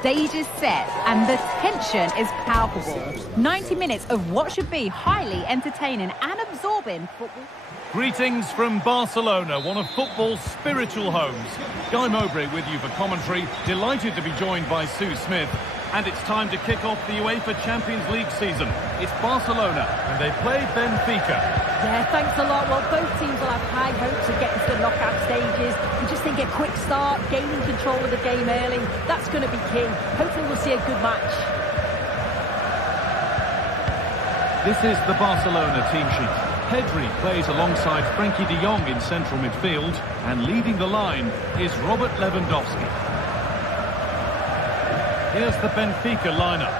stage is set and the tension is palpable. 90 minutes of what should be highly entertaining and absorbing football. Greetings from Barcelona, one of football's spiritual homes. Guy Mowbray with you for commentary. Delighted to be joined by Sue Smith. And it's time to kick off the UEFA Champions League season. It's Barcelona, and they play Benfica. Yeah, thanks a lot. Well, both teams will have high hopes of getting to the knockout stages. We just think a quick start, gaining control of the game early, that's going to be key. Hopefully we'll see a good match. This is the Barcelona team sheet. Pedri plays alongside Frankie de Jong in central midfield, and leading the line is Robert Lewandowski. Here's the Benfica lineup.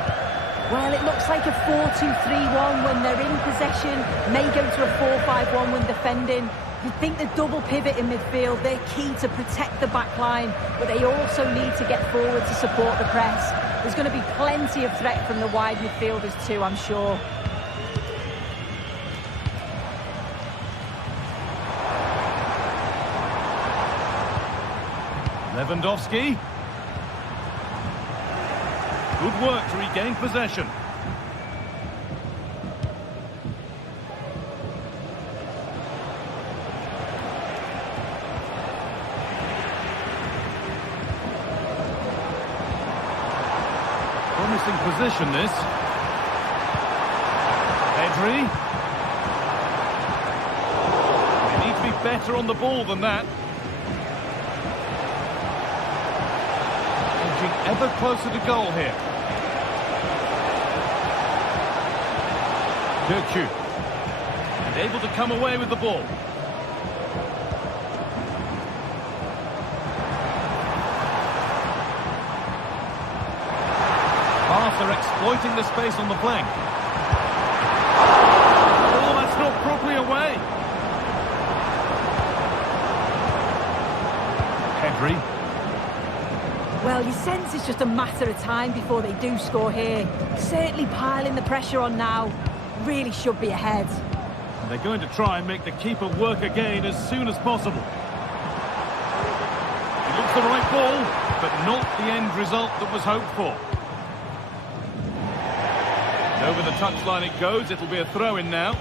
Well, it looks like a 4-2-3-1 when they're in possession, may go to a 4-5-1 when defending. You think the double pivot in midfield, they're key to protect the back line, but they also need to get forward to support the press. There's going to be plenty of threat from the wide midfielders too, I'm sure. Lewandowski. Good work to regain possession. Promising position this. Pedri. They need to be better on the ball than that. Edging ever closer to goal here. And able to come away with the ball. Barca exploiting the space on the flank. Oh, that's not properly away. Pedri. Well, you sense it's just a matter of time before they do score here. Certainly piling the pressure on now. Really should be ahead. And they're going to try and make the keeper work again as soon as possible. It looks the right ball, but not the end result that was hoped for. And over the touchline it goes. It'll be a throw-in now.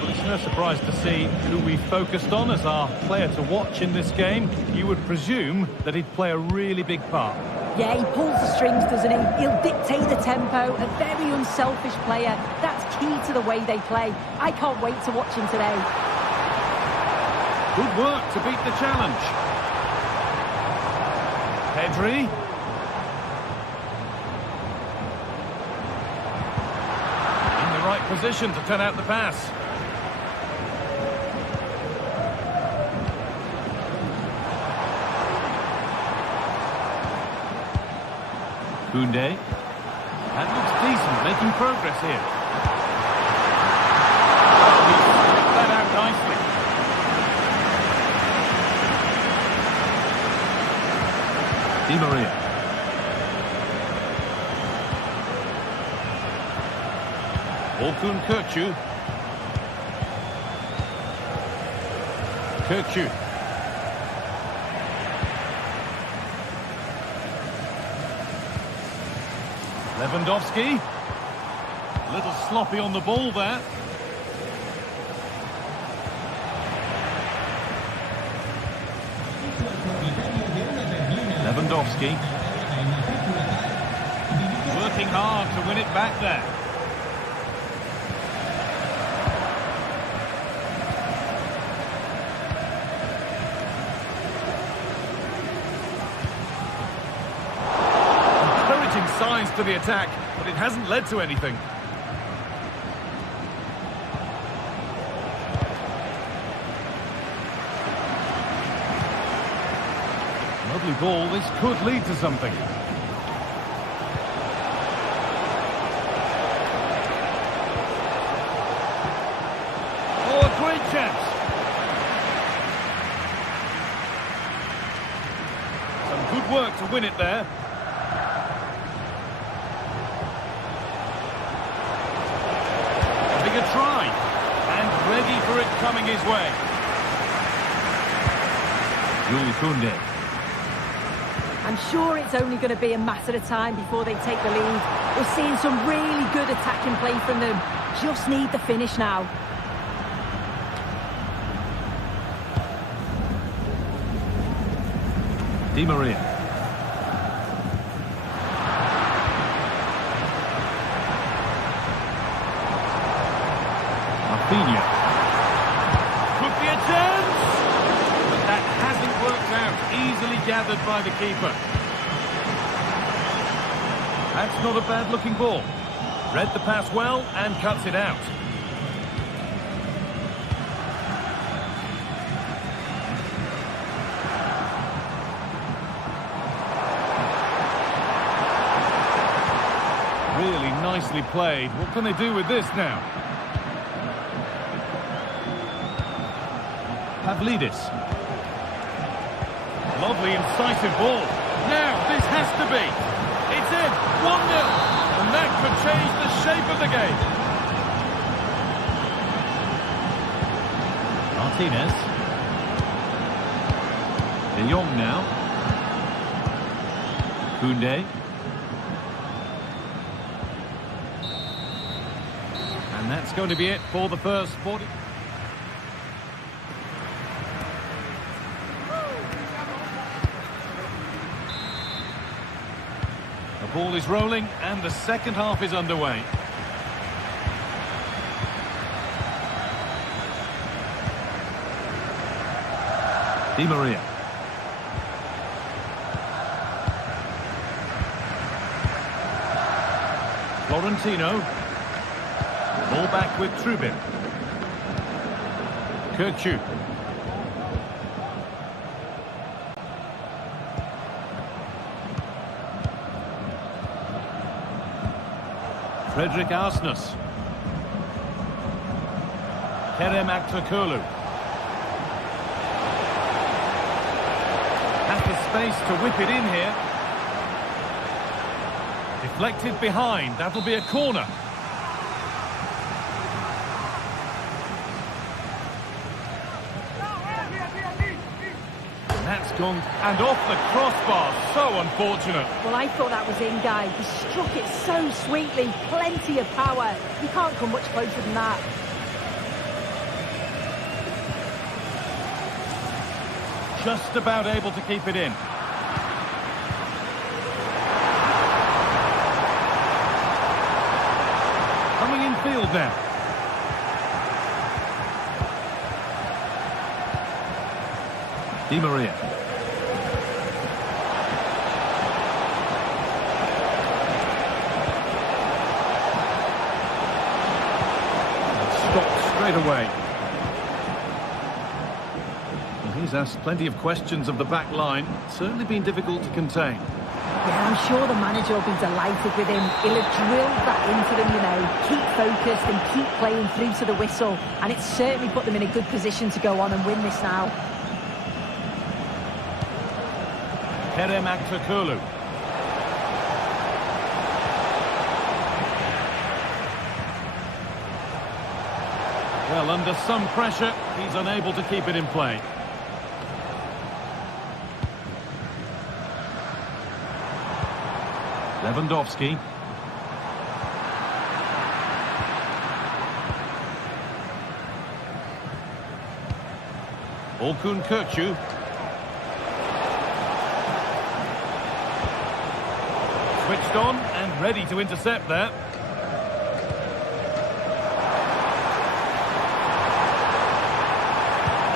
But it's no surprise to see who we focused on as our player to watch in this game. You would presume that he'd play a really big part. Yeah, he pulls the strings, doesn't he? He'll dictate the tempo. A very unselfish player. That's key to the way they play. I can't wait to watch him today. Good work to beat the challenge. Pedri. In the right position to turn out the pass. Koundé. That looks decent, making progress here. Oh, he picked that out nicely. Di Maria. Orkun Kökçü. Lewandowski. A little sloppy on the ball there. Lewandowski. Working hard to win it back there. Signs to the attack, but it hasn't led to anything. Lovely ball, this could lead to something. Oh, a great chance. Some good work to win it there. A try, and ready for it coming his way. Koundé. I'm sure it's only going to be a matter of time before they take the lead. We're seeing some really good attacking play from them. Just need the finish now. Di Maria. Rafinha. Could be a chance! But that hasn't worked out. Easily gathered by the keeper. That's not a bad-looking ball. Read the pass well and cuts it out. Really nicely played. What can they do with this now? Pavlidis. Lovely incisive ball. Now this has to be. It's in. 1-0. And that could change the shape of the game. Martinez. De Jong now. Koundé. And that's going to be it for the first 40. The ball is rolling and the second half is underway. Di Maria. Florentino. Ball back with Trubin. Kirchu. Frederick Arsnus. Kerem Aktürkoğlu. Has the space to whip it in here. Deflected behind. That'll be a corner. That's gone and off the crossbar. So unfortunate. Well, I thought that was in, guy. He struck it so sweetly. Plenty of power. You can't come much closer than that. Just about able to keep it in. Coming in field now. Di Maria. Stopped straight away. Well, he's asked plenty of questions of the back line. Certainly been difficult to contain. Yeah, I'm sure the manager will be delighted with him. He'll have drilled that into them, you know. Keep focused and keep playing through to the whistle. And it's certainly put them in a good position to go on and win this now. Kerem Aktürkoğlu. Well, under some pressure, he's unable to keep it in play. Lewandowski. Orkun Kökçü. Switched on and ready to intercept there.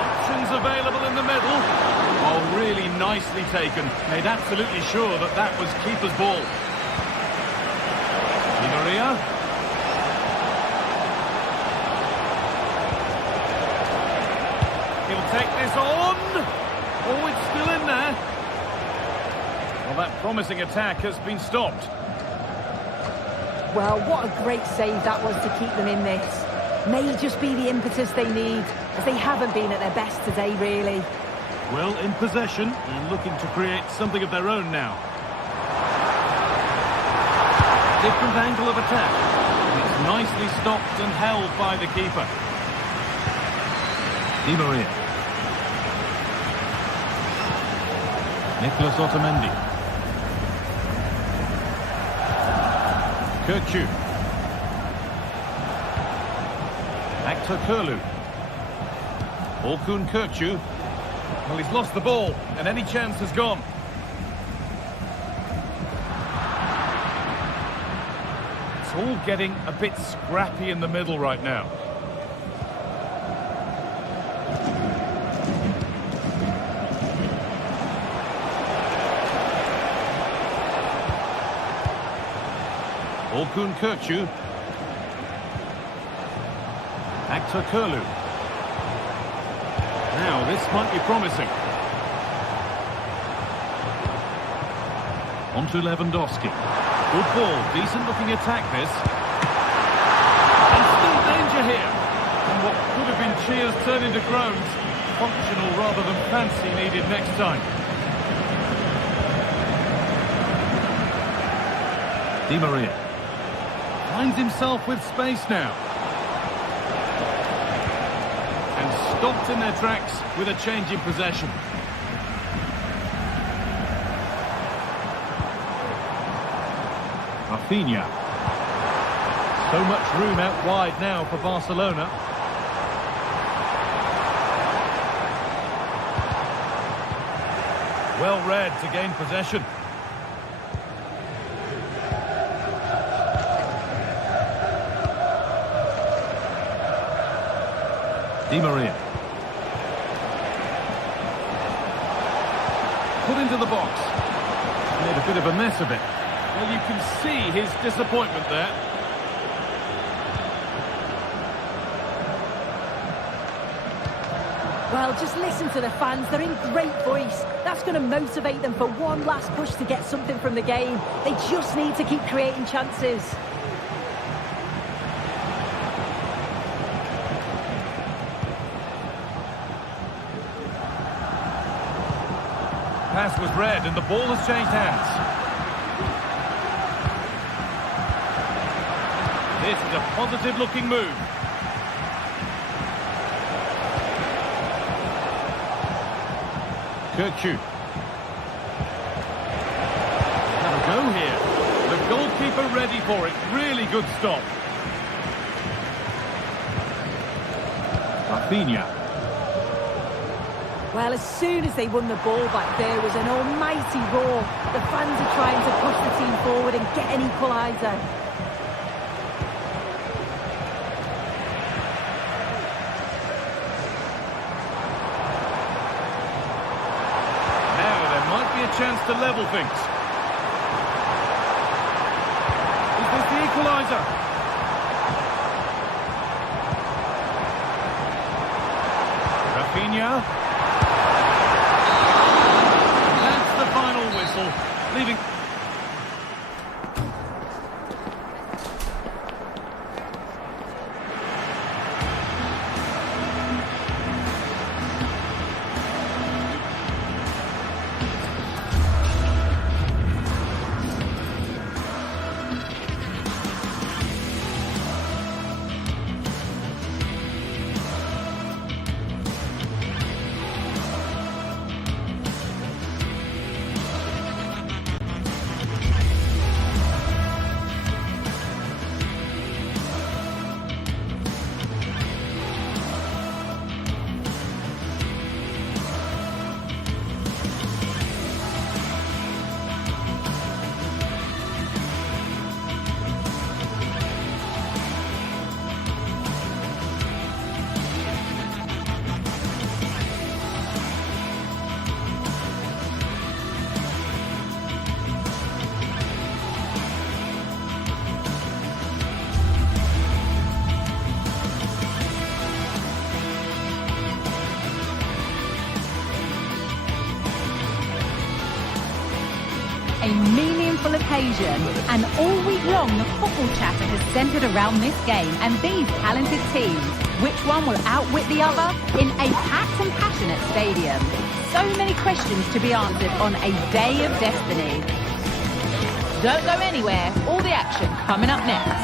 Options available in the middle. Oh, really nicely taken. Made absolutely sure that that was keeper's ball. Di Maria. He'll take this on. Oh, it's still in there. Well, that promising attack has been stopped. Well, what a great save that was to keep them in this. May just be the impetus they need, as they haven't been at their best today, really. Well, in possession and looking to create something of their own now. Different angle of attack. It's nicely stopped and held by the keeper. Di Maria. Nicolas Otamendi. Kirkçü. Aktürkoğlu. Orkun Kirkçü. Well, he's lost the ball, and any chance has gone. It's all getting a bit scrappy in the middle right now. Orkun Kirkçü. Aktürkoğlu. Now, this might be promising. On to Lewandowski. Good ball, decent-looking attack, this. And still danger here. And what could have been cheers turn into groans. Functional rather than fancy needed next time. Di Maria. Finds himself with space now. And stopped in their tracks with a change in possession. Rafinha. So much room out wide now for Barcelona. Well read to gain possession. Di Maria. Put into the box. Made a bit of a mess of it. Well, you can see his disappointment there. Well, just listen to the fans. They're in great voice. That's going to motivate them for one last push to get something from the game. They just need to keep creating chances. Pass was read and the ball has changed hands. This is a positive-looking move. Kirkçü. Have a go here. The goalkeeper ready for it. Really good stop. Rafinha. Well, as soon as they won the ball back, there was an almighty roar. The fans are trying to push the team forward and get an equaliser. Now there might be a chance to level things. Is this the equaliser? Rafinha. Leaving. A meaningful occasion, and all week long the football chatter has centred around this game and these talented teams. Which one will outwit the other in a packed and passionate stadium? So many questions to be answered on a day of destiny. Don't go anywhere, all the action coming up next.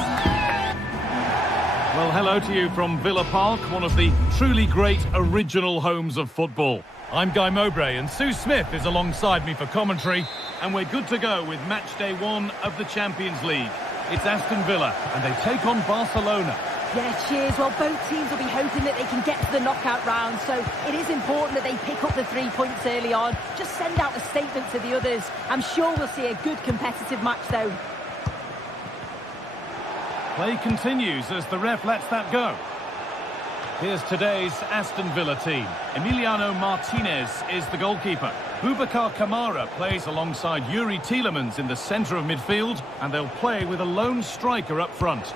Well, hello to you from Villa Park, one of the truly great original homes of football. I'm Guy Mowbray and Sue Smith is alongside me for commentary, and we're good to go with match day 1 of the Champions League. It's Aston Villa, and they take on Barcelona. Yeah, cheers. Well, both teams will be hoping that they can get to the knockout round, so it is important that they pick up the 3 points early on. Just send out a statement to the others. I'm sure we'll see a good competitive match, though. Play continues as the ref lets that go. Here's today's Aston Villa team. Emiliano Martinez is the goalkeeper. Boubacar Kamara plays alongside Yuri Tielemans in the centre of midfield, and they'll play with a lone striker up front.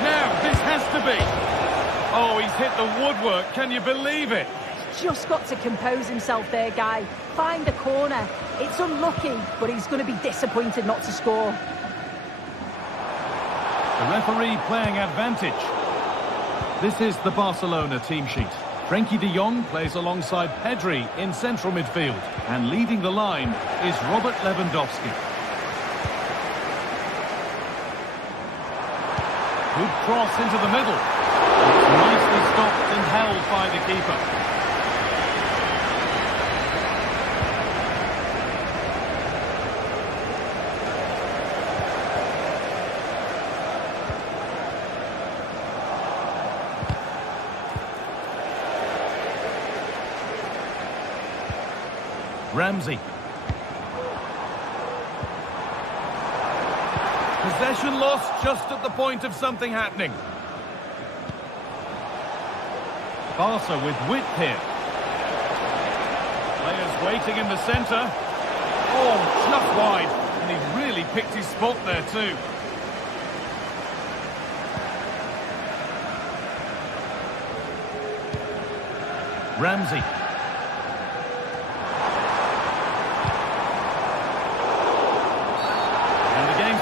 Now, this has to be. Oh, he's hit the woodwork. Can you believe it? He's just got to compose himself there, Guy. Find the corner. It's unlucky, but he's going to be disappointed not to score. The referee playing advantage. This is the Barcelona team sheet. Frenkie de Jong plays alongside Pedri in central midfield. And leading the line is Robert Lewandowski. Good cross into the middle. It's nicely stopped and held by the keeper. Ramsey. Possession lost just at the point of something happening. Barca with width here. Players waiting in the centre. Oh, just wide. And he really picked his spot there too. Ramsey.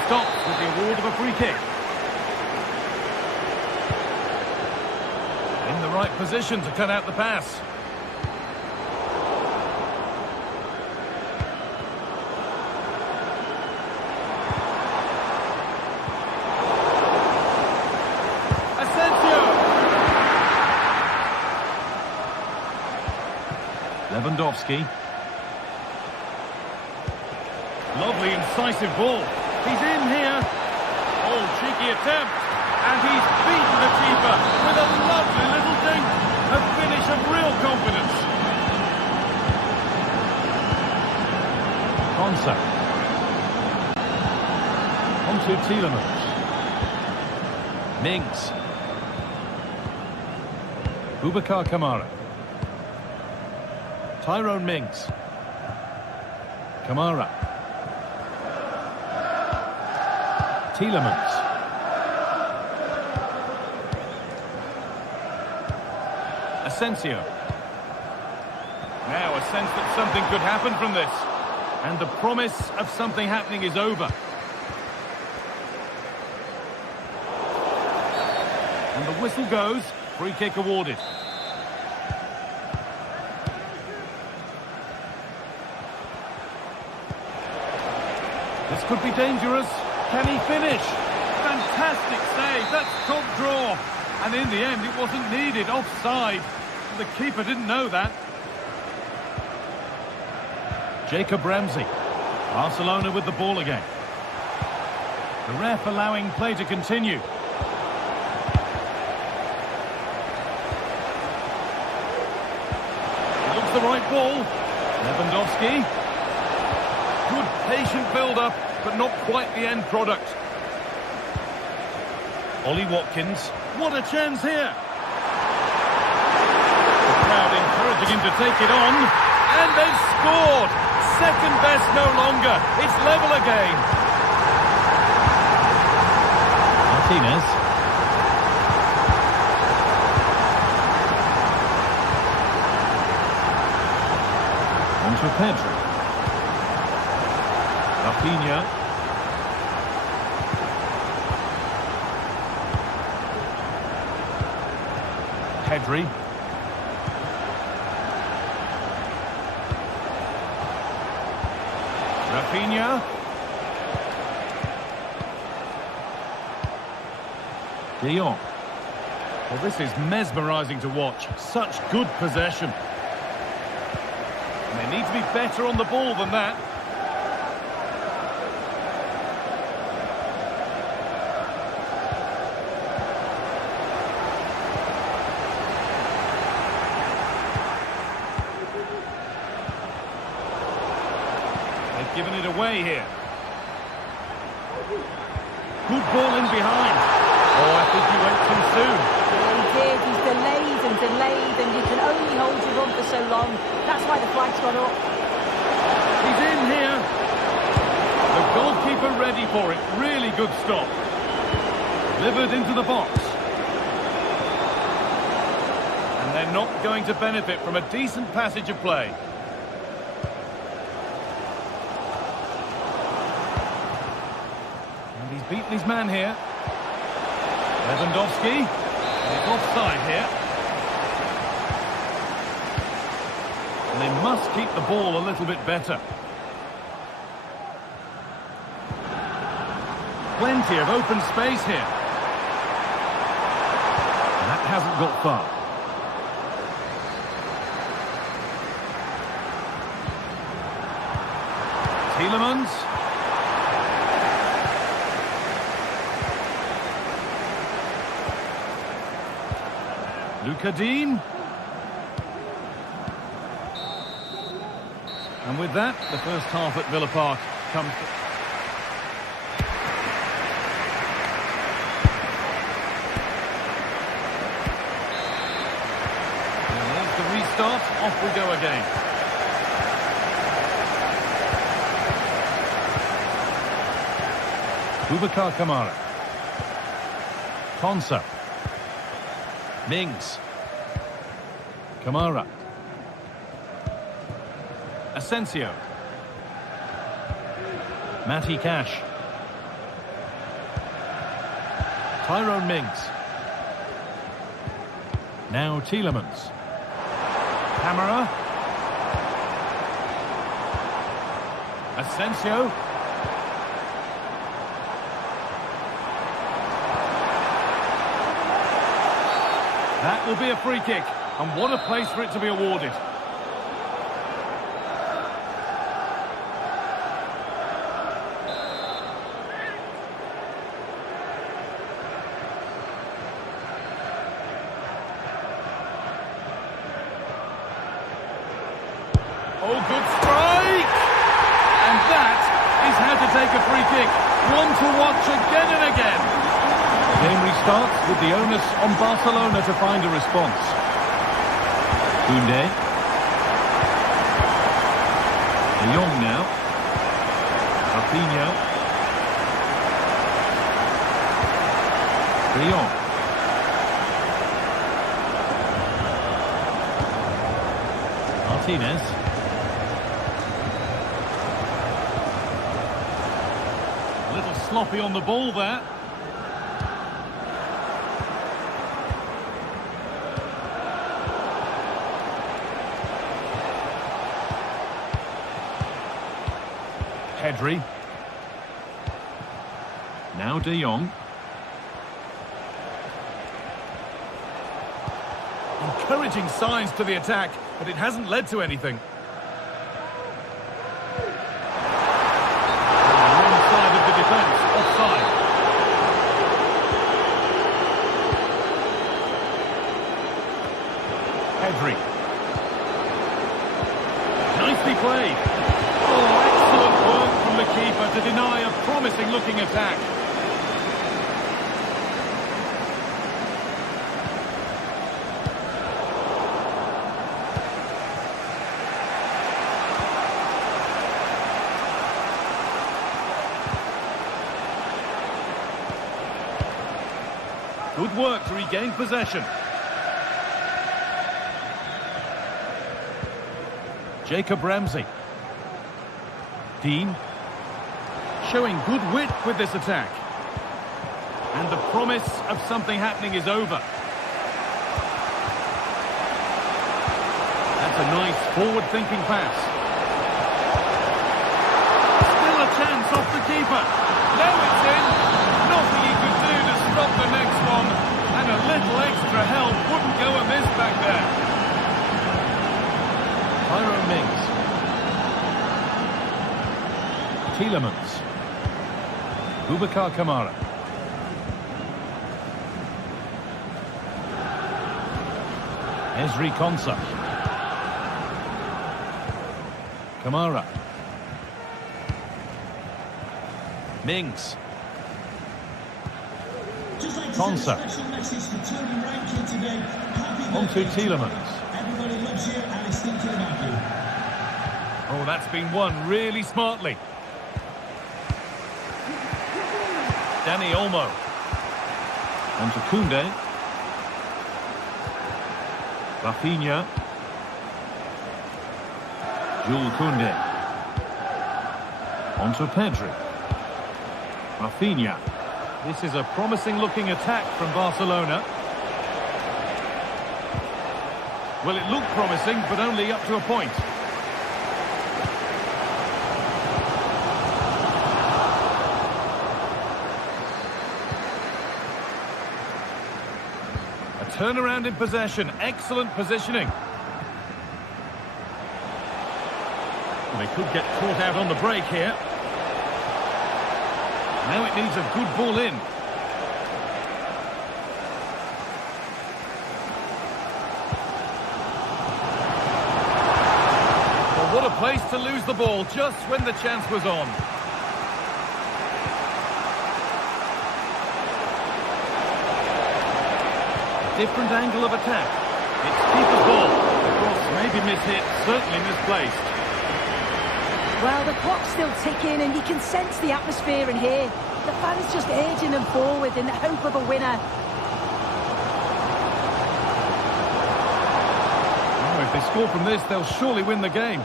Stops with the award of a free kick. In the right position to cut out the pass. Asensio! Lewandowski. Lovely incisive ball. He's in here. Oh, cheeky attempt. And he's beaten the keeper with a lovely little dink. A finish of real confidence. Konsa. Onto Tielemans. Mings. Boubacar Kamara. Tyrone Mings. Kamara. Tielemans. Asensio. Now a sense that something could happen from this. And the promise of something happening is over. And the whistle goes. Free kick awarded. This could be dangerous. Can he finish? Fantastic save. That's top draw. And in the end, it wasn't needed. Offside. The keeper didn't know that. Jacob Ramsey. Barcelona with the ball again. The ref allowing play to continue. It looks the right ball. Lewandowski. Good patient build-up, but not quite the end product. Ollie Watkins. What a chance here. The crowd encouraging him to take it on. And they've scored. Second best no longer. It's level again. Martinez. On to Pedri. Rafinha. Pedri. Rafinha. De Jong. Well, this is mesmerising to watch. Such good possession. And they need to be better on the ball than that. They've given it away here. Good ball in behind. Oh, I think he went too soon. Yeah, he did. He's delayed and delayed, and you can only hold your run for so long. That's why the flag's gone up. He's in here. The goalkeeper ready for it. Really good stop. Delivered into the box. And they're not going to benefit from a decent passage of play. And he's beaten his man here. Lewandowski. He's offside here. And they must keep the ball a little bit better. Plenty of open space here. That hasn't got far. Tielemans. Luca Dean. And with that, the first half at Villa Park comes to... And there's the restart. Off we go again. Boubacar Kamara. Konsa. Mings. Kamara. Asensio. Matty Cash. Tyrone Mings. Now Tielemans. Kamara. Asensio. That will be a free kick, and what a place for it to be awarded. Oh, good strike! And that is how to take a free kick. One to watch again and again. Game restarts with the onus on Barcelona to find a response. Koundé. De Jong now. Rafinha. De Jong. Martinez. A little sloppy on the ball there. Pedri. Now De Jong. Encouraging signs to the attack, but it hasn't led to anything. Wrong side of the defence, offside. Pedri. Nicely played. Oh, excellent work from the keeper to deny a promising-looking attack. Good work to regain possession. Jacob Ramsey. Dean. Showing good wit with this attack. And the promise of something happening is over. That's a nice forward-thinking pass. Still a chance off the keeper. Now it's in. Nothing he could do to stop the next one. And a little extra help wouldn't go amiss back there. Tyrone Mings. Tielemans. Boubacar Kamara. Ezri Konsa. Kamara. Mings. Konsa. On to Tielemans. Oh, that's been won really smartly. Dani Olmo. On to Koundé. Rafinha. Jules Koundé. On to Pedri. Rafinha. This is a promising-looking attack from Barcelona. Well, it looked promising, but only up to a point. A turnaround in possession. Excellent positioning. They could get caught out on the break here. Now it needs a good ball in. Well, what a place to lose the ball just when the chance was on. A different angle of attack. It's keeper's ball. The cross may be mishit, certainly misplaced. Well, the clock's still ticking and you can sense the atmosphere in here. The fans just urging them forward in the hope of a winner. Oh, if they score from this, they'll surely win the game.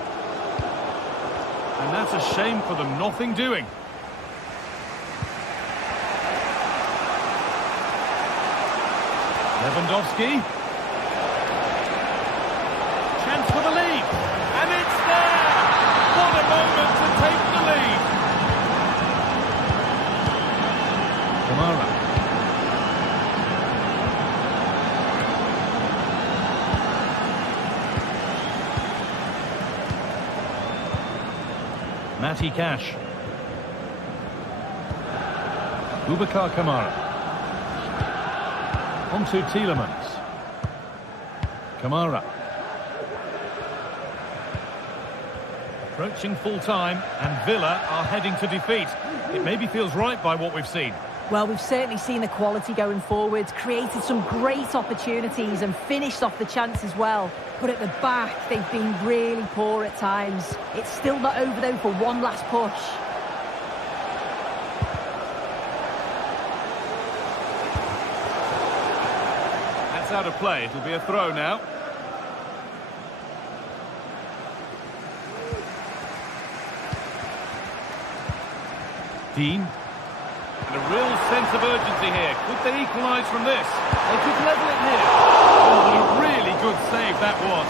And that's a shame for them, nothing doing. Lewandowski. Chance for the lead. And it's there! What a moment to take the lead! Kamara. Matty Cash. Boubacar Kamara. On to Tielemans. Kamara. Approaching full time, and Villa are heading to defeat. It maybe feels right by what we've seen. Well, we've certainly seen the quality going forward, created some great opportunities and finished off the chance as well. But at the back, they've been really poor at times. It's still not over though for one last push. That's out of play. It'll be a throw now. Dean. And a real sense of urgency here. Could they equalise from this? They could level it here. Oh, what a really good save that was.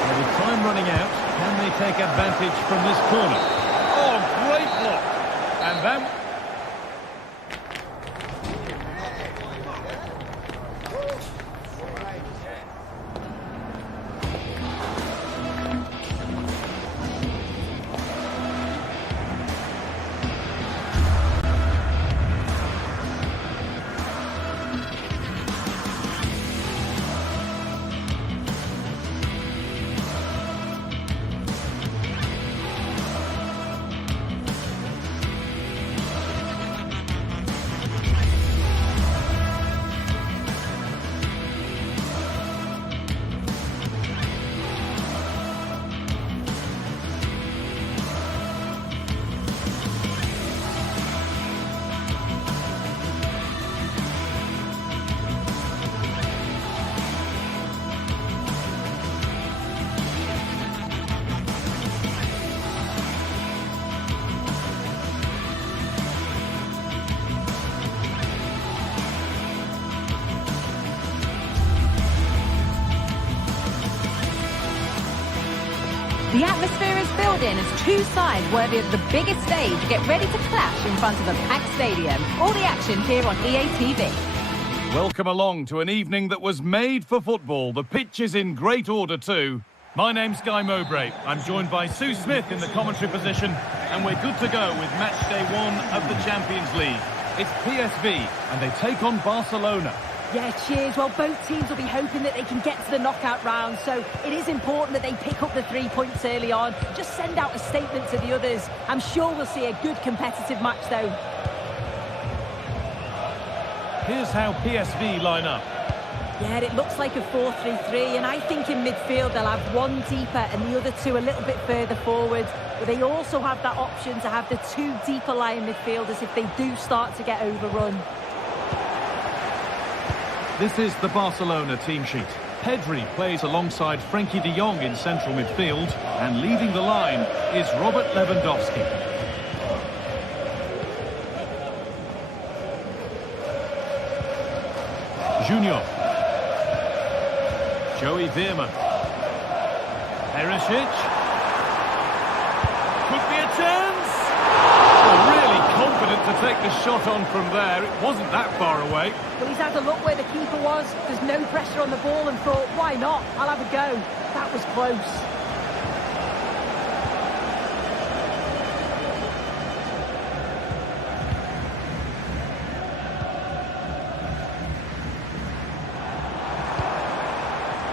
Well, with time running out, can they take advantage from this corner? Oh, great block. And then... The atmosphere is building as two sides worthy of the biggest stage get ready to clash in front of a packed stadium. All the action here on EA TV. Welcome along to an evening that was made for football. The pitch is in great order too. My name's Guy Mowbray. I'm joined by Sue Smith in the commentary position, and we're good to go with match day 1 of the Champions League. It's PSV, and they take on Barcelona. Yeah, cheers. Well, both teams will be hoping that they can get to the knockout round, so it is important that they pick up the 3 points early on. Just send out a statement to the others. I'm sure we'll see a good competitive match, though. Here's how PSV line up. Yeah, it looks like a 4-3-3, and I think in midfield they'll have one deeper and the other two a little bit further forward. But they also have that option to have the two deeper lying midfielders if they do start to get overrun. This is the Barcelona team sheet. Pedri plays alongside Frenkie de Jong in central midfield, and leading the line is Robert Lewandowski. Junior. Joey Veerman. Perisic. Could be a chance. Oh, really confident to take the shot on from there. It wasn't that far away. Well, he's had a look where the keeper was. There's no pressure on the ball and thought, why not? I'll have a go. That was close.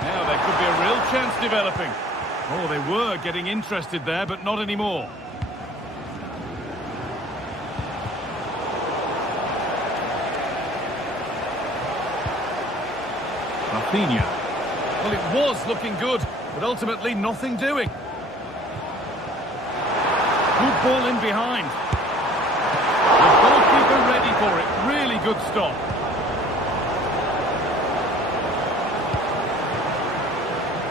Now there could be a real chance developing. Oh, they were getting interested there, but not anymore. Rafinha. Well, it was looking good, but ultimately nothing doing. Good ball in behind. The goalkeeper ready for it. Really good stop.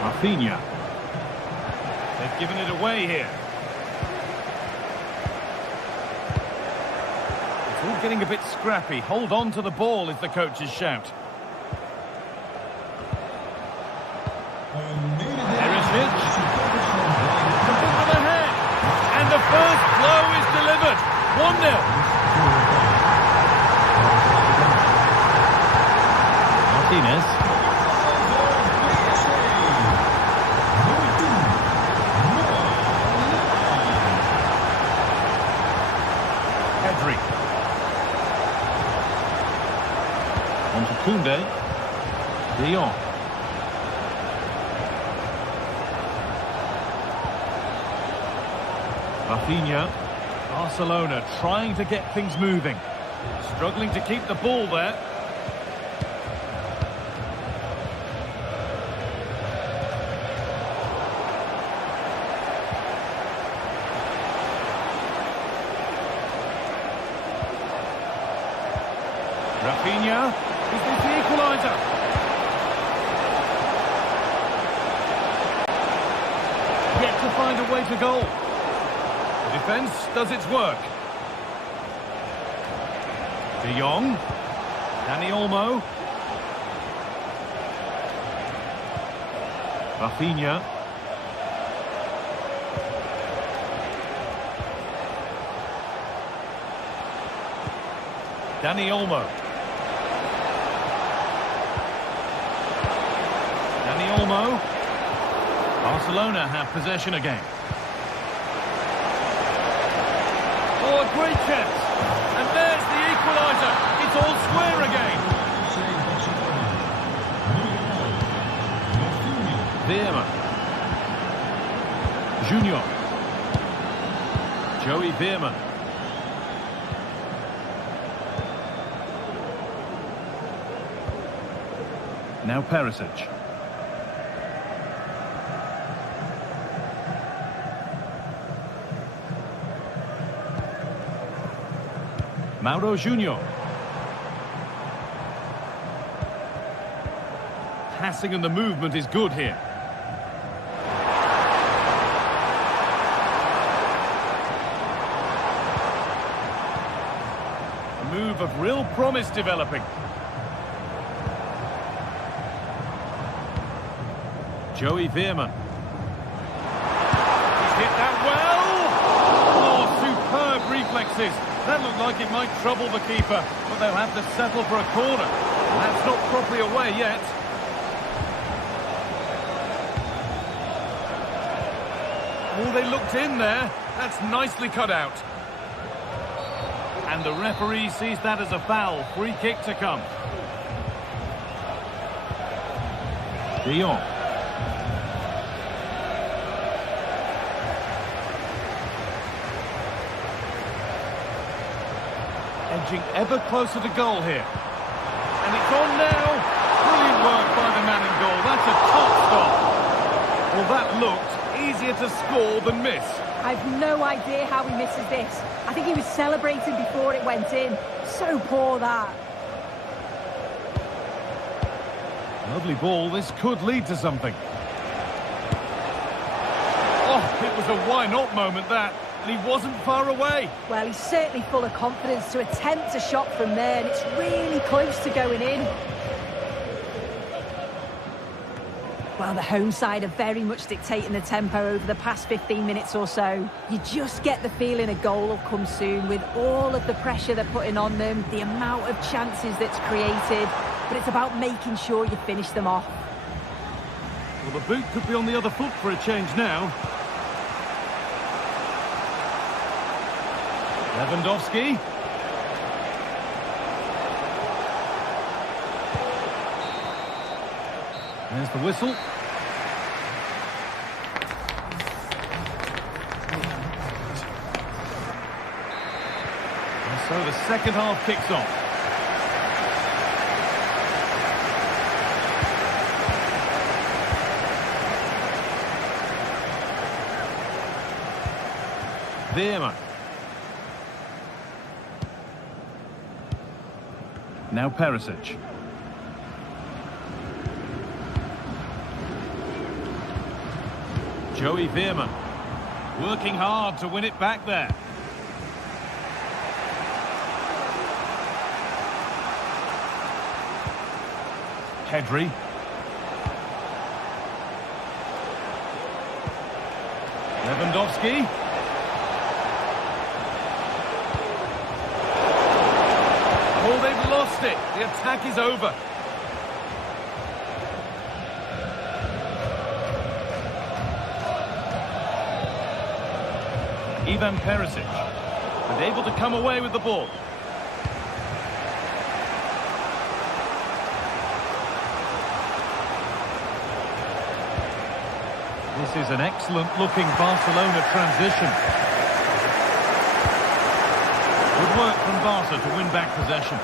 Rafinha. They've given it away here. It's all getting a bit scrappy. Hold on to the ball is the coach's shout. Perisic. With the head. And the first blow is delivered. 1-0. Martinez. Pedri. On to Koundé. De Jong. Rafinha. Barcelona trying to get things moving. Struggling to keep the ball there. Rafinha. Is this the equaliser? Yet to find a way to goal. Defence does its work. De Jong. Dani Olmo. Rafinha. Dani Olmo. Dani Olmo. Barcelona have possession again. Oh, a great chance. And there's the equaliser. It's all square again. Veerman. Junior. Joey Veerman. Now Perisic. Mauro Junior. Passing and the movement is good here. A move of real promise developing. Joey Veerman. He's hit that well. Oh, superb reflexes. That looked like it might trouble the keeper, but they'll have to settle for a corner. That's not properly away yet. Oh, they looked in there. That's nicely cut out. And the referee sees that as a foul. Free kick to come. De Jong. Edging ever closer to goal here. And it's on now. Brilliant work by the man in goal. That's a top stop. Well, that looked easier to score than miss. I've no idea how he misses this. I think he was celebrating before it went in. So poor, that. Lovely ball. This could lead to something. Oh, it was a why-not moment, that. And he wasn't far away. Well, he's certainly full of confidence to attempt a shot from there, and it's really close to going in. Well, the home side are very much dictating the tempo over the past 15 minutes or so. You just get the feeling a goal will come soon with all of the pressure they're putting on them, the amount of chances that's created, but it's about making sure you finish them off. Well, the boot could be on the other foot for a change now. Lewandowski. There's the whistle. And so the second half kicks off. Villarreal. Now Perisic. Joey Veerman working hard to win it back there. Pedri. Lewandowski. Oh, they've lost it. The attack is over. Ivan Perisic, and able to come away with the ball. This is an excellent-looking Barcelona transition. Good work from Barca to win back possession.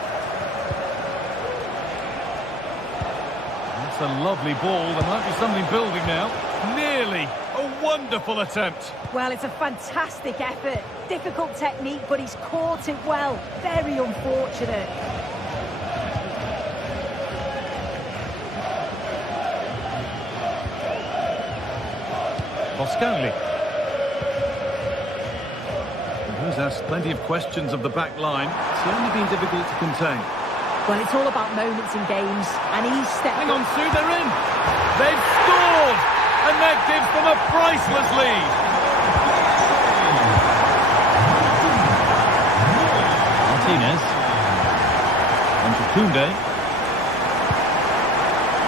That's a lovely ball. There might be something building now. Nearly. A wonderful attempt. Well, it's a fantastic effort. Difficult technique, but he's caught it well. Very unfortunate. Boscanli. He's asked plenty of questions of the back line. It's only been difficult to contain. Well, it's all about moments in games, and he's stepped... Hang on, Sue, they're in. They've scored! And that gives them a priceless lead. Martinez. On to Koundé.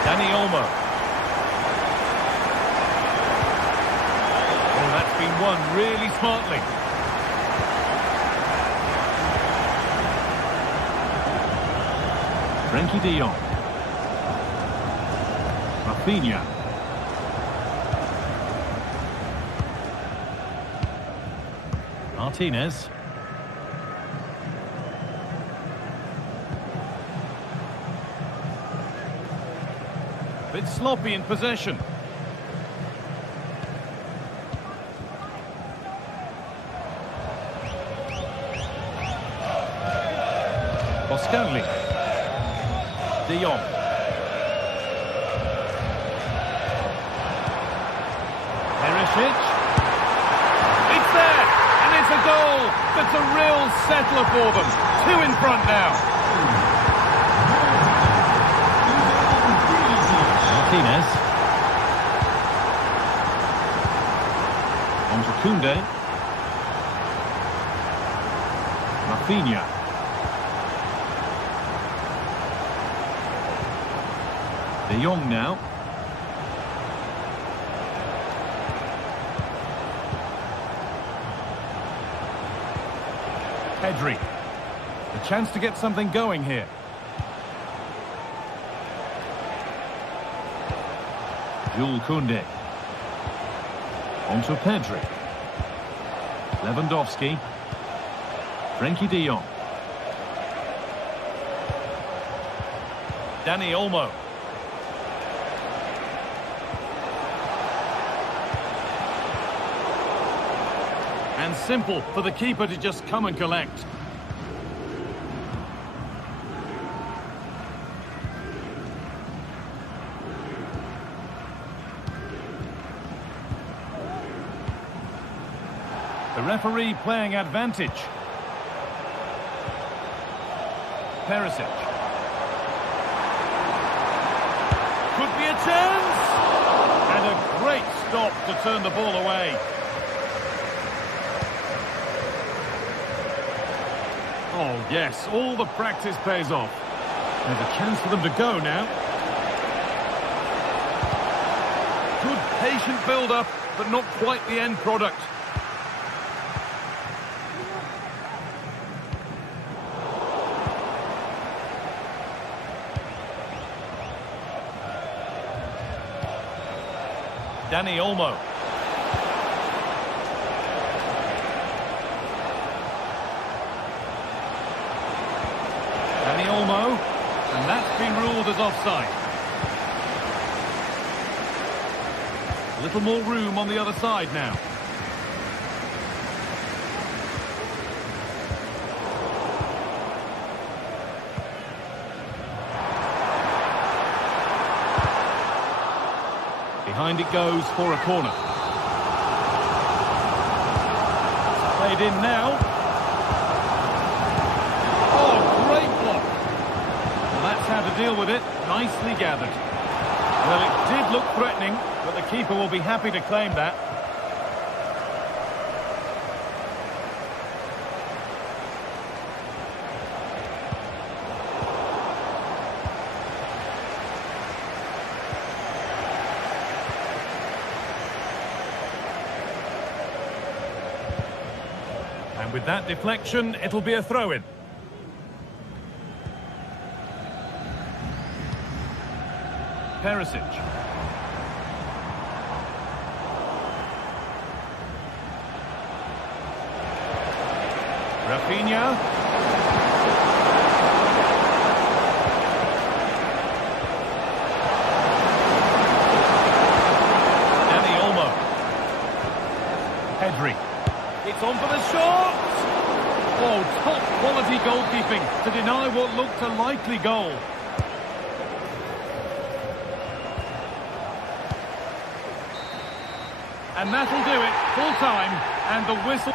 Dani Olmo. Oh, that's been won really smartly. Frenkie de Jong. Rafinha. Martinez. Bit sloppy in possession. Boscanli. De Jong. Perisic. It's there! And it's a goal! That's a real settler for them. 2 in front now. Martinez. On to Koundé. Rafinha. De Jong now. Pedri. A chance to get something going here. Jules Koundé. On to Pedri. Lewandowski. Frenkie de Jong. Dani Olmo. And simple for the keeper to just come and collect. The referee playing advantage. Perisic. Could be a chance! And a great stop to turn the ball away. Oh, yes, all the practice pays off. There's a chance for them to go now. Good patient build-up, but not quite the end product. Dani Olmo. Dani Olmo, and that's been ruled as offside. A little more room on the other side now. Behind it goes for a corner. Played in now. Oh, great block. Well, that's how to deal with it. Nicely gathered. Well, it did look threatening, but the keeper will be happy to claim that. And with that deflection, it'll be a throw-in. Perisic. Rafinha. Dani Olmo. Pedri. It's on for the shot! Oh, top quality goalkeeping to deny what looked a likely goal. And that'll do it, full time, and the whistle.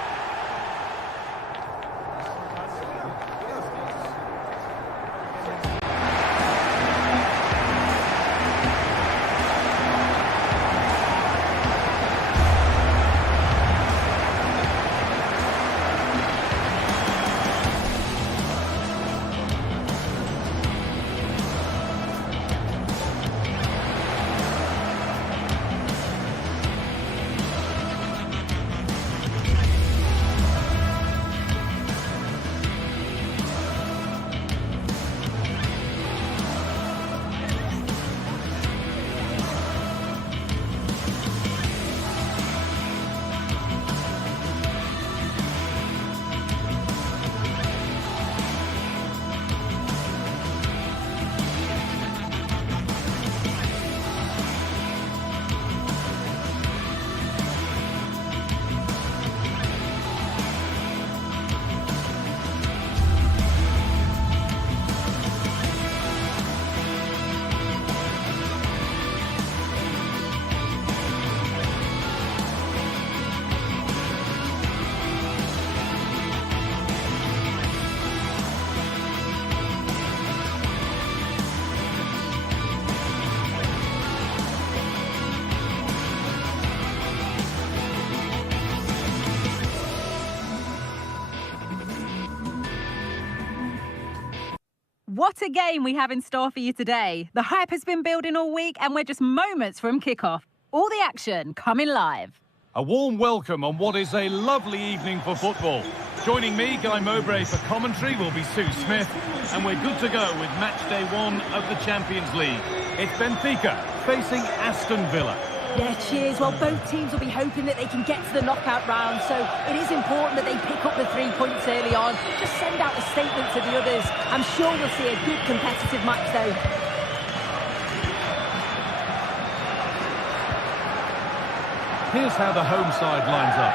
What a game we have in store for you today. The hype has been building all week and we're just moments from kickoff. All the action coming live. A warm welcome on what is a lovely evening for football. Joining me, Guy Mowbray, for commentary will be Sue Smith, and we're good to go with match day 1 of the Champions League. It's Benfica facing Aston Villa. Yeah, cheers. Well, both teams will be hoping that they can get to the knockout round, so it is important that they pick up the 3 points early on. Just send out a statement to the others. I'm sure we'll see a good competitive match, though. Here's how the home side lines up.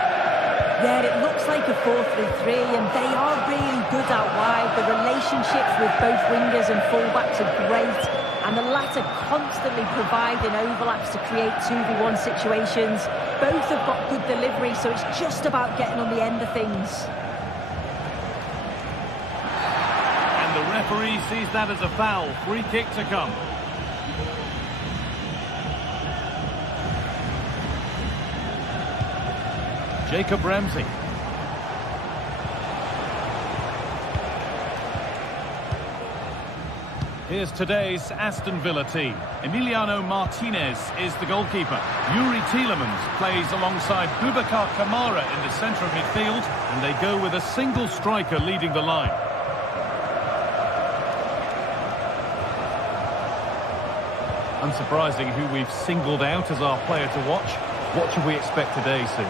Yeah, it looks like a 4-3-3, and they are really good out wide. The relationships with both wingers and fullbacks are great, and the latter constantly providing overlaps to create 2v1 situations. Both have got good delivery, so it's just about getting on the end of things. And the referee sees that as a foul. Free kick to come. Jacob Ramsey. Here's today's Aston Villa team. Emiliano Martinez is the goalkeeper. Yuri Tielemans plays alongside Boubacar Kamara in the centre of midfield, and they go with a single striker leading the line. Unsurprising who we've singled out as our player to watch. What should we expect today, Sue?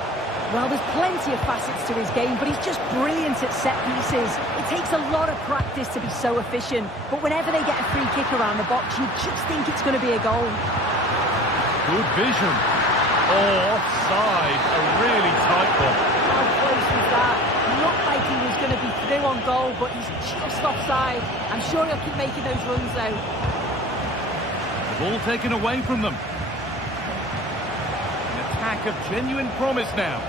Well, there's plenty of facets to his game, but he's just brilliant at set pieces. It takes a lot of practice to be so efficient, but whenever they get a free kick around the box, you just think it's going to be a goal. Good vision. Oh, offside. A really tight one. How close was that? Looked like he was going to be through on goal, but he's just offside. I'm sure he'll keep making those runs, though. The ball taken away from them. An attack of genuine promise now.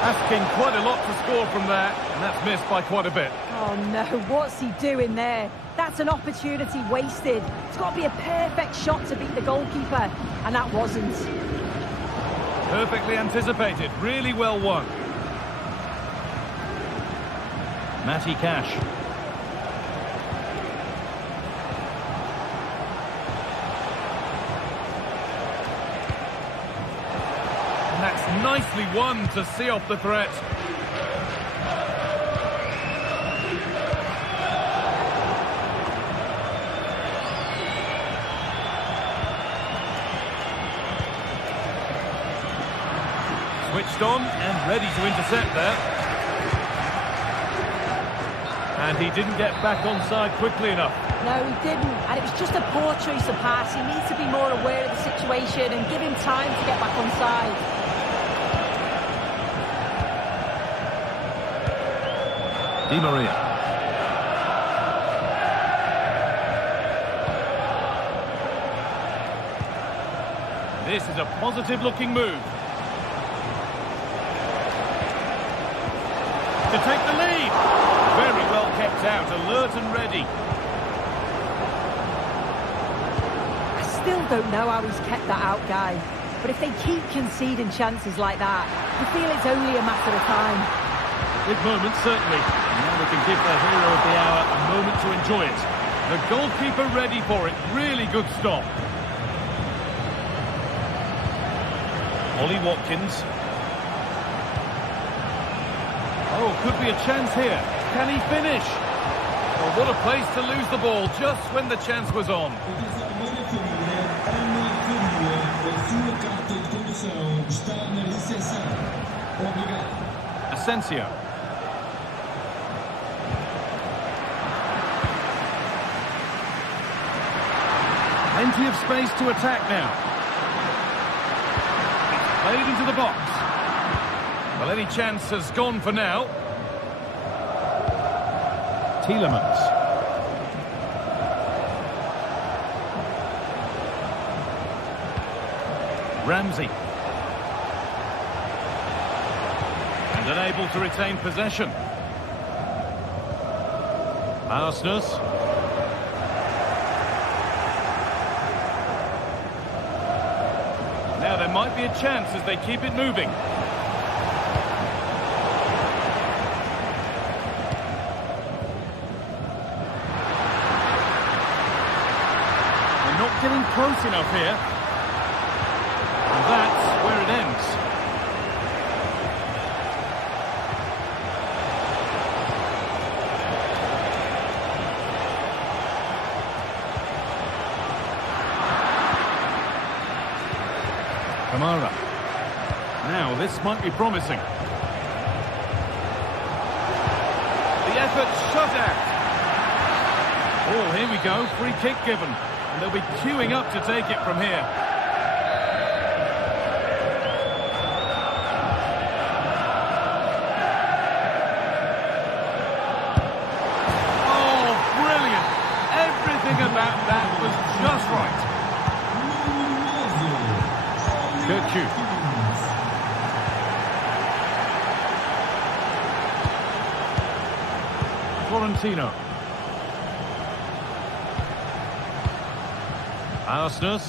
Asking quite a lot to score from there, and that's missed by quite a bit. Oh no, what's he doing there? That's an opportunity wasted. It's got to be a perfect shot to beat the goalkeeper, and that wasn't. Perfectly anticipated, really well won. Matty Cash. And that's nicely won to see off the threat. Switched on and ready to intercept there. And he didn't get back onside quickly enough. No, he didn't. And it was just a poor choice of pass. He needs to be more aware of the situation and give him time to get back onside. Di Maria. This is a positive-looking move. To take the lead. Very well kept out, alert and ready. I still don't know how he's kept that out, guy. But if they keep conceding chances like that, I feel it's only a matter of time. Big moment, certainly. And now we can give the hero of the hour a moment to enjoy it. The goalkeeper ready for it. Really good stop. Ollie Watkins. Oh, could be a chance here. Can he finish? Oh, what a place to lose the ball just when the chance was on. Asensio. Plenty of space to attack now. It's played into the box. Well, any chance has gone for now. Tielemans. Ramsey. And unable to retain possession. Arsenal. Now there might be a chance as they keep it moving. They're not getting close enough here. And that's where it ends. Kamara. Now, this might be promising. The effort shut out. Oh, here we go. Free kick given. And they'll be queuing up to take it from here. Oh, brilliant. Everything about that was just right. Kirchu. Florentino. Arsenal.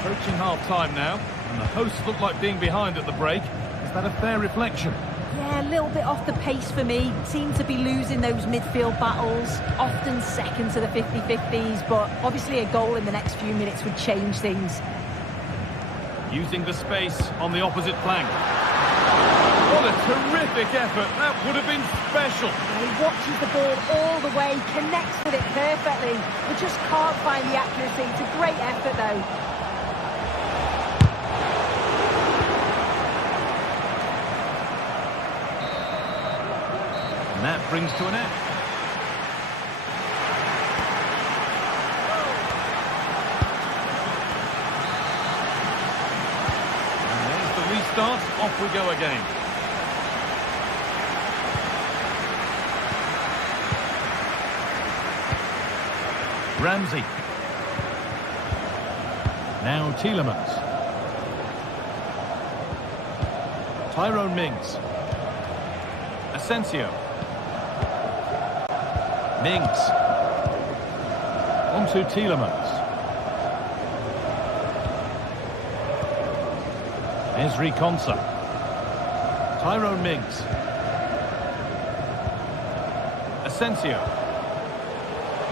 Approaching half-time now, and the hosts look like being behind at the break. Is that a fair reflection? Yeah, a little bit off the pace for me. Seem to be losing those midfield battles, often second to the 50-50s, but obviously a goal in the next few minutes would change things. Using the space on the opposite flank. What a terrific effort. That would have been special. He watches the ball all the way, connects with it perfectly, but just can't find the accuracy. It's a great effort, though. And that brings to an end. And there's the restart. Off we go again. Ramsey. Now Tielemans. Tyrone Mings. Asensio. Mings. On to Tielemans. Ezri Konsa. Tyrone Mings. Asensio.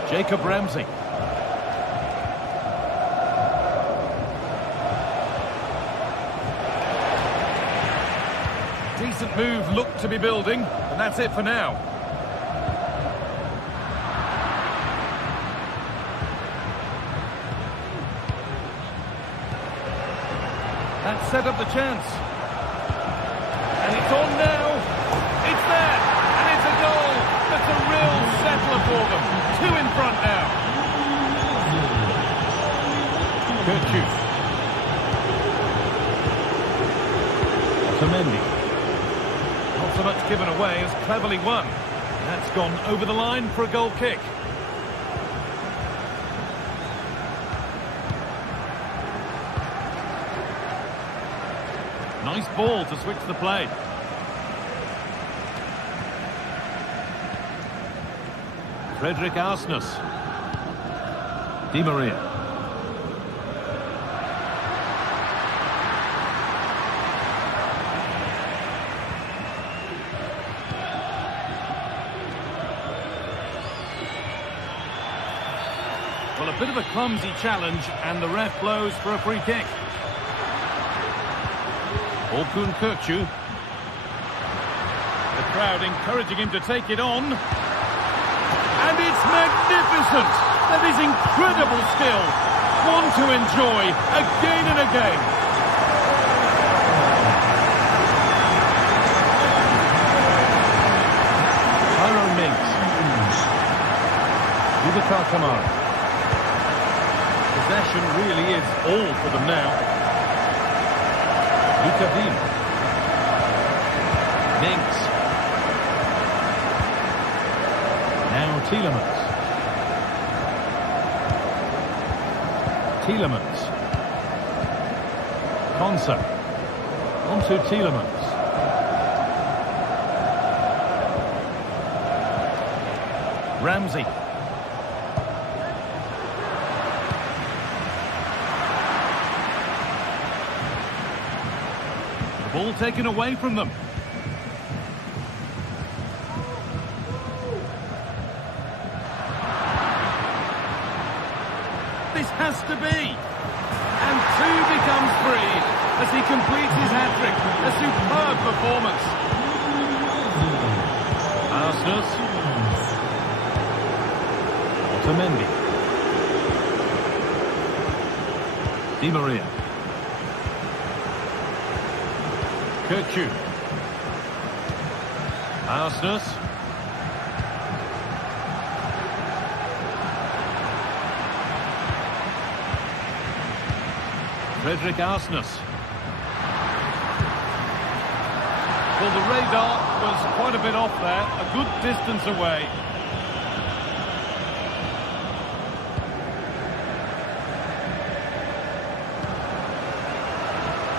Jacob Ramsey. Decent move, looked to be building, and that's it for now. That set up the chance. And it's on now. It's there. And it's a goal. That's a real settler for them. Two in front now. Kirchu. Otamendi. Not so much given away as cleverly won. That's gone over the line for a goal kick. Nice ball to switch the play. Frederick Arsnes. Di Maria. Well, a bit of a clumsy challenge, and the ref blows for a free kick. Orkun Kökçü. The crowd encouraging him to take it on. And it's magnificent! That is incredible skill. One to enjoy again and again. Tyrone Mings. Boubacar Kamara. Possession really is all for them now. Luca Dean. Mings. Now Tielemans. Tielemans. Konsa. On to Tielemans. Ramsey. Ball taken away from them. This has to be. And two becomes three as he completes his hat-trick. A superb performance. Arsenal. Otamendi. Di Maria. Kirchu. Arsenal. Frederick Arsenal. Well, the radar was quite a bit off there, a good distance away.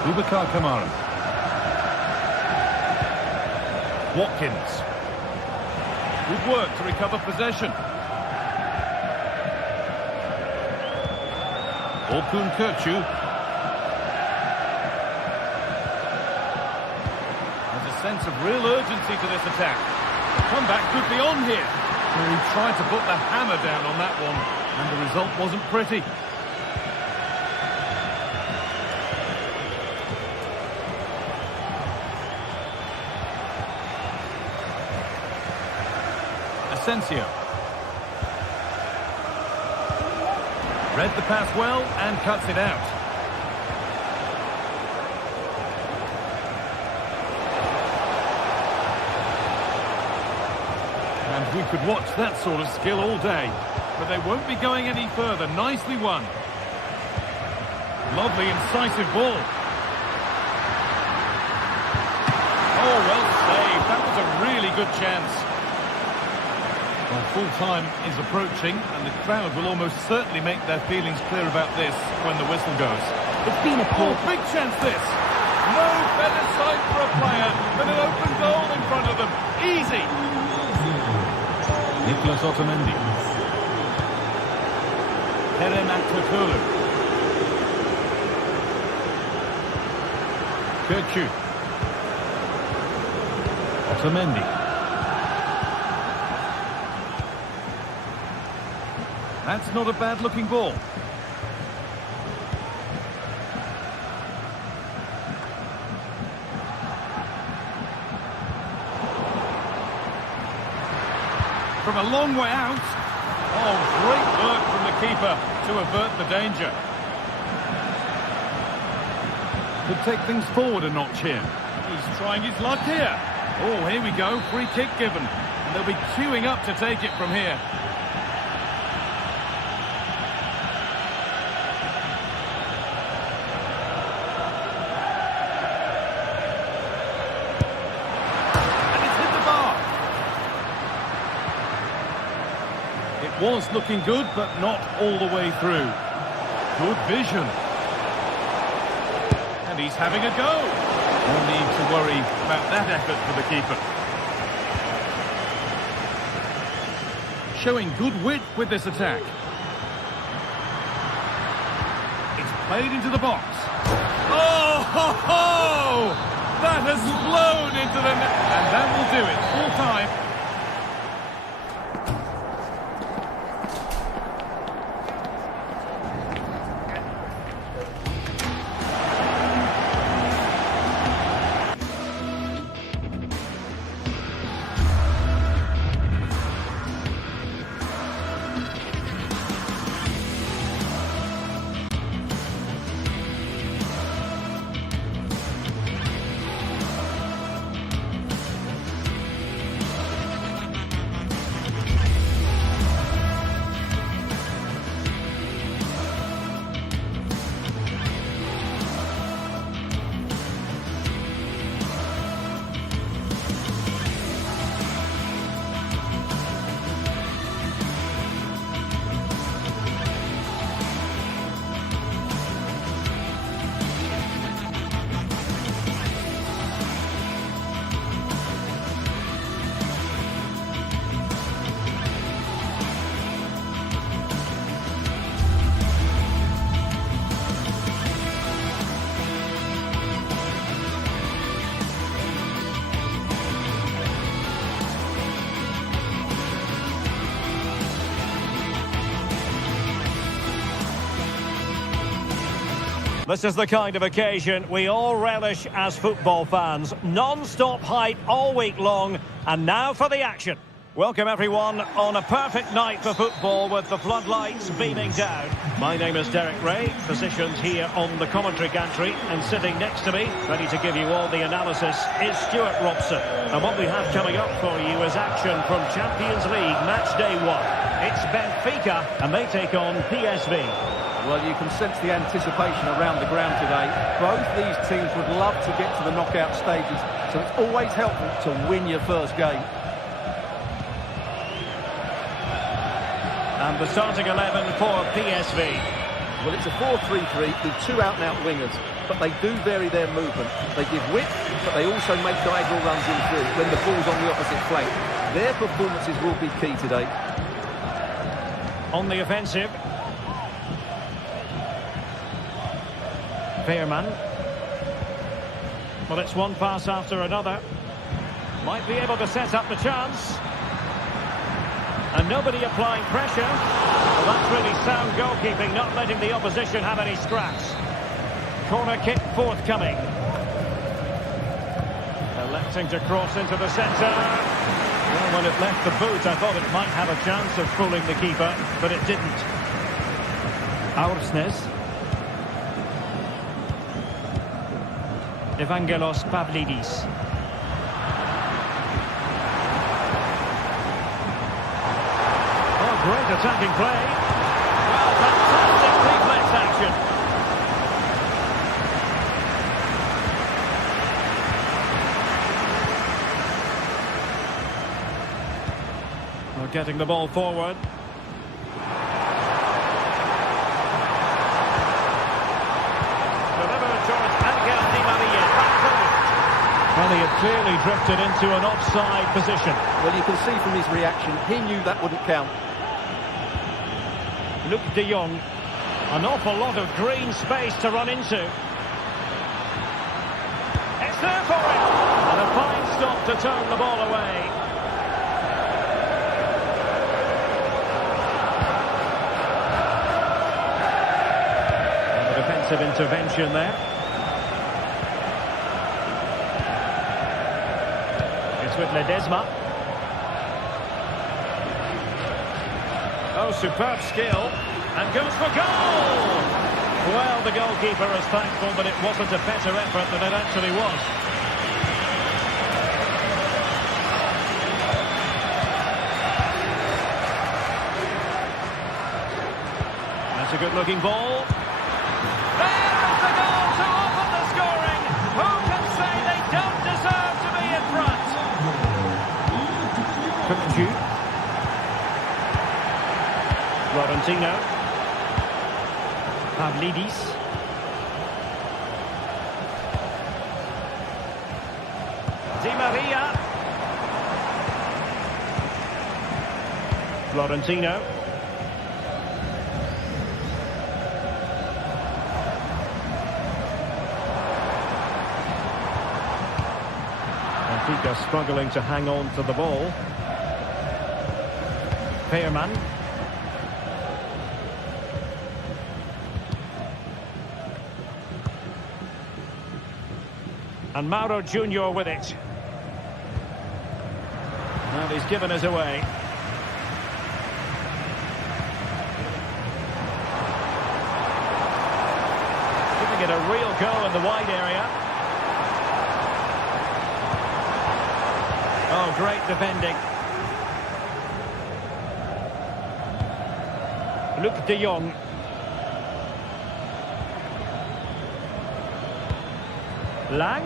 Boubacar Kamara. Watkins. Good work to recover possession. Orkun Kirchu. Sense of real urgency to this attack. The comeback could be on here. He tried to put the hammer down on that one, and the result wasn't pretty. Asensio. Read the pass well and cuts it out. And we could watch that sort of skill all day. But they won't be going any further. Nicely won. Lovely, incisive ball. Oh, well saved. That was a really good chance. Well, full-time is approaching, and the crowd will almost certainly make their feelings clear about this when the whistle goes. It's been a poor... big chance this. No better sight for a player than an open goal in front of them. Easy. Nicolas Otamendi. Kerem Aktürkoğlu. Kirchu. Otamendi. That's not a bad-looking ball. From a long way out. Oh, great work from the keeper to avert the danger. Could take things forward a notch here. He's trying his luck here. Oh, here we go. Free kick given. And they'll be queuing up to take it from here. Was looking good, but not all the way through. Good vision. And he's having a go. No need to worry about that effort for the keeper. Showing good wit with this attack. It's played into the box. Oh, ho, ho! That has flown into the net. And that will do it. Full time. This is the kind of occasion we all relish as football fans. Non-stop hype all week long, and now for the action. Welcome everyone on a perfect night for football with the floodlights beaming down. My name is Derek Ray, positioned here on the commentary gantry, and sitting next to me, ready to give you all the analysis, is Stuart Robson. And what we have coming up for you is action from Champions League match day 1. It's Benfica and they take on PSV. Well, you can sense the anticipation around the ground today. Both these teams would love to get to the knockout stages, so it's always helpful to win your first game. And the starting 11 for PSV. Well, it's a 4-3-3 with two out-and-out wingers, but they do vary their movement. They give width, but they also make diagonal runs in through when the ball's on the opposite flank. Their performances will be key today. On the offensive. Veerman. Well, it's one pass after another. Might be able to set up the chance. And nobody applying pressure. Well, that's really sound goalkeeping, not letting the opposition have any scraps. Corner kick forthcoming. Electing to cross into the centre. Well, when it left the boot, I thought it might have a chance of fooling the keeper, but it didn't. Aursnes. Evangelos Pavlidis. Great attacking play. Well, fantastic reflex action. We're getting the ball forward. Delivered towards Angel Di Maria. Well, he had clearly drifted into an offside position. Well, you can see from his reaction, he knew that wouldn't count. Luke de Jong. An awful lot of green space to run into. It's there for him. And a fine stop to turn the ball away. And the defensive intervention there. It's with Ledesma. Oh, superb skill, and goes for goal! Well, the goalkeeper is thankful, but it wasn't a better effort than it actually was. That's a good-looking ball. There is the goal to open the scoring! Who can say they don't deserve to be in front? Cook. Florentino. Pavlidis. Di Maria. Florentino. Benfica struggling to hang on to the ball. Veerman. And Mauro Junior with it. Well, he's given us away. Giving it a real go in the wide area. Oh, great defending. Luke de Jong. Lang.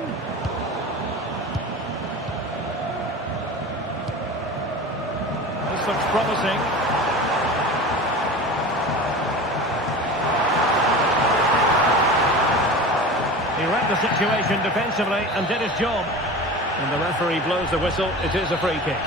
This looks promising. He read the situation defensively and did his job. And the referee blows the whistle. It is a free kick.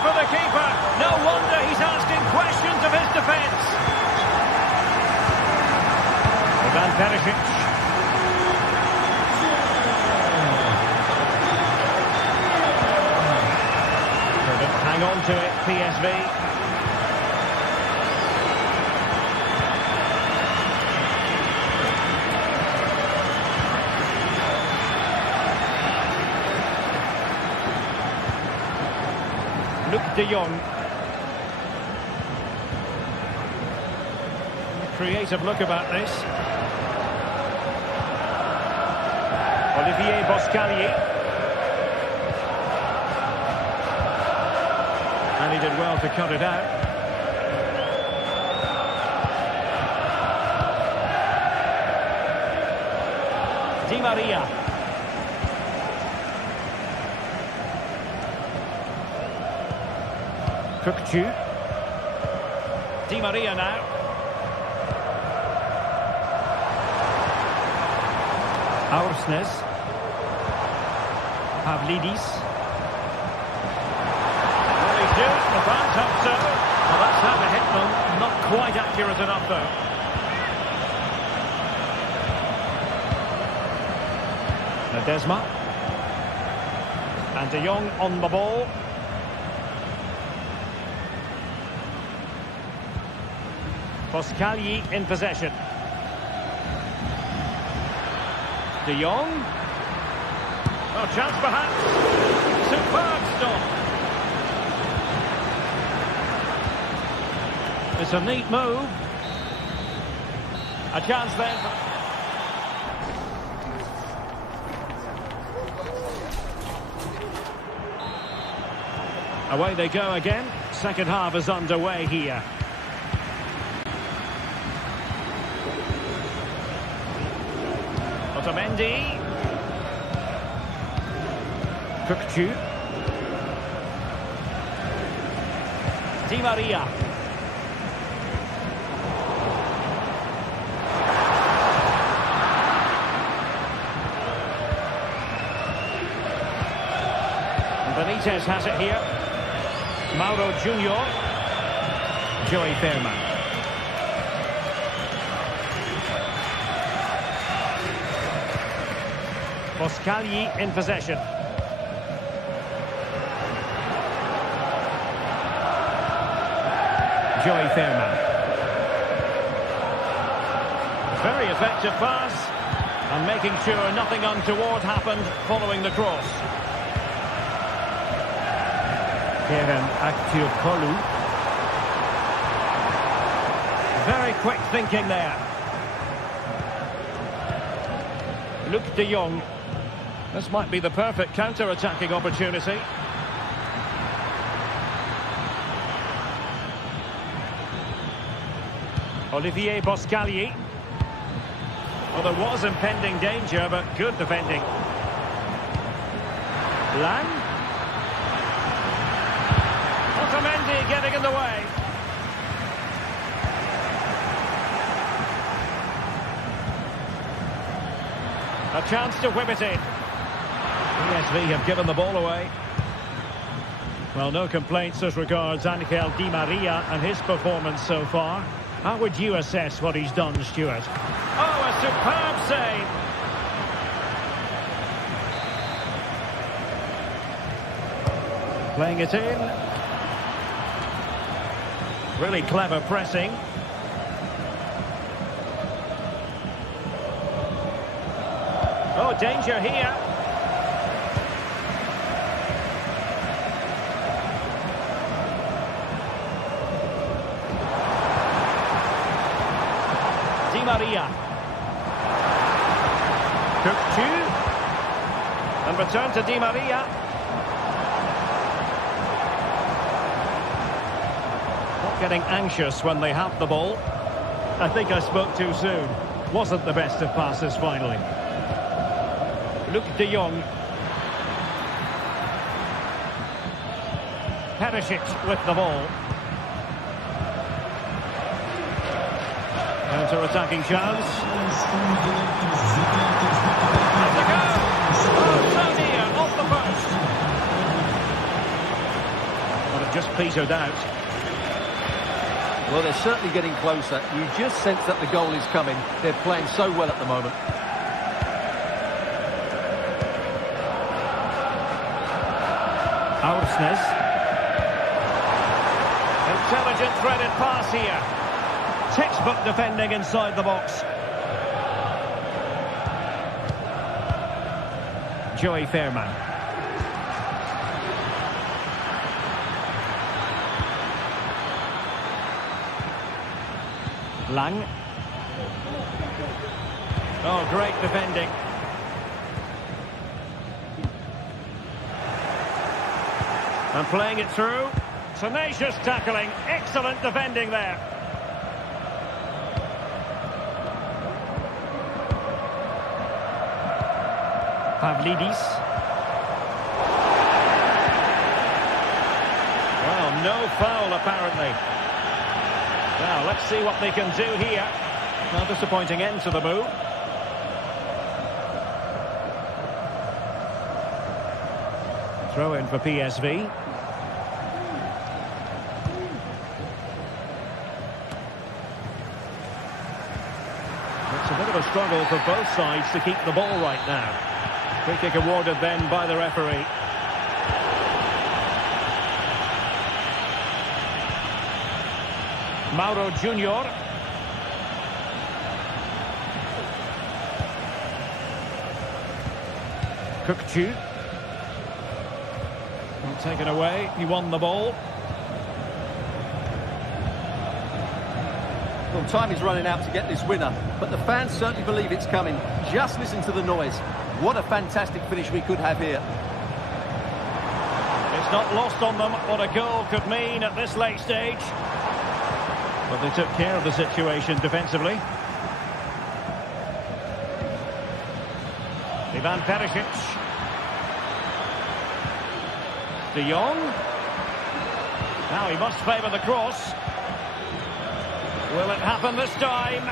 For the keeper, no wonder he's asking questions of his defence. Van Perisic. PSV. De Jong. Creative look about this. Olivier Boscagli. And he did well to cut it out. Di Maria. Cookchu. Di Maria now. Aursnes. Pavlidis. Will he do it? The fans hope so. Well, that's how the hitman. Not quite accurate enough, though. Ledesma. And De Jong on the ball. Boscagli in possession. De Jong. Oh, chance perhaps. Superb stop. It's a neat move. A chance then. Away they go again. Second half is underway here. Otamendi. Cookchu. Di Maria. Benitez has it here. Mauro Junior. Joey Fairman. Boscagli in possession. Joey Fairman. Very effective pass. And making sure nothing untoward happened following the cross. Kevin Aktiokolu. Very quick thinking there. Luc de Jong. This might be the perfect counter-attacking opportunity. Olivier Boscagli. Well, there was impending danger, but good defending. Lang. Otamendi getting in the way. A chance to whip it in. PSV have given the ball away. Well, no complaints as regards Angel Di Maria and his performance so far. How would you assess what he's done, Stuart? Oh, a superb save. Playing it in. Really clever pressing. Oh, danger here. Di Maria. Cookchu. And return to Di Maria. Not getting anxious when they have the ball. I think I spoke too soon. Wasn't the best of passes finally. Luc de Jong. Perisic with the ball. Counter-attacking chance. And the goal! Oh, so near, off the post. Well, it just petered out. Well, they're certainly getting closer. You just sense that the goal is coming. They're playing so well at the moment. Aursnes. intelligent threaded pass here. Textbook defending inside the box. Joey Fairman. Lang. Oh, great defending. And playing it through. Tenacious tackling. Excellent defending there. Pavlidis. Well, no foul apparently. Well, let's see what they can do here. Well, disappointing end to the move. Throw in for PSV. It's a bit of a struggle for both sides to keep the ball right now. Free kick awarded then by the referee. Mauro Junior. Kukçu. Taken away, he won the ball. Well, time is running out to get this winner, but the fans certainly believe it's coming. Just listen to the noise. What a fantastic finish we could have here. It's not lost on them what a goal could mean at this late stage. But they took care of the situation defensively. Ivan Perisic. De Jong. Now he must favour the cross. Will it happen this time?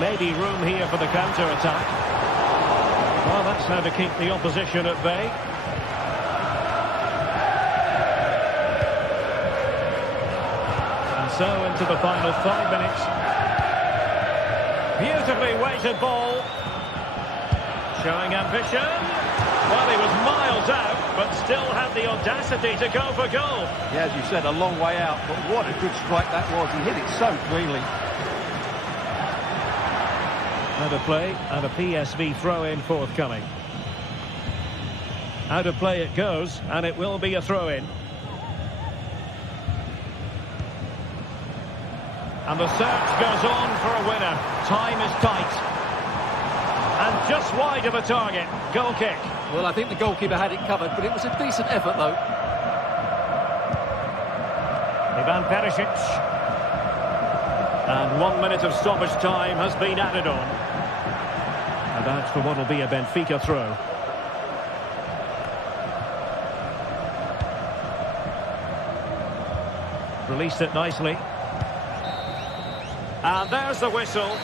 Maybe room here for the counter-attack. Well, that's how to keep the opposition at bay. And so into the final 5 minutes. Beautifully weighted ball. Showing ambition. Well, he was miles out, but still had the audacity to go for goal. Yeah, as you said, a long way out, but what a good strike that was. He hit it so cleanly. Out of play, and a PSV throw-in forthcoming. Out of play it goes, and it will be a throw-in. And the search goes on for a winner. Time is tight. And just wide of a target. Goal kick. Well, I think the goalkeeper had it covered, but it was a decent effort, though. Ivan Perisic. And 1 minute of stoppage time has been added on. And that's for what will be a Benfica throw. Released it nicely. And there's the whistle.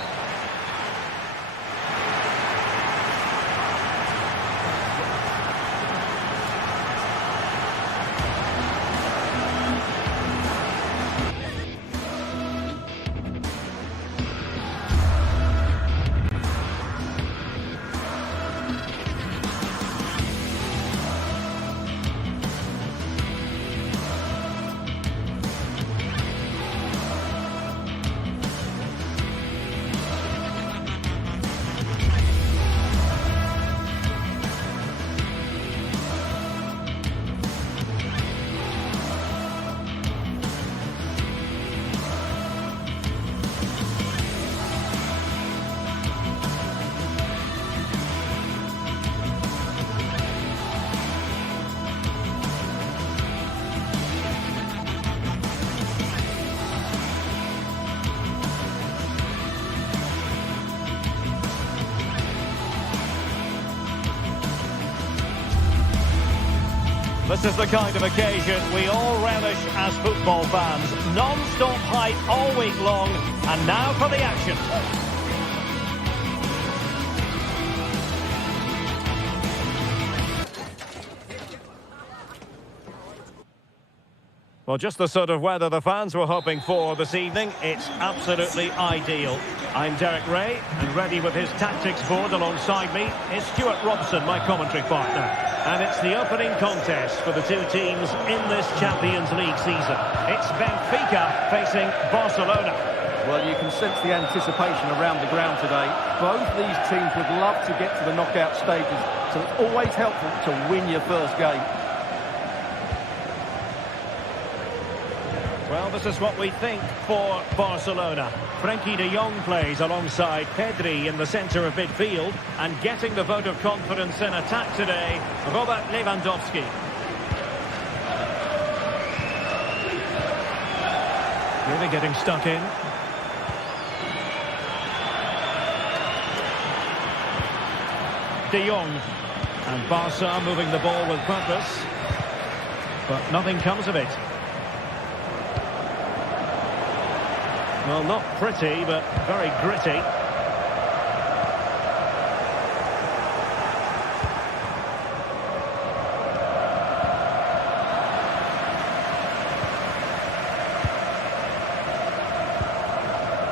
This is the kind of occasion we all relish as football fans. Non-stop hype all week long, and now for the action. Well, just the sort of weather the fans were hoping for this evening. It's absolutely ideal. I'm Derek Ray, and ready with his tactics board alongside me is Stuart Robson, my commentary partner. And it's the opening contest for the two teams in this Champions League season. It's Benfica facing Barcelona. Well, you can sense the anticipation around the ground today. Both these teams would love to get to the knockout stages, so it's always helpful to win your first game. Well, this is what we think for Barcelona. Frenkie de Jong plays alongside Pedri in the centre of midfield, and getting the vote of confidence in attack today, Robert Lewandowski. Really getting stuck in. De Jong, and Barca moving the ball with purpose, but nothing comes of it. Well, not pretty, but very gritty.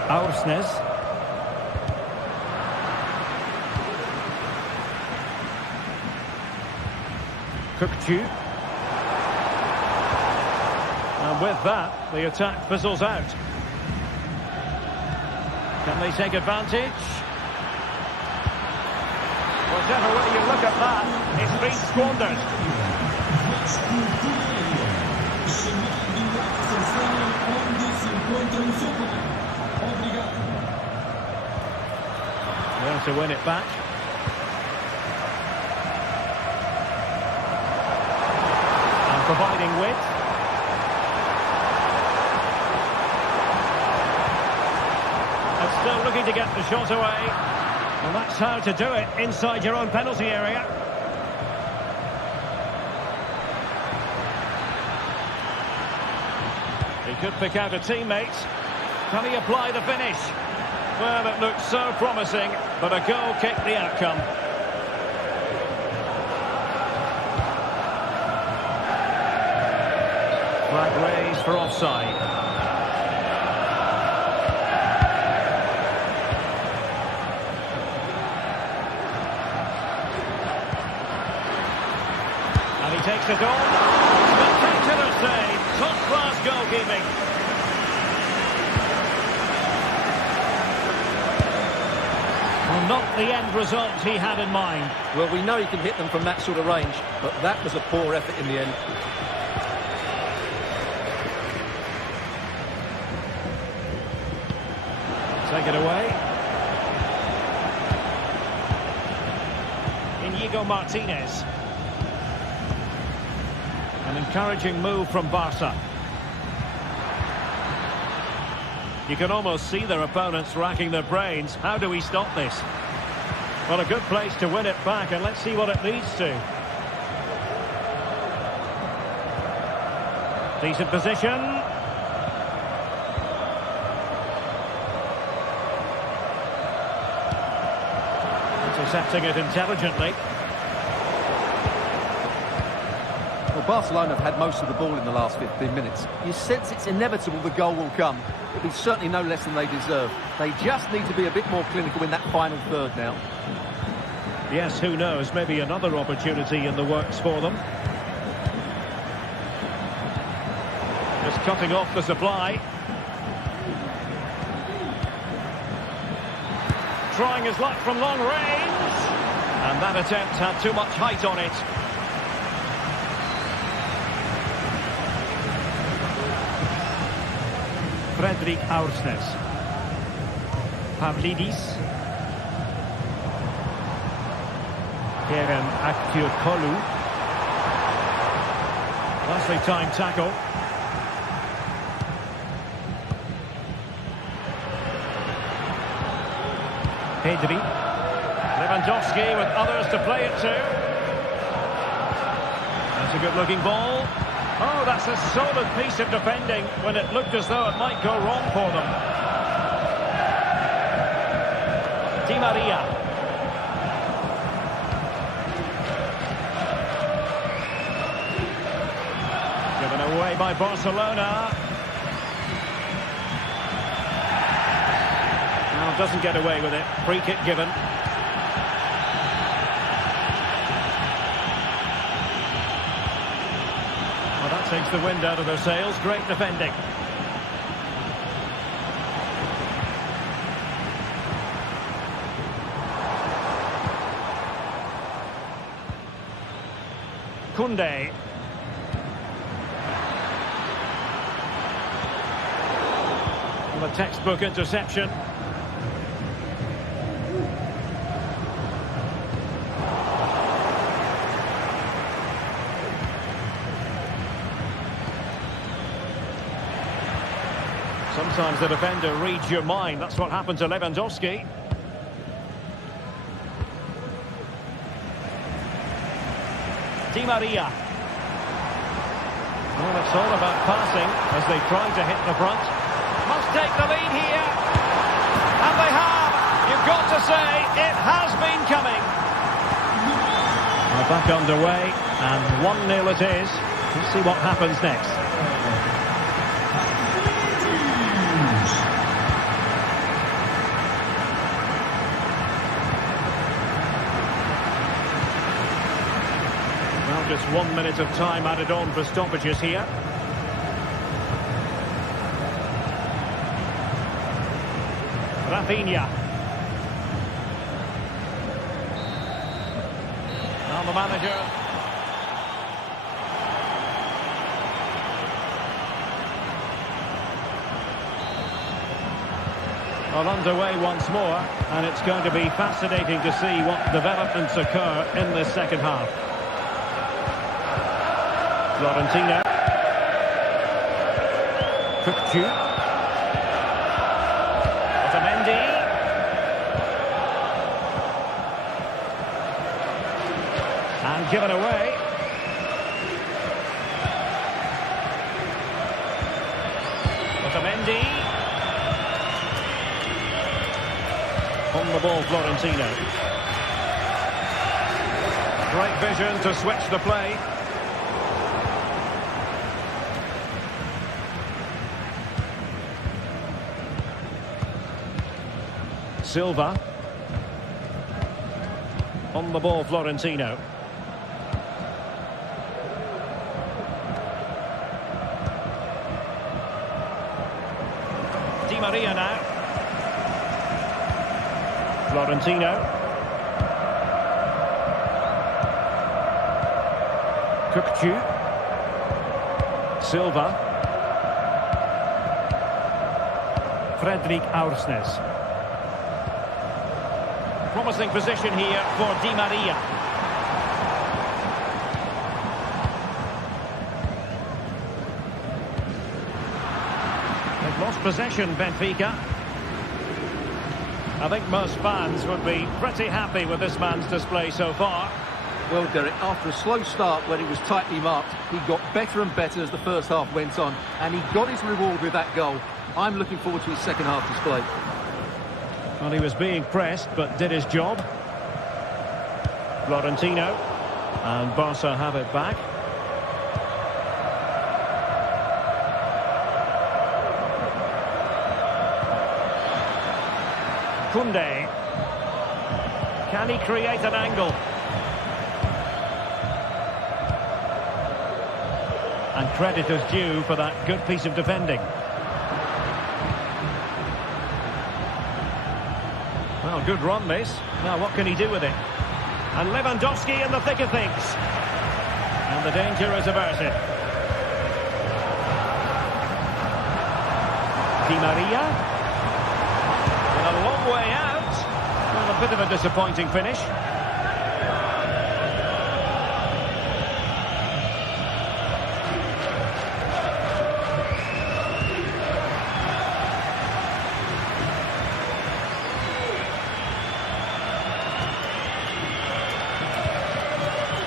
Aursnes. Cookchu. And with that, the attack fizzles out. Can they take advantage? Whichever way you look at that, it's been squandered. Well, to win it back. And providing width. Still looking to get the shot away. And that's how to do it inside your own penalty area. He could pick out a teammate. Can he apply the finish? Well, it looked so promising, but a goal kicked the outcome. Flag raised for offside. Takes it on. Spectacular save. Top-class goalkeeping. Well, not the end result he had in mind. Well, we know he can hit them from that sort of range, but that was a poor effort in the end. Take it away. Inigo Martinez. An encouraging move from Barca. You can almost see their opponents racking their brains. How do we stop this? Well, a good place to win it back, and let's see what it leads to. Decent position. Intercepting it intelligently. Well, Barcelona have had most of the ball in the last 15 minutes. You sense it's inevitable the goal will come. It'll be certainly no less than they deserve. They just need to be a bit more clinical in that final third now. Yes, who knows? Maybe another opportunity in the works for them. Just cutting off the supply. Trying his luck from long range. And that attempt had too much height on it. Frederic Aursnes. Pavlidis. Kerem Aktürkoğlu. Nicely timed tackle. Pedri. Lewandowski with others to play it to. That's a good-looking ball. Oh, that's a solid piece of defending when it looked as though it might go wrong for them. Di Maria. Given away. away by Barcelona. Now doesn't get away with it. Free kick given. Well, that takes the wind out of their sails. Great defending. Koundé. The textbook interception. Sometimes the defender reads your mind. That's what happened to Lewandowski. Di Maria. Well, it's all about passing as they try to hit the front. Must take the lead here. And they have. You've got to say, it has been coming. Well, back underway, and 1-0 it is. Let's see what happens next. Well, just 1 minute of time added on for stoppages here. Rafinha. Now the manager. Well, underway once more, and it's going to be fascinating to see what developments occur in this second half. Florentino. Cookchu. And given away. Otamendi. On the ball, Florentino. Great vision to switch the play. Silva. On the ball, Florentino. Di Maria now. Florentino. Cookchu. Silva. Fredrik Aursnes. Promising position here for Di Maria. They've lost possession, Benfica. I think most fans would be pretty happy with this man's display so far. Well, Derek, after a slow start when he was tightly marked, he got better and better as the first half went on, and he got his reward with that goal. I'm looking forward to his second half display. Well, he was being pressed, but did his job. Florentino. And Barca have it back. Koundé. Can he create an angle? And credit is due for that good piece of defending. Well, good run this. Now what can he do with it? And Lewandowski in the thick of things. And the danger is averted. Di Maria. And a long way out. Well, a bit of a disappointing finish.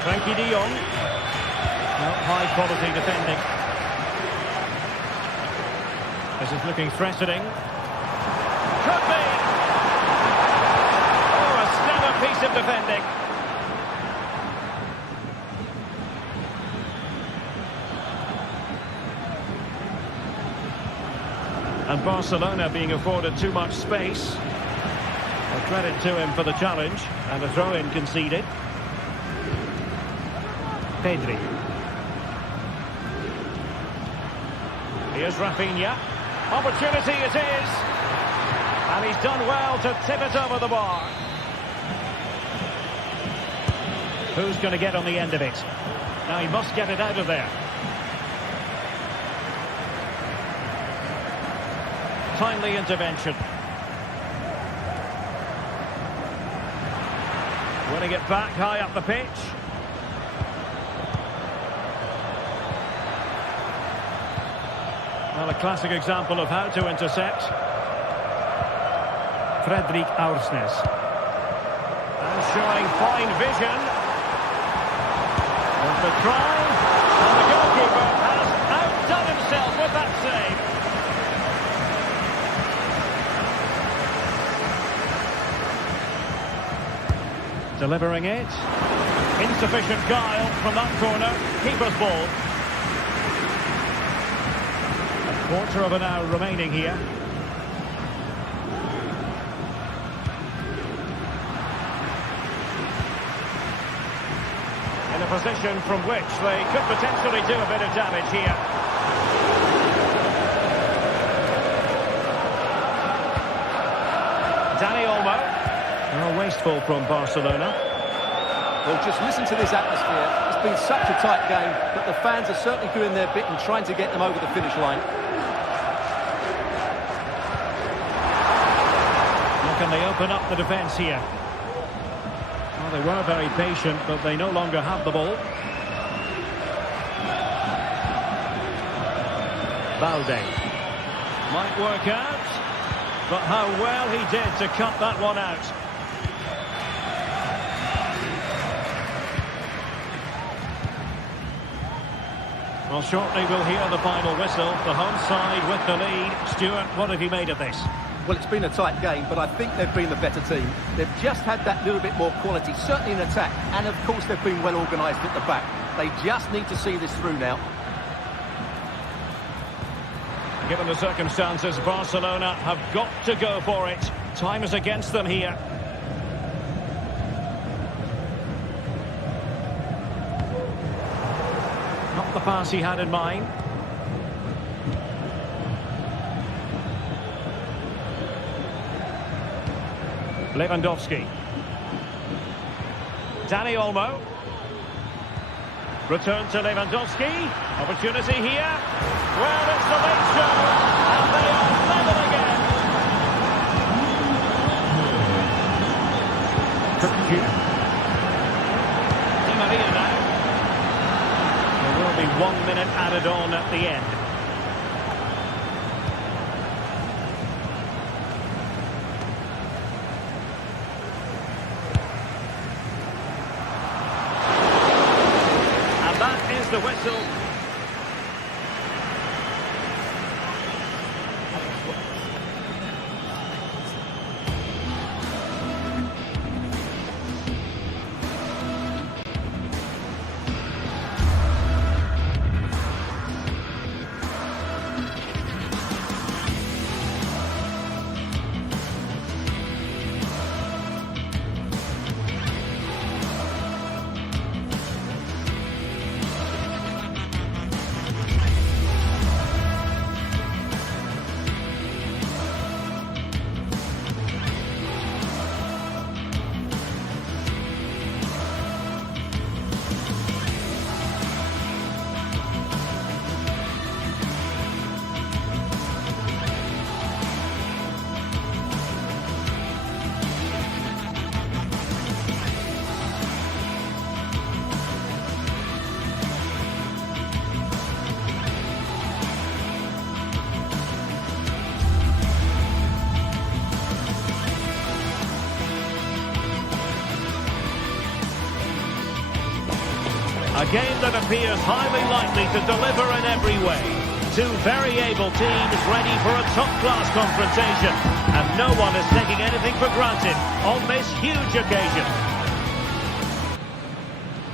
Frankie de Jong. Well, high quality defending. This is looking threatening. Could be! Oh, a stellar piece of defending. And Barcelona being afforded too much space. A credit to him for the challenge, and a throw-in conceded. Pedri. Here's Rafinha. Opportunity it is. And he's done well to tip it over the bar. Who's going to get on the end of it? Now he must get it out of there. Timely intervention. Winning it back high up the pitch. Well, a classic example of how to intercept. Fredrik Aursnes. And showing fine vision. With the try. And the goalkeeper has outdone himself with that save. Delivering it. Insufficient guile from that corner. Keeper's ball. A quarter of an hour remaining here. In a position from which they could potentially do a bit of damage here. Dani Olmo. Oh, wasteful from Barcelona. Well, just listen to this atmosphere. It's been such a tight game, but the fans are certainly doing their bit and trying to get them over the finish line. How can they open up the defence here? Well, they were very patient, but they no longer have the ball. Balde. Might work out, but how well he did to cut that one out. Well, shortly we'll hear the final whistle. The home side with the lead. Stuart, what have you made of this? Well, it's been a tight game, but I think they've been the better team. They've just had that little bit more quality, certainly in attack, and of course they've been well organised at the back. They just need to see this through now. Given the circumstances, Barcelona have got to go for it. Time is against them here. Not the pass he had in mind. Lewandowski. Dani Olmo. Return to Lewandowski. Opportunity here. Well, it's the late show. And they are level again. Di Maria now. There will be 1 minute added on at the end. The whistle. A game that appears highly likely to deliver in every way. Two very able teams ready for a top-class confrontation. And no one is taking anything for granted on this huge occasion.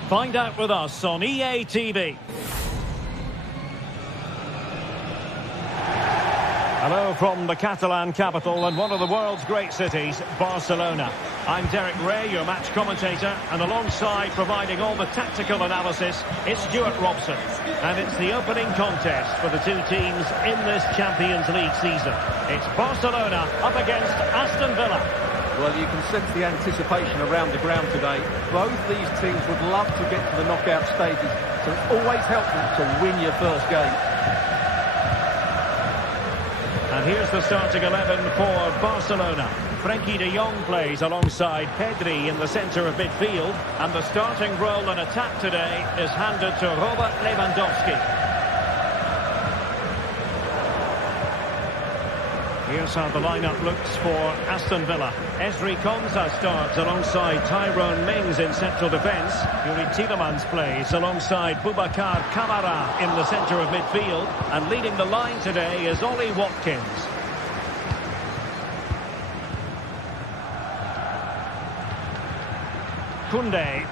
Find out with us on EA TV. Hello from the Catalan capital and one of the world's great cities, Barcelona. I'm Derek Ray, your match commentator, and alongside providing all the tactical analysis, it's Stuart Robson. And it's the opening contest for the two teams in this Champions League season. It's Barcelona up against Aston Villa. Well, you can sense the anticipation around the ground today. Both these teams would love to get to the knockout stages, so it's always helpful to win your first game. And here's the starting 11 for Barcelona. Frenkie de Jong plays alongside Pedri in the centre of midfield. And the starting role in attack today is handed to Robert Lewandowski. Here's how the lineup looks for Aston Villa. Ezri Konsa starts alongside Tyrone Mings in central defence. Yuri Tielemans plays alongside Boubacar Kamara in the centre of midfield. And leading the line today is Ollie Watkins. Koundé.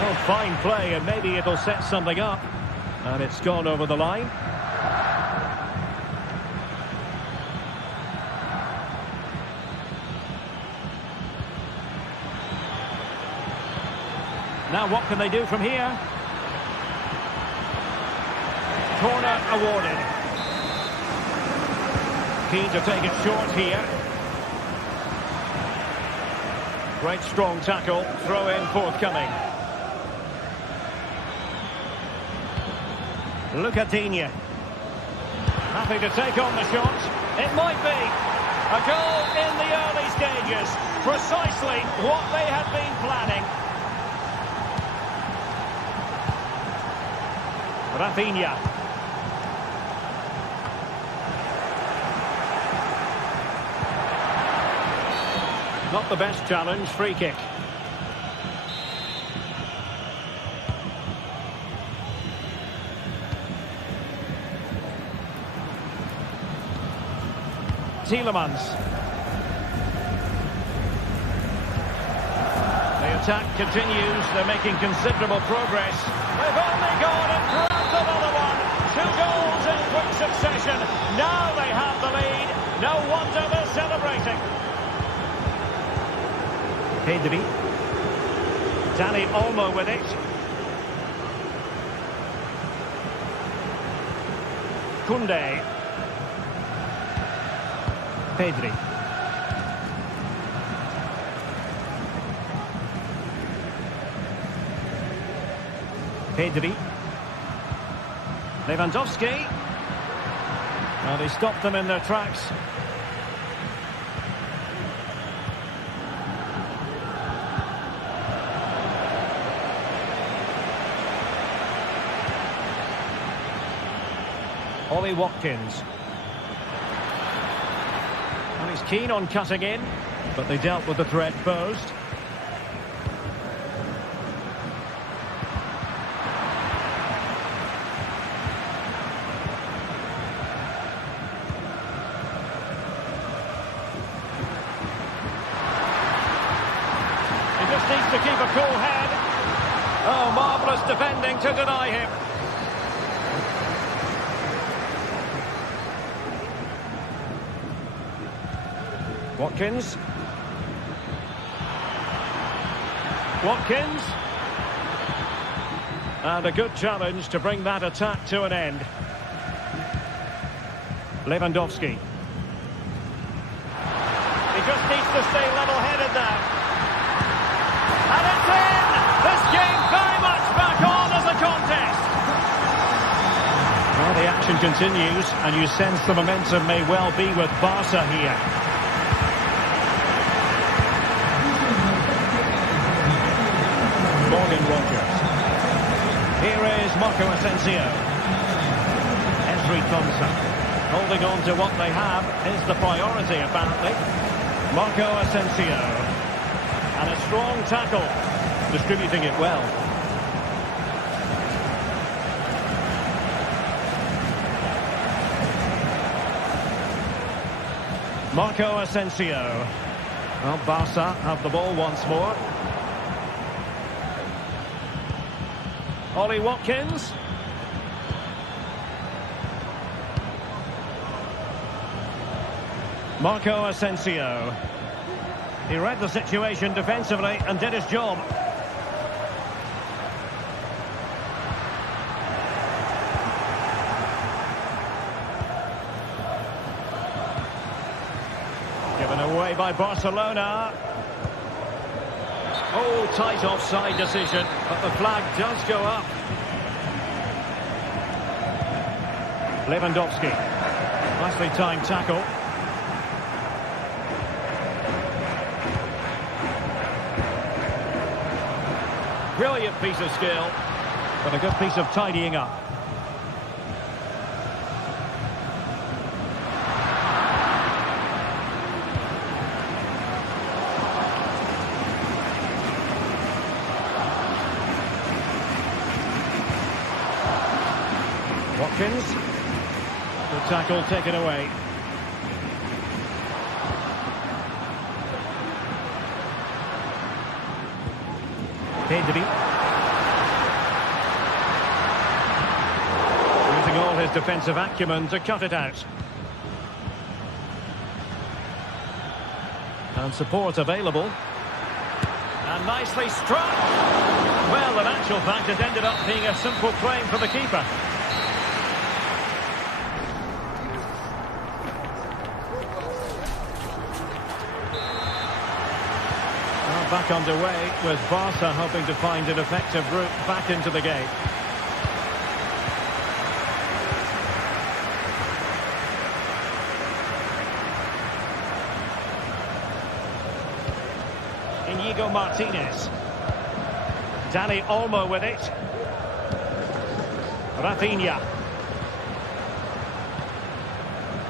Oh, fine play, and maybe it'll set something up. And it's gone over the line. Now what can they do from here? Corner awarded. Keen to take it short here. Great strong tackle, throw in forthcoming. Lucadinha. Happy to take on the shot. It might be. A goal in the early stages. Precisely what they had been planning. Rafinha. Not the best challenge, free kick. Tielemans. The attack continues, they're making considerable progress. They've only gone and grabbed another one. 2 goals in quick succession. Now they have the lead. No wonder they're celebrating. Pedri. Dani Olmo with it. Koundé. Pedri. Pedri. Lewandowski. Well, they stopped them in their tracks. Ollie Watkins. And he's keen on cutting in, but they dealt with the threat posed. He just needs to keep a cool head. Oh, marvellous defending to deny him. Watkins. Watkins. And a good challenge to bring that attack to an end. Lewandowski. He just needs to stay level-headed now. And it's in! This game very much back on as a contest. Well, the action continues, and you sense the momentum may well be with Barca here. Morgan Rogers. Here is Marco Asensio. Ezri Konsa. Holding on to what they have is the priority, apparently. Marco Asensio. And a strong tackle. Distributing it well. Marco Asensio. Well, Barca have the ball once more. Ollie Watkins. Marco Asensio. He read the situation defensively and did his job. Given away by Barcelona. Oh, tight offside decision, but the flag does go up. Lewandowski. Nicely timed tackle. Brilliant piece of skill, but a good piece of tidying up. Watkins. The tackle taken away. Pedri. Using all his defensive acumen to cut it out. And support available. And nicely struck. Well, in actual fact, it ended up being a simple claim for the keeper. Back underway with Barca hoping to find an effective route back into the game. Inigo Martinez. Dani Olmo with it. Rafinha.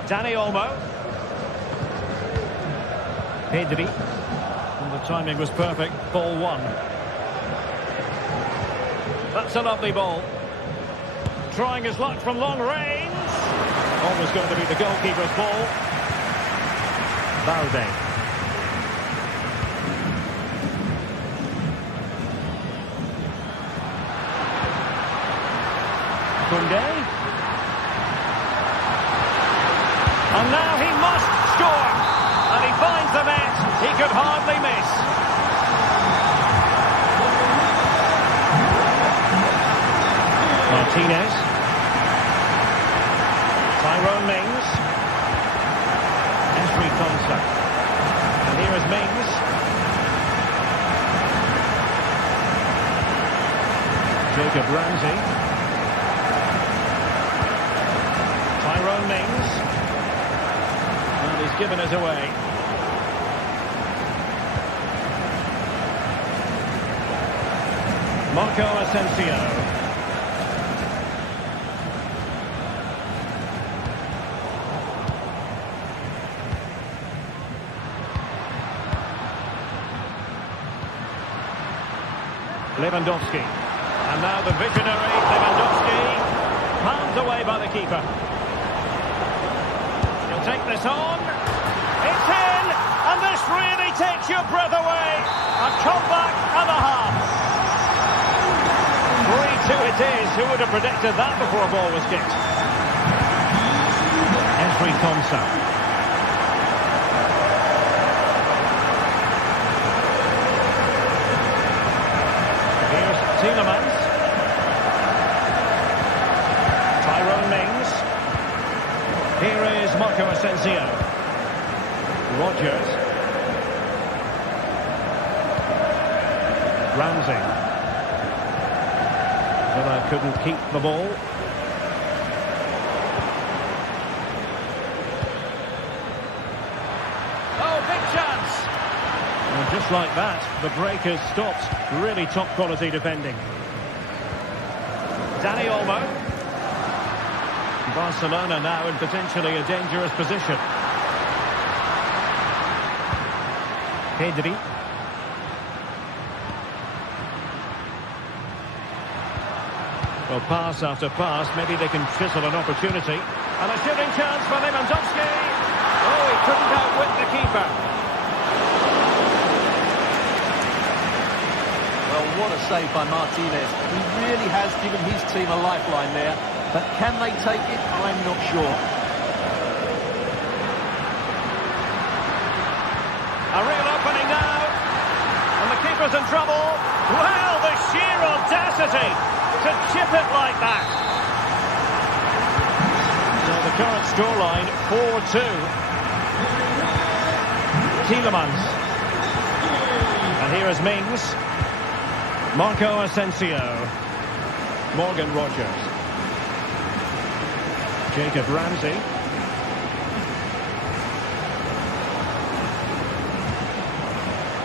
Dani Olmo. Pedri. The timing was perfect. Ball one. That's a lovely ball. Trying his luck from long range. Always going to be the goalkeeper's ball. Balde. Koundé. And now he must score. And he finds the net. He could hardly miss. Martinez. Tyrone Mings. Entry contact. And here is Mings. Jacob Ramsey. Tyrone Mings. And he's given it away. Marco Asensio. Lewandowski. And now the visionary Lewandowski. Palmed away by the keeper. He'll take this on. It's in! And this really takes your breath away. A comeback and a half. 3-2 it is. Who would have predicted that before a ball was kicked? Entry contact. Here's Tielemans. Tyrone Mings. Here is Marco Asensio. Rodgers. Ramsey. Villa couldn't keep the ball. Oh, big chance! And just like that, the break has stopped. Really top quality defending. Dani Olmo. Barcelona now in potentially a dangerous position. Pedri. Well, pass after pass, maybe they can chisel an opportunity. And a shooting chance for Lewandowski. Oh, he couldn't outwit the keeper. Well, what a save by Martinez. He really has given his team a lifeline there. But can they take it? I'm not sure. keeper's in trouble. Well, the sheer audacity to chip it like that. So the current scoreline, 4-2. Tielemans. And here is Mings. Marco Asensio. Morgan Rogers. Jacob Ramsey.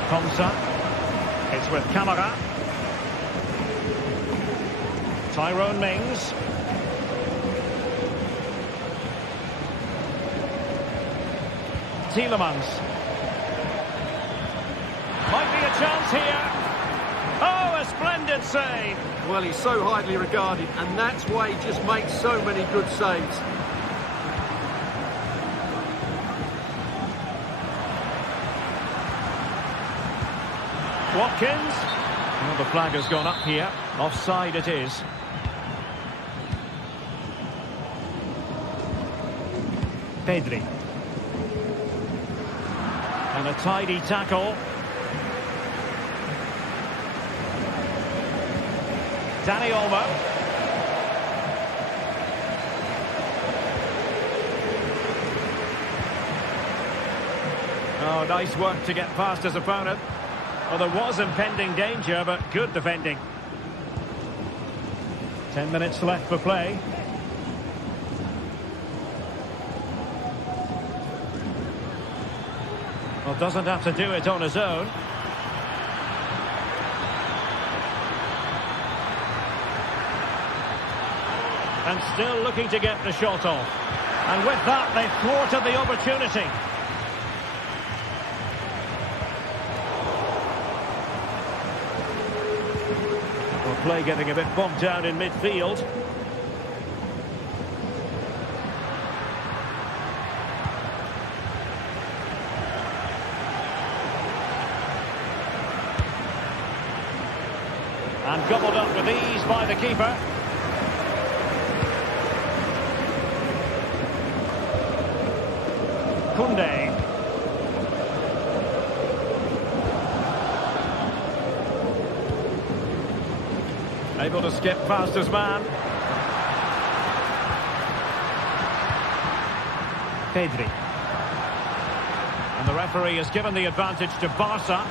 Komsa. It's with Camara. Tyrone Mings. Tielemans. Might be a chance here. Oh, a splendid save. Well, he's so highly regarded, and that's why he just makes so many good saves. Watkins. Well, the flag has gone up here. Offside it is. Pedri. And a tidy tackle. Dani Olmo. Oh, nice work to get past his opponent. Well, there was impending danger, but good defending. 10 minutes left for play. Well, doesn't have to do it on his own. And still looking to get the shot off. And with that, they thwarted the opportunity. Well, play getting a bit bogged down in midfield. And gobbled up with ease by the keeper. Koundé. Able to skip past his man. Pedri. And the referee has given the advantage to Barca.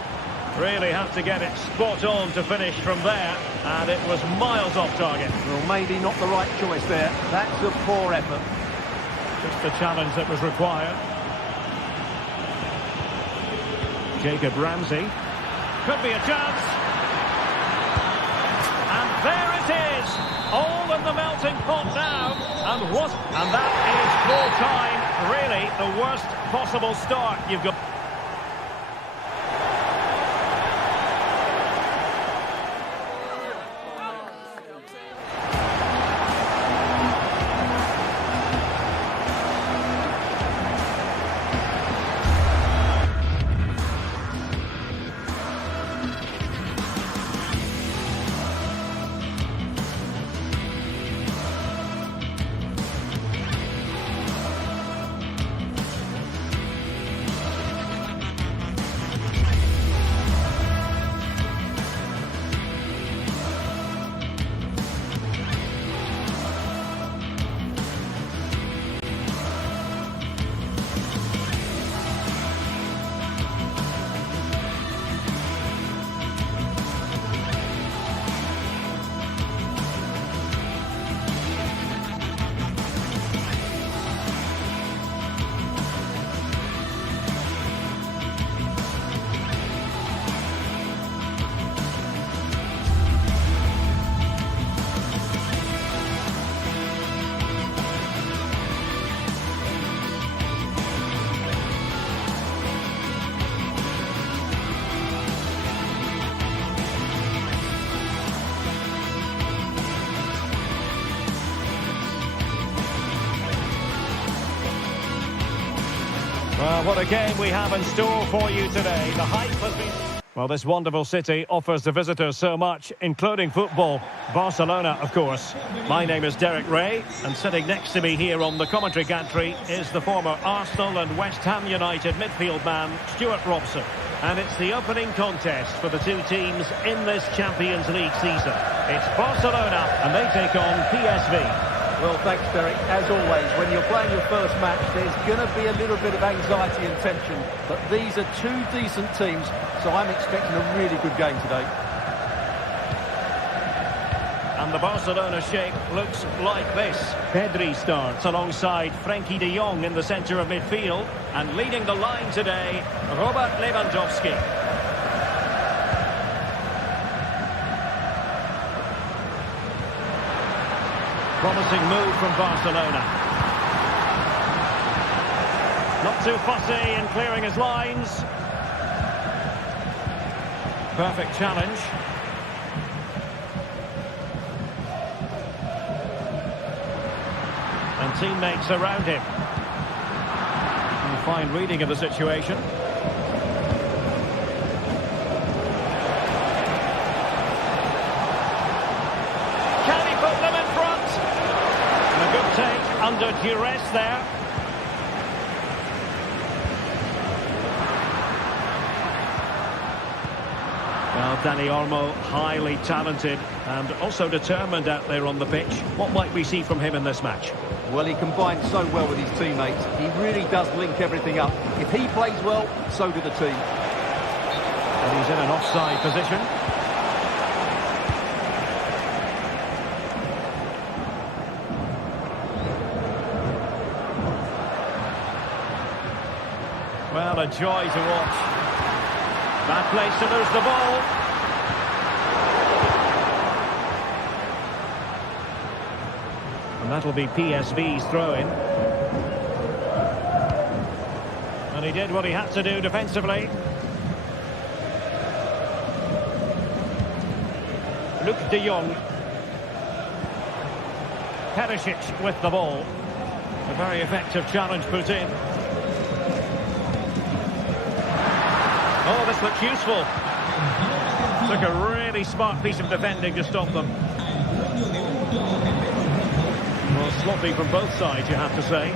Really have to get it spot on to finish from there. And it was miles off target. Well, maybe not the right choice there. That's a poor effort. Just the challenge that was required. Jacob Ramsey. Could be a chance. And there it is. All in the melting pot now. And that is full time. Really the worst possible start you've got. Well, what a game we have in store for you today. The hype has been... Well, this wonderful city offers the visitors so much, including football. Barcelona, of course. My name is Derek Ray, and sitting next to me here on the commentary gantry is the former Arsenal and West Ham United midfield man, Stuart Robson. And it's the opening contest for the two teams in this Champions League season. It's Barcelona, and they take on PSV. Well, thanks, Derek. As always, when you're playing your first match, there's going to be a little bit of anxiety and tension. But these are two decent teams, so I'm expecting a really good game today. And the Barcelona shape looks like this. Pedri starts alongside Frenkie de Jong in the centre of midfield. And leading the line today, Robert Lewandowski. Promising move from Barcelona. Not too fussy in clearing his lines. Perfect challenge. And teammates around him. And a fine reading of the situation. Can he put them in front? And a good take under duress there. Well, Dani Olmo, highly talented and also determined out there on the pitch. What might we see from him in this match? Well, he combines so well with his teammates. He really does link everything up. If he plays well, so do the team. And he's in an offside position. Well, a joy to watch. Bad place to lose the ball. And that'll be PSV's throw-in. And he did what he had to do defensively. Luke de Jong. Perisic with the ball. A very effective challenge put in. Oh, this looks useful. Took a really smart piece of defending to stop them. Well, sloppy from both sides, you have to say.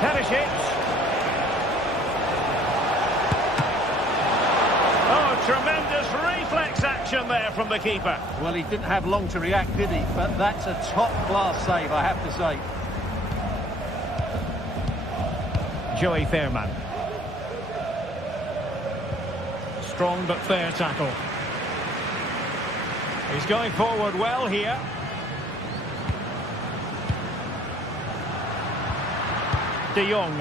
Perisic. Oh, tremendous reflex action there from the keeper. Well, he didn't have long to react, did he? But that's a top-class save, I have to say. Joey Fairman. Strong but fair tackle. He's going forward well here. De Jong.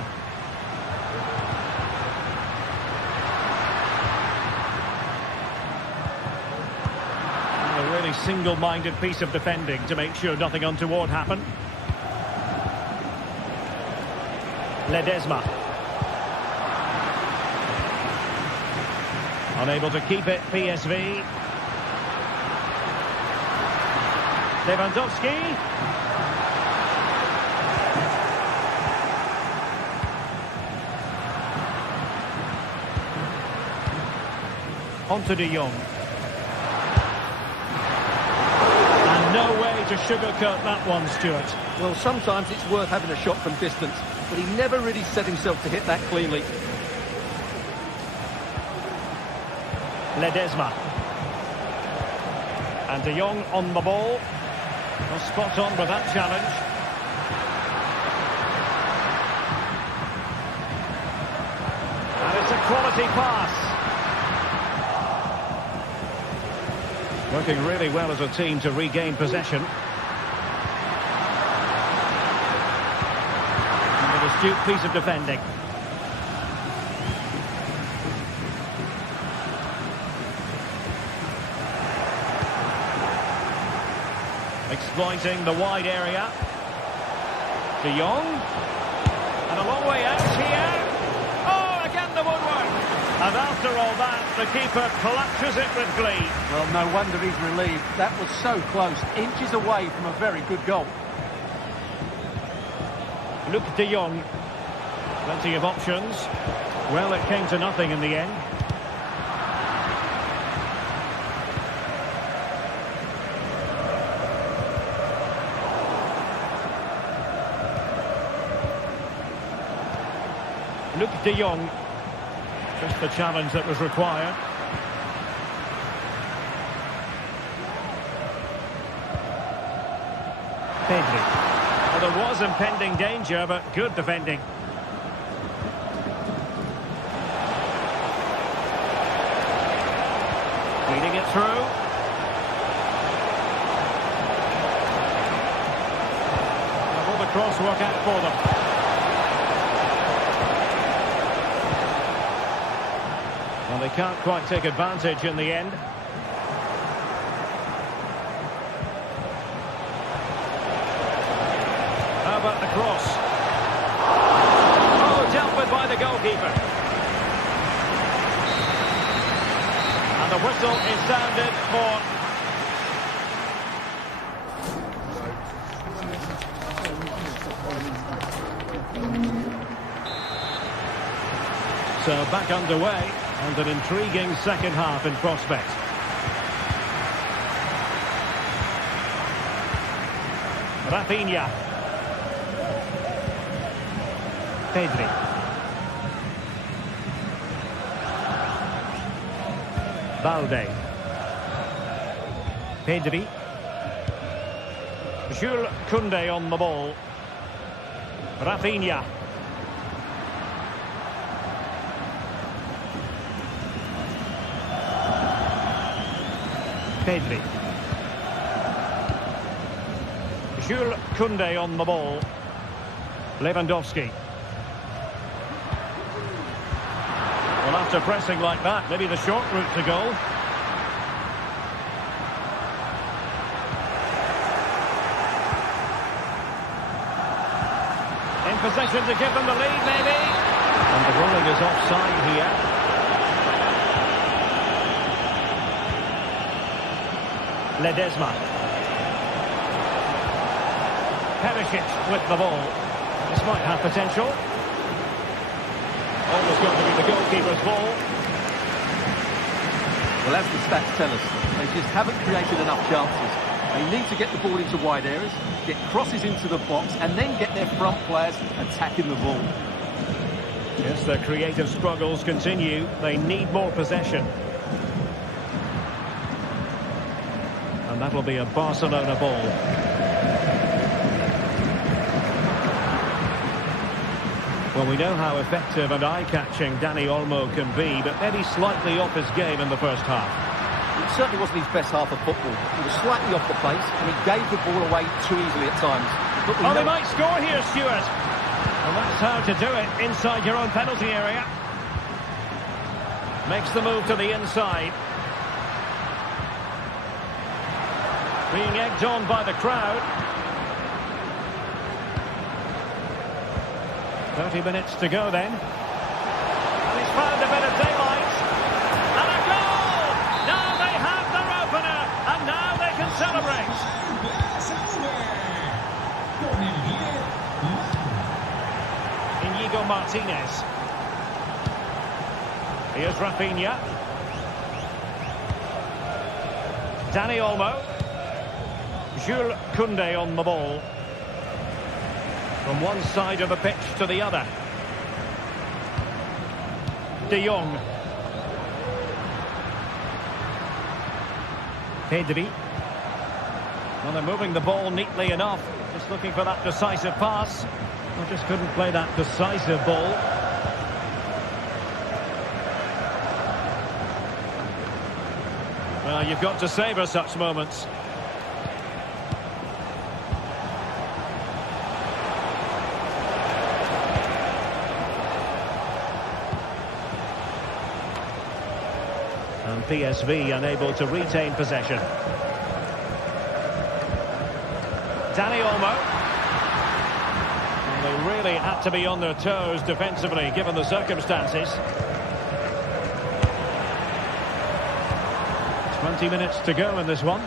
A really single-minded piece of defending to make sure nothing untoward happened. Ledesma. Unable to keep it, PSV. Lewandowski. On to De Jong. And no way to sugarcoat that one, Stuart. Well, sometimes it's worth having a shot from distance, but he never really set himself to hit that cleanly. Ledesma. And De Jong on the ball. Well, spot on with that challenge. And it's a quality pass. Working really well as a team to regain possession. And an astute piece of defending. Exploiting the wide area. De Jong. And a long way out here. Oh, again the woodwork. And after all that, the keeper clutches it with glee. Well, no wonder he's relieved. That was so close, inches away from a very good goal. Luke de Jong. Plenty of options. Well, it came to nothing in the end. Luc de Jong. Just the challenge that was required. Pedri. Well, there was impending danger, but good defending. Feeding it through. Now will the cross work out for them? Well, they can't quite take advantage in the end. How about the cross? Oh, dealt with by the goalkeeper. And the whistle is sounded for... So back underway, and an intriguing second half in prospect. Rafinha. Pedri. Balde. Pedri. Jules Koundé on the ball. Rafinha. Pedri. Jules Koundé on the ball. Lewandowski. Well, after pressing like that, maybe the short route to goal. In possession to give them the lead, maybe. And the ruling is offside here. Ledesma. Perisic with the ball. This might have potential. Almost got to be the goalkeeper's ball. Well, as the stats tell us, they just haven't created enough chances. They need to get the ball into wide areas, get crosses into the box, and then get their front players attacking the ball. Yes, their creative struggles continue. They need more possession. And that'll be a Barcelona ball. Well, we know how effective and eye-catching Dani Olmo can be, but maybe slightly off his game in the first half. It certainly wasn't his best half of football. He was slightly off the pace, and he gave the ball away too easily at times. But they might score here, Stuart. And that's how to do it, inside your own penalty area. Makes the move to the inside. Being egged on by the crowd. 30 minutes to go then. And he's found a bit of daylight. And a goal! Now they have their opener. And now they can celebrate. Inigo Martinez. Here's Rafinha. Dani Olmo. Jules Koundé on the ball. From one side of the pitch to the other. De Jong. Pedri. Well, they're moving the ball neatly enough. Just looking for that decisive pass. Well, just couldn't play that decisive ball. Well, you've got to savour such moments. And PSV unable to retain possession. Dani Olmo. And they really had to be on their toes defensively, given the circumstances. 20 minutes to go in this one.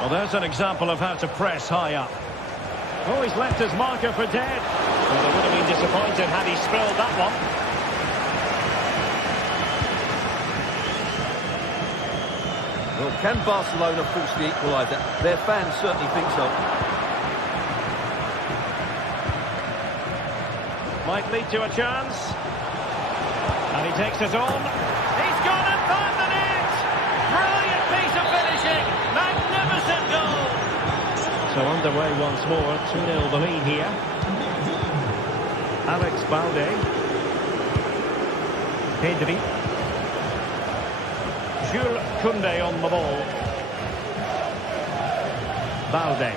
Well, there's an example of how to press high up. Oh, he's left his marker for dead. Well, they would have been disappointed had he spilled that one. Well, can Barcelona force the equaliser? Their fans certainly think so. Might lead to a chance. And he takes it on. He's gone and found the net! Brilliant piece of finishing! Magnificent goal! So underway once more, 2-0 the lead here. Alex Balde. Pedri. Jules Koundé on the ball. Balde.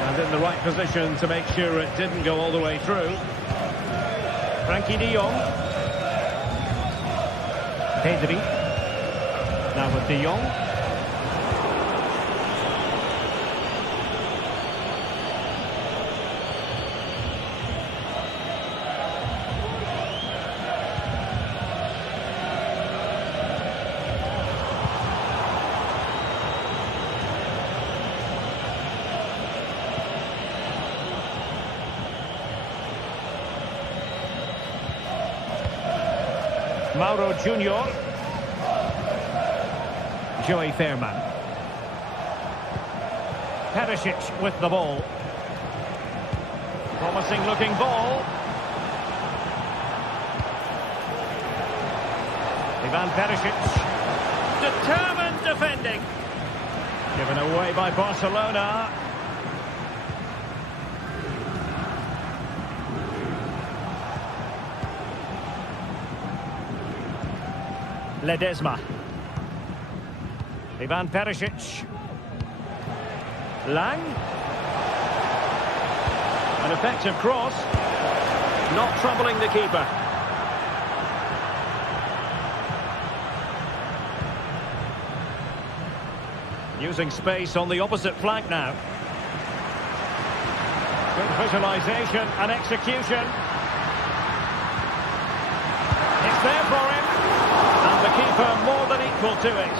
And in the right position to make sure it didn't go all the way through. Frankie de Jong. Pedri. Now with de Jong. Mauro Junior. Joey Fairman. Perisic with the ball. Promising looking ball. Ivan Perisic. Determined defending. Given away by Barcelona. Ledesma. Ivan Perisic. Lang. An effective cross. Not troubling the keeper. Using space on the opposite flank now. Good visualisation and execution. It's there for him. And the keeper more than equal to it.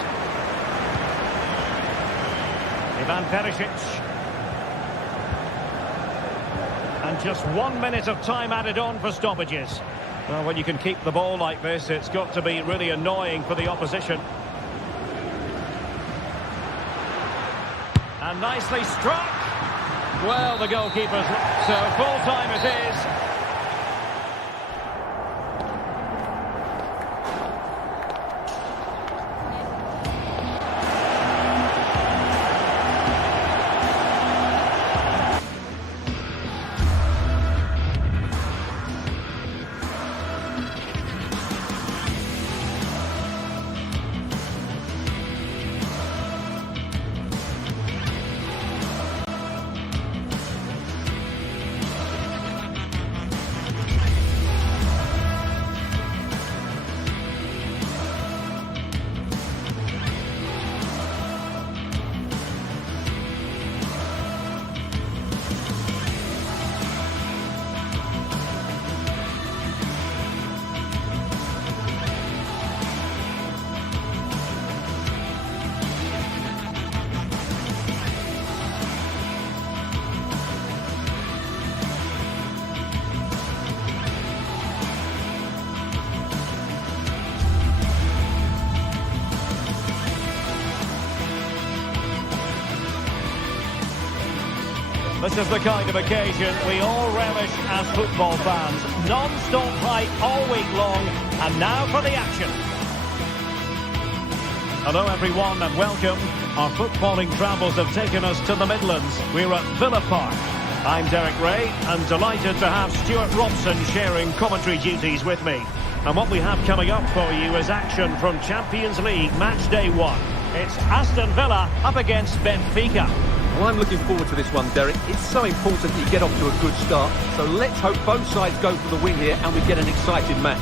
Ivan Perisic. And just 1 minute of time added on for stoppages. Well, when you can keep the ball like this, it's got to be really annoying for the opposition. And nicely struck. Well, the goalkeeper's... So full time it is. This is the kind of occasion we all relish as football fans. Non-stop hype all week long, and now for the action. Hello everyone and welcome. Our footballing travels have taken us to the Midlands. We're at Villa Park. I'm Derek Ray and delighted to have Stuart Robson sharing commentary duties with me. And what we have coming up for you is action from Champions League Match Day 1. It's Aston Villa up against Benfica. Well, I'm looking forward to this one, Derek. It's so important you get off to a good start. So let's hope both sides go for the win here and we get an exciting match.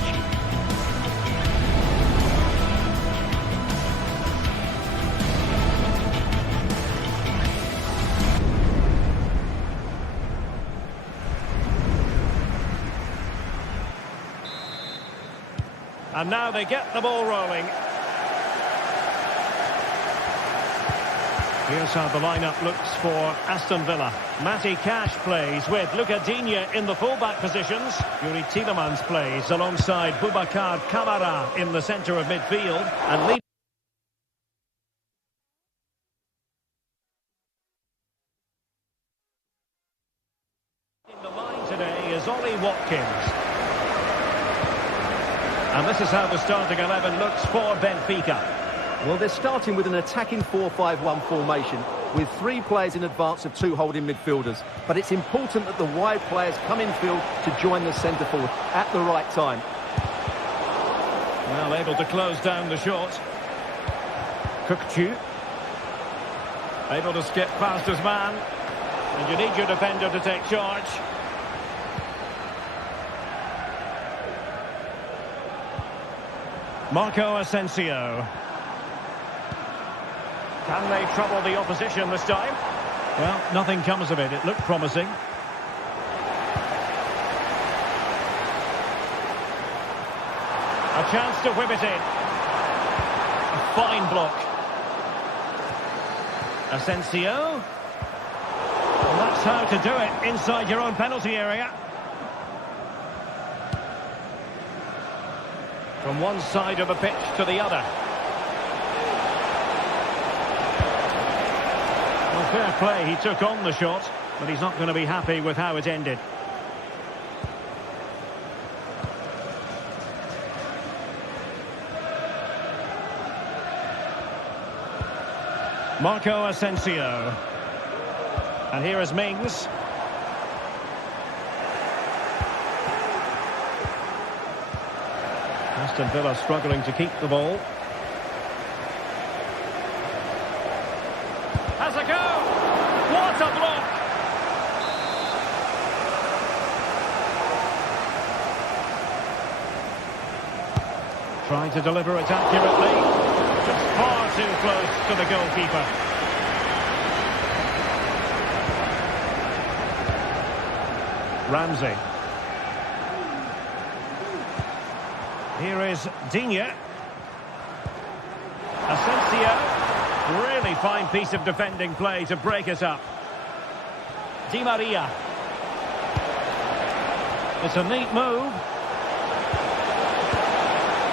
And now they get the ball rolling. Here's how the lineup looks for Aston Villa. Matty Cash plays with Luca Digne in the fullback positions. Yuri Tielemans plays alongside Boubacar Kamara in the centre of midfield. And leading the line today is Ollie Watkins. And this is how the starting 11 looks for Benfica. Well, they're starting with an attacking 4-5-1 formation with 3 players in advance of 2 holding midfielders. But it's important that the wide players come in field to join the centre forward at the right time. Well, able to close down the shot. Kukcu. Able to skip past his man. And you need your defender to take charge. Marco Asensio. Can they trouble the opposition this time? Well, nothing comes of it. It looked promising. A chance to whip it in. A fine block. Asensio. And that's how to do it inside your own penalty area. From one side of the pitch to the other. Well, fair play, he took on the shot, but he's not going to be happy with how it ended. Marco Asensio. And here is Mings. Aston Villa struggling to keep the ball. Has a go! What a block! Trying to deliver it accurately. Just far too close to the goalkeeper. Ramsey. Here is Digne. Asensio. Really fine piece of defending play to break it up. Di Maria. It's a neat move.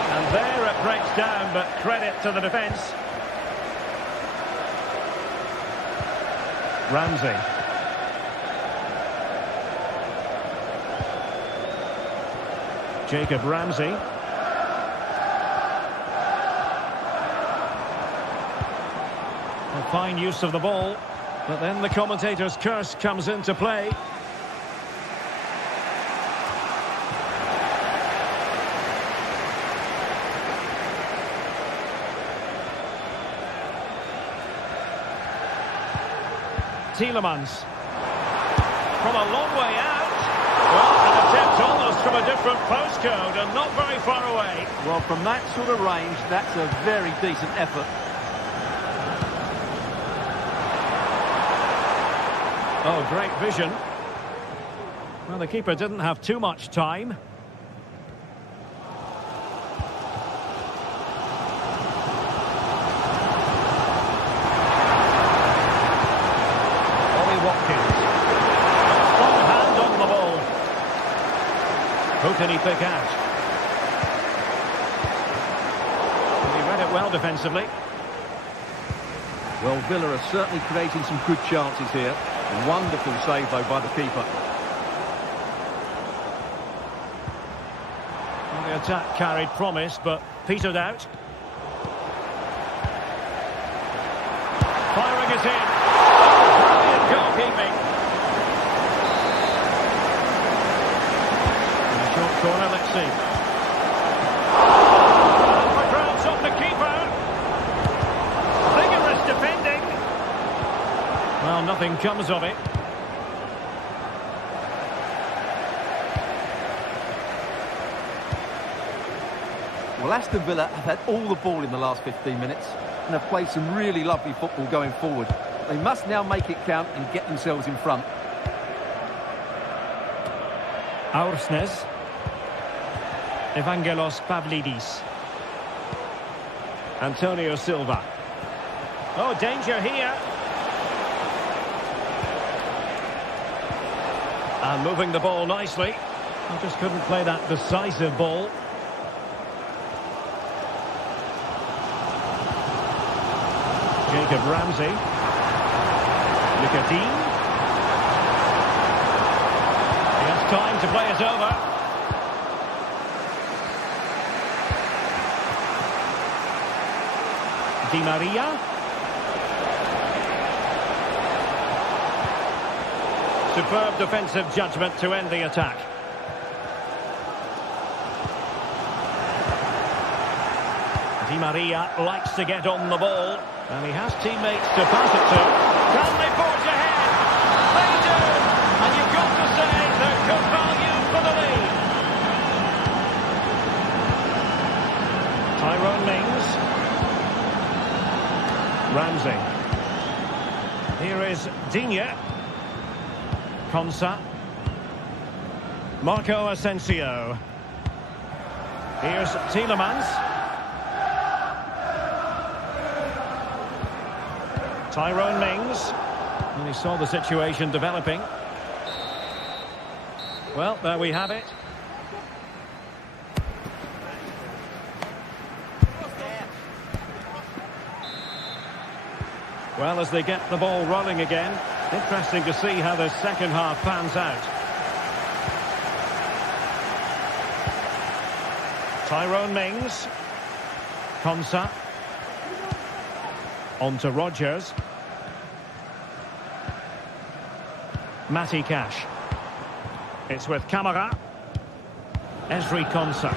And there it breaks down, but credit to the defence. Ramsey. Jacob Ramsey. A fine use of the ball, but then the commentator's curse comes into play. Tielemans. From a long way out. Well, an attempt almost from a different postcode and not very far away. Well, from that sort of range, that's a very decent effort. Oh, great vision. Well, the keeper didn't have too much time. Ollie Watkins. Strong hand on the ball. Who can he pick out? He read it well defensively. Well, Villa are certainly creating some good chances here. Wonderful save, though, by the keeper. Well, the attack carried promise, but petered out. Firing it in. Brilliant goalkeeping. In a short corner, let's see. For grabs off the keeper. Vigorous defending. Well, nothing comes of it. Well, Aston Villa have had all the ball in the last 15 minutes and have played some really lovely football going forward. They must now make it count and get themselves in front. Aursnes. Evangelos Pavlidis. Antonio Silva. Oh, danger here. And moving the ball nicely. He just couldn't play that decisive ball. Jacob Ramsey. Nicodine. He has time to play it over. Di Maria. Superb defensive judgment to end the attack. Di Maria likes to get on the ball, and he has teammates to pass it to. Can they forge ahead? They do! And you've got to say they're good value for the lead. Tyrone Mings. Ramsey. Here is Digne. Konsa. Marco Asensio. Here's Tielemans. Tyrone Mings. And he saw the situation developing. Well, there we have it. Well, as they get the ball rolling again, interesting to see how the second half pans out. Tyrone Mings. Konsa. On to Rodgers. Matty Cash. It's with Camara. Ezri Konsa.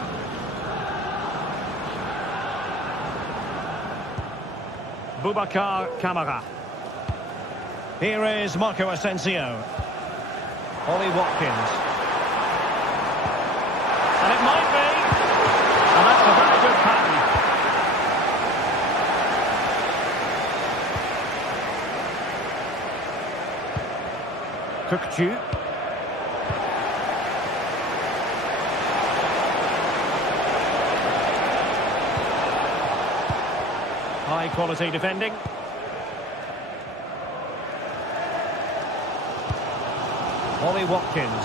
Boubacar Camara. Here is Marco Asensio. Ollie Watkins. And it might be. And that's a very good pattern. Kukçu. High quality defending. Ollie Watkins.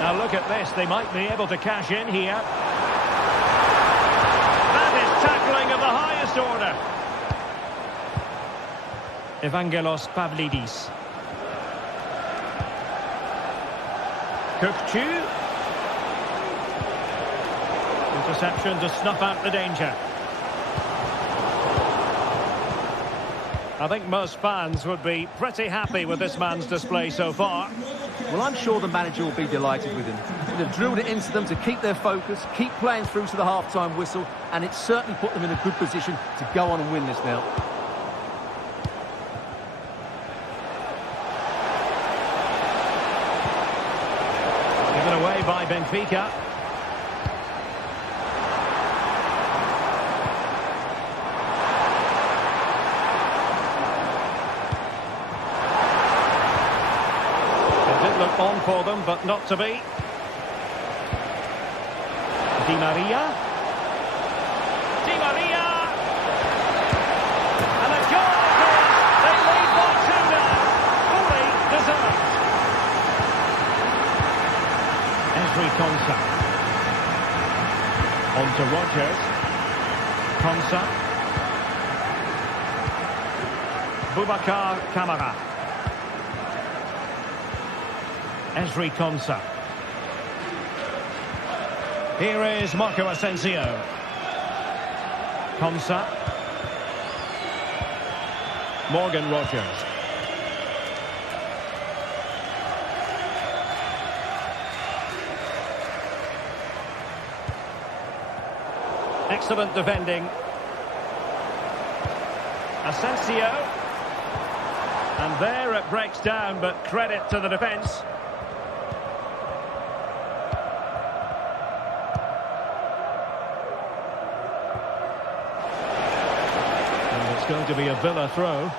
Now look at this, they might be able to cash in here. That is tackling of the highest order. Evangelos Pavlidis. Kukçu. Interception to snuff out the danger. I think most fans would be pretty happy with this man's display so far. Well, I'm sure the manager will be delighted with him. They've drilled it into them to keep their focus, keep playing through to the half-time whistle, and it's certainly put them in a good position to go on and win this now. Given away by Benfica. Look on for them, but not to be. Di Maria. Di Maria! And a goal it is! They lead by 2 now. Fully deserved. Ezri Konsa. On to Rodgers. Konsa. Boubacar Camara. Ezri Konsa. Here is Marco Asensio. Konsa. Morgan Rodgers. Excellent defending. Asensio. And there it breaks down, but credit to the defence. Going to be a Villa throw.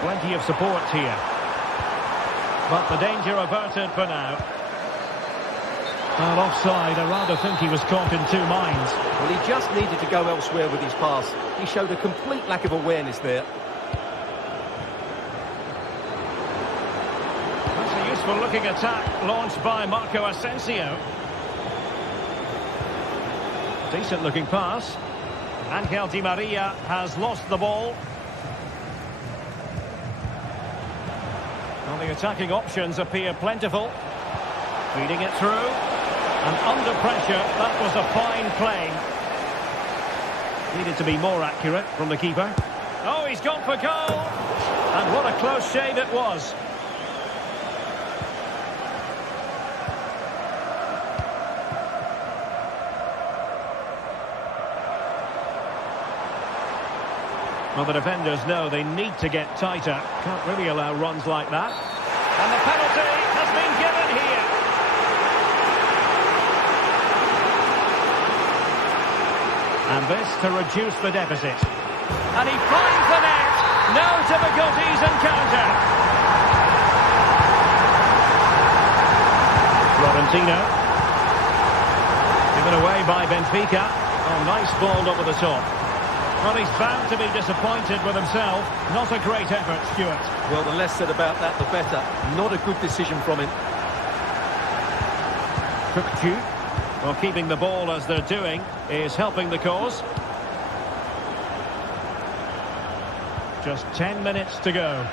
Plenty of support here. But the danger averted for now. Well, offside, I rather think he was caught in two minds. Well, he just needed to go elsewhere with his pass. He showed a complete lack of awareness there. That's a useful looking attack launched by Marco Asensio. Decent looking pass. Angel Di Maria has lost the ball. Well, the attacking options appear plentiful. Feeding it through. And under pressure, that was a fine play. Needed to be more accurate from the keeper. Oh, he's gone for goal! And what a close shave it was. Well, the defenders know they need to get tighter. Can't really allow runs like that. And the penalty has been given here. And this to reduce the deficit. And he finds the net. No difficulties encountered. Florentino. Given away by Benfica. Oh, nice ball over the top. Well, he's bound to be disappointed with himself. Not a great effort, Stuart. Well, the less said about that, the better. Not a good decision from him. Cook. Well, keeping the ball as they're doing is helping the cause. Just 10 minutes to go.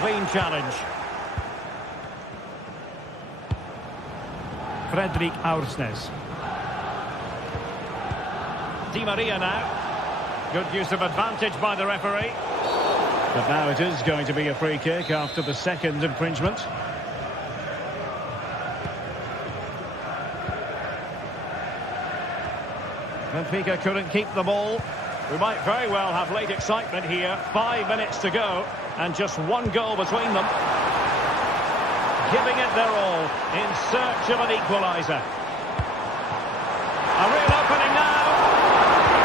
Clean challenge. Frederic Aursnes. Di Maria now. Good use of advantage by the referee. But now it is going to be a free kick after the second infringement. Benfica couldn't keep the ball. We might very well have late excitement here. 5 minutes to go and just one goal between them. Giving it their all in search of an equaliser. A real opening now.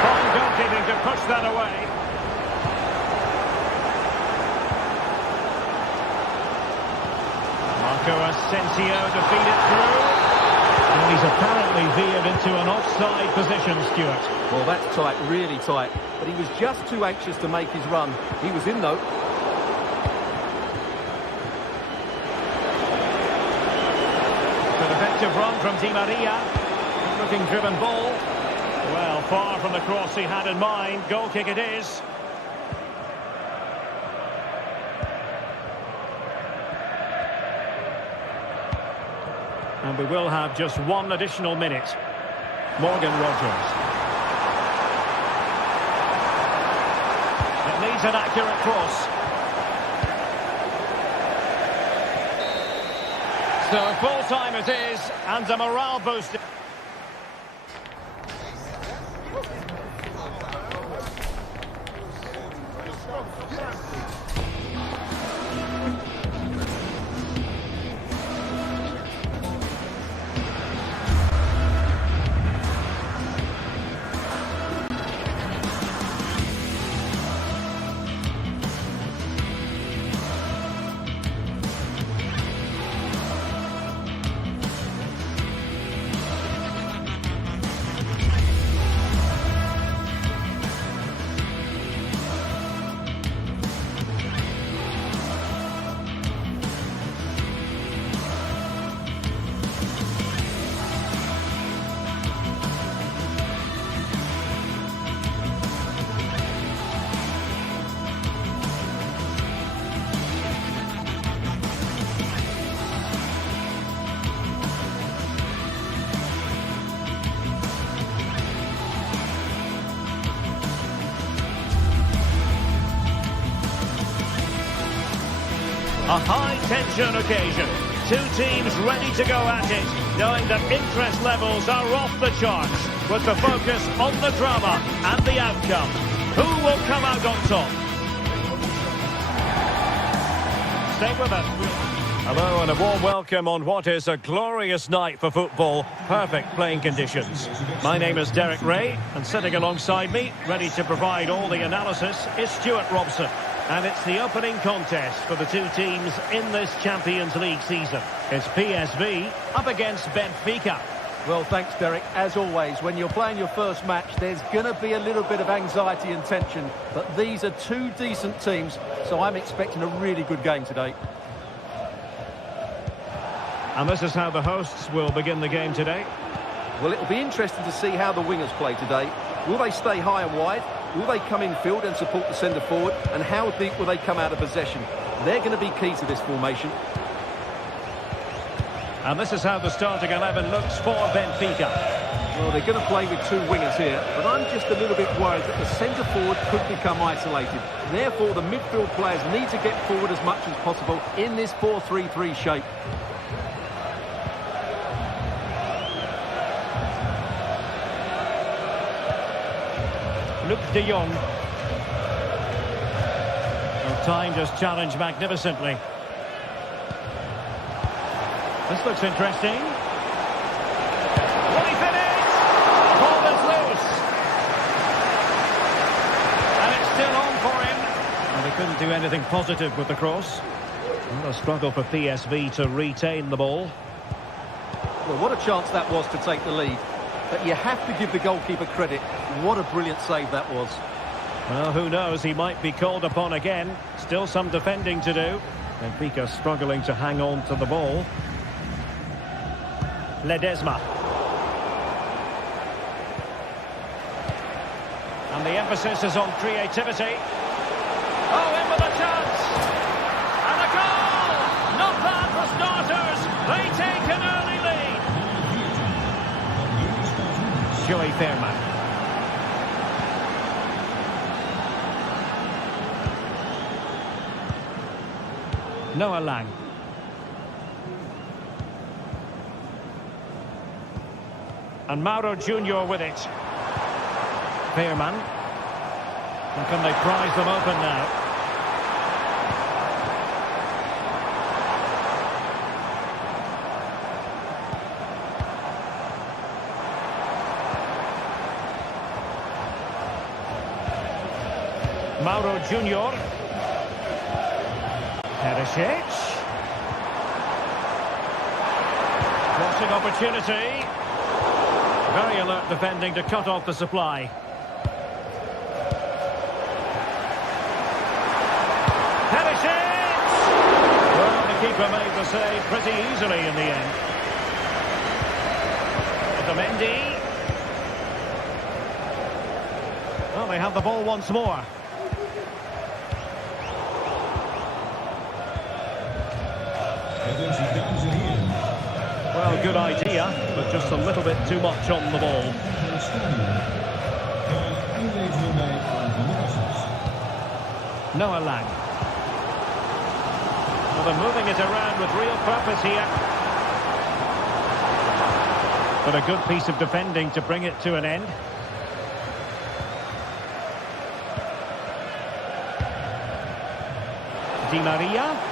Fine goalkeeping to push that away. Marco Asensio to feed it through. And he's apparently veered into an offside position, Stuart. Well, that's tight, really tight. But he was just too anxious to make his run. He was in, though. An effective run from Di Maria. Looking driven ball. Well, far from the cross he had in mind. Goal kick it is. And we will have just one additional minute. Morgan Rogers. It needs an accurate cross. So full time it is, and a morale booster. A high-tension occasion. Two teams ready to go at it, knowing that interest levels are off the charts, with the focus on the drama and the outcome. Who will come out on top? Stay with us. Hello and a warm welcome on what is a glorious night for football. Perfect playing conditions. My name is Derek Ray, and sitting alongside me, ready to provide all the analysis, is Stuart Robson. And it's the opening contest for the two teams in this Champions League season. It's PSV up against Benfica. Well, thanks, Derek. As always, when you're playing your first match, there's going to be a little bit of anxiety and tension. But these are two decent teams, so I'm expecting a really good game today. And this is how the hosts will begin the game today. Well, it'll be interesting to see how the wingers play today. Will they stay high and wide? Will they come in field and support the centre forward? And how deep will they come out of possession? They're going to be key to this formation. And this is how the starting 11 looks for Benfica. Well, they're going to play with two wingers here, but I'm just a little bit worried that the centre forward could become isolated. Therefore, the midfield players need to get forward as much as possible in this 4-3-3 shape. Luc de Jong. Well, timed his challenge magnificently. This looks interesting. Will he finish? The ball is loose. And it's still on for him. And they couldn't do anything positive with the cross. What a struggle for PSV to retain the ball. Well, what a chance that was to take the lead. But you have to give the goalkeeper credit. What a brilliant save that was. Well, who knows? He might be called upon again. Still some defending to do. Benfica struggling to hang on to the ball. Ledesma. And the emphasis is on creativity. Oh, in with a chance! And a goal! Not bad for starters. They take an early lead. Joey Fairman. Noah Lang. And Mauro Junior with it. Fairman. And can they prize them open now? Mauro Junior. Perisic. Crossing opportunity. Very alert defending to cut off the supply. Perisic! Well, the keeper made the save pretty easily in the end. Otamendi. Well, they have the ball once more. Well, good idea, but just a little bit too much on the ball. Noah Lang. Well, they're moving it around with real purpose here. But a good piece of defending to bring it to an end. Di Maria.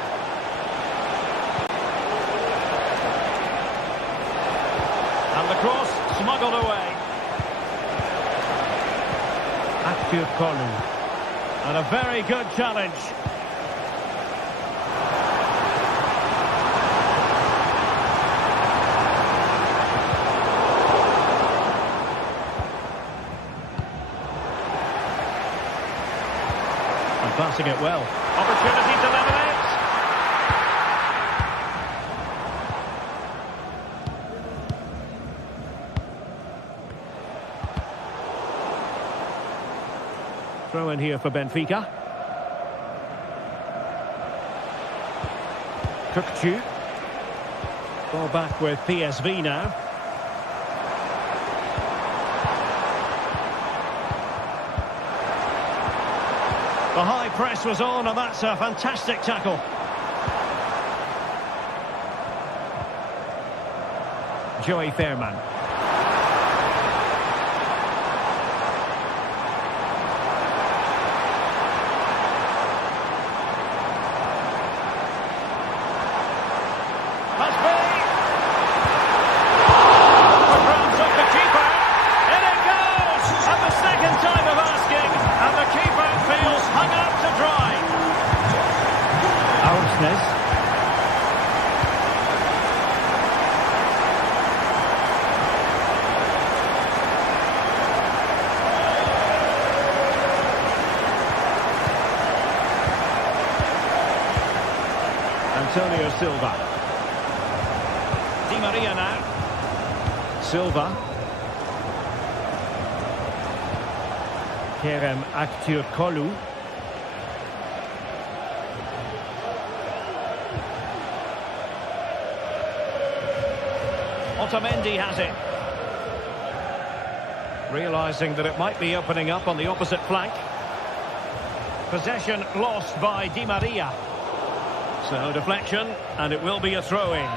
And the cross smuggled away. Akpur Kolu. And a very good challenge. And passing it well. Opportunity to level it. Throw in here for Benfica. Kukçu. Ball back with PSV now. The high press was on, and that's a fantastic tackle. Joey Fairman. Aursnes. Antonio Silva. Di Maria now. Silva. Kerem Aktürkoğlu. Otamendi has it. Realising that it might be opening up on the opposite flank. Possession lost by Di Maria. So deflection, and it will be a throw-in.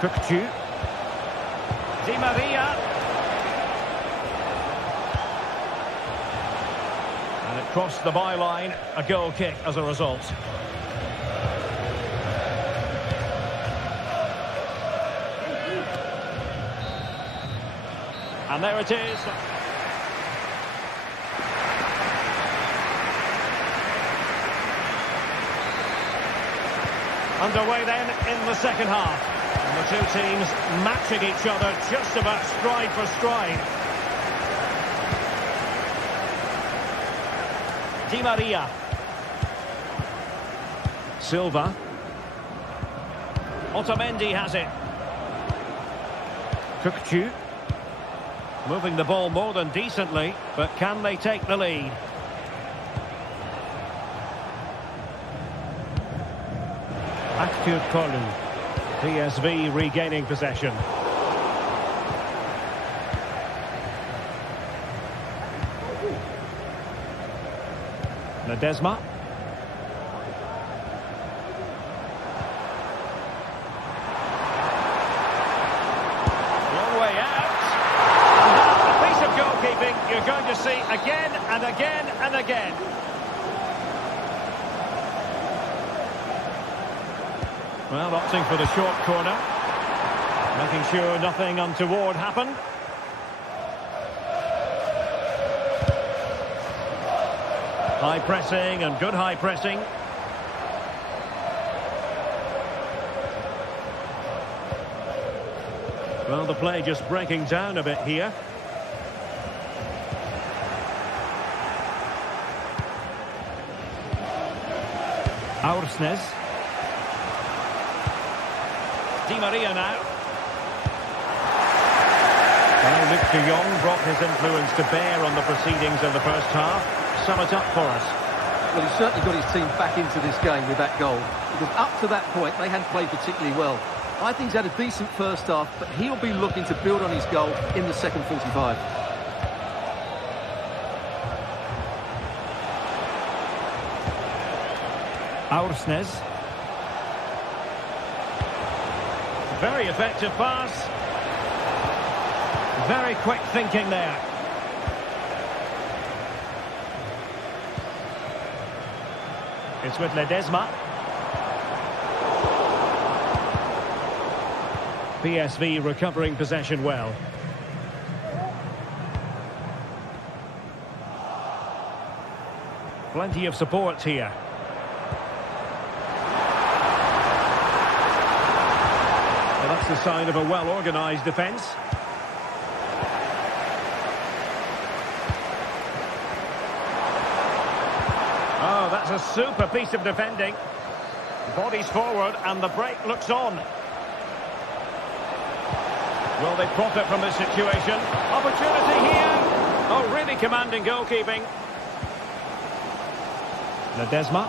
Kökçü. Di Maria. And it crossed the byline, a goal kick as a result. And there it is. Underway then in the second half. And the two teams matching each other just about stride for stride. Di Maria. Silva. Otamendi has it. Kökçü. Moving the ball more than decently, but can they take the lead? Aktürkoğlu. PSV regaining possession. Ledesma. Long way out. And that's a piece of goalkeeping you're going to see again and again and again. Well, opting for the short corner. Making sure nothing untoward happened. High pressing and good high pressing. Well, the play just breaking down a bit here. Aursnes. Di Maria now. Well, Luc de Jong brought his influence to bear on the proceedings of the first half. Sum it up for us. Well, he certainly got his team back into this game with that goal. Because up to that point, they hadn't played particularly well. I think he's had a decent first half, but he'll be looking to build on his goal in the second 45. Aursnes. Very effective pass. Very quick thinking there. It's with Ledesma. PSV recovering possession well. Plenty of support here. Well, that's the sign of a well-organised defence. Oh, that's a super piece of defending. Bodies forward and the break looks on. Will they profit from this situation? Opportunity here. Oh, really commanding goalkeeping. Ledesma.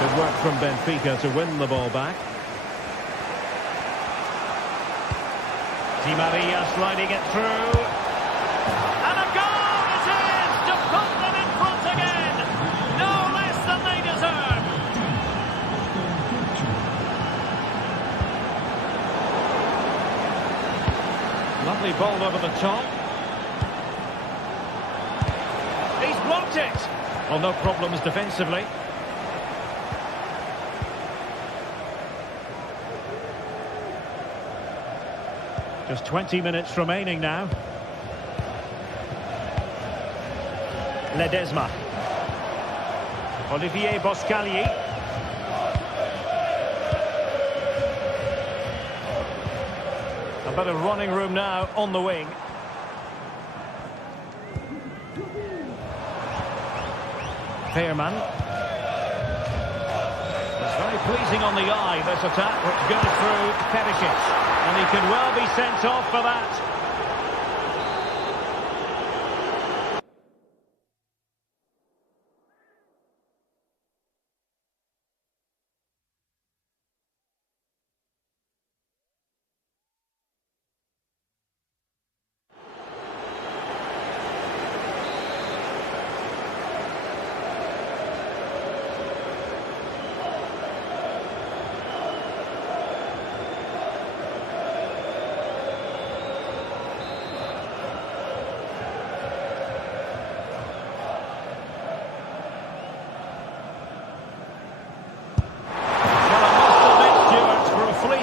Good work from Benfica to win the ball back. Di Maria sliding it through. And a goal it is to put them in front again. No less than they deserve. Lovely ball over the top. He's blocked it. Well, no problems defensively. Just 20 minutes remaining now. Ledesma. Olivier Boscagli. A bit of running room now on the wing. Veerman. It's very pleasing on the eye, this attack, which goes through Perisic. And he could well be sent off for that.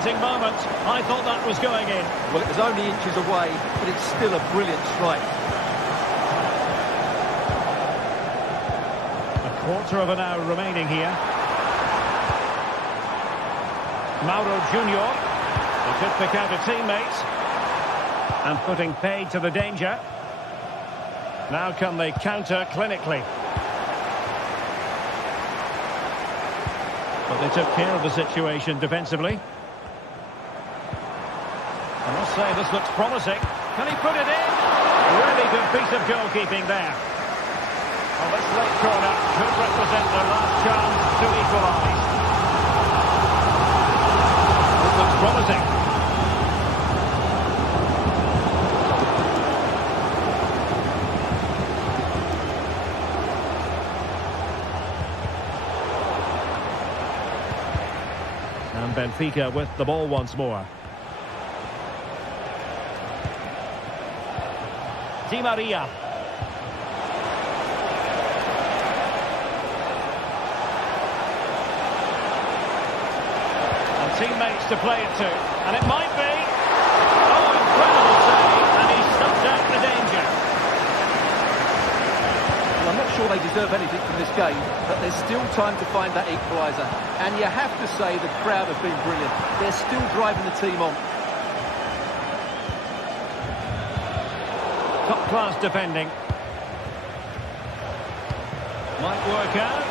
Moment. I thought that was going in. Well, it was only inches away, but it's still a brilliant strike. A quarter of an hour remaining here. Mauro Junior. He could pick out a teammate. And putting paid to the danger. Now can they counter clinically? But they took care of the situation defensively. I must say, this looks promising. Can he put it in? Really good piece of goalkeeping there. Well, this late corner could represent their last chance to equalise. This looks promising. And Benfica with the ball once more. Di Maria. And teammates to play it to. And it might be. Oh, incredible save. And he stopped out the danger. Well, I'm not sure they deserve anything from this game, but there's still time to find that equaliser. And you have to say the crowd have been brilliant. They're still driving the team on. Top-class defending. Might work out.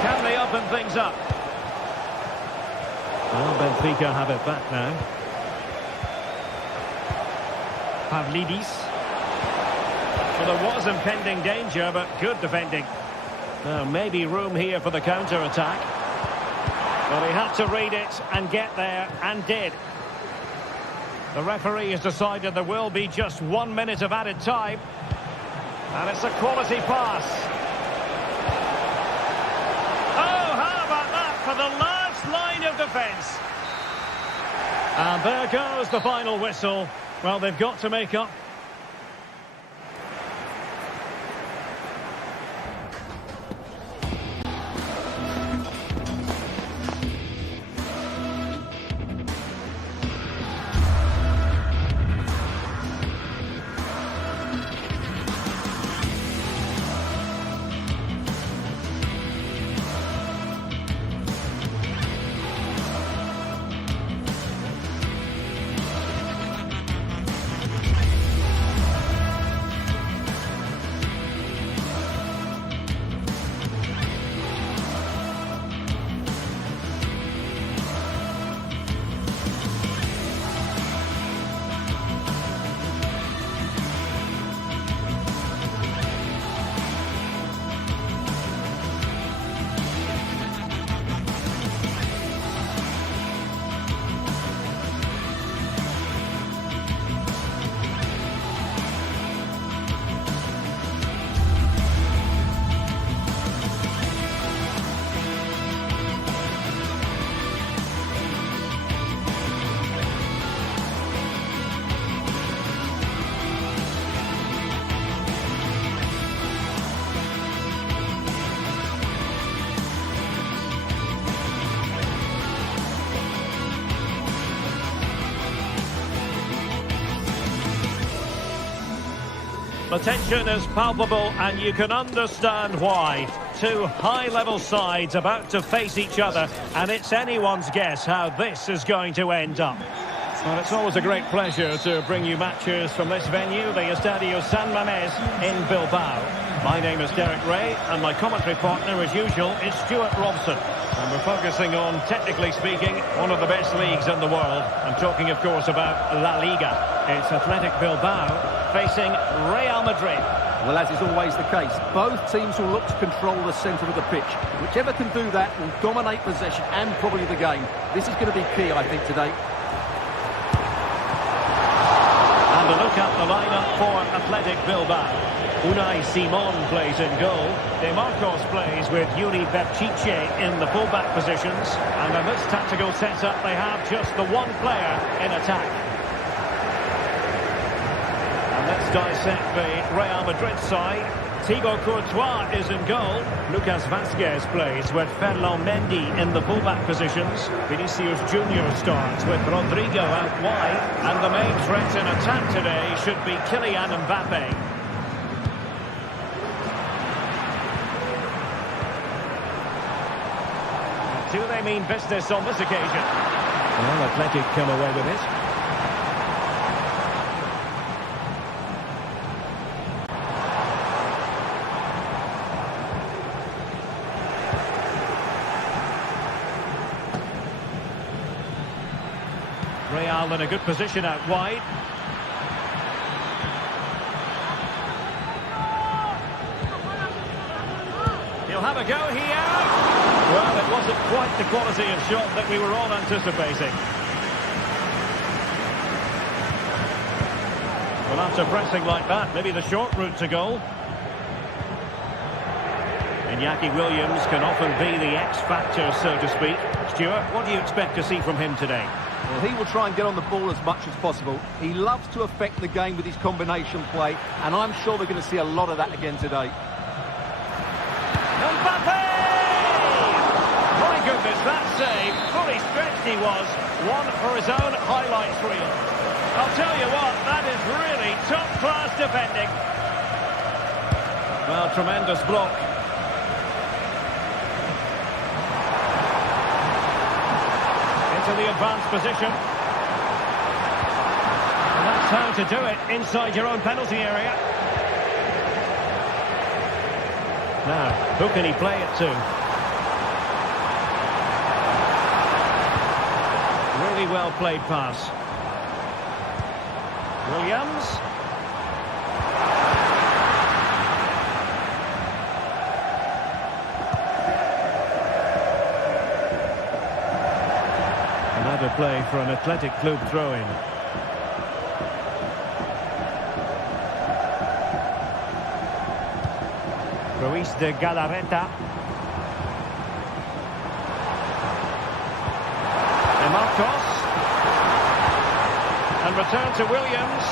Can they open things up? Well, Benfica have it back now. Pavlidis. Well, there was impending danger, but good defending. Now, maybe room here for the counter-attack. Well, he had to read it and get there, and did. The referee has decided there will be just 1 minute of added time. And it's a quality pass. Oh, how about that for the last line of defence? And there goes the final whistle. Well, they've got to make up. The tension is palpable and you can understand why. Two high-level sides about to face each other, and it's anyone's guess how this is going to end up. Well, it's always a great pleasure to bring you matches from this venue, the Estadio San Mamés in Bilbao. My name is Derek Ray, and my commentary partner, as usual, is Stuart Robson. And we're focusing on, technically speaking, one of the best leagues in the world. I'm talking, of course, about La Liga. It's Athletic Bilbao facing Real Madrid. Well, as is always the case, both teams will look to control the centre of the pitch. Whichever can do that will dominate possession and probably the game. This is going to be key, I think, today. And a look at the lineup for Athletic Bilbao. Unai Simon plays in goal. De Marcos plays with Yuri Berchiche in the full-back positions. And in this tactical setup, they have just the one player in attack. And let's dissect the Real Madrid side. Thibaut Courtois is in goal. Lucas Vazquez plays with Ferland Mendy in the full-back positions. Vinicius Junior starts with Rodrigo out wide. And the main threat in attack today should be Kylian Mbappe. Do they mean business on this occasion? Well, Athletic come away with it. Real in a good position out wide. He'll have a go here. Well, it wasn't quite the quality of shot that we were all anticipating. Well, after pressing like that, maybe the short route to goal. Iñaki Williams can often be the X-factor, so to speak. Stuart, what do you expect to see from him today? Well, he will try and get on the ball as much as possible. He loves to affect the game with his combination play, and I'm sure we're going to see a lot of that again today. Mbappe! My goodness, that save, fully stretched he was, one for his own highlights reel. I'll tell you what, that is really top-class defending. Well, tremendous block. Into the advanced position. And that's how to do it, inside your own penalty area. Now, who can he play it to? Really well played pass. Williams. Another play for an Athletic Club throw-in. Ruiz de Galarreta. De Marcos. And return to Williams.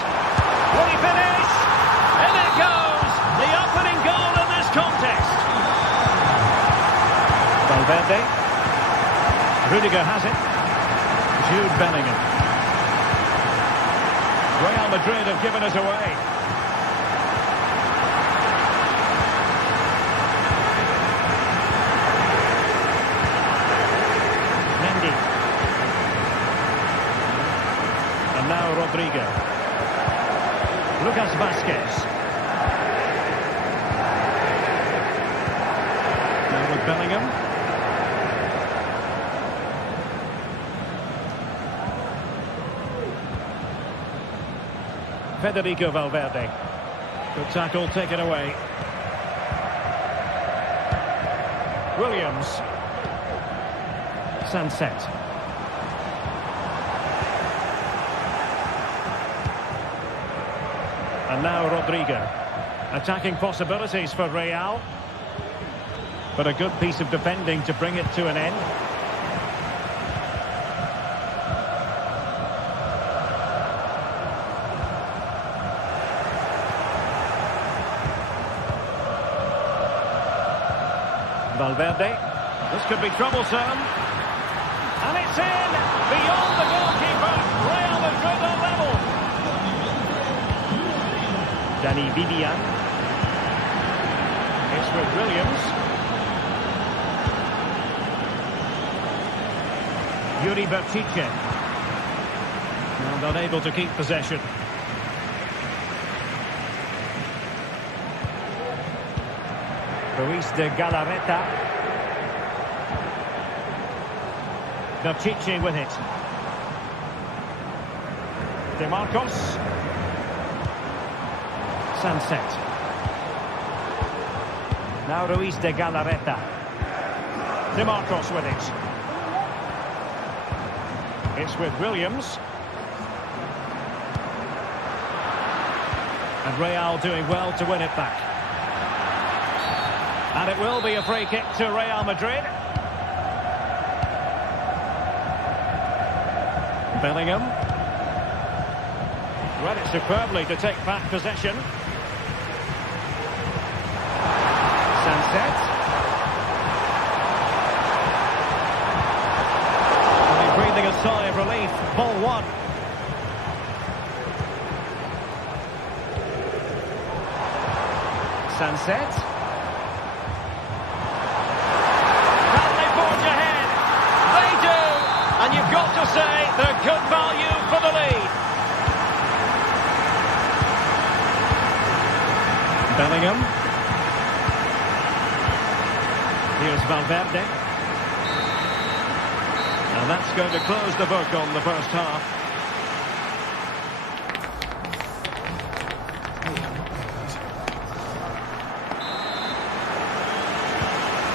Will he finish? In it goes! The opening goal in this contest. Valverde. Rudiger has it. Jude Bellingham. Real Madrid have given us away. Mendy. And now Rodrigo. Lucas Vazquez. Now with Bellingham. Federico Valverde. Good tackle taken away. Williams. Sunset. And now Rodrigo. Attacking possibilities for Real. But a good piece of defending to bring it to an end. Valverde. This could be troublesome. And it's in! Beyond the goalkeeper. Real Madrid are level. Danny Vivian. It's with Williams. Yuri Bertice. And unable to keep possession. Ruiz de Galarreta. Bertice with it. De Marcos. Sunset. Now Ruiz de Galarreta. De Marcos with it. It's with Williams. And Real doing well to win it back. And it will be a free kick to Real Madrid. Bellingham. Read it superbly to take back possession. Sunset. And he's breathing a sigh of relief. Ball one. Sunset. Can they forge ahead? They do. And you've got to say they're good value for the lead. Bellingham. Here's Valverde. And that's going to close the book on the first half.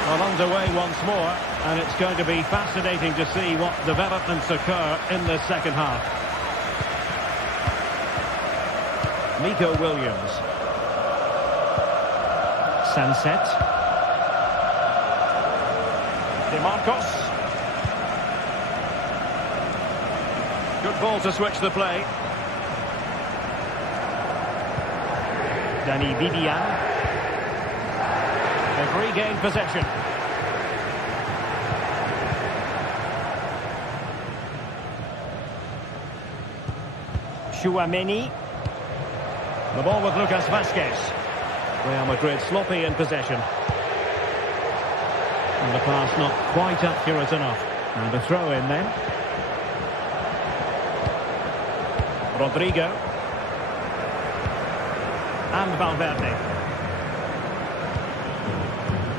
Well, underway once more, and it's going to be fascinating to see what developments occur in the second half. Nico Williams. Sunset. De Marcos. Good ball to switch the play. Danny Vivian. They've regained possession. Chouameni. The ball with Lucas Vazquez. Real Madrid sloppy in possession. And the pass not quite accurate enough. And a throw in then. Rodrigo. And Valverde.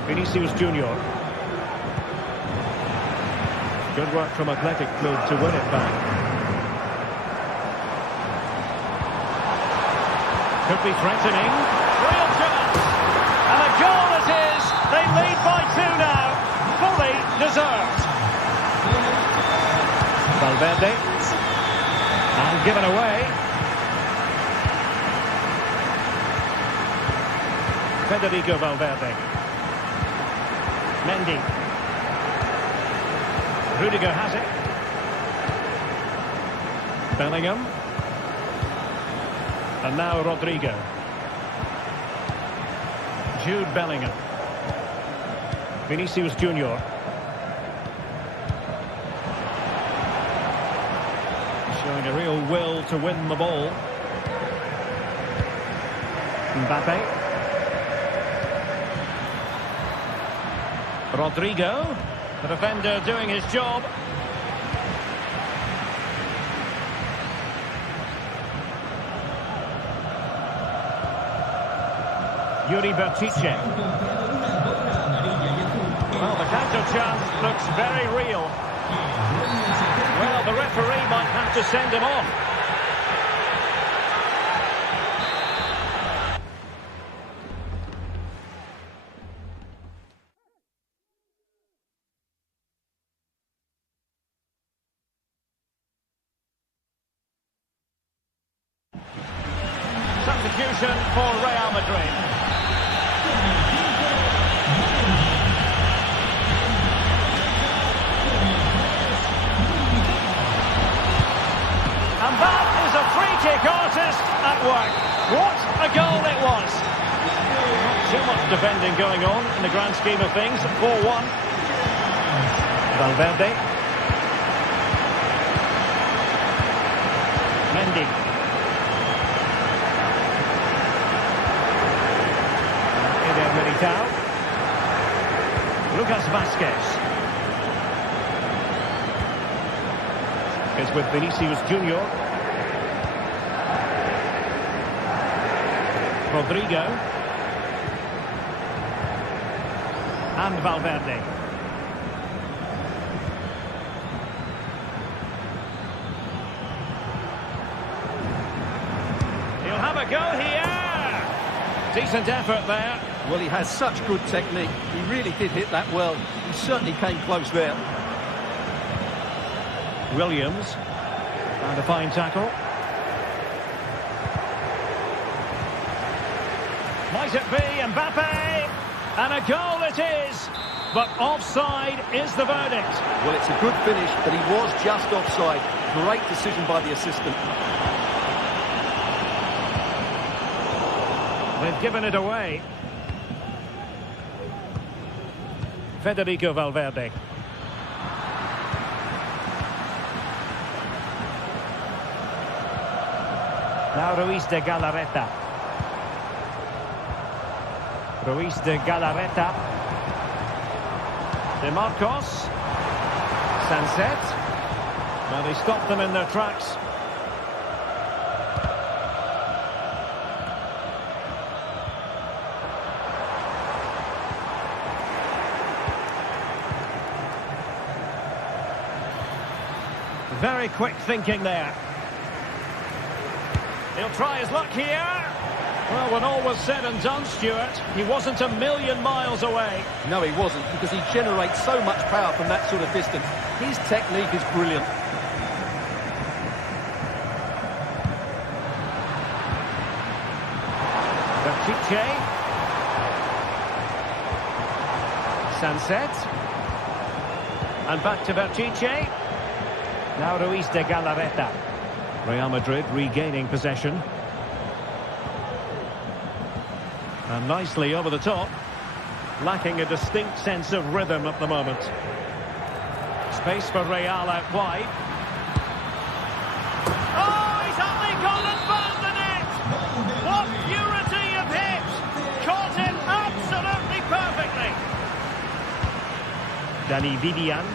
Vinicius Junior. Good work from Atletico to win it back. Could be threatening. Real chance. And a goal it is. They lead by 2 now. Fully deserved. Valverde. And given away. Federico Valverde. Mendy. Rudiger has it. Bellingham. And now Rodrigo. Jude Bellingham. Vinicius Junior. Showing a real will to win the ball. Mbappe. Rodrigo. The defender doing his job. Yuri Bertice. Well, the counter chance looks very real. Well, the referee might have to send him off. Substitution for Real Madrid. And that is a free-kick artist at work. What a goal it was. Not too much defending going on in the grand scheme of things. 4-1. Valverde. Mendy. Falcao. Lucas Vazquez. Is with Vinicius Junior. Rodrigo. And Valverde. He'll have a go here. Decent effort there. Well, he has such good technique. He really did hit that well. He certainly came close there. Williams. And a fine tackle. Might it be Mbappe? And a goal it is. But offside is the verdict. Well, it's a good finish, but he was just offside. Great decision by the assistant. They've given it away. Federico Valverde. Now Ruiz de Galarreta. Ruiz de Galarreta. De Marcos. Sanset. Well, he stopped them in their tracks. Very quick thinking there. He'll try his luck here. Well, when all was said and done, Stuart, he wasn't a million miles away. No, he wasn't, because he generates so much power from that sort of distance. His technique is brilliant. Berchiche. Sanset. And back to Berchiche. Now Ruiz de Galarreta. Real Madrid regaining possession. And nicely over the top. Lacking a distinct sense of rhythm at the moment. Space for Real out wide. Oh, he's only gone and found the net! What purity of hit! Caught it absolutely perfectly! Danny Vivian.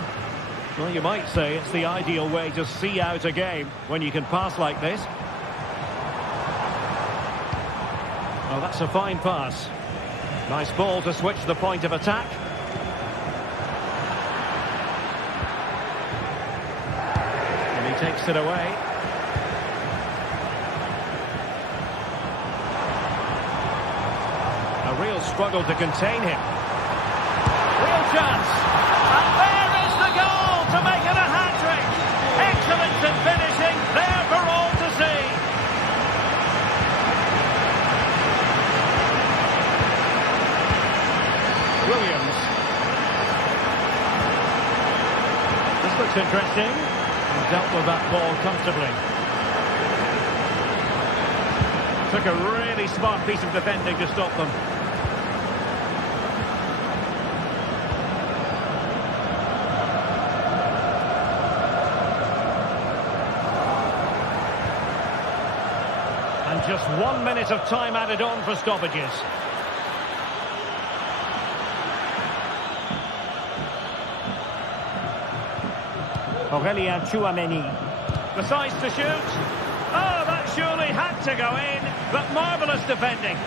Well, you might say it's the ideal way to see out a game when you can pass like this. Well, that's a fine pass. Nice ball to switch the point of attack. And he takes it away. A real struggle to contain him. Real chance. And there is the goal to make it a hat-trick. Excellence in finishing, there for all to see. Williams. This looks interesting. He dealt with that ball comfortably. Took a really smart piece of defending to stop them. And just 1 minute of time added on for stoppages. Aurelien Tchouameni decides to shoot. Oh, that surely had to go in, but marvellous defending.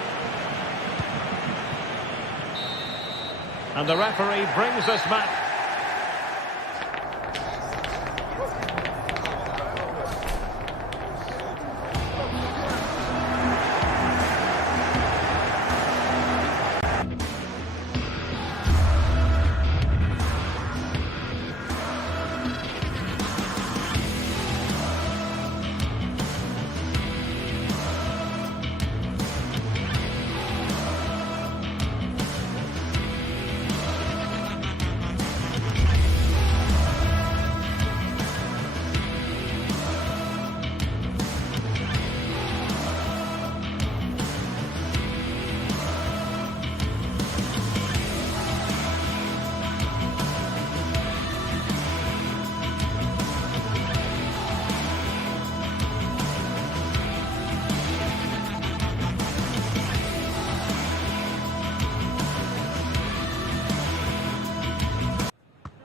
And the referee brings us back.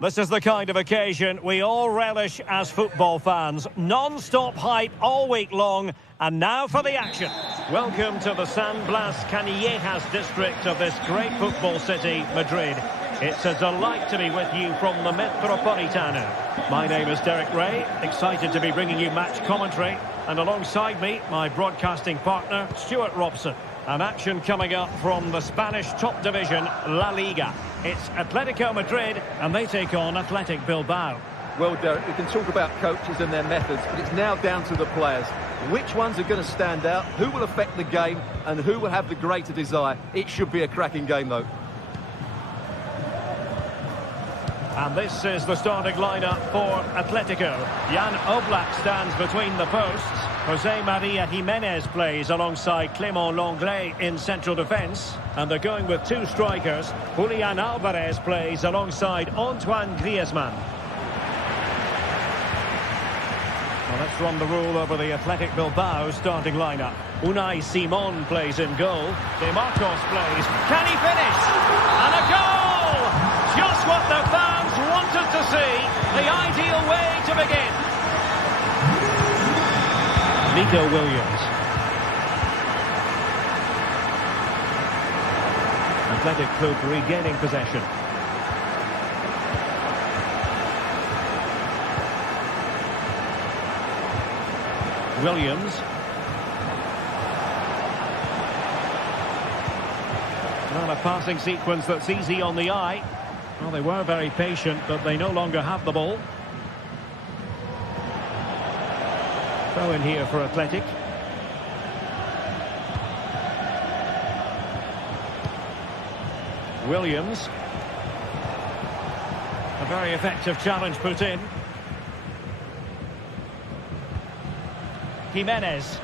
This is the kind of occasion we all relish as football fans. Non-stop hype all week long. And now for the action. Welcome to the San Blas Canillejas district of this great football city, Madrid. It's a delight to be with you from the Metropolitano. My name is Derek Ray, excited to be bringing you match commentary. And alongside me, my broadcasting partner, Stuart Robson. An action coming up from the Spanish top division, La Liga. It's Atletico Madrid, and they take on Athletic Bilbao. Well, Derek, we can talk about coaches and their methods, but it's now down to the players. Which ones are going to stand out, who will affect the game, and who will have the greater desire? It should be a cracking game, though. And this is the starting lineup for Atletico. Jan Oblak stands between the posts. Jose Maria Jimenez plays alongside Clément Lenglet in central defence. And they're going with two strikers. Julian Alvarez plays alongside Antoine Griezmann. Well, let's run the rule over the Athletic Bilbao starting lineup. Unai Simon plays in goal. De Marcos plays. Can he finish? And a goal! Just what the fans wanted to see. The ideal way to begin. Nico Williams. Athletic Club regaining possession. Williams. Well, a passing sequence that's easy on the eye. Well, they were very patient, but they no longer have the ball. Throw in here for Athletic. Williams. A very effective challenge put in. Jimenez.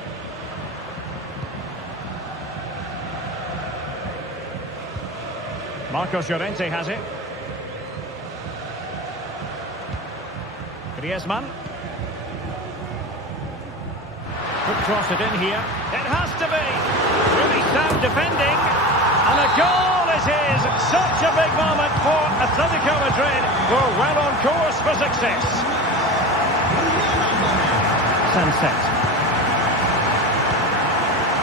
Marcos Llorente has it. Griezmann. Could cross it in here. It has to be. Really sound defending. And a goal it is. Such a big moment for Atletico Madrid, who are well on course for success. Sunset.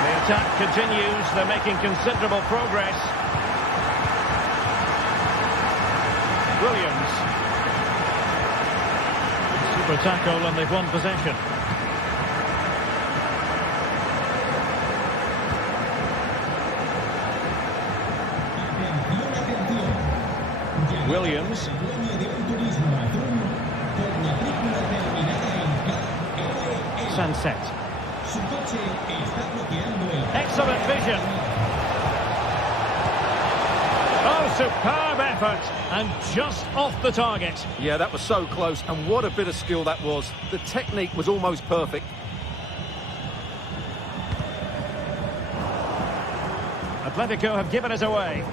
The attack continues. They're making considerable progress. Williams. Super tackle, and they've won possession. Williams. Sunset. Excellent vision. Oh, superb effort, and just off the target. Yeah, that was so close, and what a bit of skill that was. The technique was almost perfect. Atletico have given it away.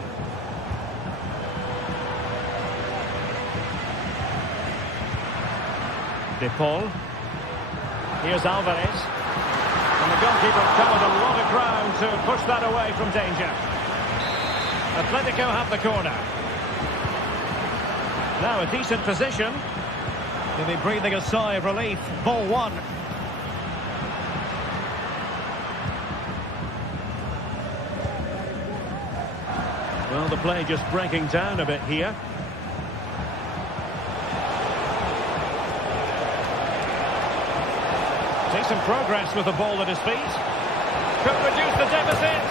De Paul. Here's Alvarez. And the goalkeeper covered a lot of ground to push that away from danger. Atletico have the corner. Now a decent position. They'll be breathing a sigh of relief. Ball one. Well, the play just breaking down a bit here. Decent progress with the ball at his feet. Could reduce the deficit.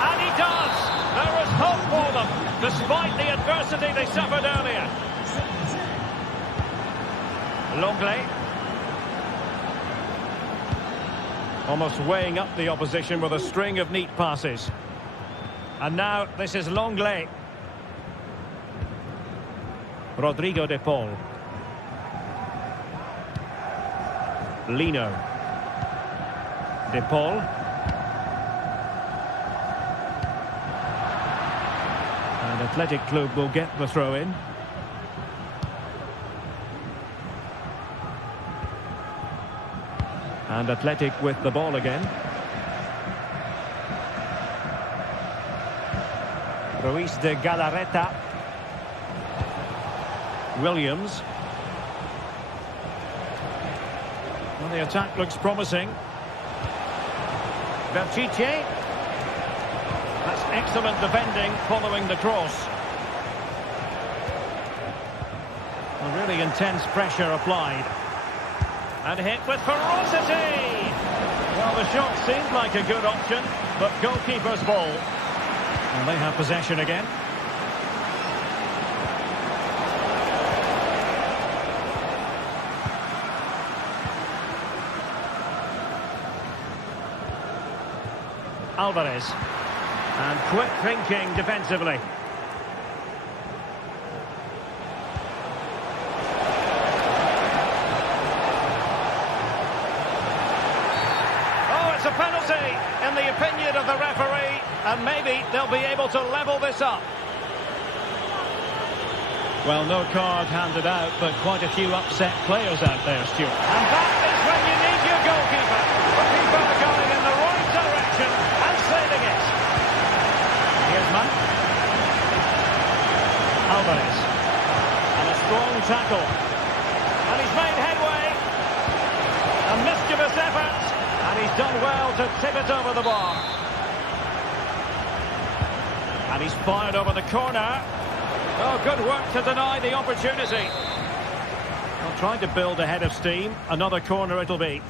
And he does. There is hope for them, despite the adversity they suffered earlier. Lenglet. Almost weighing up the opposition with a string of neat passes. And now this is Lenglet. Rodrigo de Paul. Lino. De Paul. And Athletic Club will get the throw in. And Athletic with the ball again. Ruiz de Galarreta. Williams. Well, the attack looks promising. Vertice. That's excellent defending following the cross. A really intense pressure applied. And hit with ferocity! Well, the shot seemed like a good option, but goalkeeper's ball. And they have possession again. Alvarez. And quick thinking defensively. Oh, it's a penalty in the opinion of the referee, and maybe they'll be able to level this up. Well, no card handed out, but quite a few upset players out there, Stuart. And that is when you need your goalkeeper. The keeper going in the right direction and saving it. Here's Mann. Alvarez. And a strong tackle. And he's made headway. A mischievous effort. And he's done well to tip it over the bar. And he's fired over the corner. Oh, good work to deny the opportunity. Well, trying to build a head of steam. Another corner it'll be.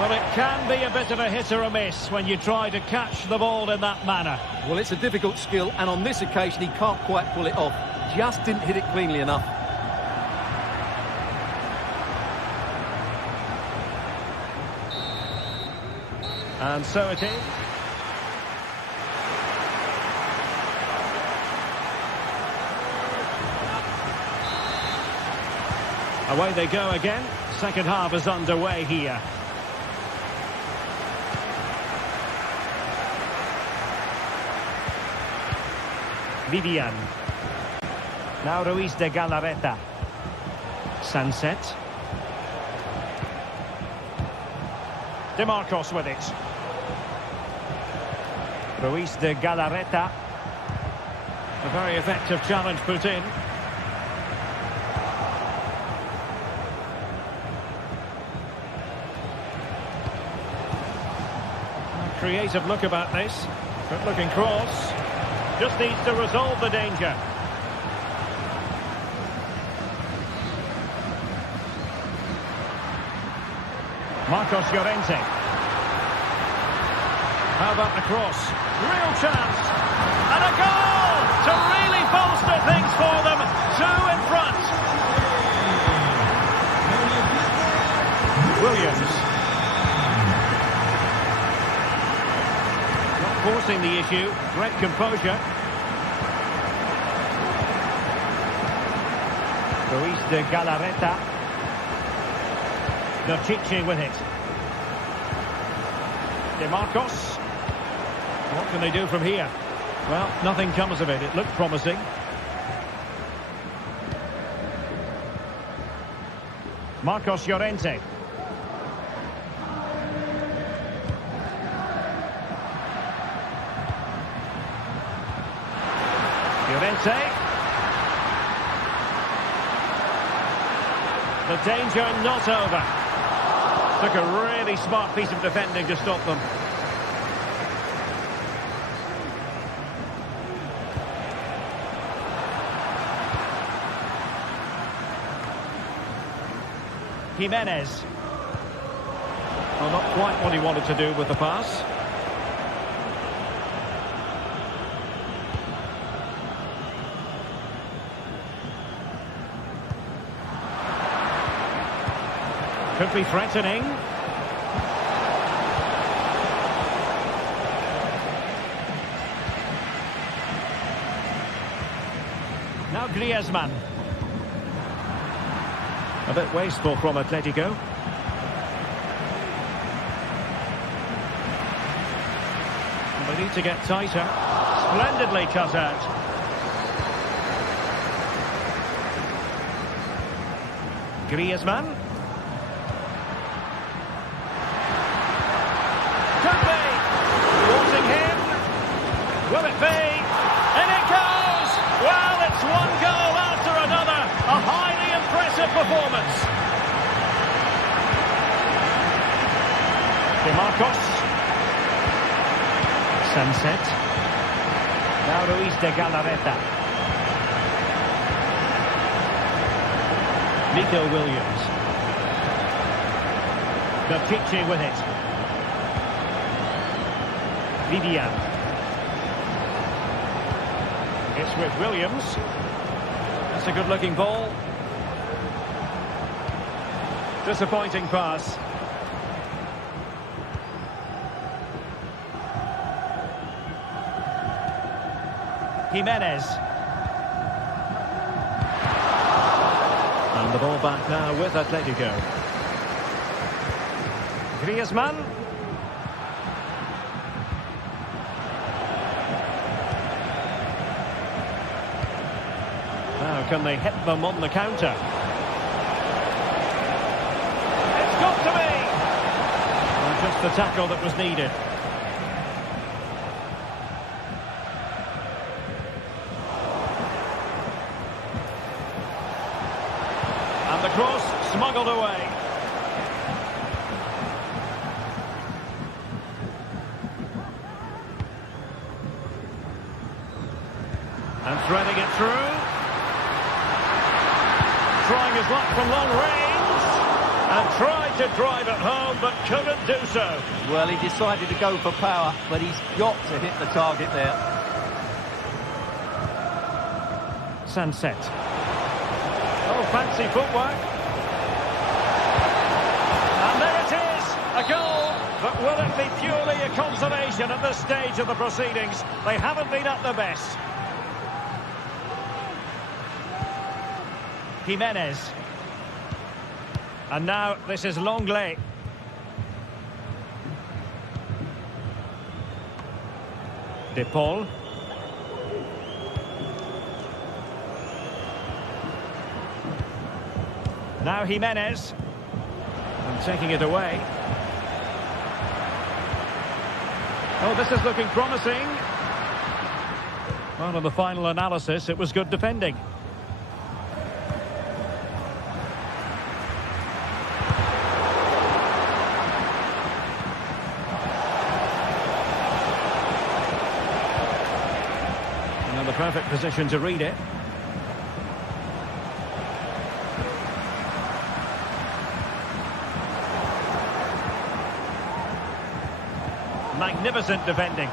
Well, it can be a bit of a hit or a miss when you try to catch the ball in that manner. Well, it's a difficult skill, and on this occasion he can't quite pull it off. Just didn't hit it cleanly enough. And so it is. Away they go again. Second half is underway here. Vivian. Now Ruiz de Galarreta. Sunset. DeMarcos with it. Ruiz de Galarreta. A very effective challenge put in. Creative look about this. Good looking cross. Just needs to resolve the danger. Marcos Llorente. How about the cross? Real chance. And a goal to really bolster things for them. Two in front. Williams. Not forcing the issue. Great composure. Ruiz de Galarreta. Vertice with it. DeMarcos. What can they do from here? Well, nothing comes of it. It looked promising. Marcos Llorente. Llorente. The danger not over. Took a really smart piece of defending to stop them. Jimenez. Well, not quite what he wanted to do with the pass. Could be threatening. Now Griezmann. A bit wasteful from Atletico. They need to get tighter. Splendidly cut out. Griezmann. Could be. Wanting him. Will it be? And it goes! Well, it's one goal after Impressive performance. DeMarcos. Sunset. Now Ruiz de Galarreta. Nico Williams. Gachichi with it. Vivian. It's with Williams. That's a good-looking ball. Disappointing pass. Jimenez. And the ball back now with Atletico. Griezmann. Now can they hit them on the counter? It's got to be! And just the tackle that was needed. And the cross smuggled away. And threading it through. Trying his luck from long range. And tried to drive it home, but couldn't do so. Well, he decided to go for power, but he's got to hit the target there. Sunset. Oh, fancy footwork. And there it is, a goal. But will it be purely a consolation at this stage of the proceedings? They haven't been at their best. Jimenez. And now this is Longley. De Paul. Now Jimenez. And taking it away. Oh, this is looking promising. Well, in the final analysis, it was good defending. The perfect position to read it. Magnificent defending.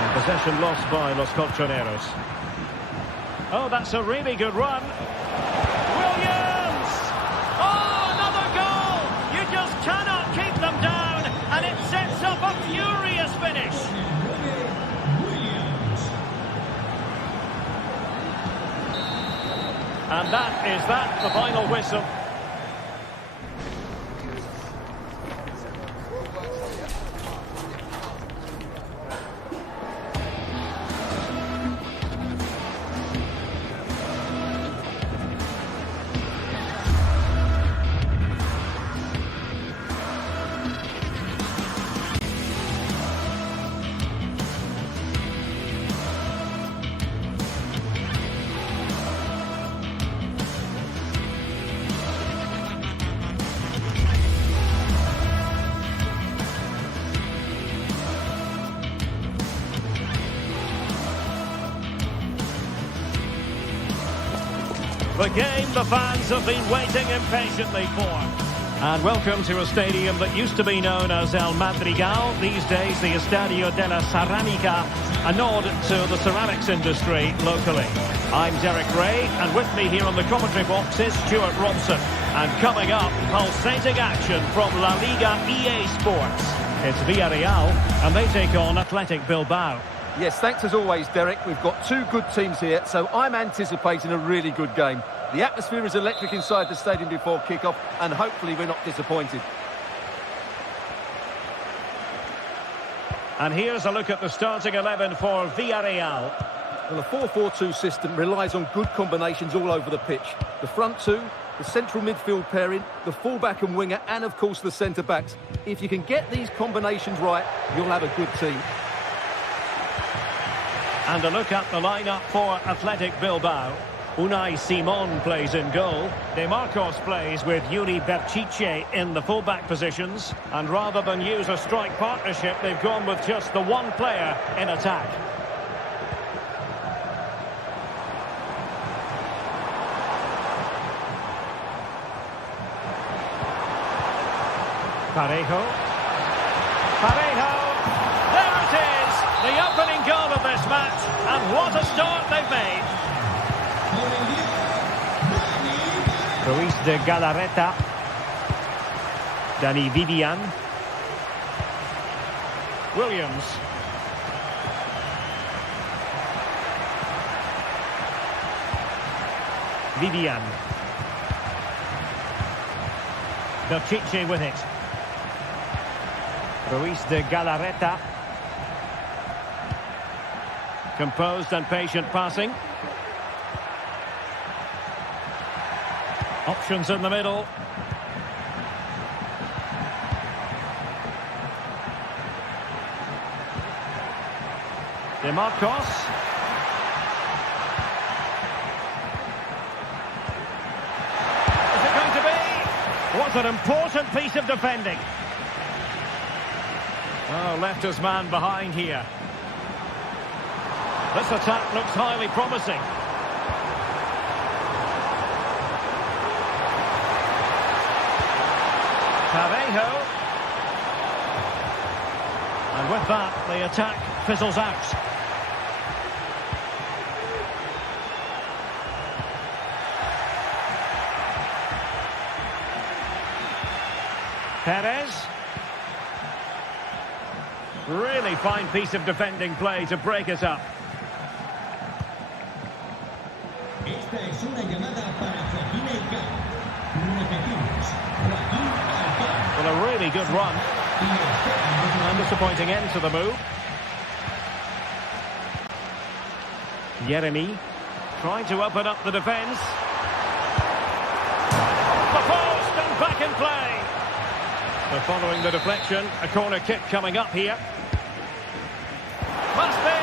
And possession lost by Los Colchoneros. Oh, that's a really good run. Williams! Oh, another goal! You just cannot keep them down, and it sets up a furious finish. And that is the final whistle. The game the fans have been waiting impatiently for. And welcome to a stadium that used to be known as El Madrigal, these days the Estadio de la Ceramica, a nod to the ceramics industry locally. I'm Derek Ray, and with me here on the commentary box is Stuart Robson. And coming up, pulsating action from La Liga EA Sports. It's Villarreal, and they take on Athletic Bilbao. Yes, thanks as always, Derek. We've got two good teams here, so I'm anticipating a really good game. The atmosphere is electric inside the stadium before kick-off, and hopefully we're not disappointed. And here's a look at the starting 11 for Villarreal. Well, the 4-4-2 system relies on good combinations all over the pitch. The front two, the central midfield pairing, the fullback and winger, and of course the centre-backs. If you can get these combinations right, you'll have a good team. And a look at the lineup for Athletic Bilbao. Unai Simon plays in goal. De Marcos plays with Yuri Berchiche in the fullback positions. And rather than use a strike partnership, they've gone with just the one player in attack. Parejo. There it is! The opening goal of this match. And what a start they've made. Ruiz de Galarreta. Dani Vivian. Williams. Vivian. Berchiche with it. Ruiz de Galarreta. Composed and patient passing. Options in the middle. De Marcos. Is it going to be? What an important piece of defending. Oh, left his man behind here. This attack looks highly promising. Parejo. And with that, the attack fizzles out. Perez. Really fine piece of defending play to break it up. Well, a really good run. An disappointing end to the move. Yeremy trying to open up the defence. The post and back in play. So following the deflection, a corner kick coming up here. Must be.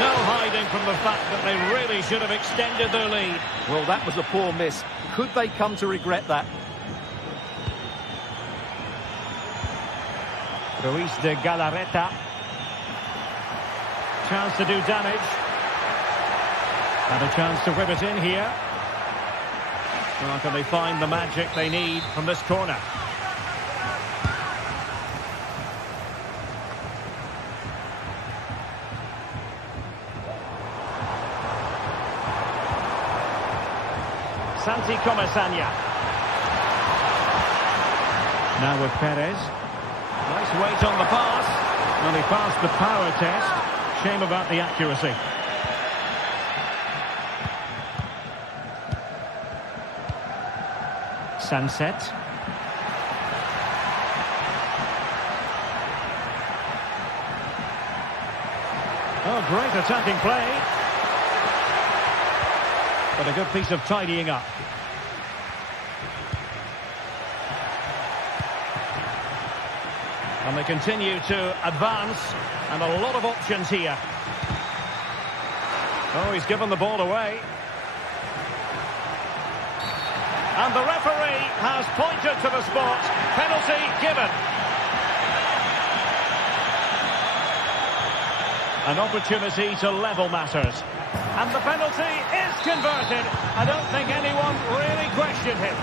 No hiding from the fact that they really should have extended their lead. Well, that was a poor miss. Could they come to regret that? Ruiz de Galarreta. Chance to do damage. And a chance to whip it in here. Well, can they find the magic they need from this corner? Santi Comesaña. Now with Perez. Nice weight on the pass. Well, he passed the power test. Shame about the accuracy. Sunset. Oh, great attacking play. But a good piece of tidying up. And they continue to advance, and a lot of options here. Oh, he's given the ball away. And the referee has pointed to the spot. Penalty given. An opportunity to level matters. And the penalty is converted. I don't think anyone really questioned him.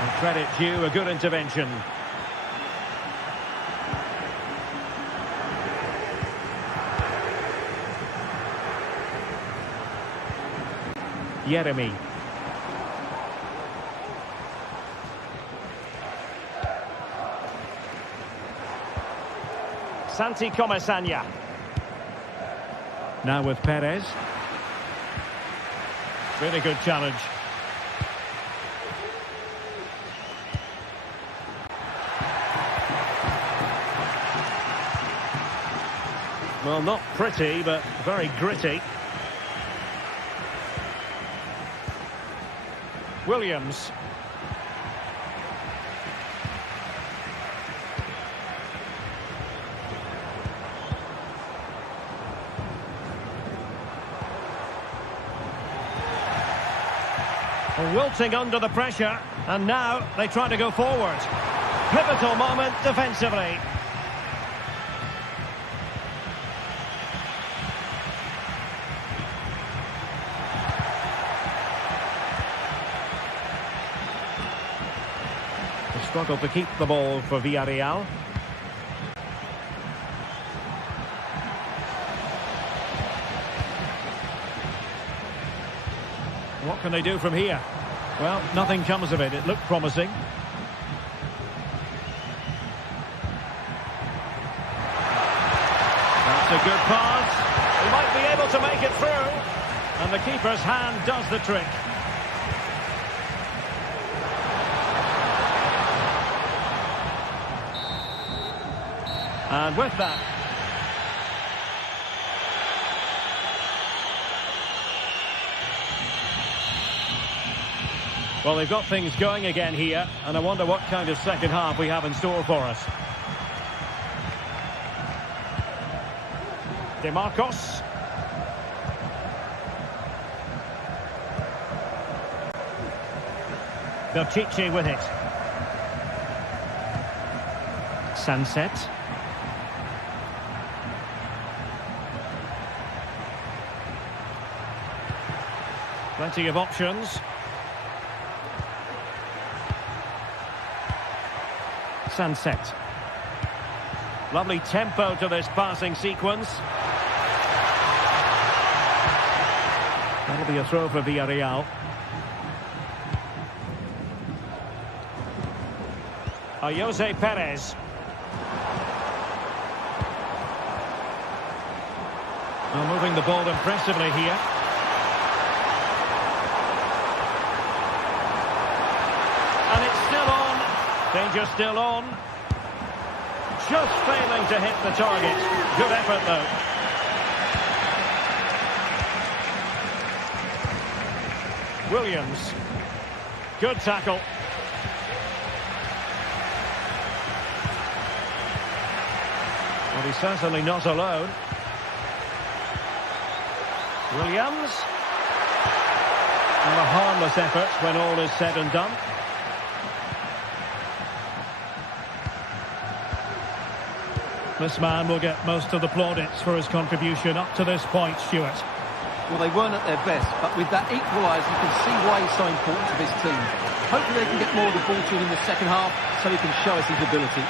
And credit due, a good intervention. Yeremy. Santi Comesaña. Now with Perez. Really good challenge. Well, not pretty, but very gritty. Williams. Wilting under the pressure, and now they try to go forward. Pivotal moment defensively. They struggle to keep the ball for Villarreal. What can they do from here? Well, nothing comes of it. It looked promising. That's a good pass. He might be able to make it through. And the keeper's hand does the trick. And with that, well, they've got things going again here, and I wonder what kind of second half we have in store for us. De Marcos. Belchiche with it. Sunset. Plenty of options. Sunset. Lovely tempo to this passing sequence. That'll be a throw for Villarreal. Jose Perez. Well, moving the ball impressively here. And it's still on. Danger still on. Just failing to hit the target. Good effort, though. Williams. Good tackle. Well, he's certainly not alone. Williams. And a harmless effort when all is said and done. This man will get most of the plaudits for his contribution up to this point, Stuart. Well, they weren't at their best, but with that equaliser, you can see why he's so important to this team. Hopefully they can get more of the ball to him in the second half so he can show us his ability.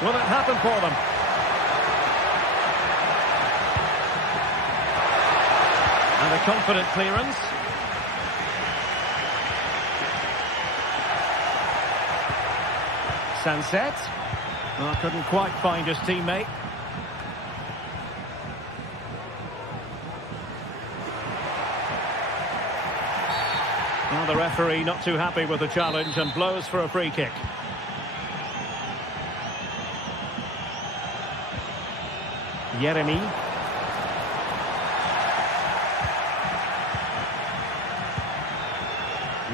Will it happen for them? And a confident clearance. Sunset. Oh, couldn't quite find his teammate. Well, the referee not too happy with the challenge and blows for a free kick. Jeremy.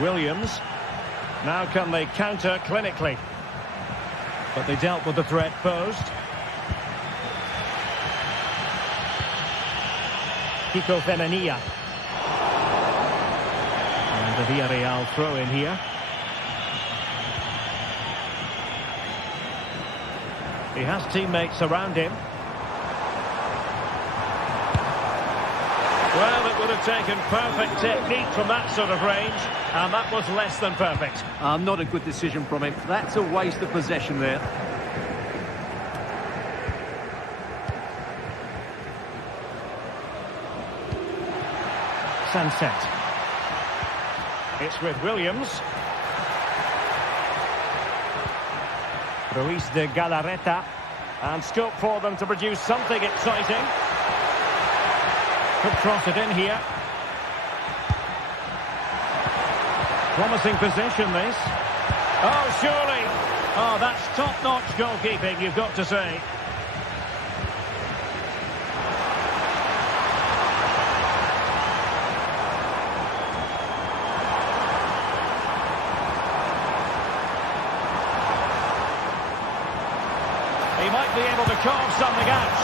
Williams. Now can they counter clinically? But they dealt with the threat posed. Kiko Femenia. And the Villarreal throw in here. He has teammates around him. Well, it would have taken perfect technique from that sort of range, and that was less than perfect. Not a good decision from him. That's a waste of possession there. Sunset. It's with Williams. Ruiz de Galarreta. And scope for them to produce something exciting. Could cross it in here. Promising position, this. Oh, surely. Oh, that's top-notch goalkeeping, you've got to say. He might be able to carve something out.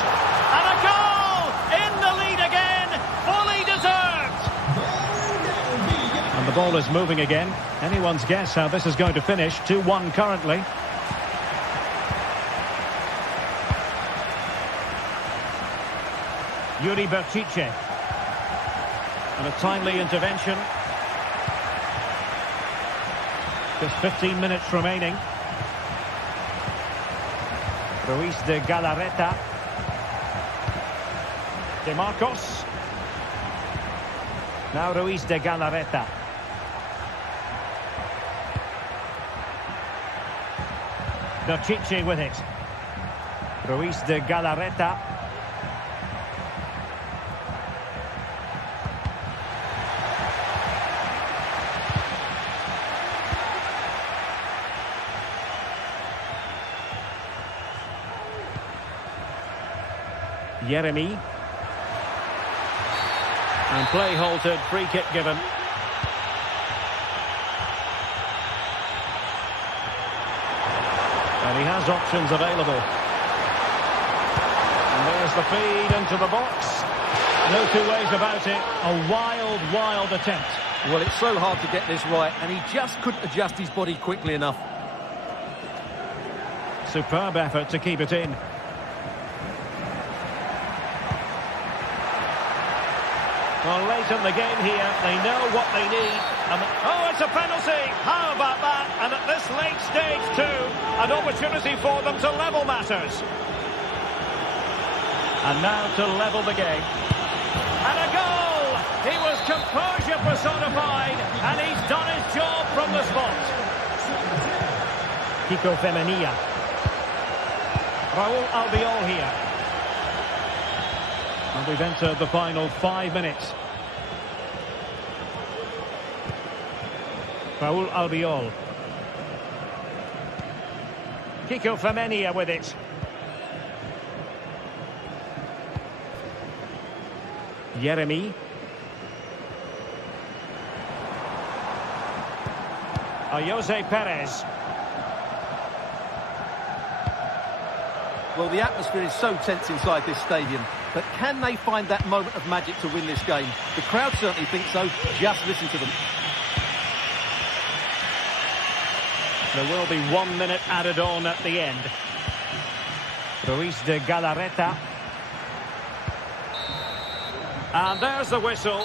And a goal! In the lead again! Fully deserved! And the ball is moving again. Anyone's guess how this is going to finish. 2-1 currently. Yuri Berchiche. And a timely intervention. Just 15 minutes remaining. Ruiz de Galarreta. De Marcos. Now Ruiz de Galarreta. Berchiche with it. Ruiz de Galarreta. Jeremy. And play halted, free kick given. And he has options available. And there's the feed into the box. No two ways about it. A wild, wild attempt. Well, it's so hard to get this right, and he just couldn't adjust his body quickly enough. Superb effort to keep it in. Well, late in the game here, they know what they need. Oh, it's a penalty! How about that? And at this late stage too, an opportunity for them to level matters. And now to level the game. And a goal! He was composure personified, and he's done his job from the spot. Kiko Femenia. Raúl Albiol here. And we've entered the final 5 minutes. Raúl Albiol. Kiko Femenia with it. Jeremy. Jose Perez. Well, the atmosphere is so tense inside this stadium, but can they find that moment of magic to win this game? The crowd certainly think so. Just listen to them. There will be 1 minute added on at the end. Ruiz de Galarreta. And there's the whistle.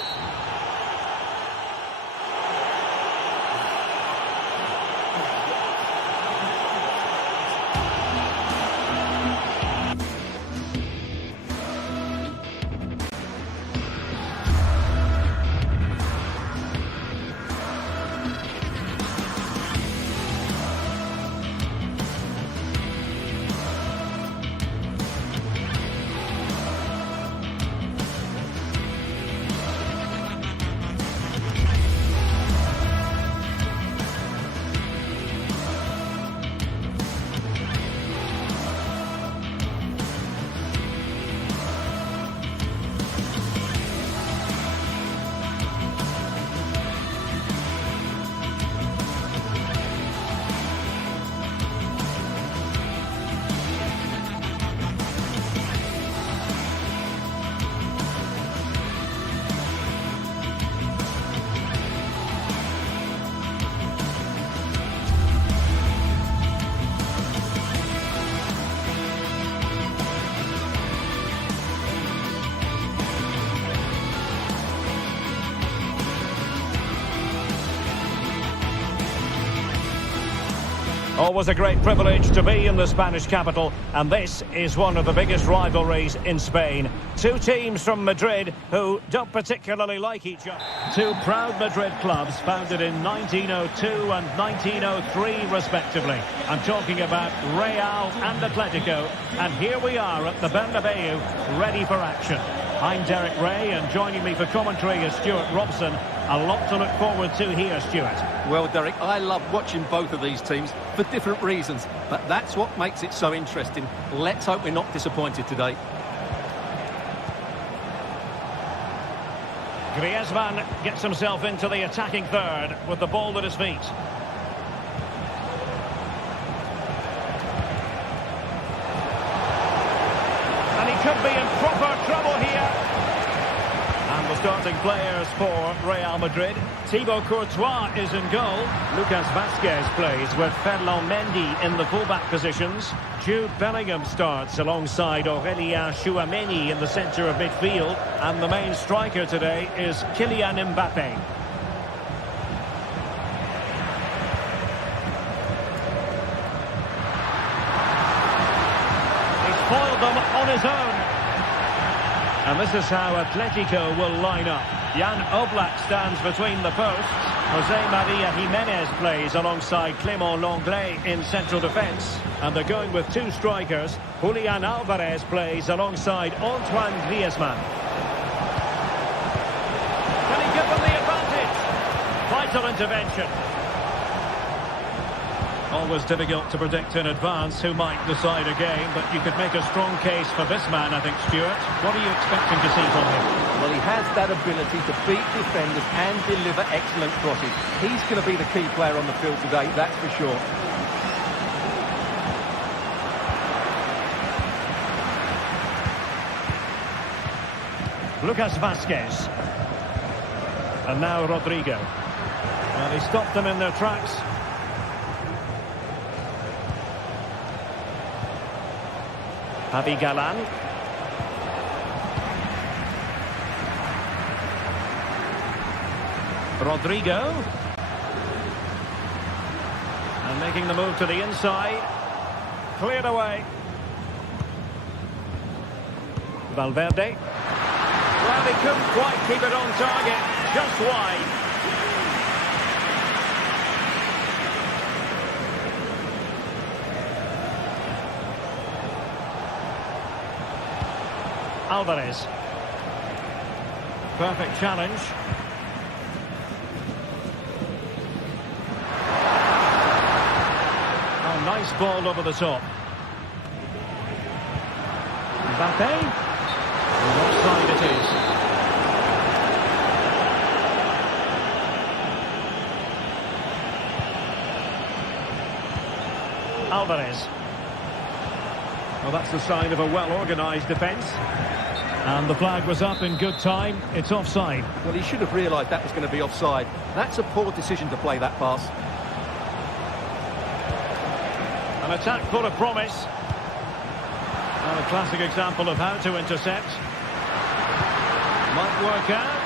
Always a great privilege to be in the Spanish capital, and this is one of the biggest rivalries in Spain. Two teams from Madrid who don't particularly like each other. Two proud Madrid clubs founded in 1902 and 1903 respectively. I'm talking about Real and Atletico, and here we are at the Bernabeu, ready for action. I'm Derek Ray, and joining me for commentary is Stuart Robson. A lot to look forward to here, Stuart. Well, Derek, I love watching both of these teams for different reasons, but that's what makes it so interesting. Let's hope we're not disappointed today. Griezmann gets himself into the attacking third with the ball at his feet. And he could be in proper trouble here. And the starting players for Real Madrid. Thibaut Courtois is in goal. Lucas Vazquez plays with Ferland Mendy in the fullback positions. Jude Bellingham starts alongside Aurélien Tchouaméni in the centre of midfield. And the main striker today is Kylian Mbappé. He's foiled them on his own. And this is how Atletico will line up. Jan Oblak stands between the posts. Jose Maria Jimenez plays alongside Clément Lenglet in central defence. And they're going with two strikers. Julian Alvarez plays alongside Antoine Griezmann. Can he give them the advantage? Vital intervention. Always difficult to predict in advance who might decide a game, but you could make a strong case for this man, I think, Stuart. What are you expecting to see from him? Well, he has that ability to beat defenders and deliver excellent crosses. He's going to be the key player on the field today, that's for sure. Lucas Vazquez. And now Rodrigo. And he stopped them in their tracks. Javi Galán. Rodrigo. And making the move to the inside. Cleared away. Valverde. Well, he couldn't quite keep it on target. Just wide. Alvarez. Perfect challenge. Oh, nice ball over the top. Mbappé. And offside it is. Alvarez. Well, that's the sign of a well-organised defence. And the flag was up in good time. It's offside. Well, he should have realised that was going to be offside. That's a poor decision to play that pass. An attack full of promise. And a classic example of how to intercept. Might work out.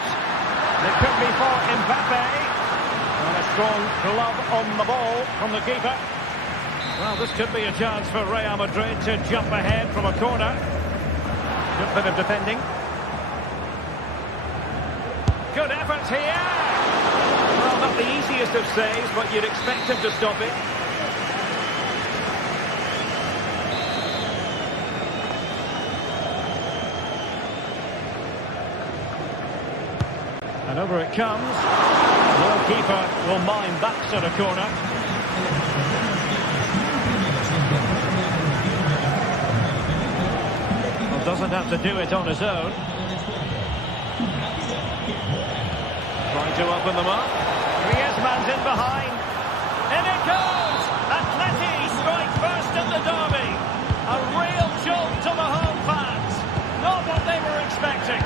It could be for Mbappé. And a strong glove on the ball from the keeper. Well, this could be a chance for Real Madrid to jump ahead from a corner. Good bit of defending. Good effort here. Well, not the easiest of saves, but you'd expect him to stop it. And over it comes. The goalkeeper will mind that sort of corner. Doesn't have to do it on his own. Trying to open them up. Griezmann's in behind. In it goes! Atleti strike first in the derby. A real jolt to the home fans. Not what they were expecting.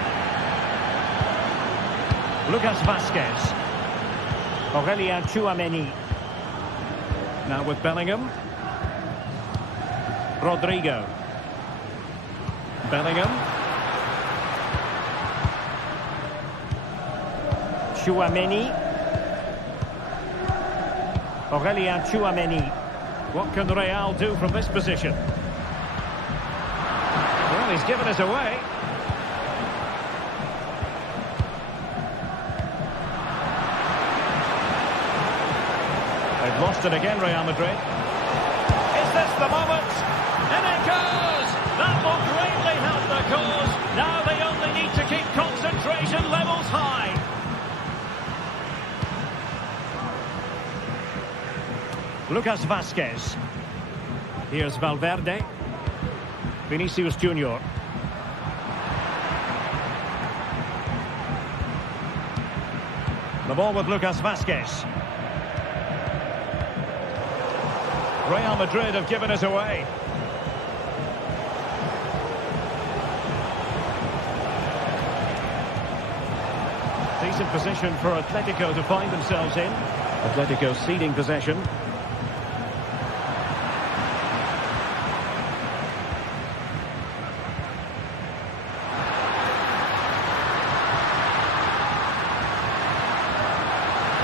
Lucas Vazquez. Aurélien Tchouaméni. Now with Bellingham. Rodrigo. Bellingham. Tchouaméni. Aurélien Tchouaméni. What can Real do from this position? Well, he's given us away. They've lost it again, Real Madrid. Is this the moment? And it goes! That will greatly help the cause. Now they only need to keep concentration levels high. Lucas Vazquez. Here's Valverde. Vinicius Junior. The ball with Lucas Vazquez. Real Madrid have given it away. Decent position for Atletico to find themselves in. Atletico ceding possession.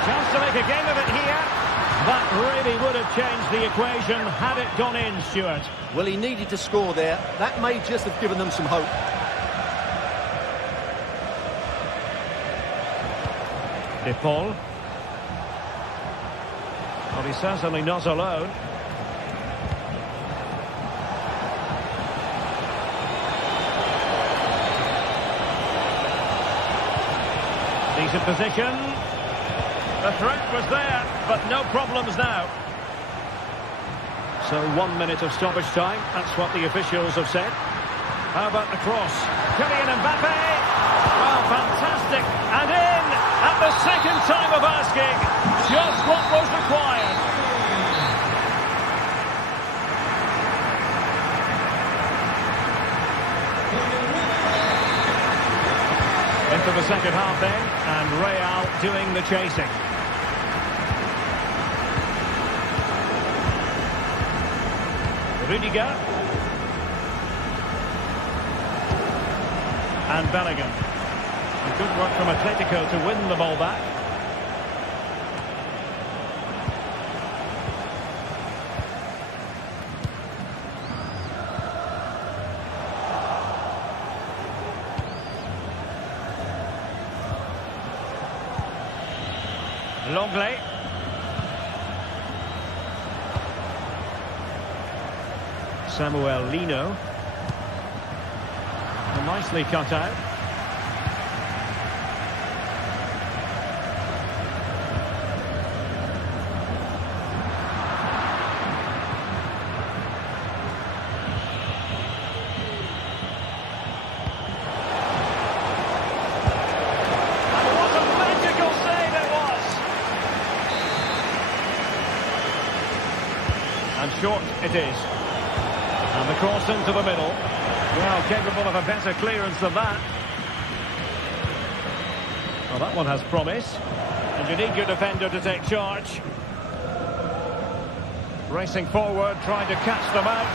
Chance to make a game of it here. That really would have changed the equation had it gone in, Stuart. Well, he needed to score there. That may just have given them some hope. De Paul. Well, he's certainly not alone. Decent position. The threat was there, but no problems now. So 1 minute of stoppage time. That's what the officials have said. How about the cross? Kylian Mbappe. Well, fantastic. And in at the second time of asking. Just what was required. Into the second half then, and Real doing the chasing. Rudiger. And Bellingham. And good work from Atletico to win the ball back. Longley. Samuel Lino. And nicely cut out. And what a magical save it was! And short it is. And the cross into the middle. Well, capable of a better clearance than that. Well, that one has promise. And you need your defender to take charge. Racing forward, trying to catch them out.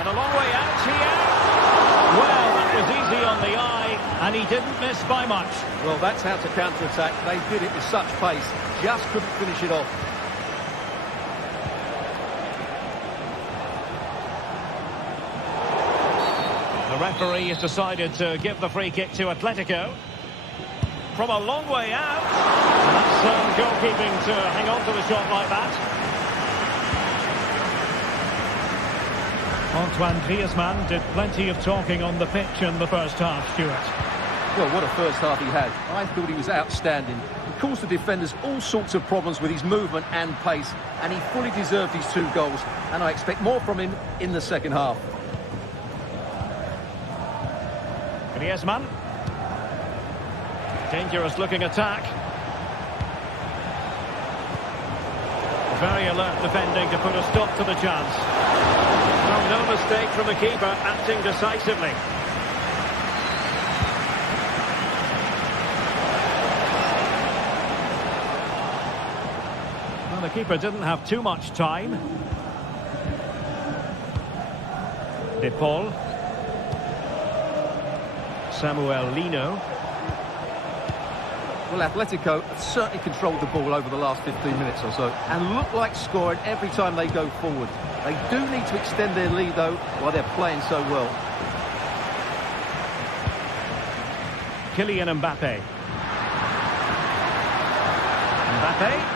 And a long way out here. Well, that was easy on the eye, and he didn't miss by much. Well, that's how to counter-attack. They did it with such pace. Just couldn't finish it off. The referee has decided to give the free kick to Atletico. From a long way out. That's goalkeeping to hang on to the shot like that. Antoine Griezmann did plenty of talking on the pitch in the first half, Stuart. Well, what a first half he had. I thought he was outstanding. He caused the defenders all sorts of problems with his movement and pace, and he fully deserved his 2 goals, and I expect more from him in the second half. Griezmann. Dangerous looking attack. Very alert defending to put a stop to the chance. Well, no mistake from the keeper, acting decisively. Well, the keeper didn't have too much time. De Paul. Samuel Lino. Well, Atletico have certainly controlled the ball over the last 15 minutes or so and look like scoring every time they go forward. They do need to extend their lead, though, while they're playing so well. Kylian Mbappe. Mbappe.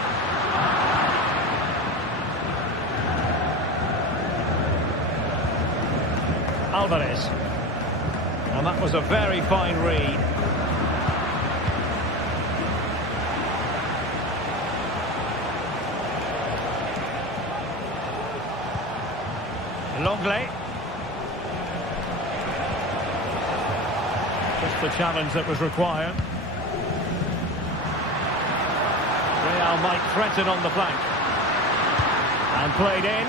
Alvarez. And that was a very fine read. Longley. Just the challenge that was required. Real might threaten on the flank. And played in.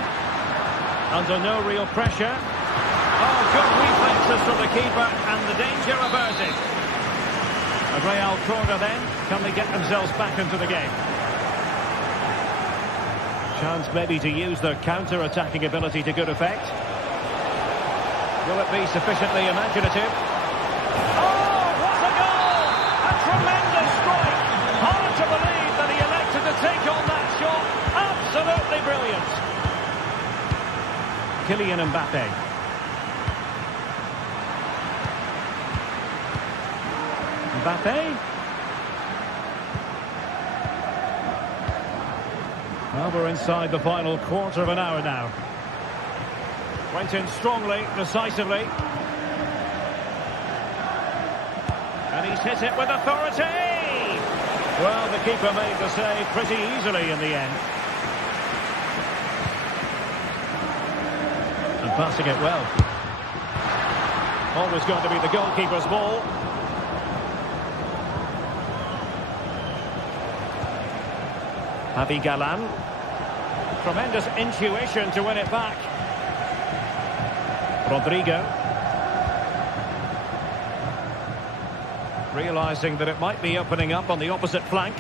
Under no real pressure. Oh, good reflexes from the keeper, and the danger averted. A Real corner then. Can they get themselves back into the game? Chance maybe to use their counter-attacking ability to good effect. Will it be sufficiently imaginative? Oh, what a goal! A tremendous strike! Hard to believe that he elected to take on that shot. Absolutely brilliant. Kylian Mbappe. Mbappe. Well, we're inside the final quarter of an hour now. Went in strongly, decisively. And he's hit it with authority! Well, the keeper made the save pretty easily in the end. And passing it well. Always going to be the goalkeeper's ball. Javi Galan. Tremendous intuition to win it back. Rodrigo. Realising that it might be opening up on the opposite flank.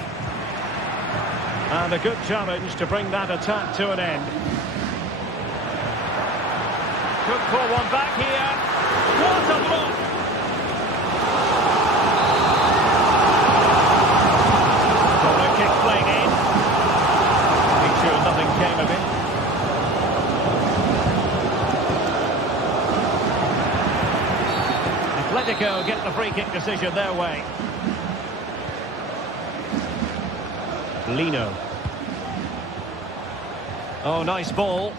And a good challenge to bring that attack to an end. Could pull one back here. What a block! Corner kick playing in. Make sure nothing came of it. Atletico get the free kick decision their way. Lino. Oh, nice ball.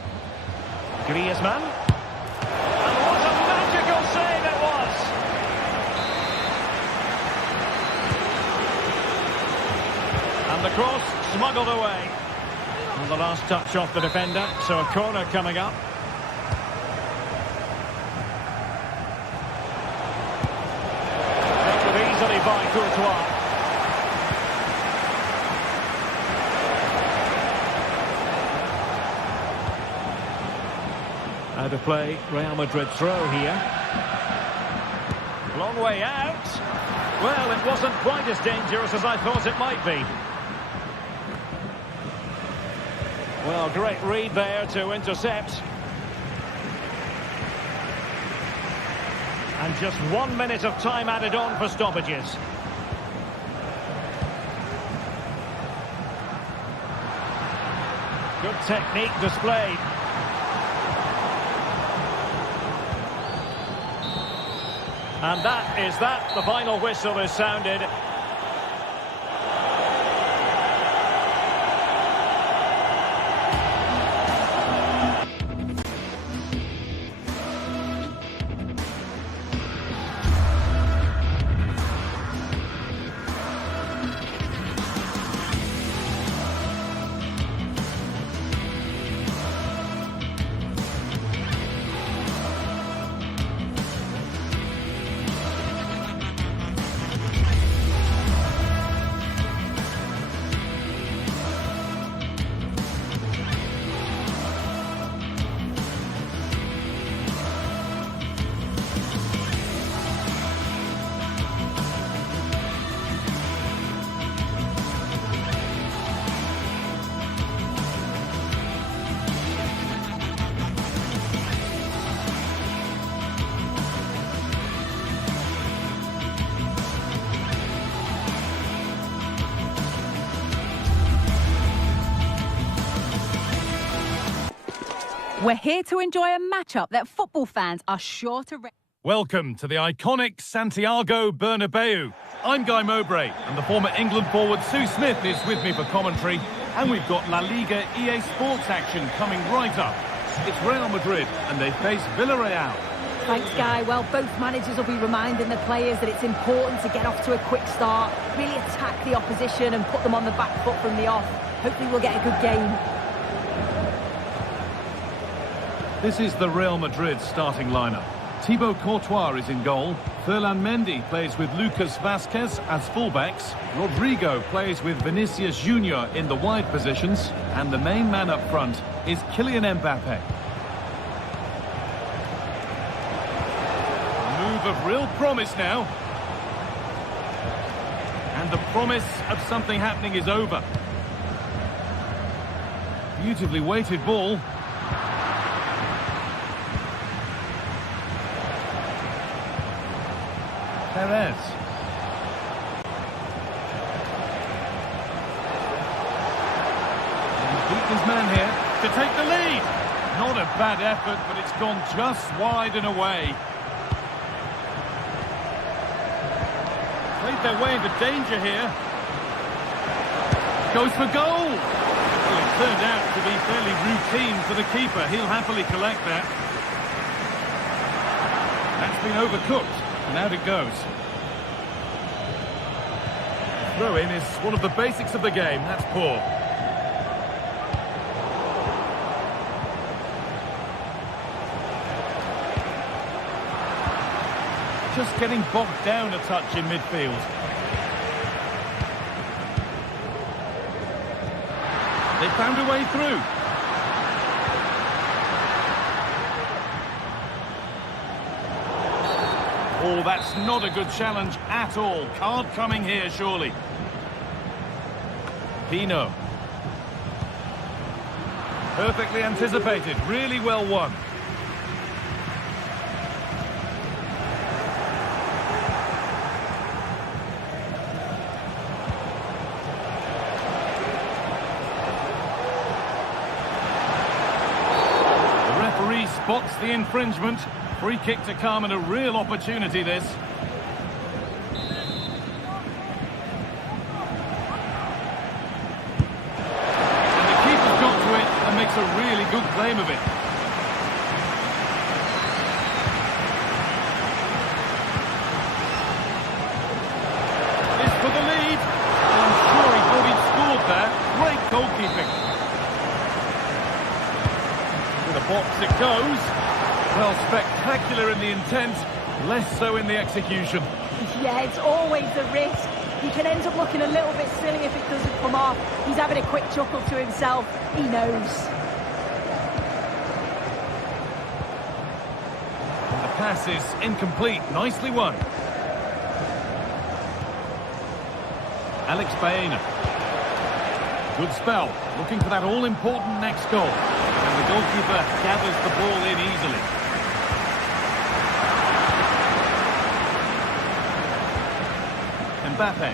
Griezmann. And what a magical save it was! And the cross smuggled away. And the last touch off the defender, so a corner coming up. Taken easily by Courtois. Out of play, Real Madrid throw here. Long way out. Well, it wasn't quite as dangerous as I thought it might be. Well, great read there to intercept. And just 1 minute of time added on for stoppages. Good technique displayed. And that is that. The final whistle is sounded. We're here to enjoy a matchup that football fans are sure to... Welcome to the iconic Santiago Bernabeu. I'm Guy Mowbray, and the former England forward Sue Smith is with me for commentary. And we've got La Liga EA Sports action coming right up. It's Real Madrid, and they face Villarreal. Thanks, Guy. Well, both managers will be reminding the players that it's important to get off to a quick start, really attack the opposition and put them on the back foot from the off. Hopefully we'll get a good game. This is the Real Madrid starting lineup. Thibaut Courtois is in goal. Ferland Mendy plays with Lucas Vazquez as fullbacks. Rodrigo plays with Vinicius Junior in the wide positions. And the main man up front is Kylian Mbappe. A move of real promise now. And the promise of something happening is over. Beautifully weighted ball. Perez. He's beaten his man here to take the lead. Not a bad effort, but it's gone just wide and away. Played their way into danger here. Goes for goal. Well, it turned out to be fairly routine for the keeper. He'll happily collect that. That's been overcooked. And out it goes. Throw-in is one of the basics of the game. That's poor. Just getting bogged down a touch in midfield. They found a way through. Oh, that's not a good challenge at all. Card coming here, surely. Pino. Perfectly anticipated. Really well won. The referee spots the infringement. Free kick to come and a real opportunity this. And the keeper's got to it and makes a really good claim of it. This for the lead. I'm sure he thought he'd scored there. Great goalkeeping. To the box it goes. Well, spectacular in the intent, less so in the execution. Yeah, it's always the risk. He can end up looking a little bit silly if it doesn't come off. He's having a quick chuckle to himself. He knows. And the pass is incomplete. Nicely won. Alex Baena. Good spell. Looking for that all-important next goal. And the goalkeeper gathers the ball in easily. Mbappe.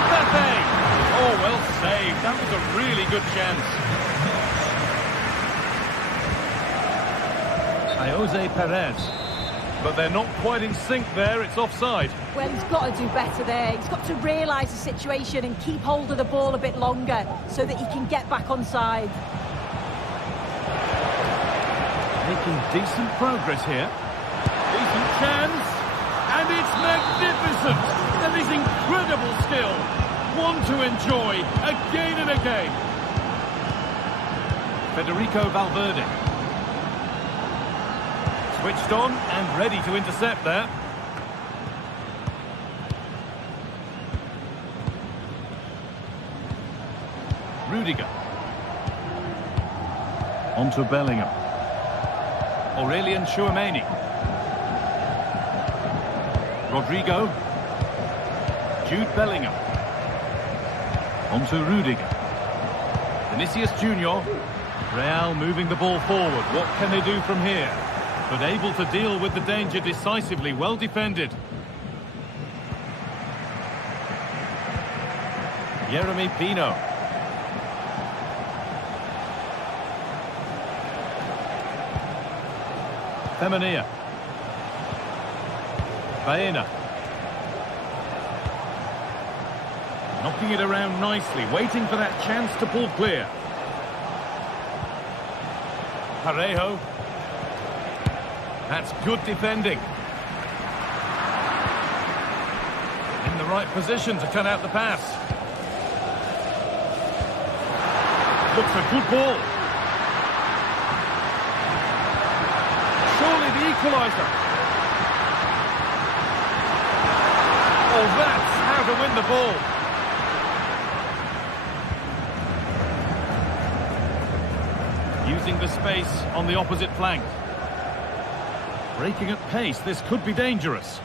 Mbappe! Oh, well saved. That was a really good chance. Jose Perez. But they're not quite in sync there. It's offside. Well, he's got to do better there. He's got to realise the situation and keep hold of the ball a bit longer so that he can get back on side. Making decent progress here. Decent chance. And it's magnificent. And this incredible skill. One to enjoy again and again. Federico Valverde. Switched on and ready to intercept there. Rudiger. On to Bellingham. Aurelien Tchouameni. Rodrigo. Jude Bellingham. On to Rudiger. Vinicius Junior. Real moving the ball forward. What can they do from here? But able to deal with the danger decisively. Well defended. Jeremy Pino. Femenia. Baena. Knocking it around nicely, waiting for that chance to pull clear. Parejo. That's good defending. In the right position to turn out the pass. Looks a good ball. Surely the equaliser. Oh, that's how to win the ball. Using the space on the opposite flank. Breaking at pace, this could be dangerous.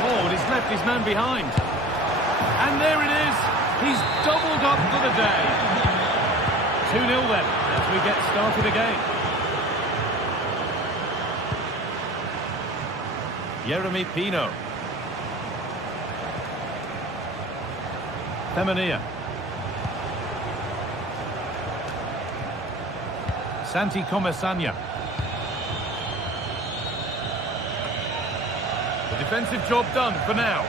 Oh, and he's left his man behind. And there it is. He's doubled up for the day. 2-0 then, as we get started again. Jeremy Pino. Femenia. Santi Comesania. The defensive job done for now.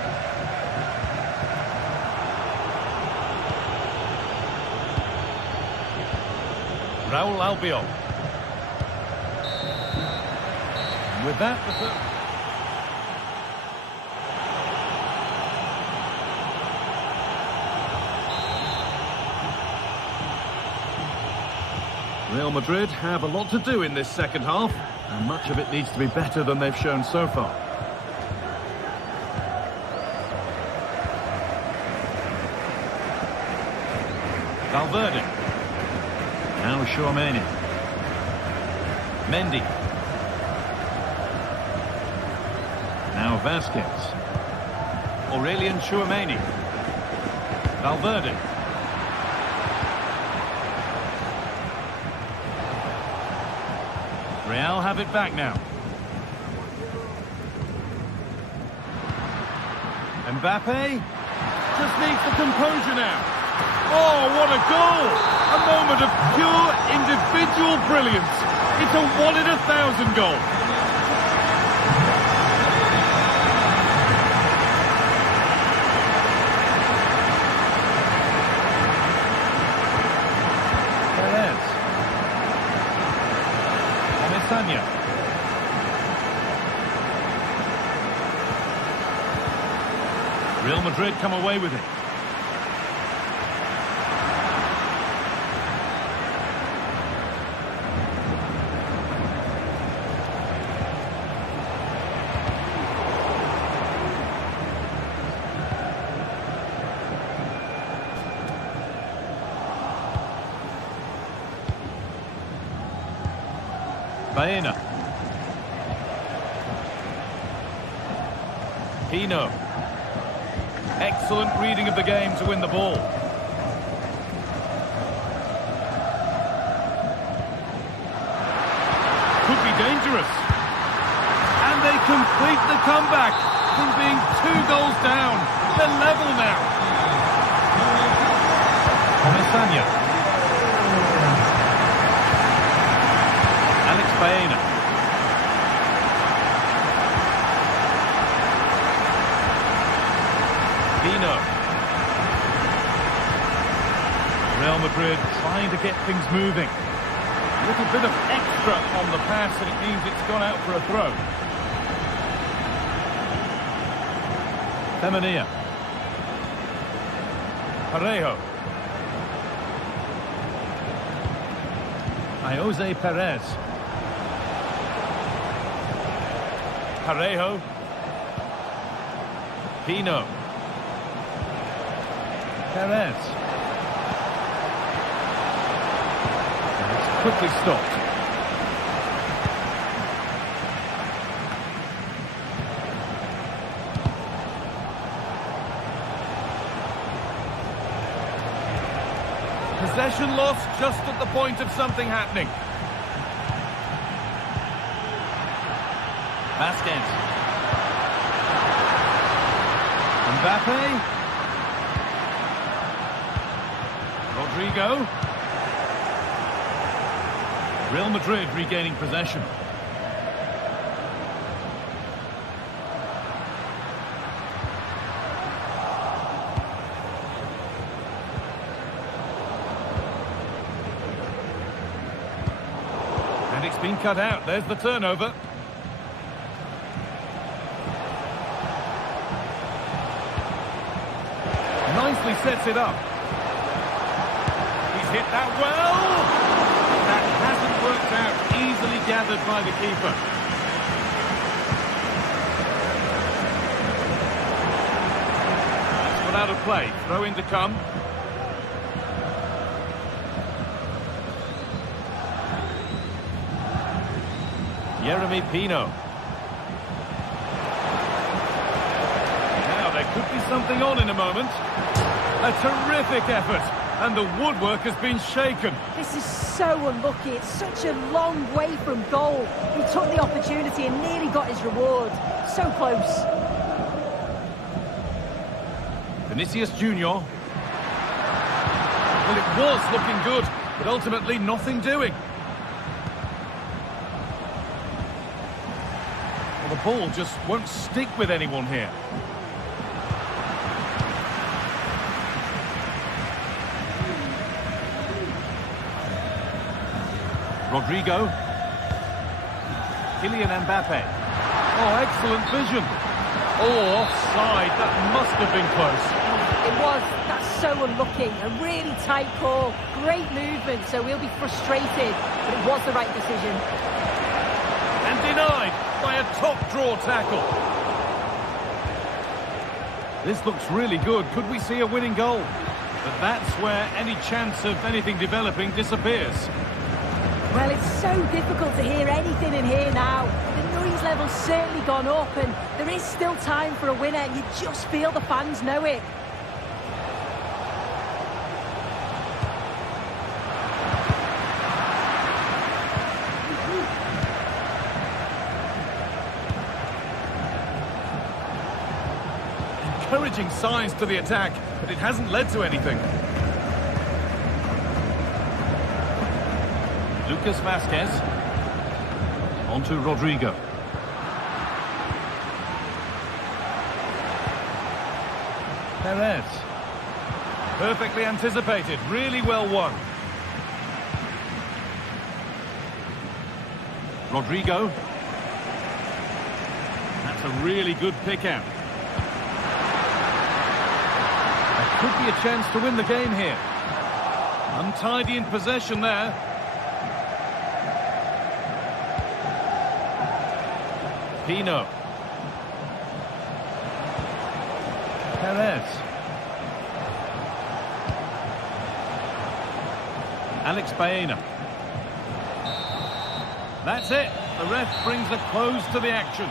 Raul Albiol. And with that, the third. Real Madrid have a lot to do in this second half, and much of it needs to be better than they've shown so far. Valverde. Now Chouameni. Mendy. Now Vasquez. Aurelien Chouameni. Valverde. Real have it back now. Mbappe just needs the composure now. Oh, what a goal! A moment of pure individual brilliance. It's a 1 in 1,000 goal. Real Madrid come away with it. Baena. Pino. Excellent reading of the game to win the ball. Could be dangerous. And they complete the comeback from being 2 goals down. They're level now. Comesania. Alex Baena. Real Madrid trying to get things moving. A little bit of extra on the pass and it means it's gone out for a throw. Femenia. Parejo. Jose Perez. Parejo. Pino. Perez. And it's quickly stopped. Possession lost just at the point of something happening. Vasquez. Mbappe. Rodrigo. Real Madrid regaining possession. It's been cut out. There's the turnover. Nicely sets it up. He's hit that well. That hasn't worked out. Easily gathered by the keeper. That's put out of play. Throw in to come. Jeremy Pino. Now there could be something on in a moment. A terrific effort, and the woodwork has been shaken. This is so unlucky. It's such a long way from goal. He took the opportunity and nearly got his reward. So close. Vinicius Junior. Well, it was looking good, but ultimately nothing doing. Well, the ball just won't stick with anyone here. Rodrigo. Kylian Mbappe. Oh, excellent vision. Oh, offside. That must have been close. It was. That's so unlucky. A really tight call. Great movement, so we'll be frustrated. But it was the right decision. And denied by a top-draw tackle. This looks really good. Could we see a winning goal? But that's where any chance of anything developing disappears. Well, it's so difficult to hear anything in here now. The noise level's certainly gone up, and there is still time for a winner. You just feel the fans know it. Encouraging signs to the attack, but it hasn't led to anything. Lucas Vazquez. On to Rodrigo. Perez. Perfectly anticipated. Really well won. Rodrigo. That's a really good pick out. There could be a chance to win the game here. Untidy in possession there. Pino. Perez. Alex Baena. That's it. The ref brings a close to the action.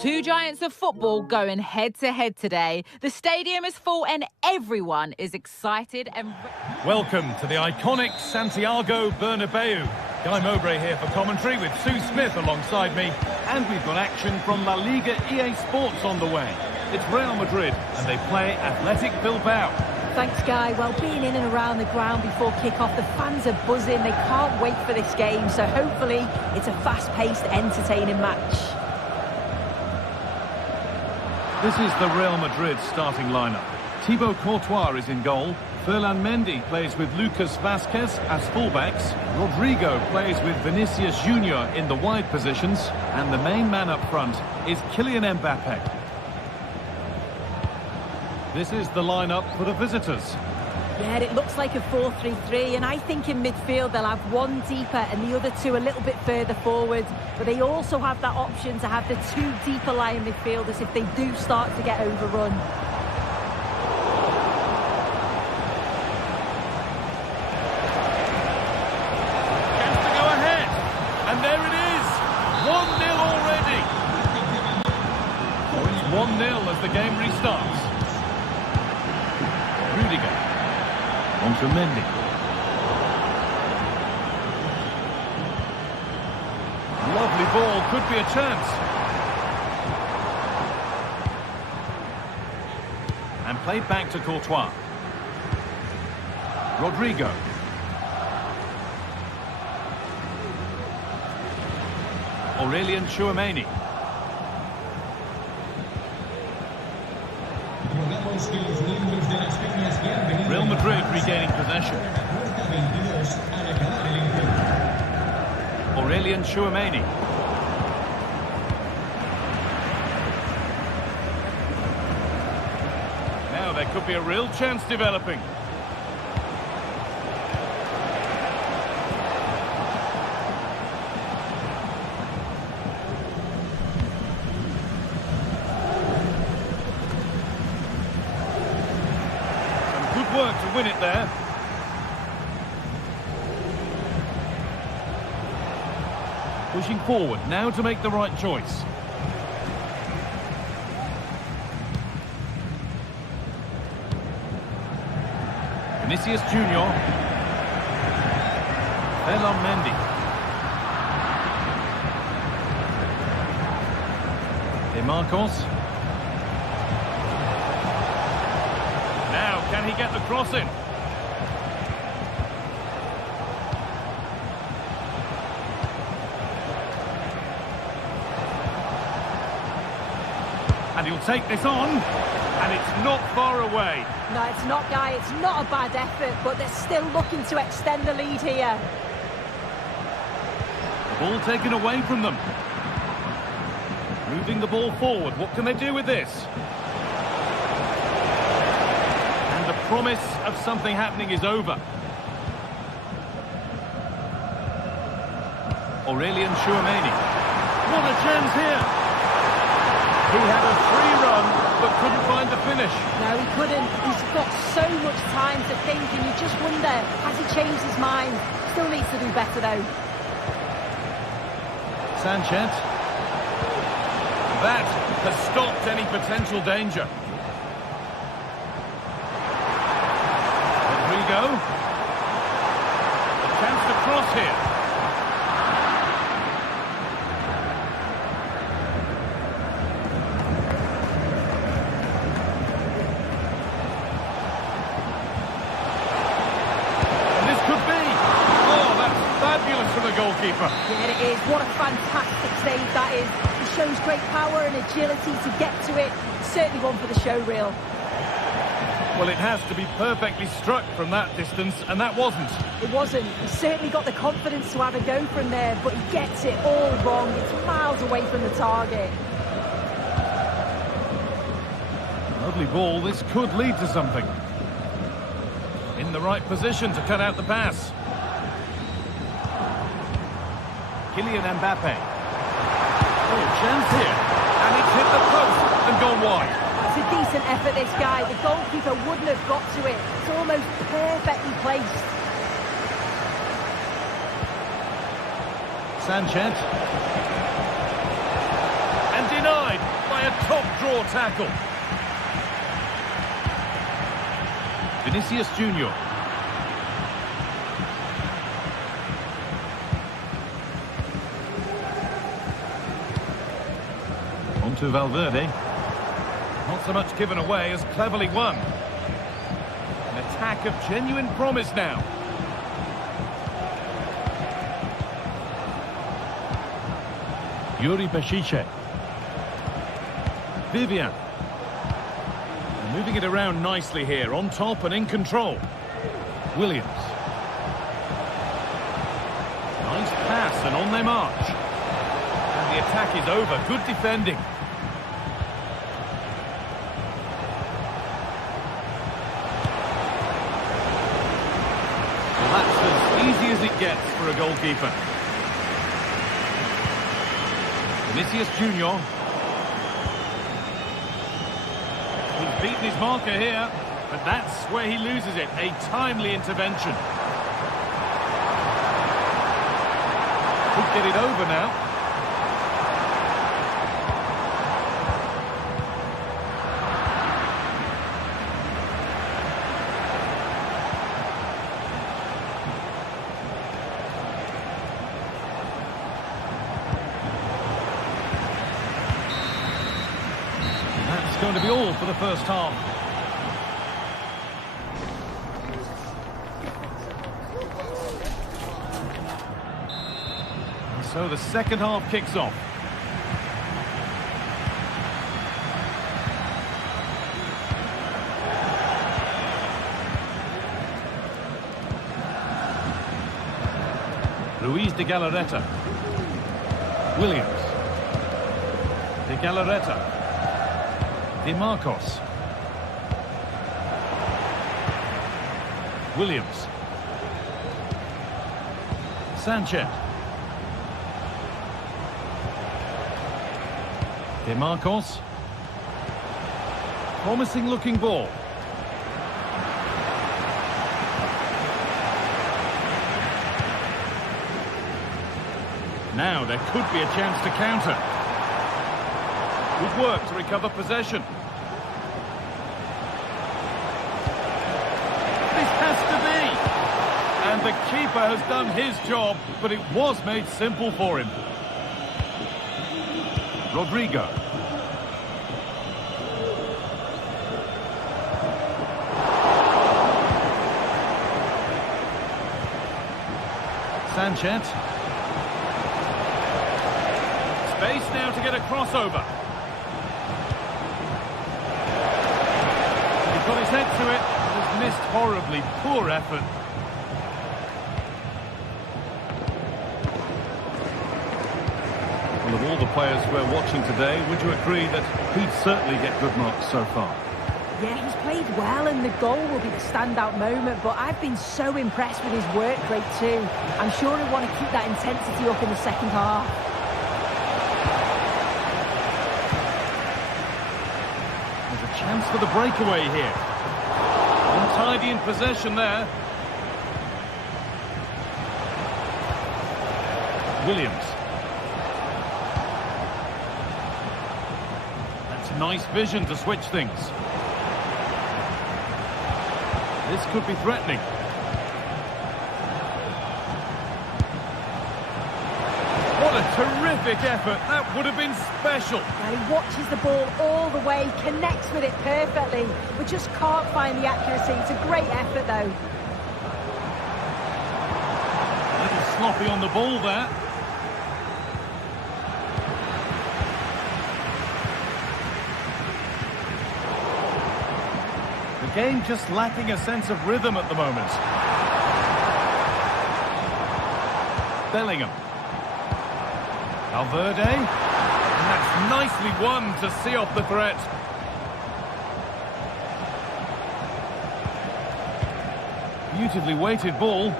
Two giants of football going head-to-head today. The stadium is full and everyone is excited and... Welcome to the iconic Santiago Bernabeu. Guy Mowbray here for commentary with Sue Smith alongside me. And we've got action from La Liga GTSports on the way. It's Real Madrid and they play Athletic Bilbao. Thanks, Guy. Well, being in and around the ground before kick-off, the fans are buzzing. They can't wait for this game, so hopefully it's a fast-paced, entertaining match. This is the Real Madrid starting lineup. Thibaut Courtois is in goal. Ferland Mendy plays with Lucas Vazquez as fullbacks. Rodrigo plays with Vinicius Junior in the wide positions. And the main man up front is Kylian Mbappe. This is the lineup for the visitors. Yeah, it looks like a 4-3-3, and I think in midfield they'll have one deeper and the other two a little bit further forward. But they also have that option to have the two deeper lying midfielders if they do start to get overrun. Chance to go ahead, and there it is, 1-0 already. So it's 1-0 as the game restarts. Rudiger. On to Mendy. Lovely ball, could be a chance. And played back to Courtois. Rodrigo. Aurelien Tchouameni. Real Madrid regaining possession. Aurelien Tchouameni. Now there could be a real chance developing. Work to win it there. Pushing forward now to make the right choice. Vinicius Junior. Ferland Mendy. De Marcos. Can he get the cross in? And he'll take this on, and it's not far away. No, it's not, Guy. It's not a bad effort, but they're still looking to extend the lead here. Ball taken away from them. Moving the ball forward. What can they do with this? The promise of something happening is over. Aurelien Tchouameni. What a chance here. He had a free run, but couldn't find the finish. No, he couldn't. He's got so much time to think, and you just wonder, has he changed his mind? Still needs to do better, though. Sanchez. That has stopped any potential danger. Go. A chance to cross here. And this could be. Oh, that's fabulous from the goalkeeper. Yeah, it is. What a fantastic save that is. It shows great power and agility to get to it. Certainly one for the show reel. Well, it has to be perfectly struck from that distance, and that wasn't. It wasn't. He certainly got the confidence to have a go from there, but he gets it all wrong. It's miles away from the target. Lovely ball. This could lead to something. In the right position to cut out the pass. Kylian Mbappe. Oh, chance here. And it's hit the post and gone wide. It's a decent effort, this guy. The goalkeeper wouldn't have got to it. It's almost perfectly placed. Sanchez. And denied. by a top-draw tackle. Vinicius Junior. On to Valverde. Not so much given away as cleverly won. An attack of genuine promise now. Yuri Peshice. Vivian. Moving it around nicely here, on top and in control. Williams. Nice pass and on their march. And the attack is over. Good defending. Well, that's as easy as it gets for a goalkeeper. Vinicius Junior. He's beaten his marker here, but that's where he loses it. A timely intervention. Could get it over now. Going to be all for the first half. And so the second half kicks off. Luis de Galarreta. Williams. De Galarreta. De Marcos. Williams. Sanchez. De Marcos. Promising looking ball. Now there could be a chance to counter. Good work to recover possession. This has to be! And the keeper has done his job, but it was made simple for him. Rodrigo. Sanchez. Space now to get a crossover. He's got his head to it, but has missed horribly. Poor effort. Well, of all the players we're watching today, would you agree that he'd certainly get good marks so far? Yeah, he's played well, and the goal will be the standout moment, but I've been so impressed with his work rate too. I'm sure he'll want to keep that intensity up in the second half. There's a chance for the breakaway here. Untidy in possession there. Williams. That's nice vision to switch things. This could be threatening. What a terrific effort. That would have been special. Well, he watches the ball all the way, connects with it perfectly, but just can't find the accuracy. It's a great effort, though. A little sloppy on the ball there. The game just lacking a sense of rhythm at the moment. Bellingham. Valverde. And that's nicely won to see off the threat. Beautifully weighted ball.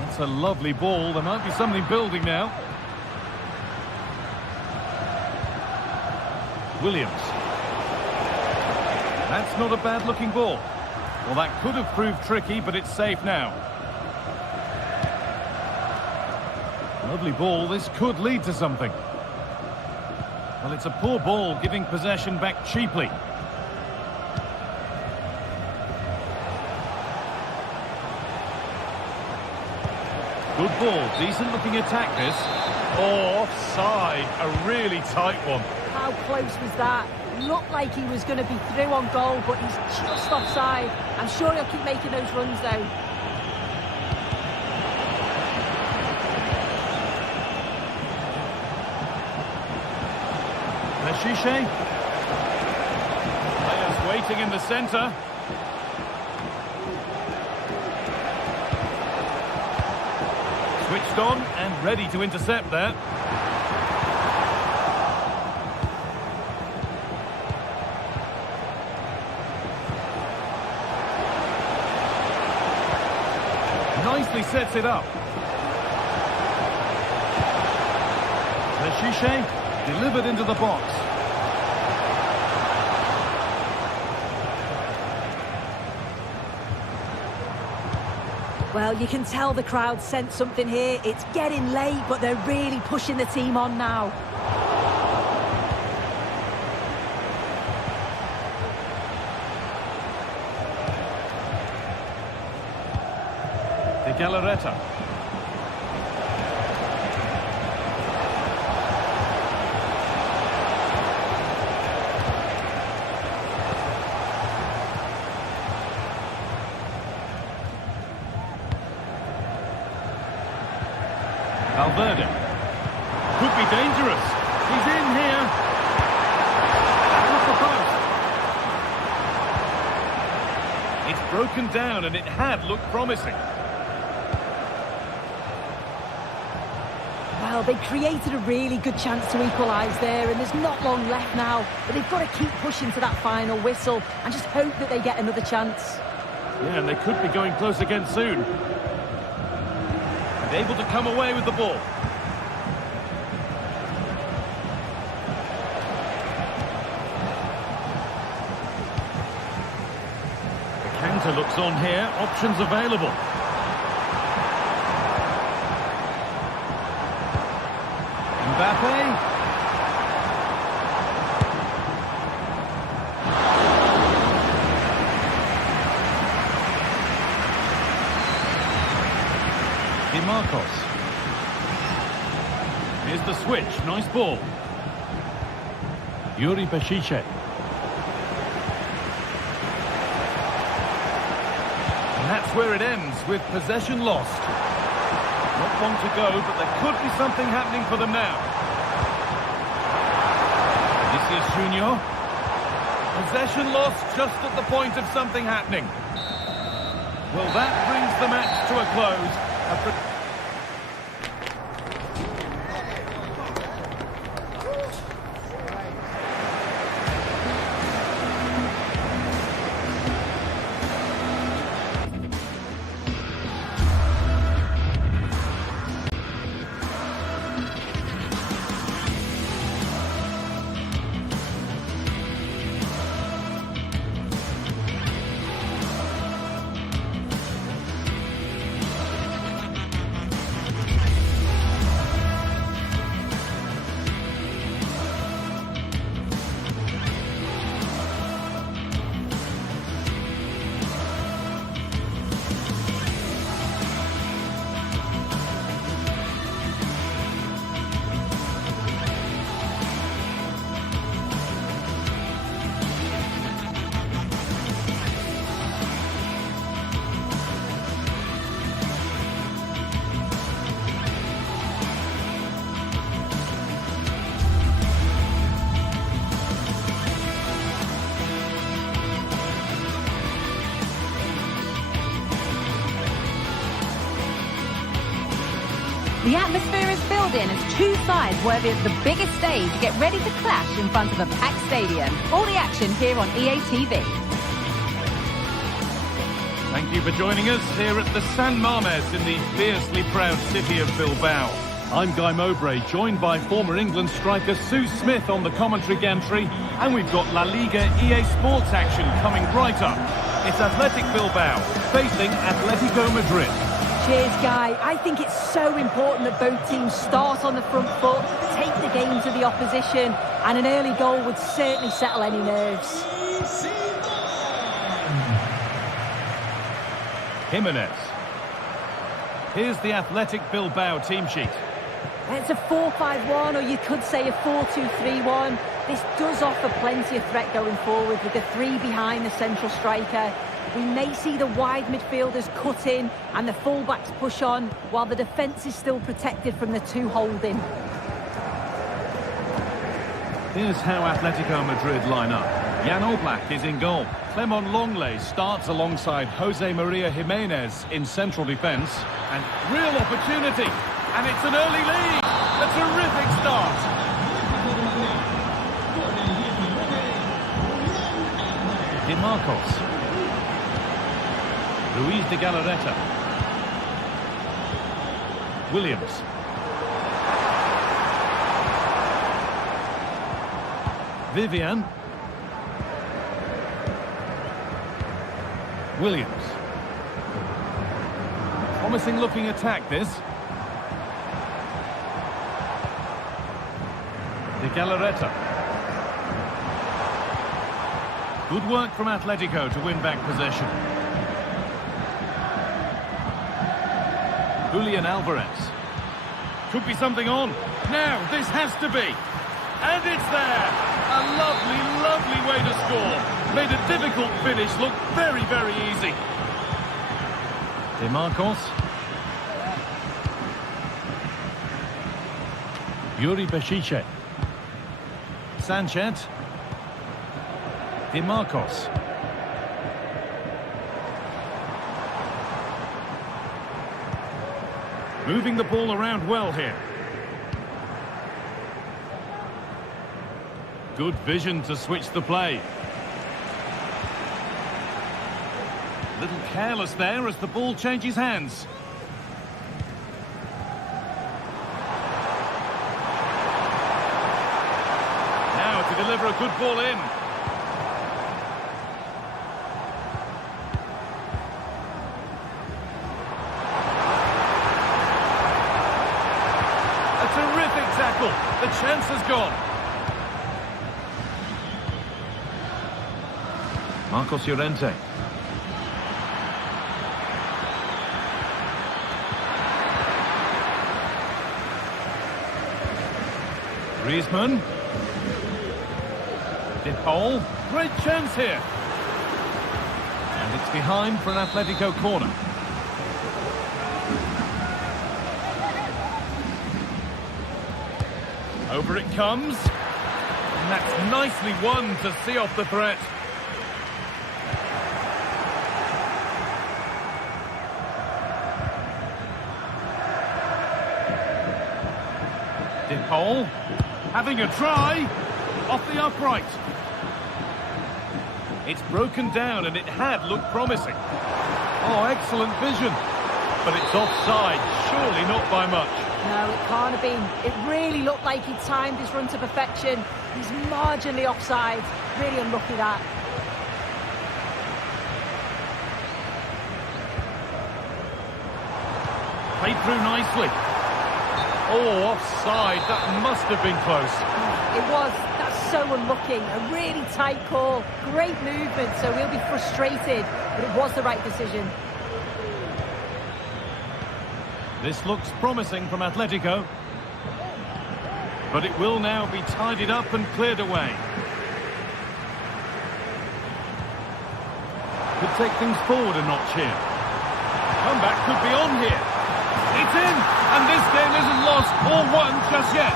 That's a lovely ball. There might be something building now. Williams. That's not a bad-looking ball. Well, that could have proved tricky, but it's safe now. Lovely ball, this could lead to something. Well, it's a poor ball, giving possession back cheaply. Good ball, decent looking attack this. Oh, offside, a really tight one. How close was that? Looked like he was going to be through on goal, but he's just offside. I'm sure he'll keep making those runs though. Players waiting in the centre. Switched on and ready to intercept there. Nicely sets it up. Players delivered into the box. Well, you can tell the crowd sensed something here. It's getting late, but they're really pushing the team on now. De Galarreta. Valverde. Could be dangerous. He's in here. Off the post. It's broken down and it had looked promising. Well, they created a really good chance to equalise there, and there's not long left now. But they've got to keep pushing to that final whistle and just hope that they get another chance. Yeah, and they could be going close again soon. Able to come away with the ball. The counter looks on here. Options available. Mbappe. Marcos. Here's the switch. Nice ball. Yuri Bešić. And that's where it ends, with possession lost. Not long to go, but there could be something happening for them now. Vinicius Junior. Possession lost just at the point of something happening. Well, that brings the match to a close. The atmosphere is building as two sides worthy of the biggest stage get ready to clash in front of a packed stadium. All the action here on EA TV. Thank you for joining us here at the San Mamés in the fiercely proud city of Bilbao. I'm Guy Mowbray, joined by former England striker Sue Smith on the commentary gantry, and we've got La Liga EA Sports action coming right up. It's Athletic Bilbao facing Atletico Madrid. Cheers, Guy. I think it's so important that both teams start on the front foot, take the game to the opposition, and an early goal would certainly settle any nerves. Jimenez. Here's the Athletic Bilbao team sheet. It's a 4-5-1, or you could say a 4-2-3-1. This does offer plenty of threat going forward with the three behind the central striker. We may see the wide midfielders cut in and the fullbacks push on, while the defence is still protected from the two holding. Here's how Atletico Madrid line up. Jan Oblak is in goal. Clement Longley starts alongside Jose Maria Jimenez in central defence. And real opportunity. And it's an early lead. A terrific start. Di Marcos. Luis de Galarreta. Williams. Vivian. Williams. Promising looking attack this. De Galarreta. Good work from Atletico to win back possession. Julian Alvarez. Could be something on. Now, this has to be. And it's there. A lovely, lovely way to score. Made a difficult finish look very, very easy. De Marcos. Yuri Bešice. Sanchez. Di Marcos. Moving the ball around well here. Good vision to switch the play. Little careless there as the ball changes hands. Now to deliver a good ball in. A terrific tackle. The chance has gone. Marcos Llorente. Griezmann. De Paul. Great chance here. And it's behind for an Atletico corner. Over it comes. And that's nicely won to see off the threat. De Paul. Having a try. Off the upright. It's broken down and it had looked promising. Oh, excellent vision. But it's offside, surely not by much. No, it can't have been. It really looked like he timed his run to perfection. He's marginally offside. Really unlucky that. Played through nicely. Oh, offside. That must have been close. It was. That's so unlucky. A really tight call. Great movement, so he'll be frustrated. But it was the right decision. This looks promising from Atletico. But it will now be tidied up and cleared away. Could take things forward a notch here. Comeback could be on here. It's in, and this game isn't lost or won just yet.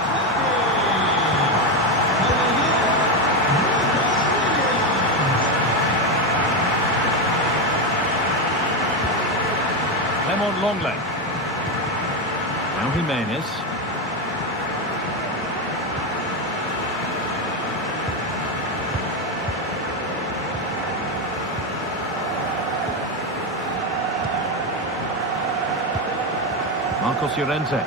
Clement Longley. Now Jimenez. Marcos Llorente.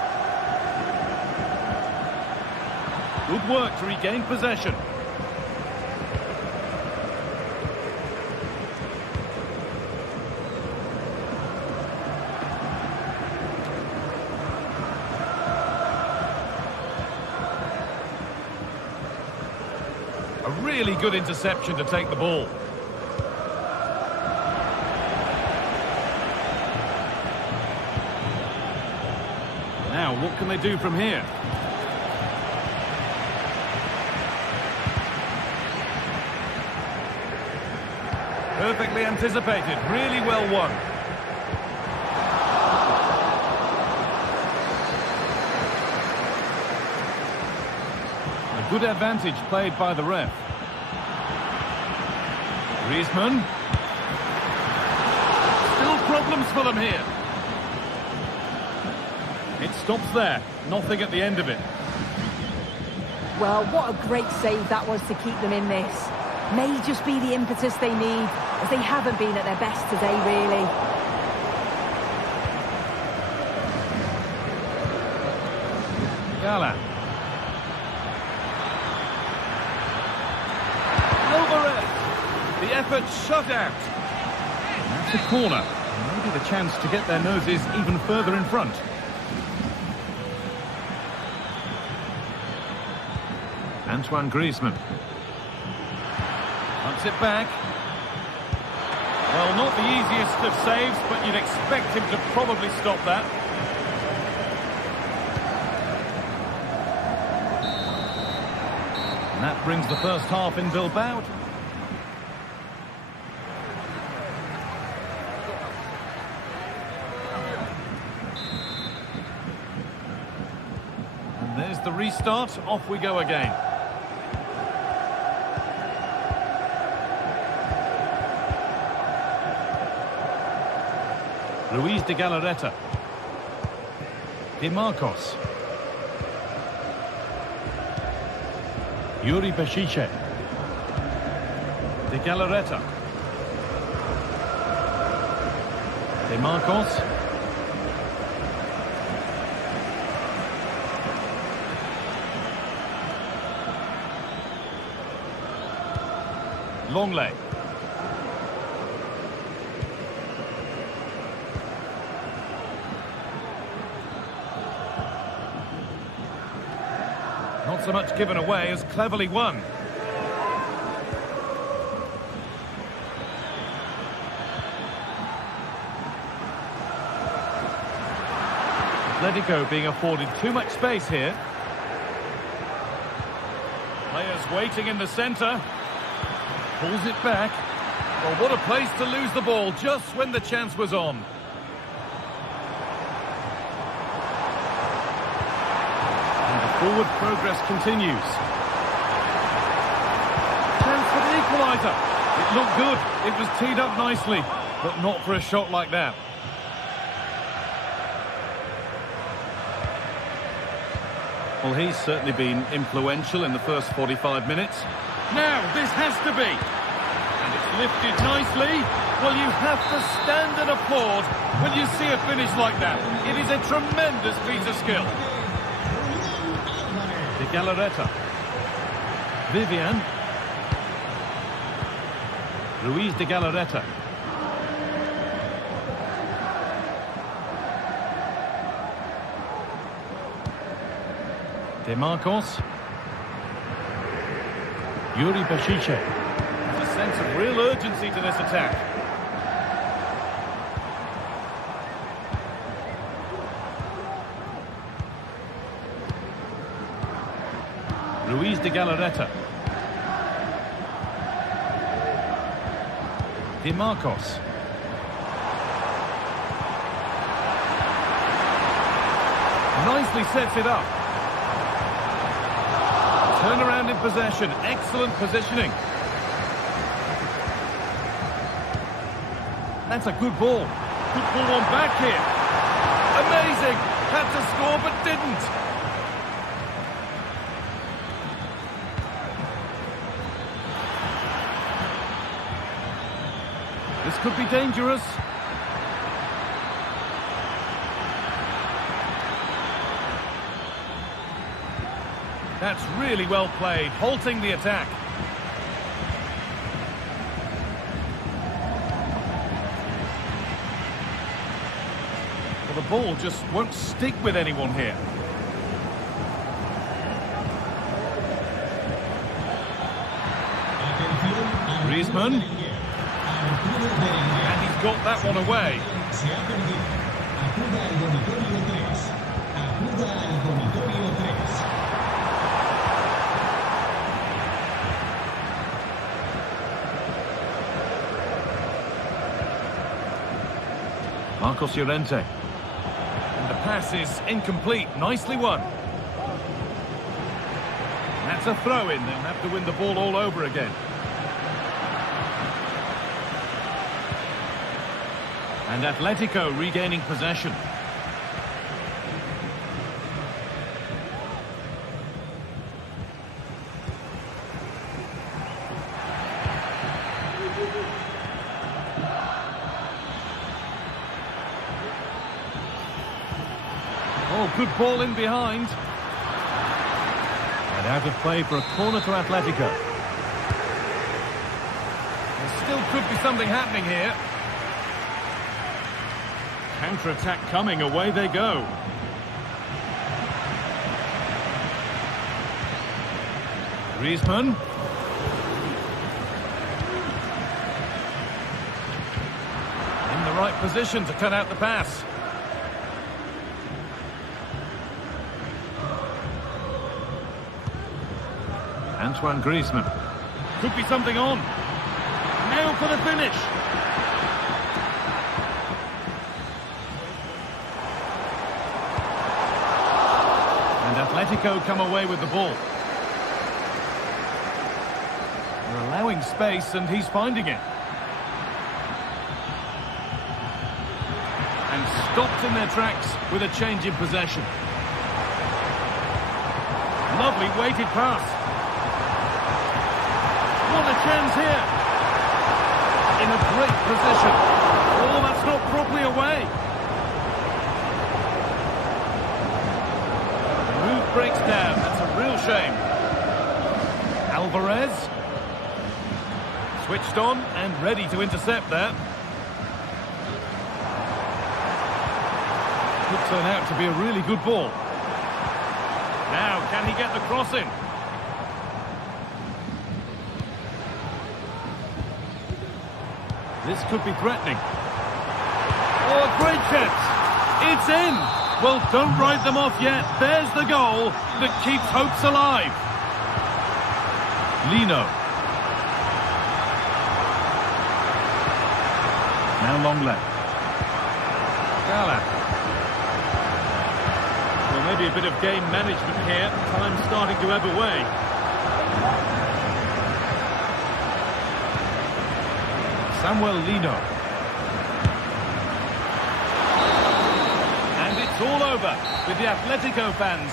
Good work to regain possession. really good interception to take the ball. Now, what can they do from here? Perfectly anticipated, really well won. A good advantage played by the ref. Griezmann. Still problems for them here. It stops there, nothing at the end of it. Well, what a great save that was to keep them in this. May just be the impetus they need, as they haven't been at their best today, really. Gala. The effort shut out. That's a corner. Maybe the chance to get their noses even further in front. Antoine Griezmann. Hunts it back. Well, not the easiest of saves, but you'd expect him to probably stop that. And that brings the first half in Bilbao. And there's the restart. Off we go again. Luis de Galarreta. De Marcos. Yuri Bashiche. De Galarreta. De Marcos. Longley. Not so much given away as cleverly won. Atletico being afforded too much space here. Players waiting in the centre. Pulls it back. Well, what a place to lose the ball just when the chance was on. Forward progress continues. Chance for the equaliser. It looked good. It was teed up nicely, but not for a shot like that. Well, he's certainly been influential in the first 45 minutes. Now, this has to be. And it's lifted nicely. Well, you have to stand and applaud when you see a finish like that. It is a tremendous piece of skill. De Galarreta. Vivian. Luis de Galarreta. De Marcos. Yuri Bashiche. There's a sense of real urgency to this attack. Luis de Galarreta. De Marcos. Nicely sets it up. Turnaround in possession. Excellent positioning. That's a good ball. Good ball on back here. Amazing. Had to score but didn't. This could be dangerous. That's really well played, halting the attack. Well, the ball just won't stick with anyone here. Griezmann. And he's got that one away. Marcos Llorente. And the pass is incomplete. Nicely won. That's a throw-in. They'll have to win the ball all over again. And Atletico regaining possession. Oh, good ball in behind. And out of play for a corner to Atletico. There still could be something happening here. Counter-attack coming, away they go. Griezmann. In the right position to cut out the pass. Antoine Griezmann. Could be something on. Now for the finish. Atletico come away with the ball. They're allowing space and he's finding it. And stopped in their tracks with a change in possession. Lovely weighted pass. What a chance here. In a great position. Oh, that's not properly away. Breaks down. That's a real shame. Alvarez. Switched on and ready to intercept that. Could turn out to be a really good ball. Now, can he get the cross in? This could be threatening. Oh, a great chance. It's in. Well, don't write them off yet. There's the goal that keeps hopes alive. Lino. Now long left. Gala. Well, maybe a bit of game management here. Time starting to ebb away. Samuel Lino. It's all over with the Atletico fans.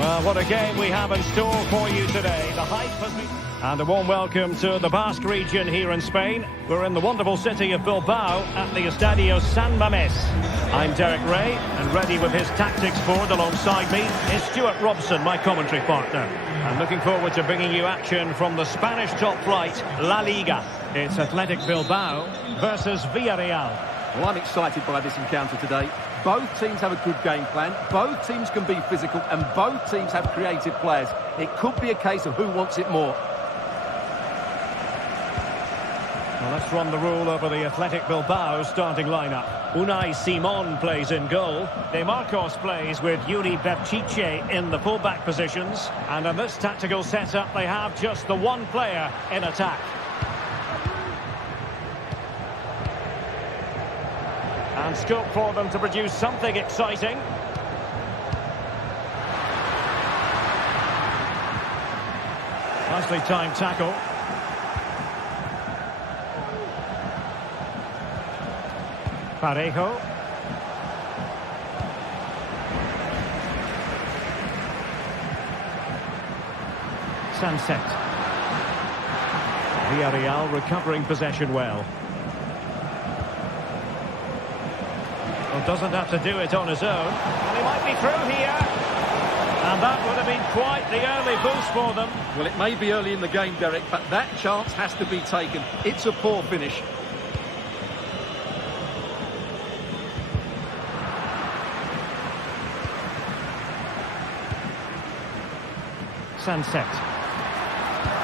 Well, what a game we have in store for you today. The hype has been... And a warm welcome to the Basque region here in Spain. We're in the wonderful city of Bilbao at the Estadio San Mamés. I'm Derek Ray, and ready with his tactics board alongside me is Stuart Robson, my commentary partner. I'm looking forward to bringing you action from the Spanish top flight, La Liga. It's Athletic Bilbao versus Villarreal. Well, I'm excited by this encounter today. Both teams have a good game plan, both teams can be physical, and both teams have creative players. It could be a case of who wants it more. Well, let's run the rule over the Athletic Bilbao starting lineup. Unai Simon plays in goal. De Marcos plays with Yuri Berchiche in the fullback positions. And in this tactical setup, they have just the one player in attack. And scope for them to produce something exciting. Nicely timed tackle. Parejo. Sunset. Villarreal recovering possession well. Well, doesn't have to do it on his own. And he might be through here. And that would have been quite the early boost for them. Well, it may be early in the game, Derek, but that chance has to be taken. It's a poor finish. Sunset.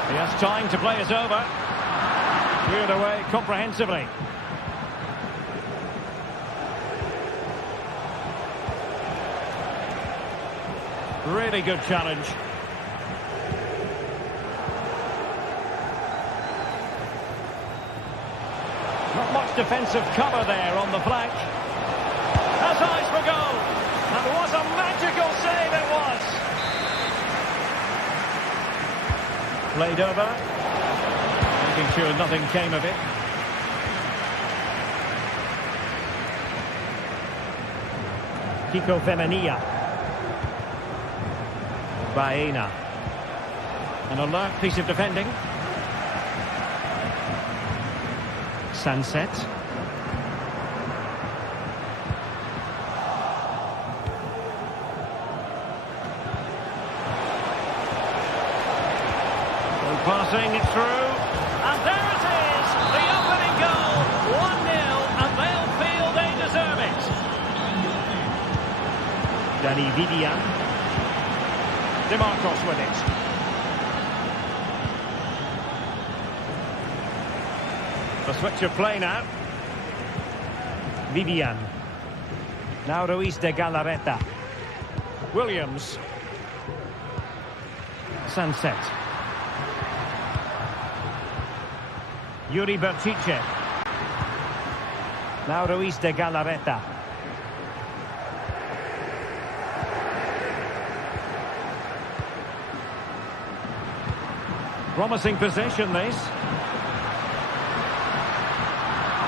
He has time to play it over. Cleared away comprehensively. Really good challenge. Not much defensive cover there on the flank. Has eyes for goal. And what a magical save it was. Played over, making sure nothing came of it. Kiko Femenia. Baena. An alert piece of defending. Sunset. Passing it through, and there it is, the opening goal, 1-0, and they'll feel they deserve it. Dani Vidian, De Marcos with it. The switch of play now. Vidian. Now Ruiz de Galarreta. Williams. Sunset. Yuri Berchiche. Now Ruiz de Galarreta. Promising possession, this.